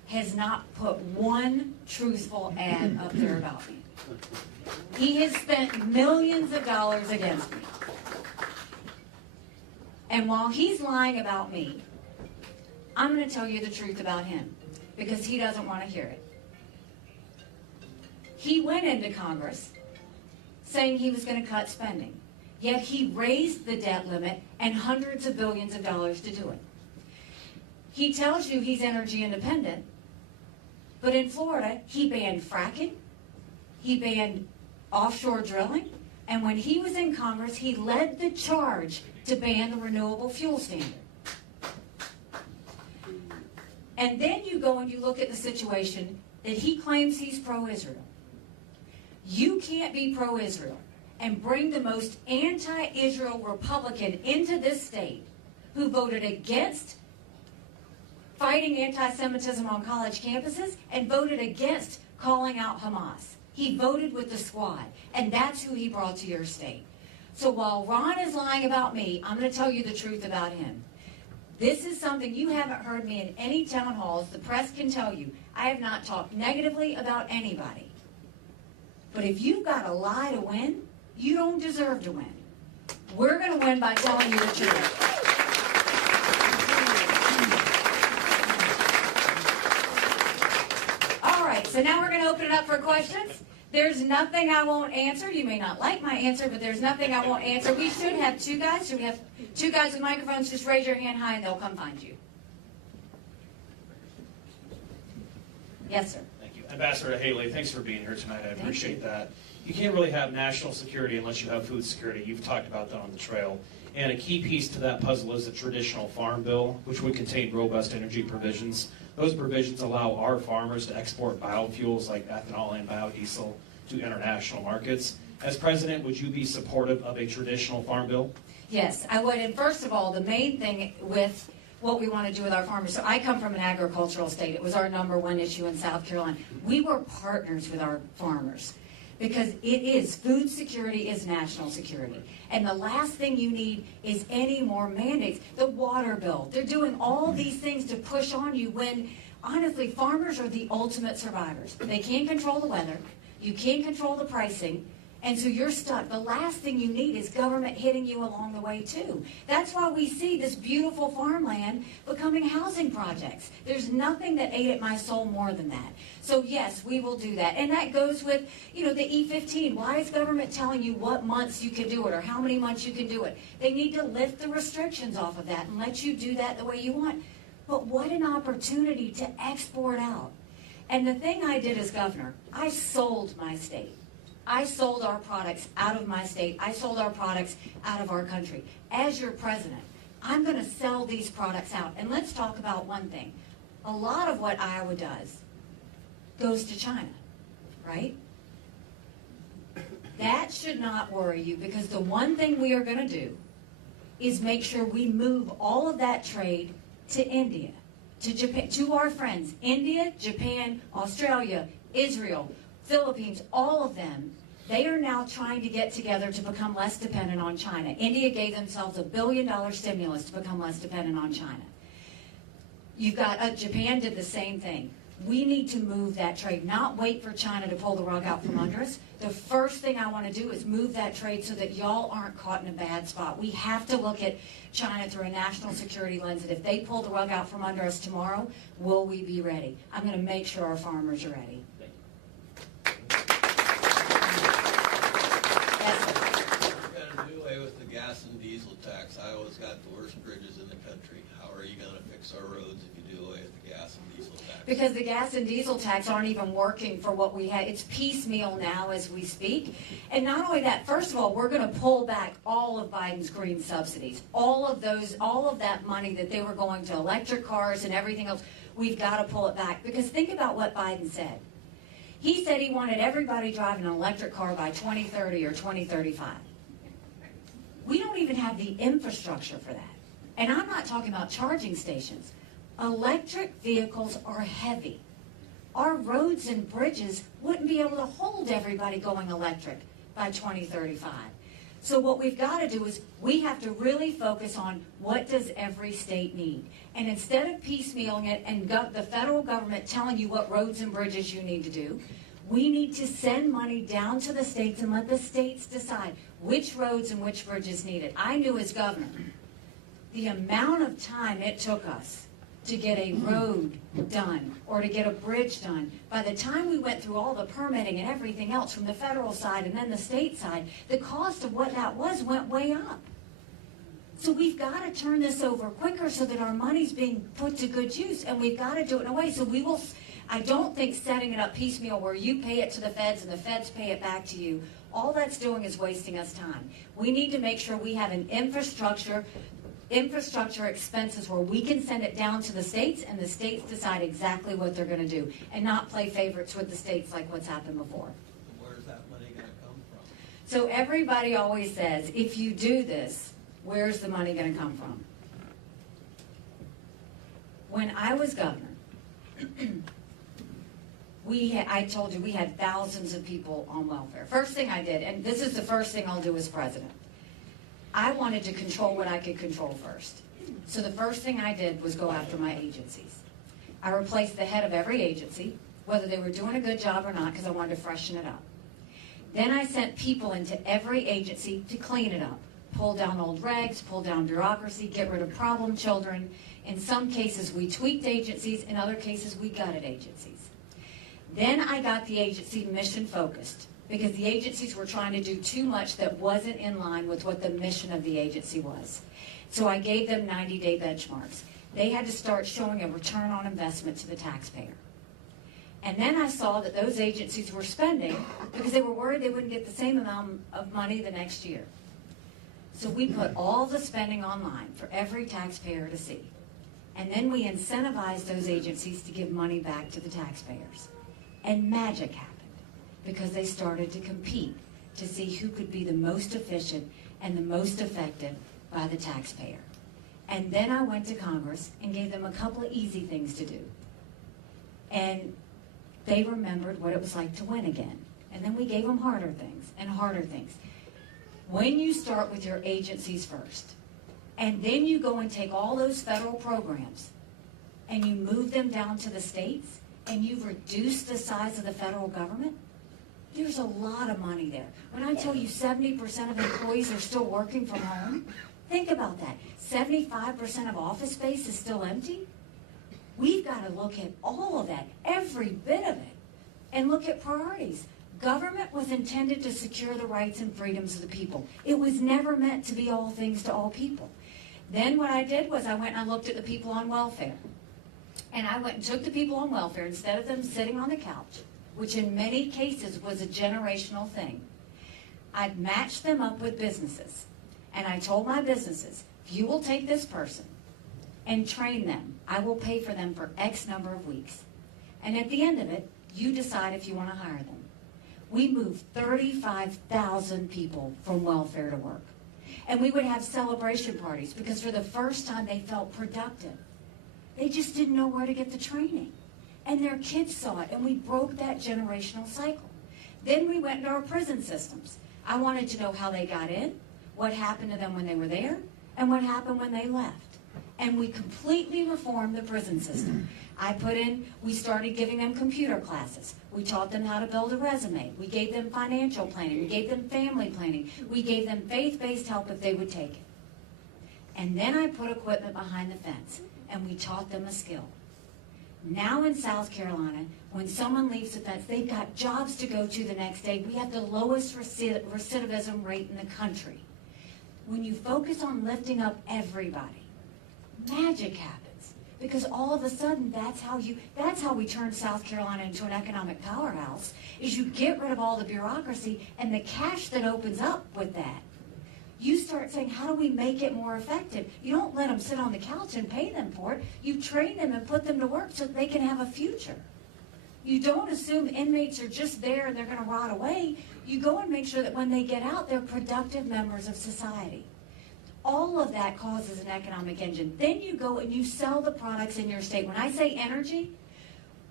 has not put one truthful ad up there about me. He has spent millions of dollars against me. And while he's lying about me, I'm going to tell you the truth about him because he doesn't want to hear it. He went into Congress saying he was going to cut spending, yet he raised the debt limit and hundreds of billions of dollars to do it. He tells you he's energy independent, but in Florida, he banned fracking, he banned offshore drilling, and when he was in Congress, he led the charge to ban the renewable fuel standard. And then you go and you look at the situation that he claims he's pro-Israel. You can't be pro-Israel and bring the most anti-Israel Republican into this state who voted against fighting anti-Semitism on college campuses and voted against calling out Hamas. He voted with the squad, and that's who he brought to your state. So while Ron is lying about me, I'm going to tell you the truth about him. This is something you haven't heard me in any town halls. The press can tell you. I have not talked negatively about anybody. But if you've got a lie to win, you don't deserve to win. We're going to win by telling you the truth. All right, so now we're going to open it up for questions. There's nothing I won't answer. You may not like my answer, but there's nothing I won't answer. We should have two guys. Should we have two guys with microphones? Just raise your hand high and they'll come find you. Yes, sir. Thank you. Ambassador Haley, thanks for being here tonight. I appreciate that. You can't really have national security unless you have food security. You've talked about that on the trail. And a key piece to that puzzle is the traditional farm bill, which would contain robust energy provisions. Those provisions allow our farmers to export biofuels like ethanol and biodiesel to international markets. As president, would you be supportive of a traditional farm bill? Yes, I would. And first of all, the main thing with what we want to do with our farmers. So I come from an agricultural state. It was our #1 issue in South Carolina. We were partners with our farmers because food security is national security. And the last thing you need is any more mandates. The water bill, they're doing all these things to push on you when, honestly, farmers are the ultimate survivors. They can't control the weather. You can't control the pricing. And so you're stuck. The last thing you need is government hitting you along the way, too. That's why we see this beautiful farmland becoming housing projects. There's nothing that ate at my soul more than that. So, yes, we will do that. And that goes with, the E15. Why is government telling you what months you can do it or how many months you can do it? They need to lift the restrictions off of that and let you do that the way you want. But what an opportunity to export out. And the thing I did as governor, I sold my state. I sold our products out of my state. I sold our products out of our country. As your president, I'm going to sell these products out. And let's talk about one thing. A lot of what Iowa does goes to China, right? That should not worry you because the one thing we are going to do is make sure we move all of that trade to India, to Japan, to our friends. India, Japan, Australia, Israel, Philippines, all of them, they are now trying to get together to become less dependent on China. India gave themselves $1 billion stimulus to become less dependent on China. You've got, Japan did the same thing. We need to move that trade, not wait for China to pull the rug out from under us. The first thing I want to do is move that trade so that y'all aren't caught in a bad spot. We have to look at China through a national security lens, and if they pull the rug out from under us tomorrow, will we be ready? I'm going to make sure our farmers are ready. With the gas and diesel tax, Iowa's got the worst bridges in the country. How are you going to fix our roads if you do away with the gas and diesel tax? Because the gas and diesel tax aren't even working for what we had. It's piecemeal now as we speak. And not only that, first of all, we're going to pull back all of Biden's green subsidies. All of that money that they were going to electric cars and everything else, we've got to pull it back. Because think about what Biden said. He said he wanted everybody driving an electric car by 2030 or 2035. We don't even have the infrastructure for that. And I'm not talking about charging stations. Electric vehicles are heavy. Our roads and bridges wouldn't be able to hold everybody going electric by 2035. So what we've got to do is we have to really focus on what does every state need. And instead of piecemealing it and the federal government telling you what roads and bridges you need to do, we need to send money down to the states and let the states decide which roads and which bridges need it. I knew as governor the amount of time it took us to get a road done or to get a bridge done. By the time we went through all the permitting and everything else from the federal side and then the state side, the cost of what that was went way up. So we've got to turn this over quicker so that our money's being put to good use, and we've got to do it in a way so we will. I don't think setting it up piecemeal where you pay it to the feds and the feds pay it back to you, all that's doing is wasting us time. We need to make sure we have an infrastructure expenses where we can send it down to the states and the states decide exactly what they're going to do and not play favorites with the states like what's happened before. Where's that money going to come from? So everybody always says, if you do this, where's the money going to come from? When I was governor, I told you we had thousands of people on welfare. First thing I did, and this is the first thing I'll do as president, I wanted to control what I could control first. So the first thing I did was go after my agencies. I replaced the head of every agency, whether they were doing a good job or not, because I wanted to freshen it up. Then I sent people into every agency to clean it up. Pull down old regs, pull down bureaucracy, get rid of problem children. In some cases, we tweaked agencies. In other cases, we gutted agencies. Then I got the agency mission focused because the agencies were trying to do too much that wasn't in line with what the mission of the agency was. So I gave them 90-day benchmarks. They had to start showing a return on investment to the taxpayer. And then I saw that those agencies were spending because they were worried they wouldn't get the same amount of money the next year. So we put all the spending online for every taxpayer to see. And then we incentivized those agencies to give money back to the taxpayers. And magic happened because they started to compete to see who could be the most efficient and the most effective by the taxpayer. And then I went to Congress and gave them a couple of easy things to do. And they remembered what it was like to win again. And then we gave them harder things and harder things. When you start with your agencies first, and then you go and take all those federal programs and you move them down to the states and you reduce the size of the federal government, there's a lot of money there. When I tell you 70% of employees are still working from home, think about that. 75% of office space is still empty. We've got to look at all of that, every bit of it, and look at priorities. Government was intended to secure the rights and freedoms of the people. It was never meant to be all things to all people. Then what I did was I went and I looked at the people on welfare. And I went and took the people on welfare, instead of them sitting on the couch, which in many cases was a generational thing, I'd matched them up with businesses. And I told my businesses, if you will take this person and train them, I will pay for them for X number of weeks. And at the end of it, you decide if you want to hire them. We moved 35,000 people from welfare to work. And we would have celebration parties because for the first time they felt productive. They just didn't know where to get the training. And their kids saw it, and we broke that generational cycle. Then we went into our prison systems. I wanted to know how they got in, what happened to them when they were there, and what happened when they left. And we completely reformed the prison system. We started giving them computer classes. We taught them how to build a resume. We gave them financial planning. We gave them family planning. We gave them faith-based help if they would take it. And then I put equipment behind the fence, and we taught them a skill. Now in South Carolina, when someone leaves the fence, they've got jobs to go to the next day. We have the lowest recidivism rate in the country. When you focus on lifting up everybody, magic happens. Because all of a sudden, that's how we turn South Carolina into an economic powerhouse, is you get rid of all the bureaucracy and the cash that opens up with that. You start saying, how do we make it more effective? You don't let them sit on the couch and pay them for it. You train them and put them to work so that they can have a future. You don't assume inmates are just there and they're going to rot away. You go and make sure that when they get out, they're productive members of society. All of that causes an economic engine. Then you go and you sell the products in your state. When I say energy,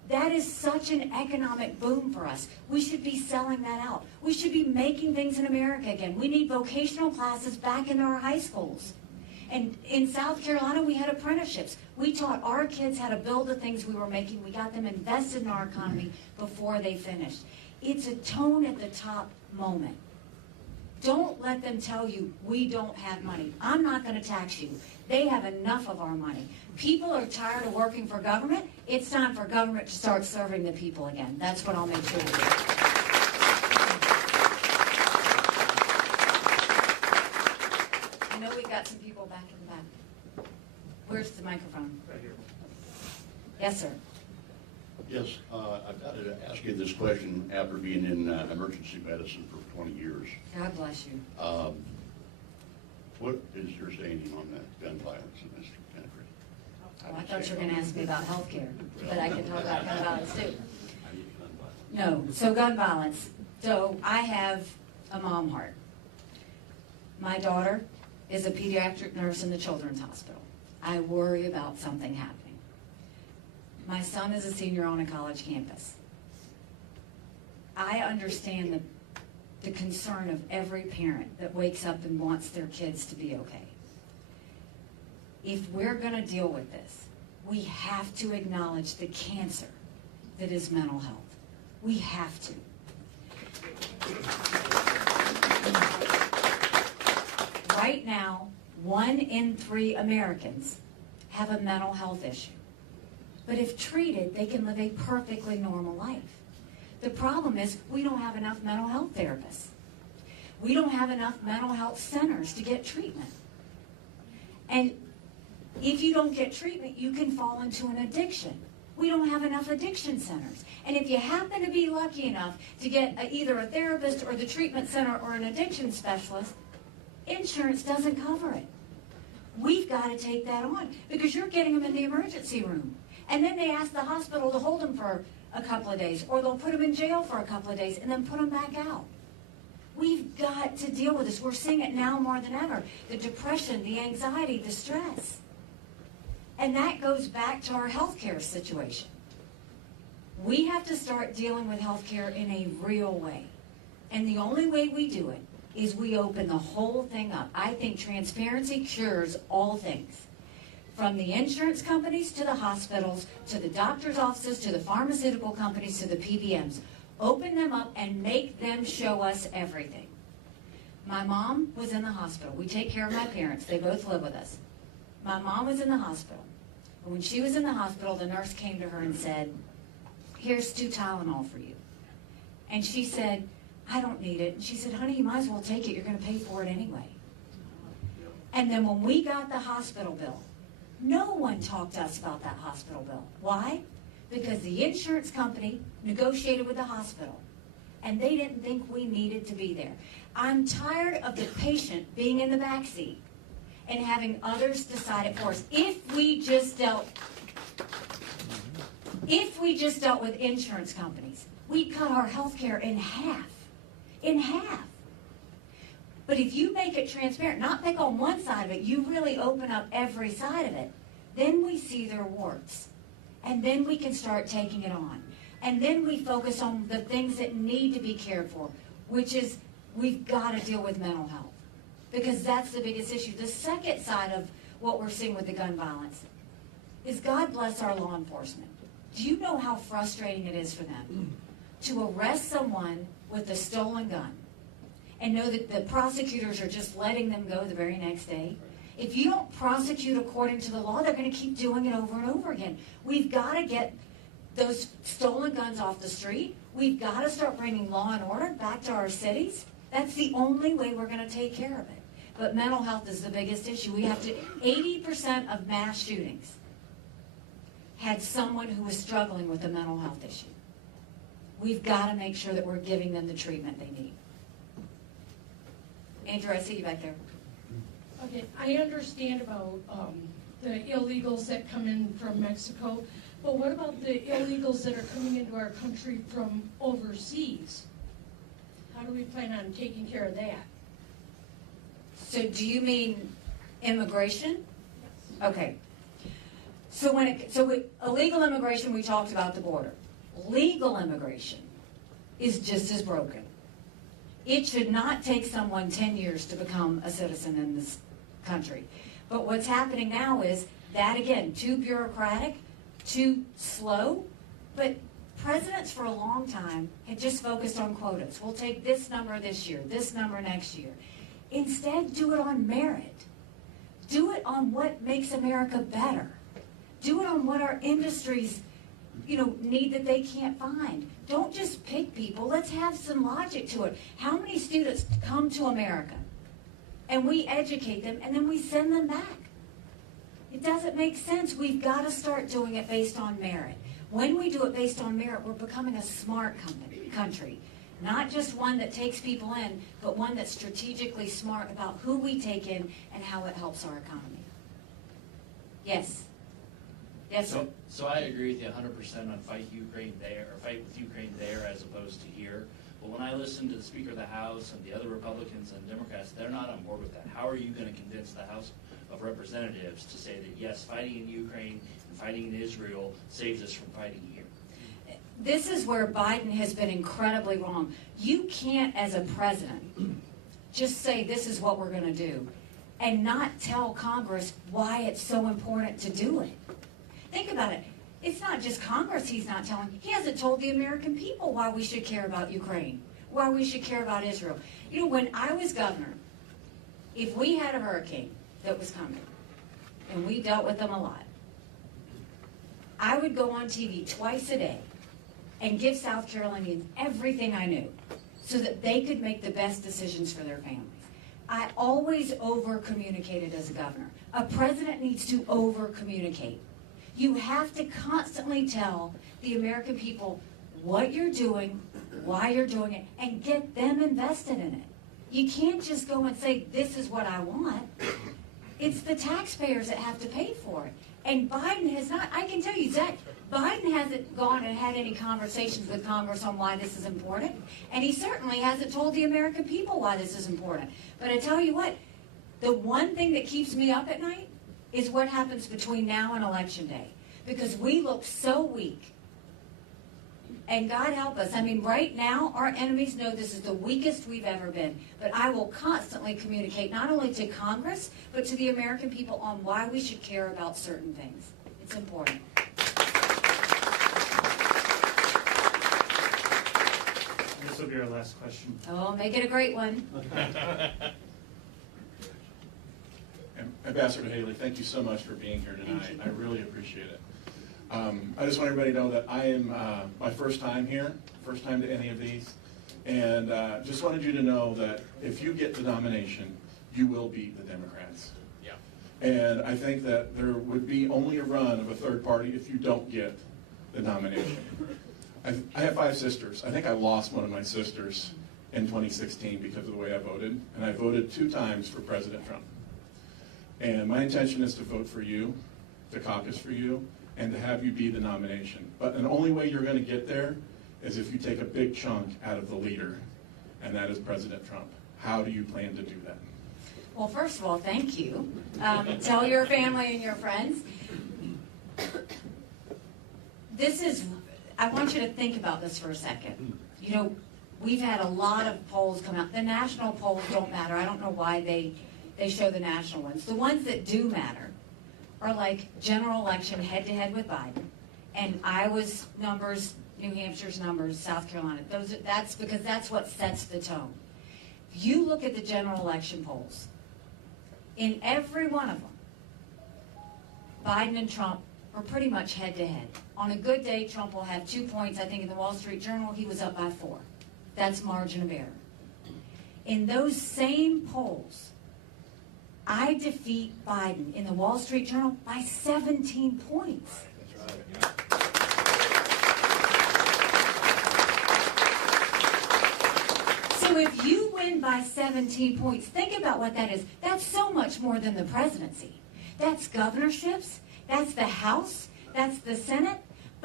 That is such an economic boom for us. We should be selling that out. We should be making things in America again. We need vocational classes back in our high schools. And in South Carolina, we had apprenticeships. We taught our kids how to build the things we were making. We got them invested in our economy before they finished. It's a tone at the top moment. Don't let them tell you we don't have money. I'm not going to tax you. They have enough of our money. People are tired of working for government. It's time for government to start serving the people again. That's what I'll make sure to do. I know we've got some people back in the back. Where's the microphone? Right here. Yes, sir. Yes, I've got to ask you this question after being in emergency medicine for 20 years. God bless you. What is your standing on that gun violence in this country? Oh, I thought you were going to ask me about health care, but I can talk about gun violence too. No, so gun violence. So I have a mom heart. My daughter is a pediatric nurse in the children's hospital. I worry about something happening. My son is a senior on a college campus. I understand the concern of every parent that wakes up and wants their kids to be okay. If we're going to deal with this, we have to acknowledge the cancer that is mental health. We have to. Right now, 1 in 3 Americans have a mental health issue. But if treated, they can live a perfectly normal life. The problem is we don't have enough mental health therapists. We don't have enough mental health centers to get treatment. And if you don't get treatment, you can fall into an addiction. We don't have enough addiction centers. And if you happen to be lucky enough to get either a therapist or the treatment center or an addiction specialist, insurance doesn't cover it. We've got to take that on because you're getting them in the emergency room. And then they ask the hospital to hold them for a couple of days, or they'll put them in jail for a couple of days and then put them back out. We've got to deal with this. We're seeing it now more than ever. The depression, the anxiety, the stress. And that goes back to our healthcare situation. We have to start dealing with healthcare in a real way. And the only way we do it is we open the whole thing up. I think transparency cures all things. From the insurance companies to the hospitals, to the doctor's offices, to the pharmaceutical companies, to the PBMs. Open them up and make them show us everything. My mom was in the hospital. We take care of my parents. They both live with us. My mom was in the hospital. And when she was in the hospital, the nurse came to her and said, "Here's 2 Tylenol for you." And she said, "I don't need it." And she said, "Honey, you might as well take it. You're going to pay for it anyway." And then when we got the hospital bill, no one talked to us about that hospital bill. Why? Because the insurance company negotiated with the hospital, and they didn't think we needed to be there. I'm tired of the patient being in the back seat and having others decide it for us. If we just dealt with insurance companies, we'd cut our health care in half. In half. But if you make it transparent, not pick on one side of it, you really open up every side of it, then we see their warts. And then we can start taking it on. And then we focus on the things that need to be cared for, which is we've got to deal with mental health. Because that's the biggest issue. The second side of what we're seeing with the gun violence is God bless our law enforcement. Do you know how frustrating it is for them to arrest someone with a stolen gun and know that the prosecutors are just letting them go the very next day? If you don't prosecute according to the law, they're going to keep doing it over and over again. We've got to get those stolen guns off the street. We've got to start bringing law and order back to our cities. That's the only way we're going to take care of it. But mental health is the biggest issue. 80% of mass shootings had someone who was struggling with a mental health issue. We've got to make sure that we're giving them the treatment they need. Andrew, I see you back there. Okay, I understand about the illegals that come in from Mexico, but what about the illegals that are coming into our country from overseas? How do we plan on taking care of that? So do you mean immigration? Yes. Okay. Illegal immigration, we talked about the border. Legal immigration is just as broken. It should not take someone 10 years to become a citizen in this country. But what's happening now is that, again, too bureaucratic, too slow, but presidents for a long time had just focused on quotas. We'll take this number this year, this number next year. Instead, do it on merit. Do it on what makes America better. Do it on what our industries, need that they can't find. Don't just pick people. Let's have some logic to it. How many students come to America and we educate them and then we send them back? It doesn't make sense. We've got to start doing it based on merit. When we do it based on merit, we're becoming a smart country. Not just one that takes people in, but one that's strategically smart about who we take in and how it helps our economy. Yes. Yes, sir. So I agree with you 100% on fight Ukraine there, or fight with Ukraine there as opposed to here. But when I listen to the Speaker of the House and the other Republicans and Democrats, they're not on board with that. How are you going to convince the House of Representatives to say that, yes, fighting in Ukraine and fighting in Israel saves us from fighting here? This is where Biden has been incredibly wrong. You can't, as a president, just say this is what we're going to do and not tell Congress why it's so important to do it. Think about it. It's not just Congress he's not telling. He hasn't told the American people why we should care about Ukraine, why we should care about Israel. When I was governor, if we had a hurricane that was coming, and we dealt with them a lot, I would go on TV twice a day and give South Carolinians everything I knew so that they could make the best decisions for their families. I always over-communicated as a governor. A president needs to over-communicate. You have to constantly tell the American people what you're doing, why you're doing it, and get them invested in it. You can't just go and say, this is what I want. It's the taxpayers that have to pay for it. And Biden has not. I can tell you, Zach, Biden hasn't gone and had any conversations with Congress on why this is important. And he certainly hasn't told the American people why this is important. But I tell you what, the one thing that keeps me up at night is what happens between now and Election Day. Because we look so weak. And God help us. Right now, our enemies know this is the weakest we've ever been. But I will constantly communicate, not only to Congress, but to the American people on why we should care about certain things. It's important. This will be our last question. Oh, make it a great one. Ambassador Haley, thank you so much for being here tonight. I really appreciate it. I just want everybody to know that I am my first time here, first time to any of these, and just wanted you to know that if you get the nomination, you will beat the Democrats. Yeah. And I think that there would be only a run of a third party if you don't get the nomination. I have 5 sisters. I think I lost one of my sisters in 2016 because of the way I voted, and I voted 2 times for President Trump. And my intention is to vote for you, to caucus for you, and to have you be the nomination. But the only way you're going to get there is if you take a big chunk out of the leader, and that is President Trump. How do you plan to do that? Well, first of all, thank you. Tell your family and your friends. I want you to think about this for a second. We've had a lot of polls come out. The national polls don't matter. I don't know why they show the national ones. The ones that do matter are like general election head-to-head with Biden, and Iowa's numbers, New Hampshire's numbers, South Carolina. That's because that's what sets the tone. If you look at the general election polls, in every one of them, Biden and Trump are pretty much head-to-head. On a good day, Trump will have 2 points. I think in the Wall Street Journal, he was up by 4. That's margin of error. In those same polls, I defeat Biden in the Wall Street Journal by 17 points. So if you win by 17 points, think about what that is. That's so much more than the presidency. That's governorships, that's the House, that's the Senate.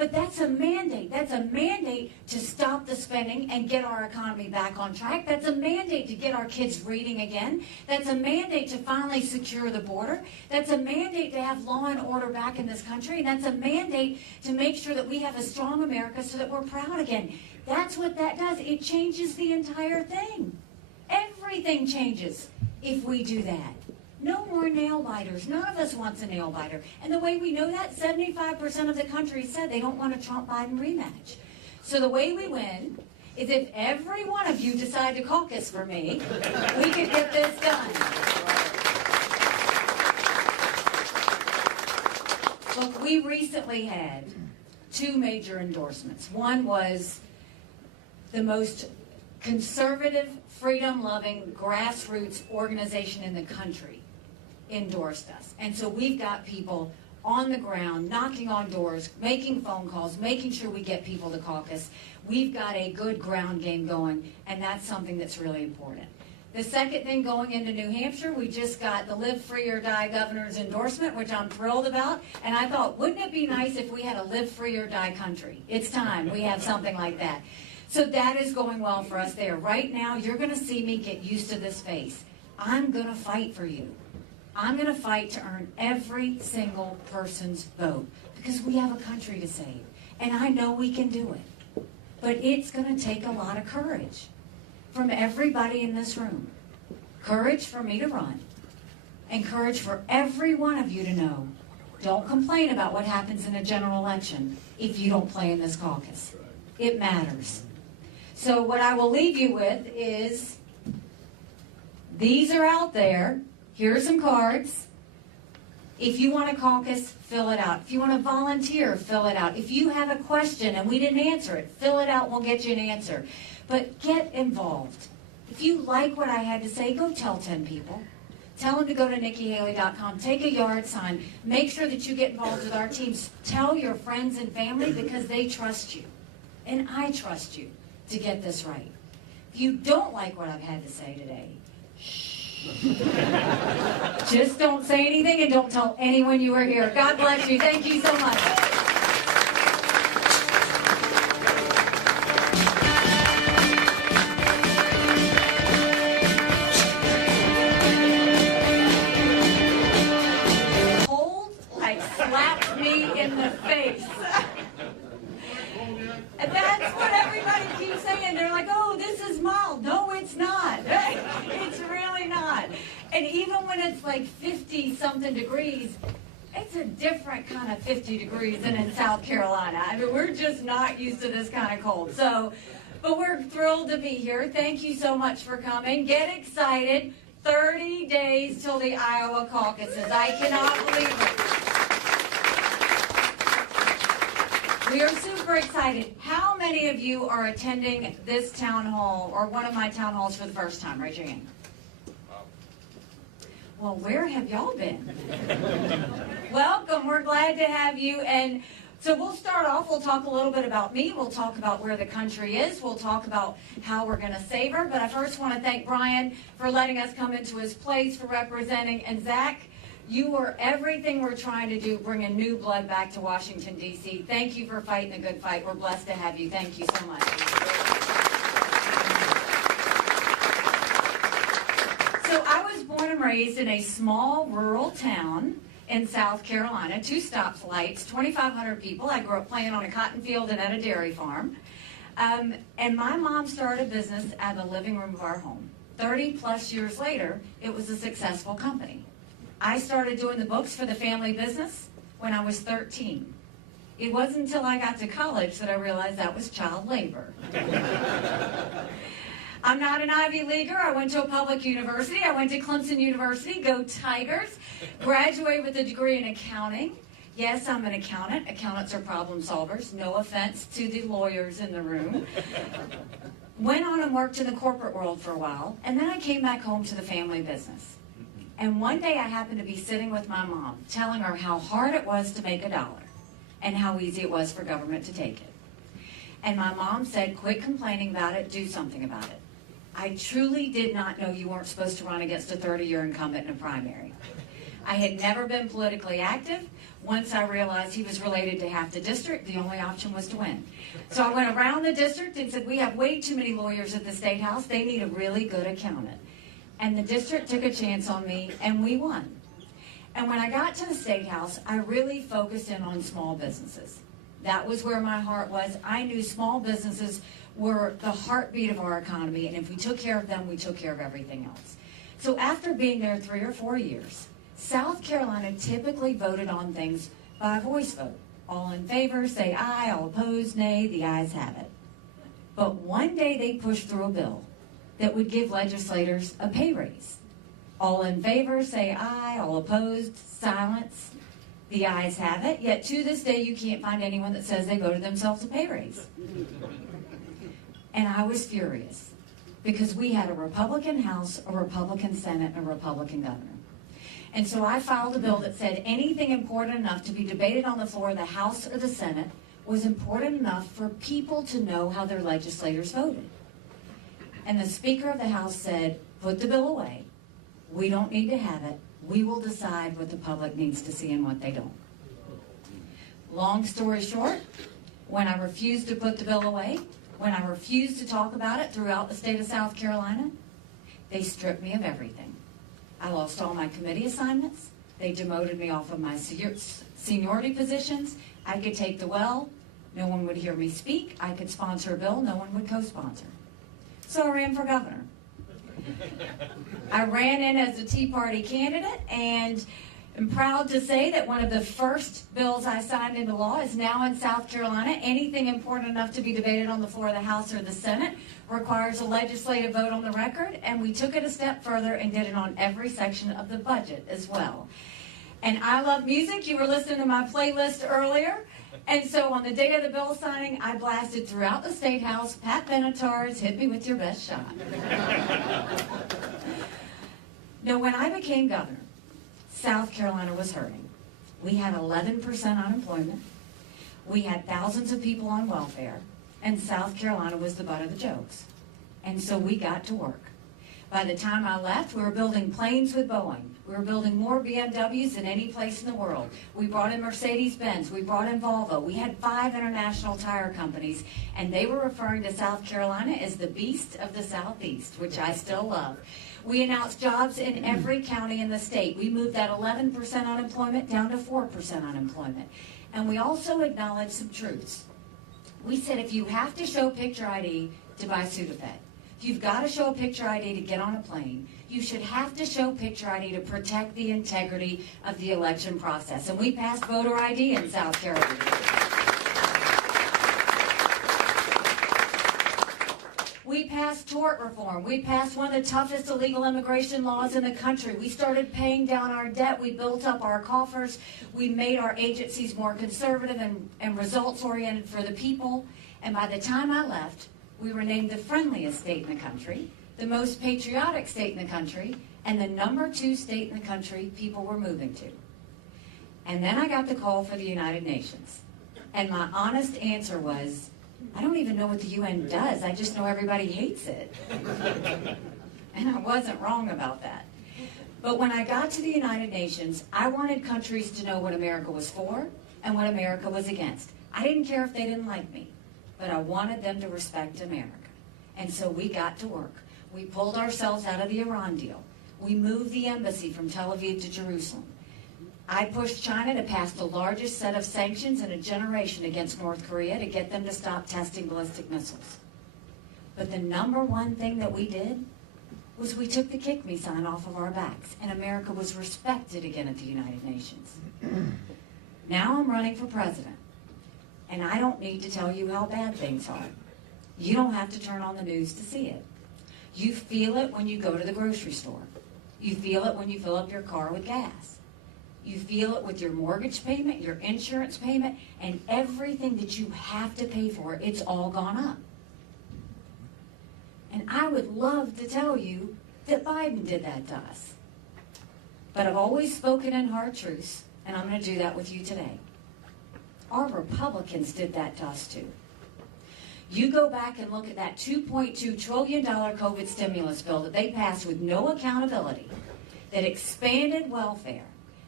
But that's a mandate. That's a mandate to stop the spending and get our economy back on track. That's a mandate to get our kids reading again. That's a mandate to finally secure the border. That's a mandate to have law and order back in this country. And that's a mandate to make sure that we have a strong America so that we're proud again. That's what that does. It changes the entire thing. Everything changes if we do that. No more nail biters. None of us wants a nail biter. And the way we know that, 75% of the country said they don't want a Trump-Biden rematch. So the way we win is if every one of you decide to caucus for me, we could get this done. Look, we recently had 2 major endorsements. One was the most conservative, freedom-loving, grassroots organization in the country endorsed us. And so we've got people on the ground, knocking on doors, making phone calls, making sure we get people to caucus. We've got a good ground game going, and that's something that's really important. The second thing, going into New Hampshire, we just got the Live Free or Die governor's endorsement, which I'm thrilled about. And I thought, wouldn't it be nice if we had a Live Free or Die country? It's time we have something like that. So that is going well for us there. Right now, you're going to see me get used to this face. I'm going to fight for you. I'm going to fight to earn every single person's vote because we have a country to save. And I know we can do it. But it's going to take a lot of courage from everybody in this room. Courage for me to run. And courage for every one of you to know, don't complain about what happens in a general election if you don't play in this caucus. It matters. So what I will leave you with is, these are out there. Here are some cards. If you want to caucus, fill it out. If you want to volunteer, fill it out. If you have a question and we didn't answer it, fill it out. We'll get you an answer. But get involved. If you like what I had to say, go tell 10 people. Tell them to go to NikkiHaley.com. Take a yard sign. Make sure that you get involved with our teams. Tell your friends and family because they trust you. And I trust you to get this right. If you don't like what I've had to say today, shh. Just don't say anything and don't tell anyone you were here. God bless you. Thank you so much. Cold, like slapped me in the face. And that's what everybody keeps saying. They're like, oh, this is mild. No, it's not. It's really not. And even when it's like 50-something degrees, it's a different kind of 50 degrees than in South Carolina. I mean, we're just not used to this kind of cold. So, but we're thrilled to be here. Thank you so much for coming. Get excited. 30 days till the Iowa caucuses. I cannot believe it. We are super excited. How many of you are attending this town hall or one of my town halls for the first time? Raise your hand. Well, where have y'all been? Welcome. We're glad to have you. And so we'll start off. We'll talk a little bit about me. We'll talk about where the country is. We'll talk about how we're going to save her. But I first want to thank Brian for letting us come into his place, for representing. And Zach, you were everything we're trying to do, bringing new blood back to Washington, D.C. Thank you for fighting a good fight. We're blessed to have you. Thank you so much. So I was born and raised in a small rural town in South Carolina, 2 stoplights, 2,500 people. I grew up playing on a cotton field and at a dairy farm. And my mom started a business at the living room of our home. 30 plus years later, it was a successful company. I started doing the books for the family business when I was 13. It wasn't until I got to college that I realized that was child labor. I'm not an Ivy Leaguer. I went to a public university. I went to Clemson University. Go Tigers. Graduated with a degree in accounting. Yes, I'm an accountant. Accountants are problem solvers. No offense to the lawyers in the room. Went on and worked in the corporate world for a while, and then I came back home to the family business. And one day I happened to be sitting with my mom, telling her how hard it was to make $1 and how easy it was for government to take it. And my mom said, quit complaining about it, do something about it. I truly did not know you weren't supposed to run against a 30-year incumbent in a primary. I had never been politically active. Once I realized he was related to half the district, the only option was to win. So I went around the district and said, we have way too many lawyers at the State House. They need a really good accountant. And the district took a chance on me, and we won. And when I got to the State House, I really focused in on small businesses. That was where my heart was. I knew small businesses were the heartbeat of our economy, and if we took care of them, we took care of everything else. So after being there 3 or 4 years, South Carolina typically voted on things by voice vote. All in favor, say aye. All opposed, nay. The ayes have it. But one day they pushed through a bill that would give legislators a pay raise. All in favor, say aye. All opposed, silence. The ayes have it. Yet to this day, you can't find anyone that says they voted themselves a pay raise. And I was furious because we had a Republican House, a Republican Senate, and a Republican governor. And so I filed a bill that said anything important enough to be debated on the floor of the House or the Senate was important enough for people to know how their legislators voted. And the Speaker of the House said, put the bill away. We don't need to have it. We will decide what the public needs to see and what they don't. Long story short, when I refused to put the bill away, when I refused to talk about it throughout the state of South Carolina, they stripped me of everything. I lost all my committee assignments. They demoted me off of my seniority positions. I could take the well. No one would hear me speak. I could sponsor a bill. No one would co-sponsor. So I ran for governor. I ran in as a Tea Party candidate, and I'm proud to say that one of the first bills I signed into law is now in South Carolina. Anything important enough to be debated on the floor of the House or the Senate requires a legislative vote on the record, and we took it a step further and did it on every section of the budget as well. And I love music. You were listening to my playlist earlier. And so on the day of the bill signing, I blasted throughout the State House, Pat Benatar's Hit Me With Your Best Shot. Now, when I became governor, South Carolina was hurting. We had 11% unemployment. We had thousands of people on welfare. And South Carolina was the butt of the jokes. And so we got to work. By the time I left, we were building planes with Boeing. We were building more BMWs than any place in the world. We brought in Mercedes-Benz. We brought in Volvo. We had 5 international tire companies, and they were referring to South Carolina as the beast of the Southeast, which I still love. We announced jobs in every county in the state. We moved that 11% unemployment down to 4% unemployment. And we also acknowledged some truths. We said if you have to show picture ID to buy Sudafed, if you've got to show a picture ID to get on a plane, you should have to show picture ID to protect the integrity of the election process. And we passed voter ID in South Carolina. We passed tort reform. We passed one of the toughest illegal immigration laws in the country. We started paying down our debt. We built up our coffers. We made our agencies more conservative and results-oriented for the people. And by the time I left, we were named the friendliest state in the country, the most patriotic state in the country, and the #2 state in the country people were moving to. And then I got the call for the United Nations. And my honest answer was, I don't even know what the UN does. I just know everybody hates it. And I wasn't wrong about that. But when I got to the United Nations, I wanted countries to know what America was for and what America was against. I didn't care if they didn't like me, but I wanted them to respect America. And so we got to work. We pulled ourselves out of the Iran deal. We moved the embassy from Tel Aviv to Jerusalem. I pushed China to pass the largest set of sanctions in a generation against North Korea to get them to stop testing ballistic missiles. But the #1 thing that we did was we took the kick me sign off of our backs, and America was respected again at the United Nations. Now I'm running for president, and I don't need to tell you how bad things are. You don't have to turn on the news to see it. You feel it when you go to the grocery store. You feel it when you fill up your car with gas. You feel it with your mortgage payment, your insurance payment, and everything that you have to pay for. It's all gone up. And I would love to tell you that Biden did that to us. But I've always spoken in hard truths, and I'm going to do that with you today. Our Republicans did that to us too. You go back and look at that $2.2 trillion COVID stimulus bill that they passed with no accountability, that expanded welfare,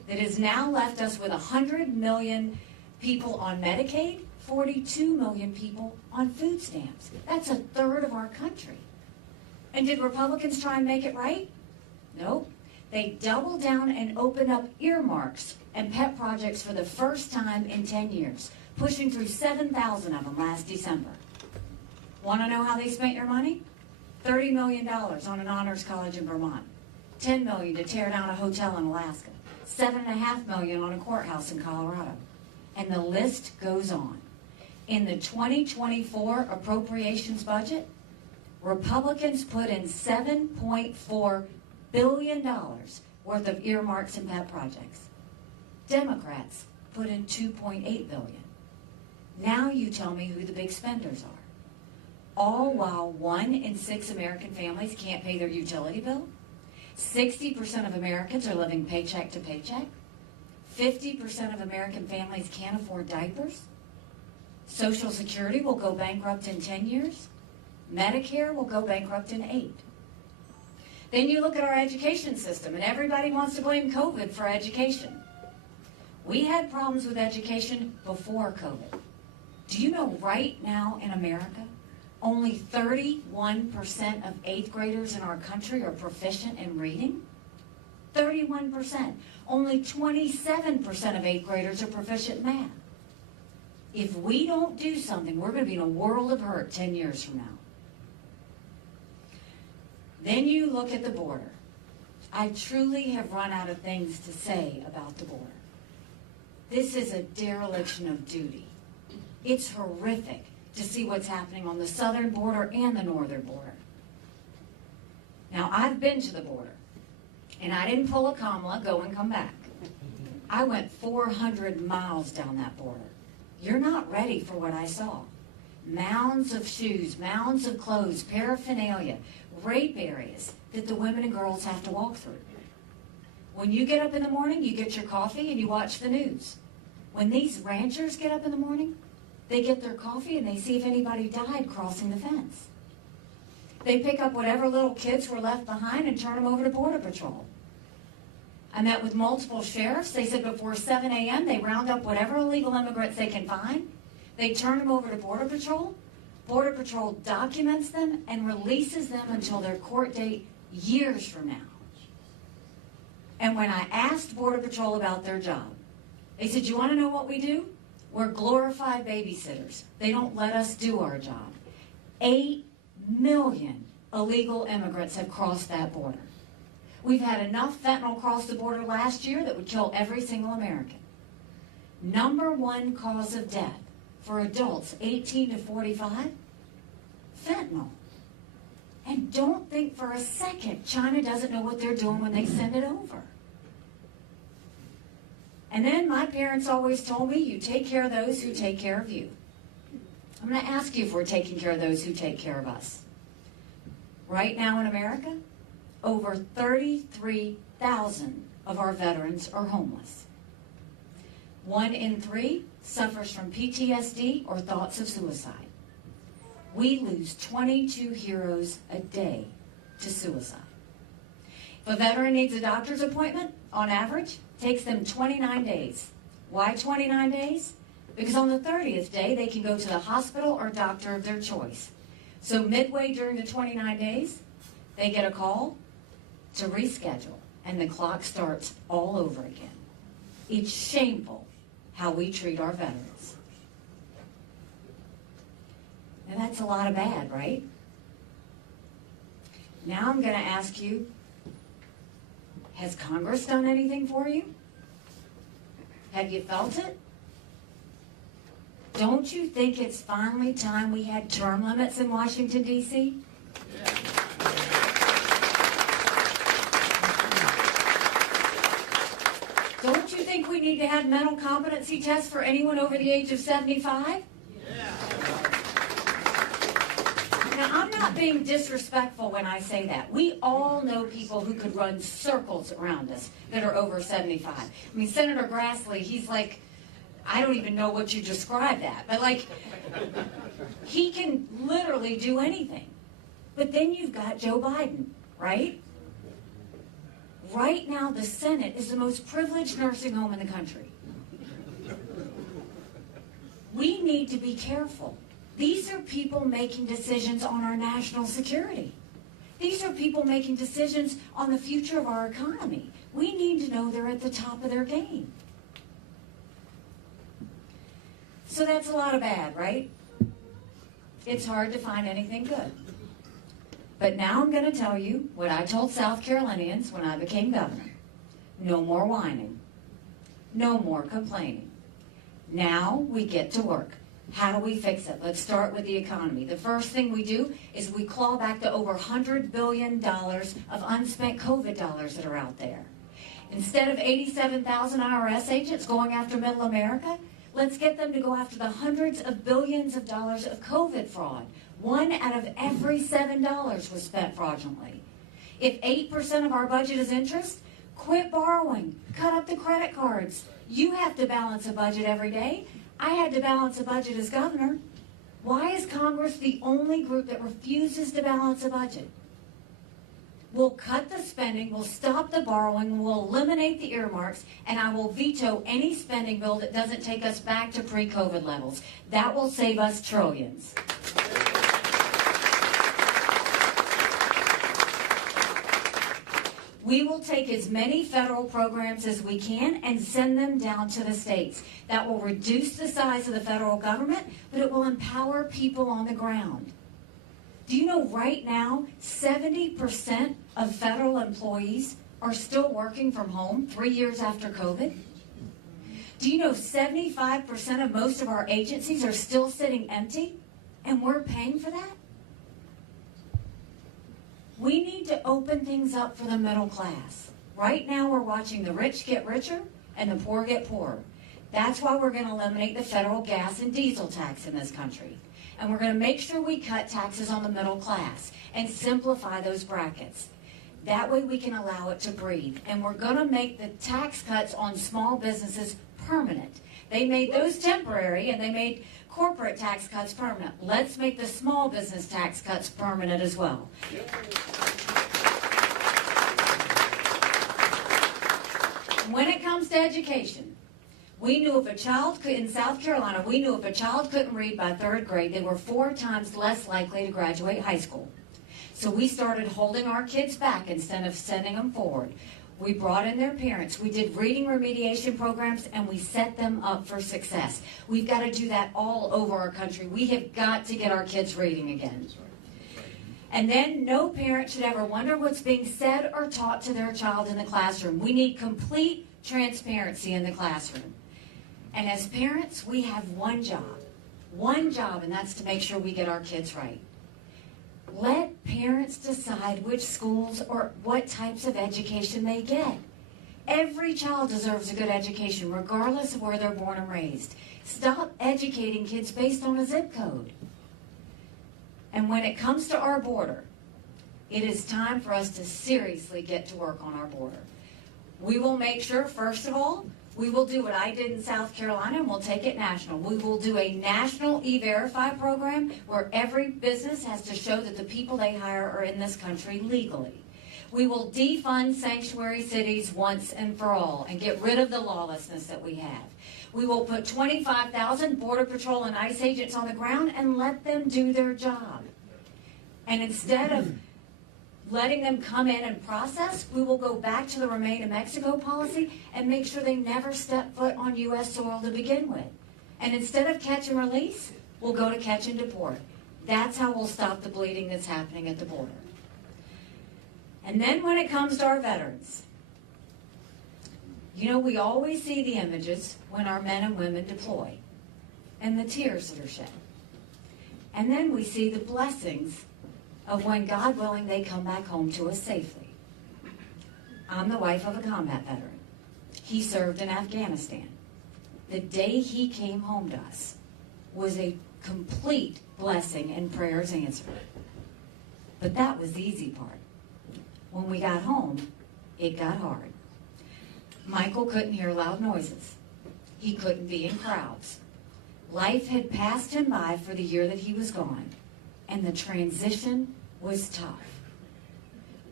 that has now left us with 100 million people on Medicaid, 42 million people on food stamps. That's a third of our country. And did Republicans try and make it right? Nope. They doubled down and opened up earmarks and pet projects for the first time in 10 years, pushing through 7,000 of them last December. Want to know how they spent your money? $30 million on an honors college in Vermont, $10 million to tear down a hotel in Alaska, $7.5 million on a courthouse in Colorado. And the list goes on. In the 2024 appropriations budget, Republicans put in $7.4 billion worth of earmarks and pet projects. Democrats put in $2.8 billion. Now you tell me who the big spenders are. All while 1 in 6 American families can't pay their utility bill. 60% of Americans are living paycheck to paycheck. 50% of American families can't afford diapers. Social Security will go bankrupt in 10 years. Medicare will go bankrupt in 8. Then you look at our education system, and everybody wants to blame COVID for education. We had problems with education before COVID. Do you know right now in America, only 31% of 8th graders in our country are proficient in reading? 31%. Only 27% of 8th graders are proficient in math. If we don't do something, we're going to be in a world of hurt 10 years from now. Then you look at the border. I truly have run out of things to say about the border. This is a dereliction of duty. It's horrific to see what's happening on the southern border and the northern border. Now, I've been to the border, and I didn't pull a Kamala, go and come back. I went 400 miles down that border. You're not ready for what I saw. Mounds of shoes, mounds of clothes, paraphernalia, rape areas that the women and girls have to walk through. When you get up in the morning, you get your coffee and you watch the news. When these ranchers get up in the morning, they get their coffee and they see if anybody died crossing the fence. They pick up whatever little kids were left behind and turn them over to Border Patrol. I met with multiple sheriffs. They said before 7 a.m. they round up whatever illegal immigrants they can find. They turn them over to Border Patrol. Border Patrol documents them and releases them until their court date years from now. And when I asked Border Patrol about their job, they said, you want to know what we do? We're glorified babysitters. They don't let us do our job. 8 million illegal immigrants have crossed that border. We've had enough fentanyl cross the border last year that would kill every single American. #1 cause of death for adults 18 to 45, fentanyl. And don't think for a second China doesn't know what they're doing when they send it over. And then my parents always told me, you take care of those who take care of you. I'm going to ask you if we're taking care of those who take care of us. Right now in America, over 33,000 of our veterans are homeless. 1 in 3 suffers from PTSD or thoughts of suicide. We lose 22 heroes a day to suicide. If a veteran needs a doctor's appointment, on average, it takes them 29 days. Why 29 days? Because on the 30th day, they can go to the hospital or doctor of their choice. So midway during the 29 days, they get a call to reschedule, and the clock starts all over again. It's shameful how we treat our veterans. And that's a lot of bad, right? Now I'm going to ask you, has Congress done anything for you? Have you felt it? Don't you think it's finally time we had term limits in Washington, D.C.? Don't you think we need to have mental competency tests for anyone over the age of 75? Now, I'm not being disrespectful when I say that. We all know people who could run circles around us that are over 75. I mean, Senator Grassley, he's like, I don't even know what you describe that, but like, he can literally do anything. But then you've got Joe Biden, right? Right now, the Senate is the most privileged nursing home in the country. We need to be careful. These are people making decisions on our national security. These are people making decisions on the future of our economy. We need to know they're at the top of their game. So that's a lot of bad, right? It's hard to find anything good. But now I'm going to tell you what I told South Carolinians when I became governor. No more whining. No more complaining. Now we get to work. How do we fix it? Let's start with the economy. The first thing we do is we claw back the over $100 billion of unspent COVID dollars that are out there. Instead of 87,000 IRS agents going after middle America, let's get them to go after the hundreds of billions of dollars of COVID fraud. 1 out of every $7 was spent fraudulently. If 8% of our budget is interest, quit borrowing. Cut up the credit cards. You have to balance a budget every day. I had to balance a budget as governor. Why is Congress the only group that refuses to balance a budget? We'll cut the spending, we'll stop the borrowing, we'll eliminate the earmarks, and I will veto any spending bill that doesn't take us back to pre-COVID levels. That will save us trillions. We will take as many federal programs as we can and send them down to the states. That will reduce the size of the federal government, but it will empower people on the ground. Do you know right now 70% of federal employees are still working from home 3 years after COVID? Do you know 75% of most of our agencies are still sitting empty and we're paying for that? We need to open things up for the middle class. Right now we're watching the rich get richer and the poor get poorer. That's why we're going to eliminate the federal gas and diesel tax in this country. And we're going to make sure we cut taxes on the middle class and simplify those brackets. That way we can allow it to breathe. And we're going to make the tax cuts on small businesses permanent. They made those temporary and they made corporate tax cuts permanent. Let's make the small business tax cuts permanent as well. When it comes to education, we knew if a child in South Carolina, we knew if a child couldn't read by 3rd grade, they were 4 times less likely to graduate high school. So we started holding our kids back instead of sending them forward. We brought in their parents. We did reading remediation programs, and we set them up for success. We've got to do that all over our country. We have got to get our kids reading again. And then no parent should ever wonder what's being said or taught to their child in the classroom. We need complete transparency in the classroom. And as parents, we have one job, and that's to make sure we get our kids right. Let parents decide which schools or what types of education they get. Every child deserves a good education, regardless of where they're born and raised. Stop educating kids based on a zip code. And when it comes to our border, it is time for us to seriously get to work on our border. We will make sure, first of all, we will do what I did in South Carolina, and we'll take it national. We will do a national E-Verify program where every business has to show that the people they hire are in this country legally. We will defund sanctuary cities once and for all and get rid of the lawlessness that we have. We will put 25,000 Border Patrol and ICE agents on the ground and let them do their job. And instead of letting them come in and process, we will go back to the Remain in Mexico policy and make sure they never step foot on U.S. soil to begin with. And instead of catch and release, we'll go to catch and deport. That's how we'll stop the bleeding that's happening at the border. And then when it comes to our veterans, you know, we always see the images when our men and women deploy and the tears that are shed. And then we see the blessings of when, God willing, they come back home to us safely. I'm the wife of a combat veteran. He served in Afghanistan. The day he came home to us was a complete blessing and prayers answered. But that was the easy part. When we got home, it got hard. Michael couldn't hear loud noises. He couldn't be in crowds. Life had passed him by for the year that he was gone, and the transition was tough.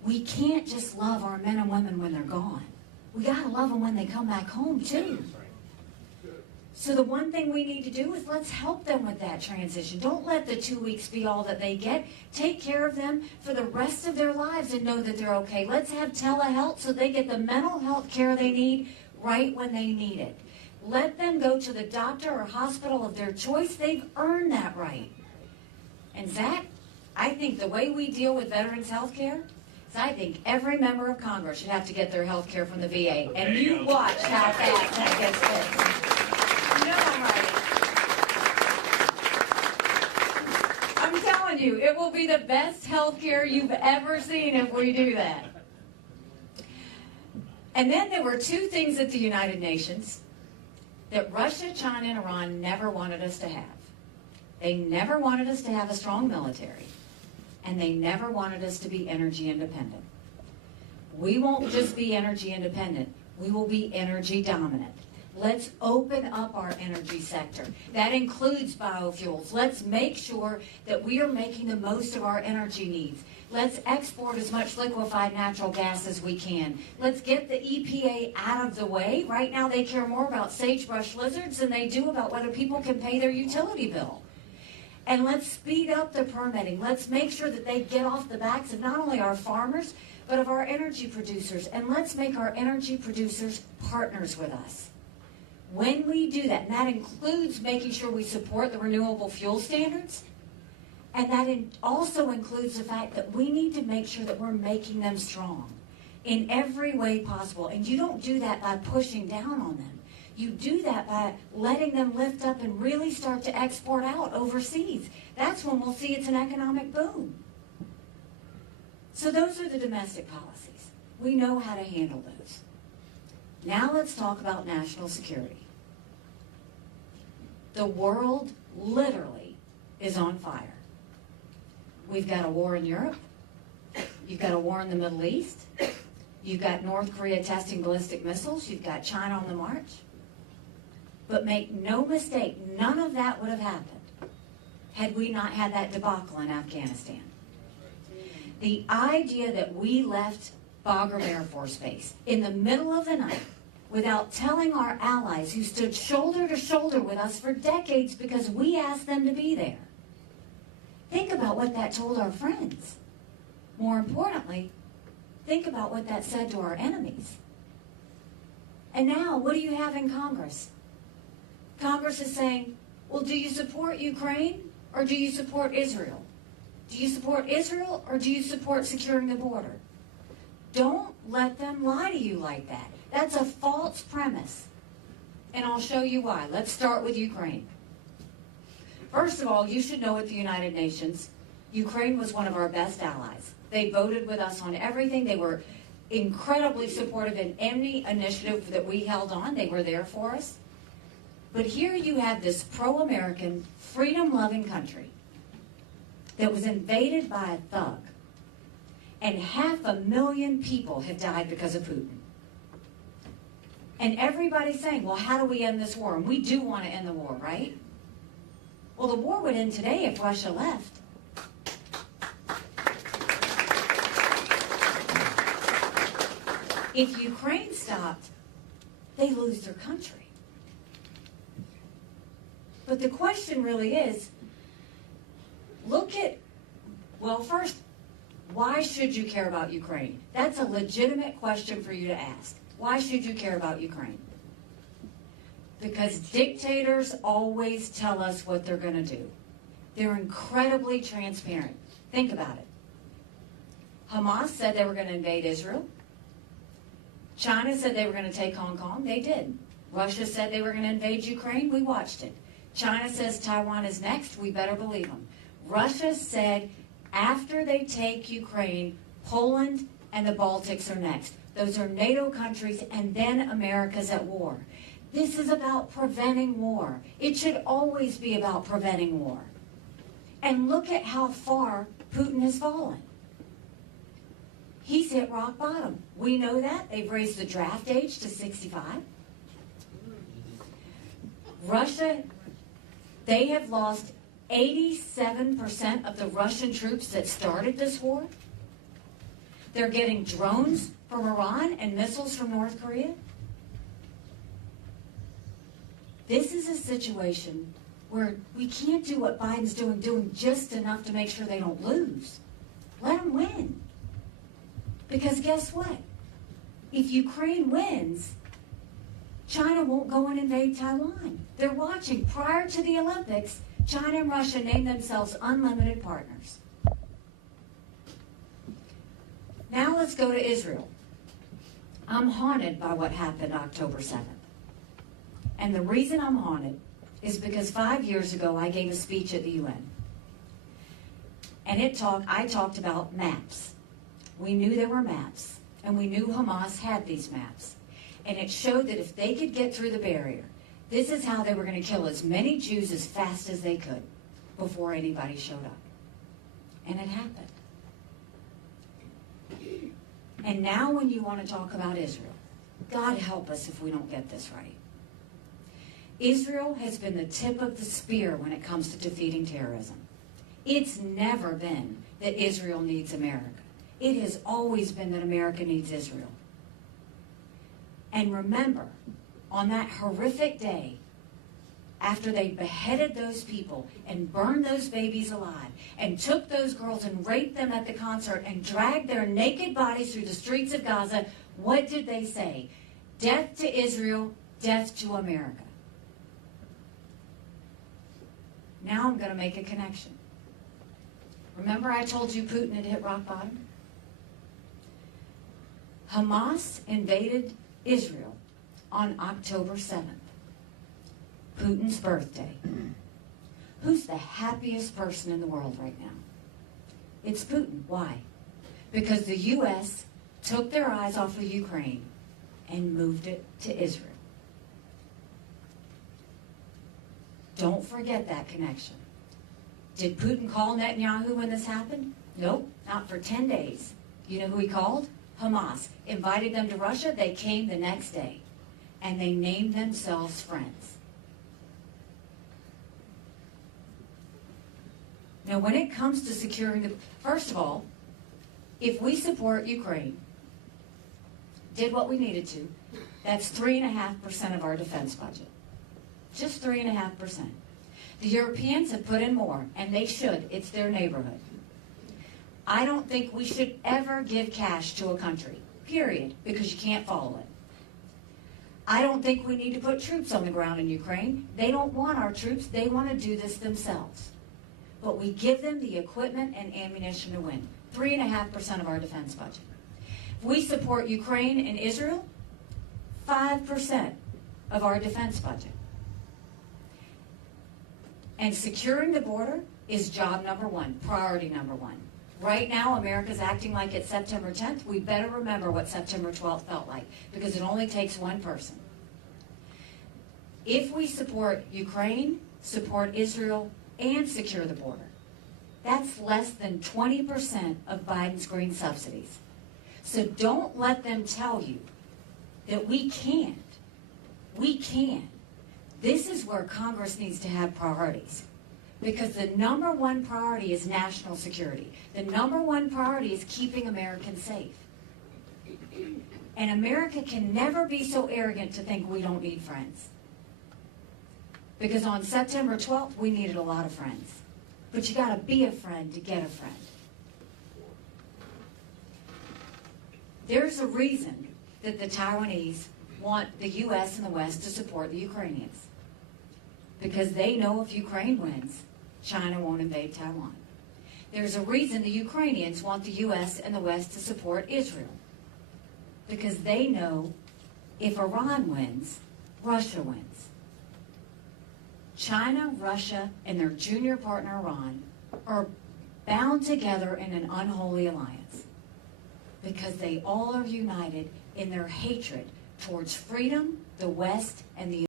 We can't just love our men and women when they're gone. We got to love them when they come back home, too. So the one thing we need to do is let's help them with that transition. Don't let the 2 weeks be all that they get. Take care of them for the rest of their lives and know that they're okay. Let's have telehealth so they get the mental health care they need right when they need it. Let them go to the doctor or hospital of their choice. They've earned that right. And Zach, I think the way we deal with veterans' health care is I think every member of Congress should have to get their health care from the VA. And you watch how fast that gets fixed. You know I'm right. I'm telling you, it will be the best health care you've ever seen if we do that. And then there were two things at the United Nations that Russia, China, and Iran never wanted us to have. They never wanted us to have a strong military, and they never wanted us to be energy independent. We won't just be energy independent, we will be energy dominant. Let's open up our energy sector. That includes biofuels. Let's make sure that we are making the most of our energy needs. Let's export as much liquefied natural gas as we can. Let's get the EPA out of the way. Right now they care more about sagebrush lizards than they do about whether people can pay their utility bill. And let's speed up the permitting. Let's make sure that they get off the backs of not only our farmers, but of our energy producers. And let's make our energy producers partners with us. When we do that, and that includes making sure we support the renewable fuel standards, and that also includes the fact that we need to make sure that we're making them strong in every way possible. And you don't do that by pushing down on them. You do that by letting them lift up and really start to export out overseas. That's when we'll see it's an economic boom. So those are the domestic policies. We know how to handle those. Now let's talk about national security. The world literally is on fire. We've got a war in Europe. You've got a war in the Middle East. You've got North Korea testing ballistic missiles. You've got China on the march. But make no mistake, none of that would have happened had we not had that debacle in Afghanistan. The idea that we left Bagram Air Force Base in the middle of the night without telling our allies who stood shoulder to shoulder with us for decades because we asked them to be there. Think about what that told our friends. More importantly, think about what that said to our enemies. And now, what do you have in Congress? Congress is saying, well, do you support Ukraine or do you support Israel? Do you support Israel or do you support securing the border? Don't let them lie to you like that. That's a false premise. And I'll show you why. Let's start with Ukraine. First of all, you should know at the United Nations, Ukraine was one of our best allies. They voted with us on everything. They were incredibly supportive in any initiative that we held on. They were there for us. But here you have this pro-American, freedom-loving country that was invaded by a thug. And 500,000 people have died because of Putin. And everybody's saying, well, how do we end this war? And we do want to end the war, right? Well, the war would end today if Russia left. If Ukraine stopped, they lose their country. But the question really is, well, first, why should you care about Ukraine? That's a legitimate question for you to ask. Why should you care about Ukraine? Because dictators always tell us what they're going to do. They're incredibly transparent. Think about it. Hamas said they were going to invade Israel. China said they were going to take Hong Kong. They did. Russia said they were going to invade Ukraine. We watched it. China says Taiwan is next. We better believe them. Russia said after they take Ukraine, Poland and the Baltics are next. Those are NATO countries, and then America's at war. This is about preventing war. It should always be about preventing war. And look at how far Putin has fallen. He's hit rock bottom. We know that. They've raised the draft age to 65. Russia, they have lost 87% of the Russian troops that started this war. They're getting drones from Iran and missiles from North Korea. This is a situation where we can't do what Biden's doing just enough to make sure they don't lose. Let them win. Because guess what? If Ukraine wins, China won't go and invade Taiwan. They're watching. Prior to the Olympics, China and Russia named themselves unlimited partners. Now let's go to Israel. I'm haunted by what happened October 7th. And the reason I'm haunted is because 5 years ago I gave a speech at the UN. And I talked about maps. We knew there were maps, and we knew Hamas had these maps. And it showed that if they could get through the barrier, this is how they were going to kill as many Jews as fast as they could before anybody showed up. And it happened. And now when you want to talk about Israel, God help us if we don't get this right. Israel has been the tip of the spear when it comes to defeating terrorism. It's never been that Israel needs America. It has always been that America needs Israel. And remember, on that horrific day, after they beheaded those people and burned those babies alive and took those girls and raped them at the concert and dragged their naked bodies through the streets of Gaza, what did they say? Death to Israel, death to America. Now I'm going to make a connection. Remember I told you Putin had hit rock bottom? Hamas invaded Israel on October 7th, Putin's birthday. Who's the happiest person in the world right now? It's Putin. Why? Because the U.S. took their eyes off of Ukraine and moved it to Israel. Don't forget that connection. Did Putin call Netanyahu when this happened? Nope, not for 10 days. You know who he called? Hamas. Invited them to Russia. They came the next day. And they named themselves friends. Now, when it comes to securing the... First of all, if we support Ukraine, did what we needed to, that's 3.5% of our defense budget. Just 3.5%. The Europeans have put in more, and they should. It's their neighborhood. I don't think we should ever give cash to a country, period, because you can't follow it. I don't think we need to put troops on the ground in Ukraine. They don't want our troops. They want to do this themselves. But we give them the equipment and ammunition to win. 3.5% of our defense budget. If we support Ukraine and Israel, 5% of our defense budget. And securing the border is job number one, priority number one. Right now, America's acting like it's September 10th. We better remember what September 12th felt like, because it only takes one person. If we support Ukraine, support Israel, and secure the border, that's less than 20% of Biden's green subsidies. So don't let them tell you that we can't. We can. This is where Congress needs to have priorities. Because the number one priority is national security. The number one priority is keeping Americans safe. And America can never be so arrogant to think we don't need friends. Because on September 12th, we needed a lot of friends. But you gotta be a friend to get a friend. There's a reason that the Taiwanese want the U.S. and the West to support the Ukrainians. Because they know if Ukraine wins, China won't invade Taiwan. There's a reason the Ukrainians want the U.S. and the West to support Israel. Because they know if Iran wins, Russia wins. China, Russia, and their junior partner Iran are bound together in an unholy alliance. Because they all are united in their hatred towards freedom, the West, and the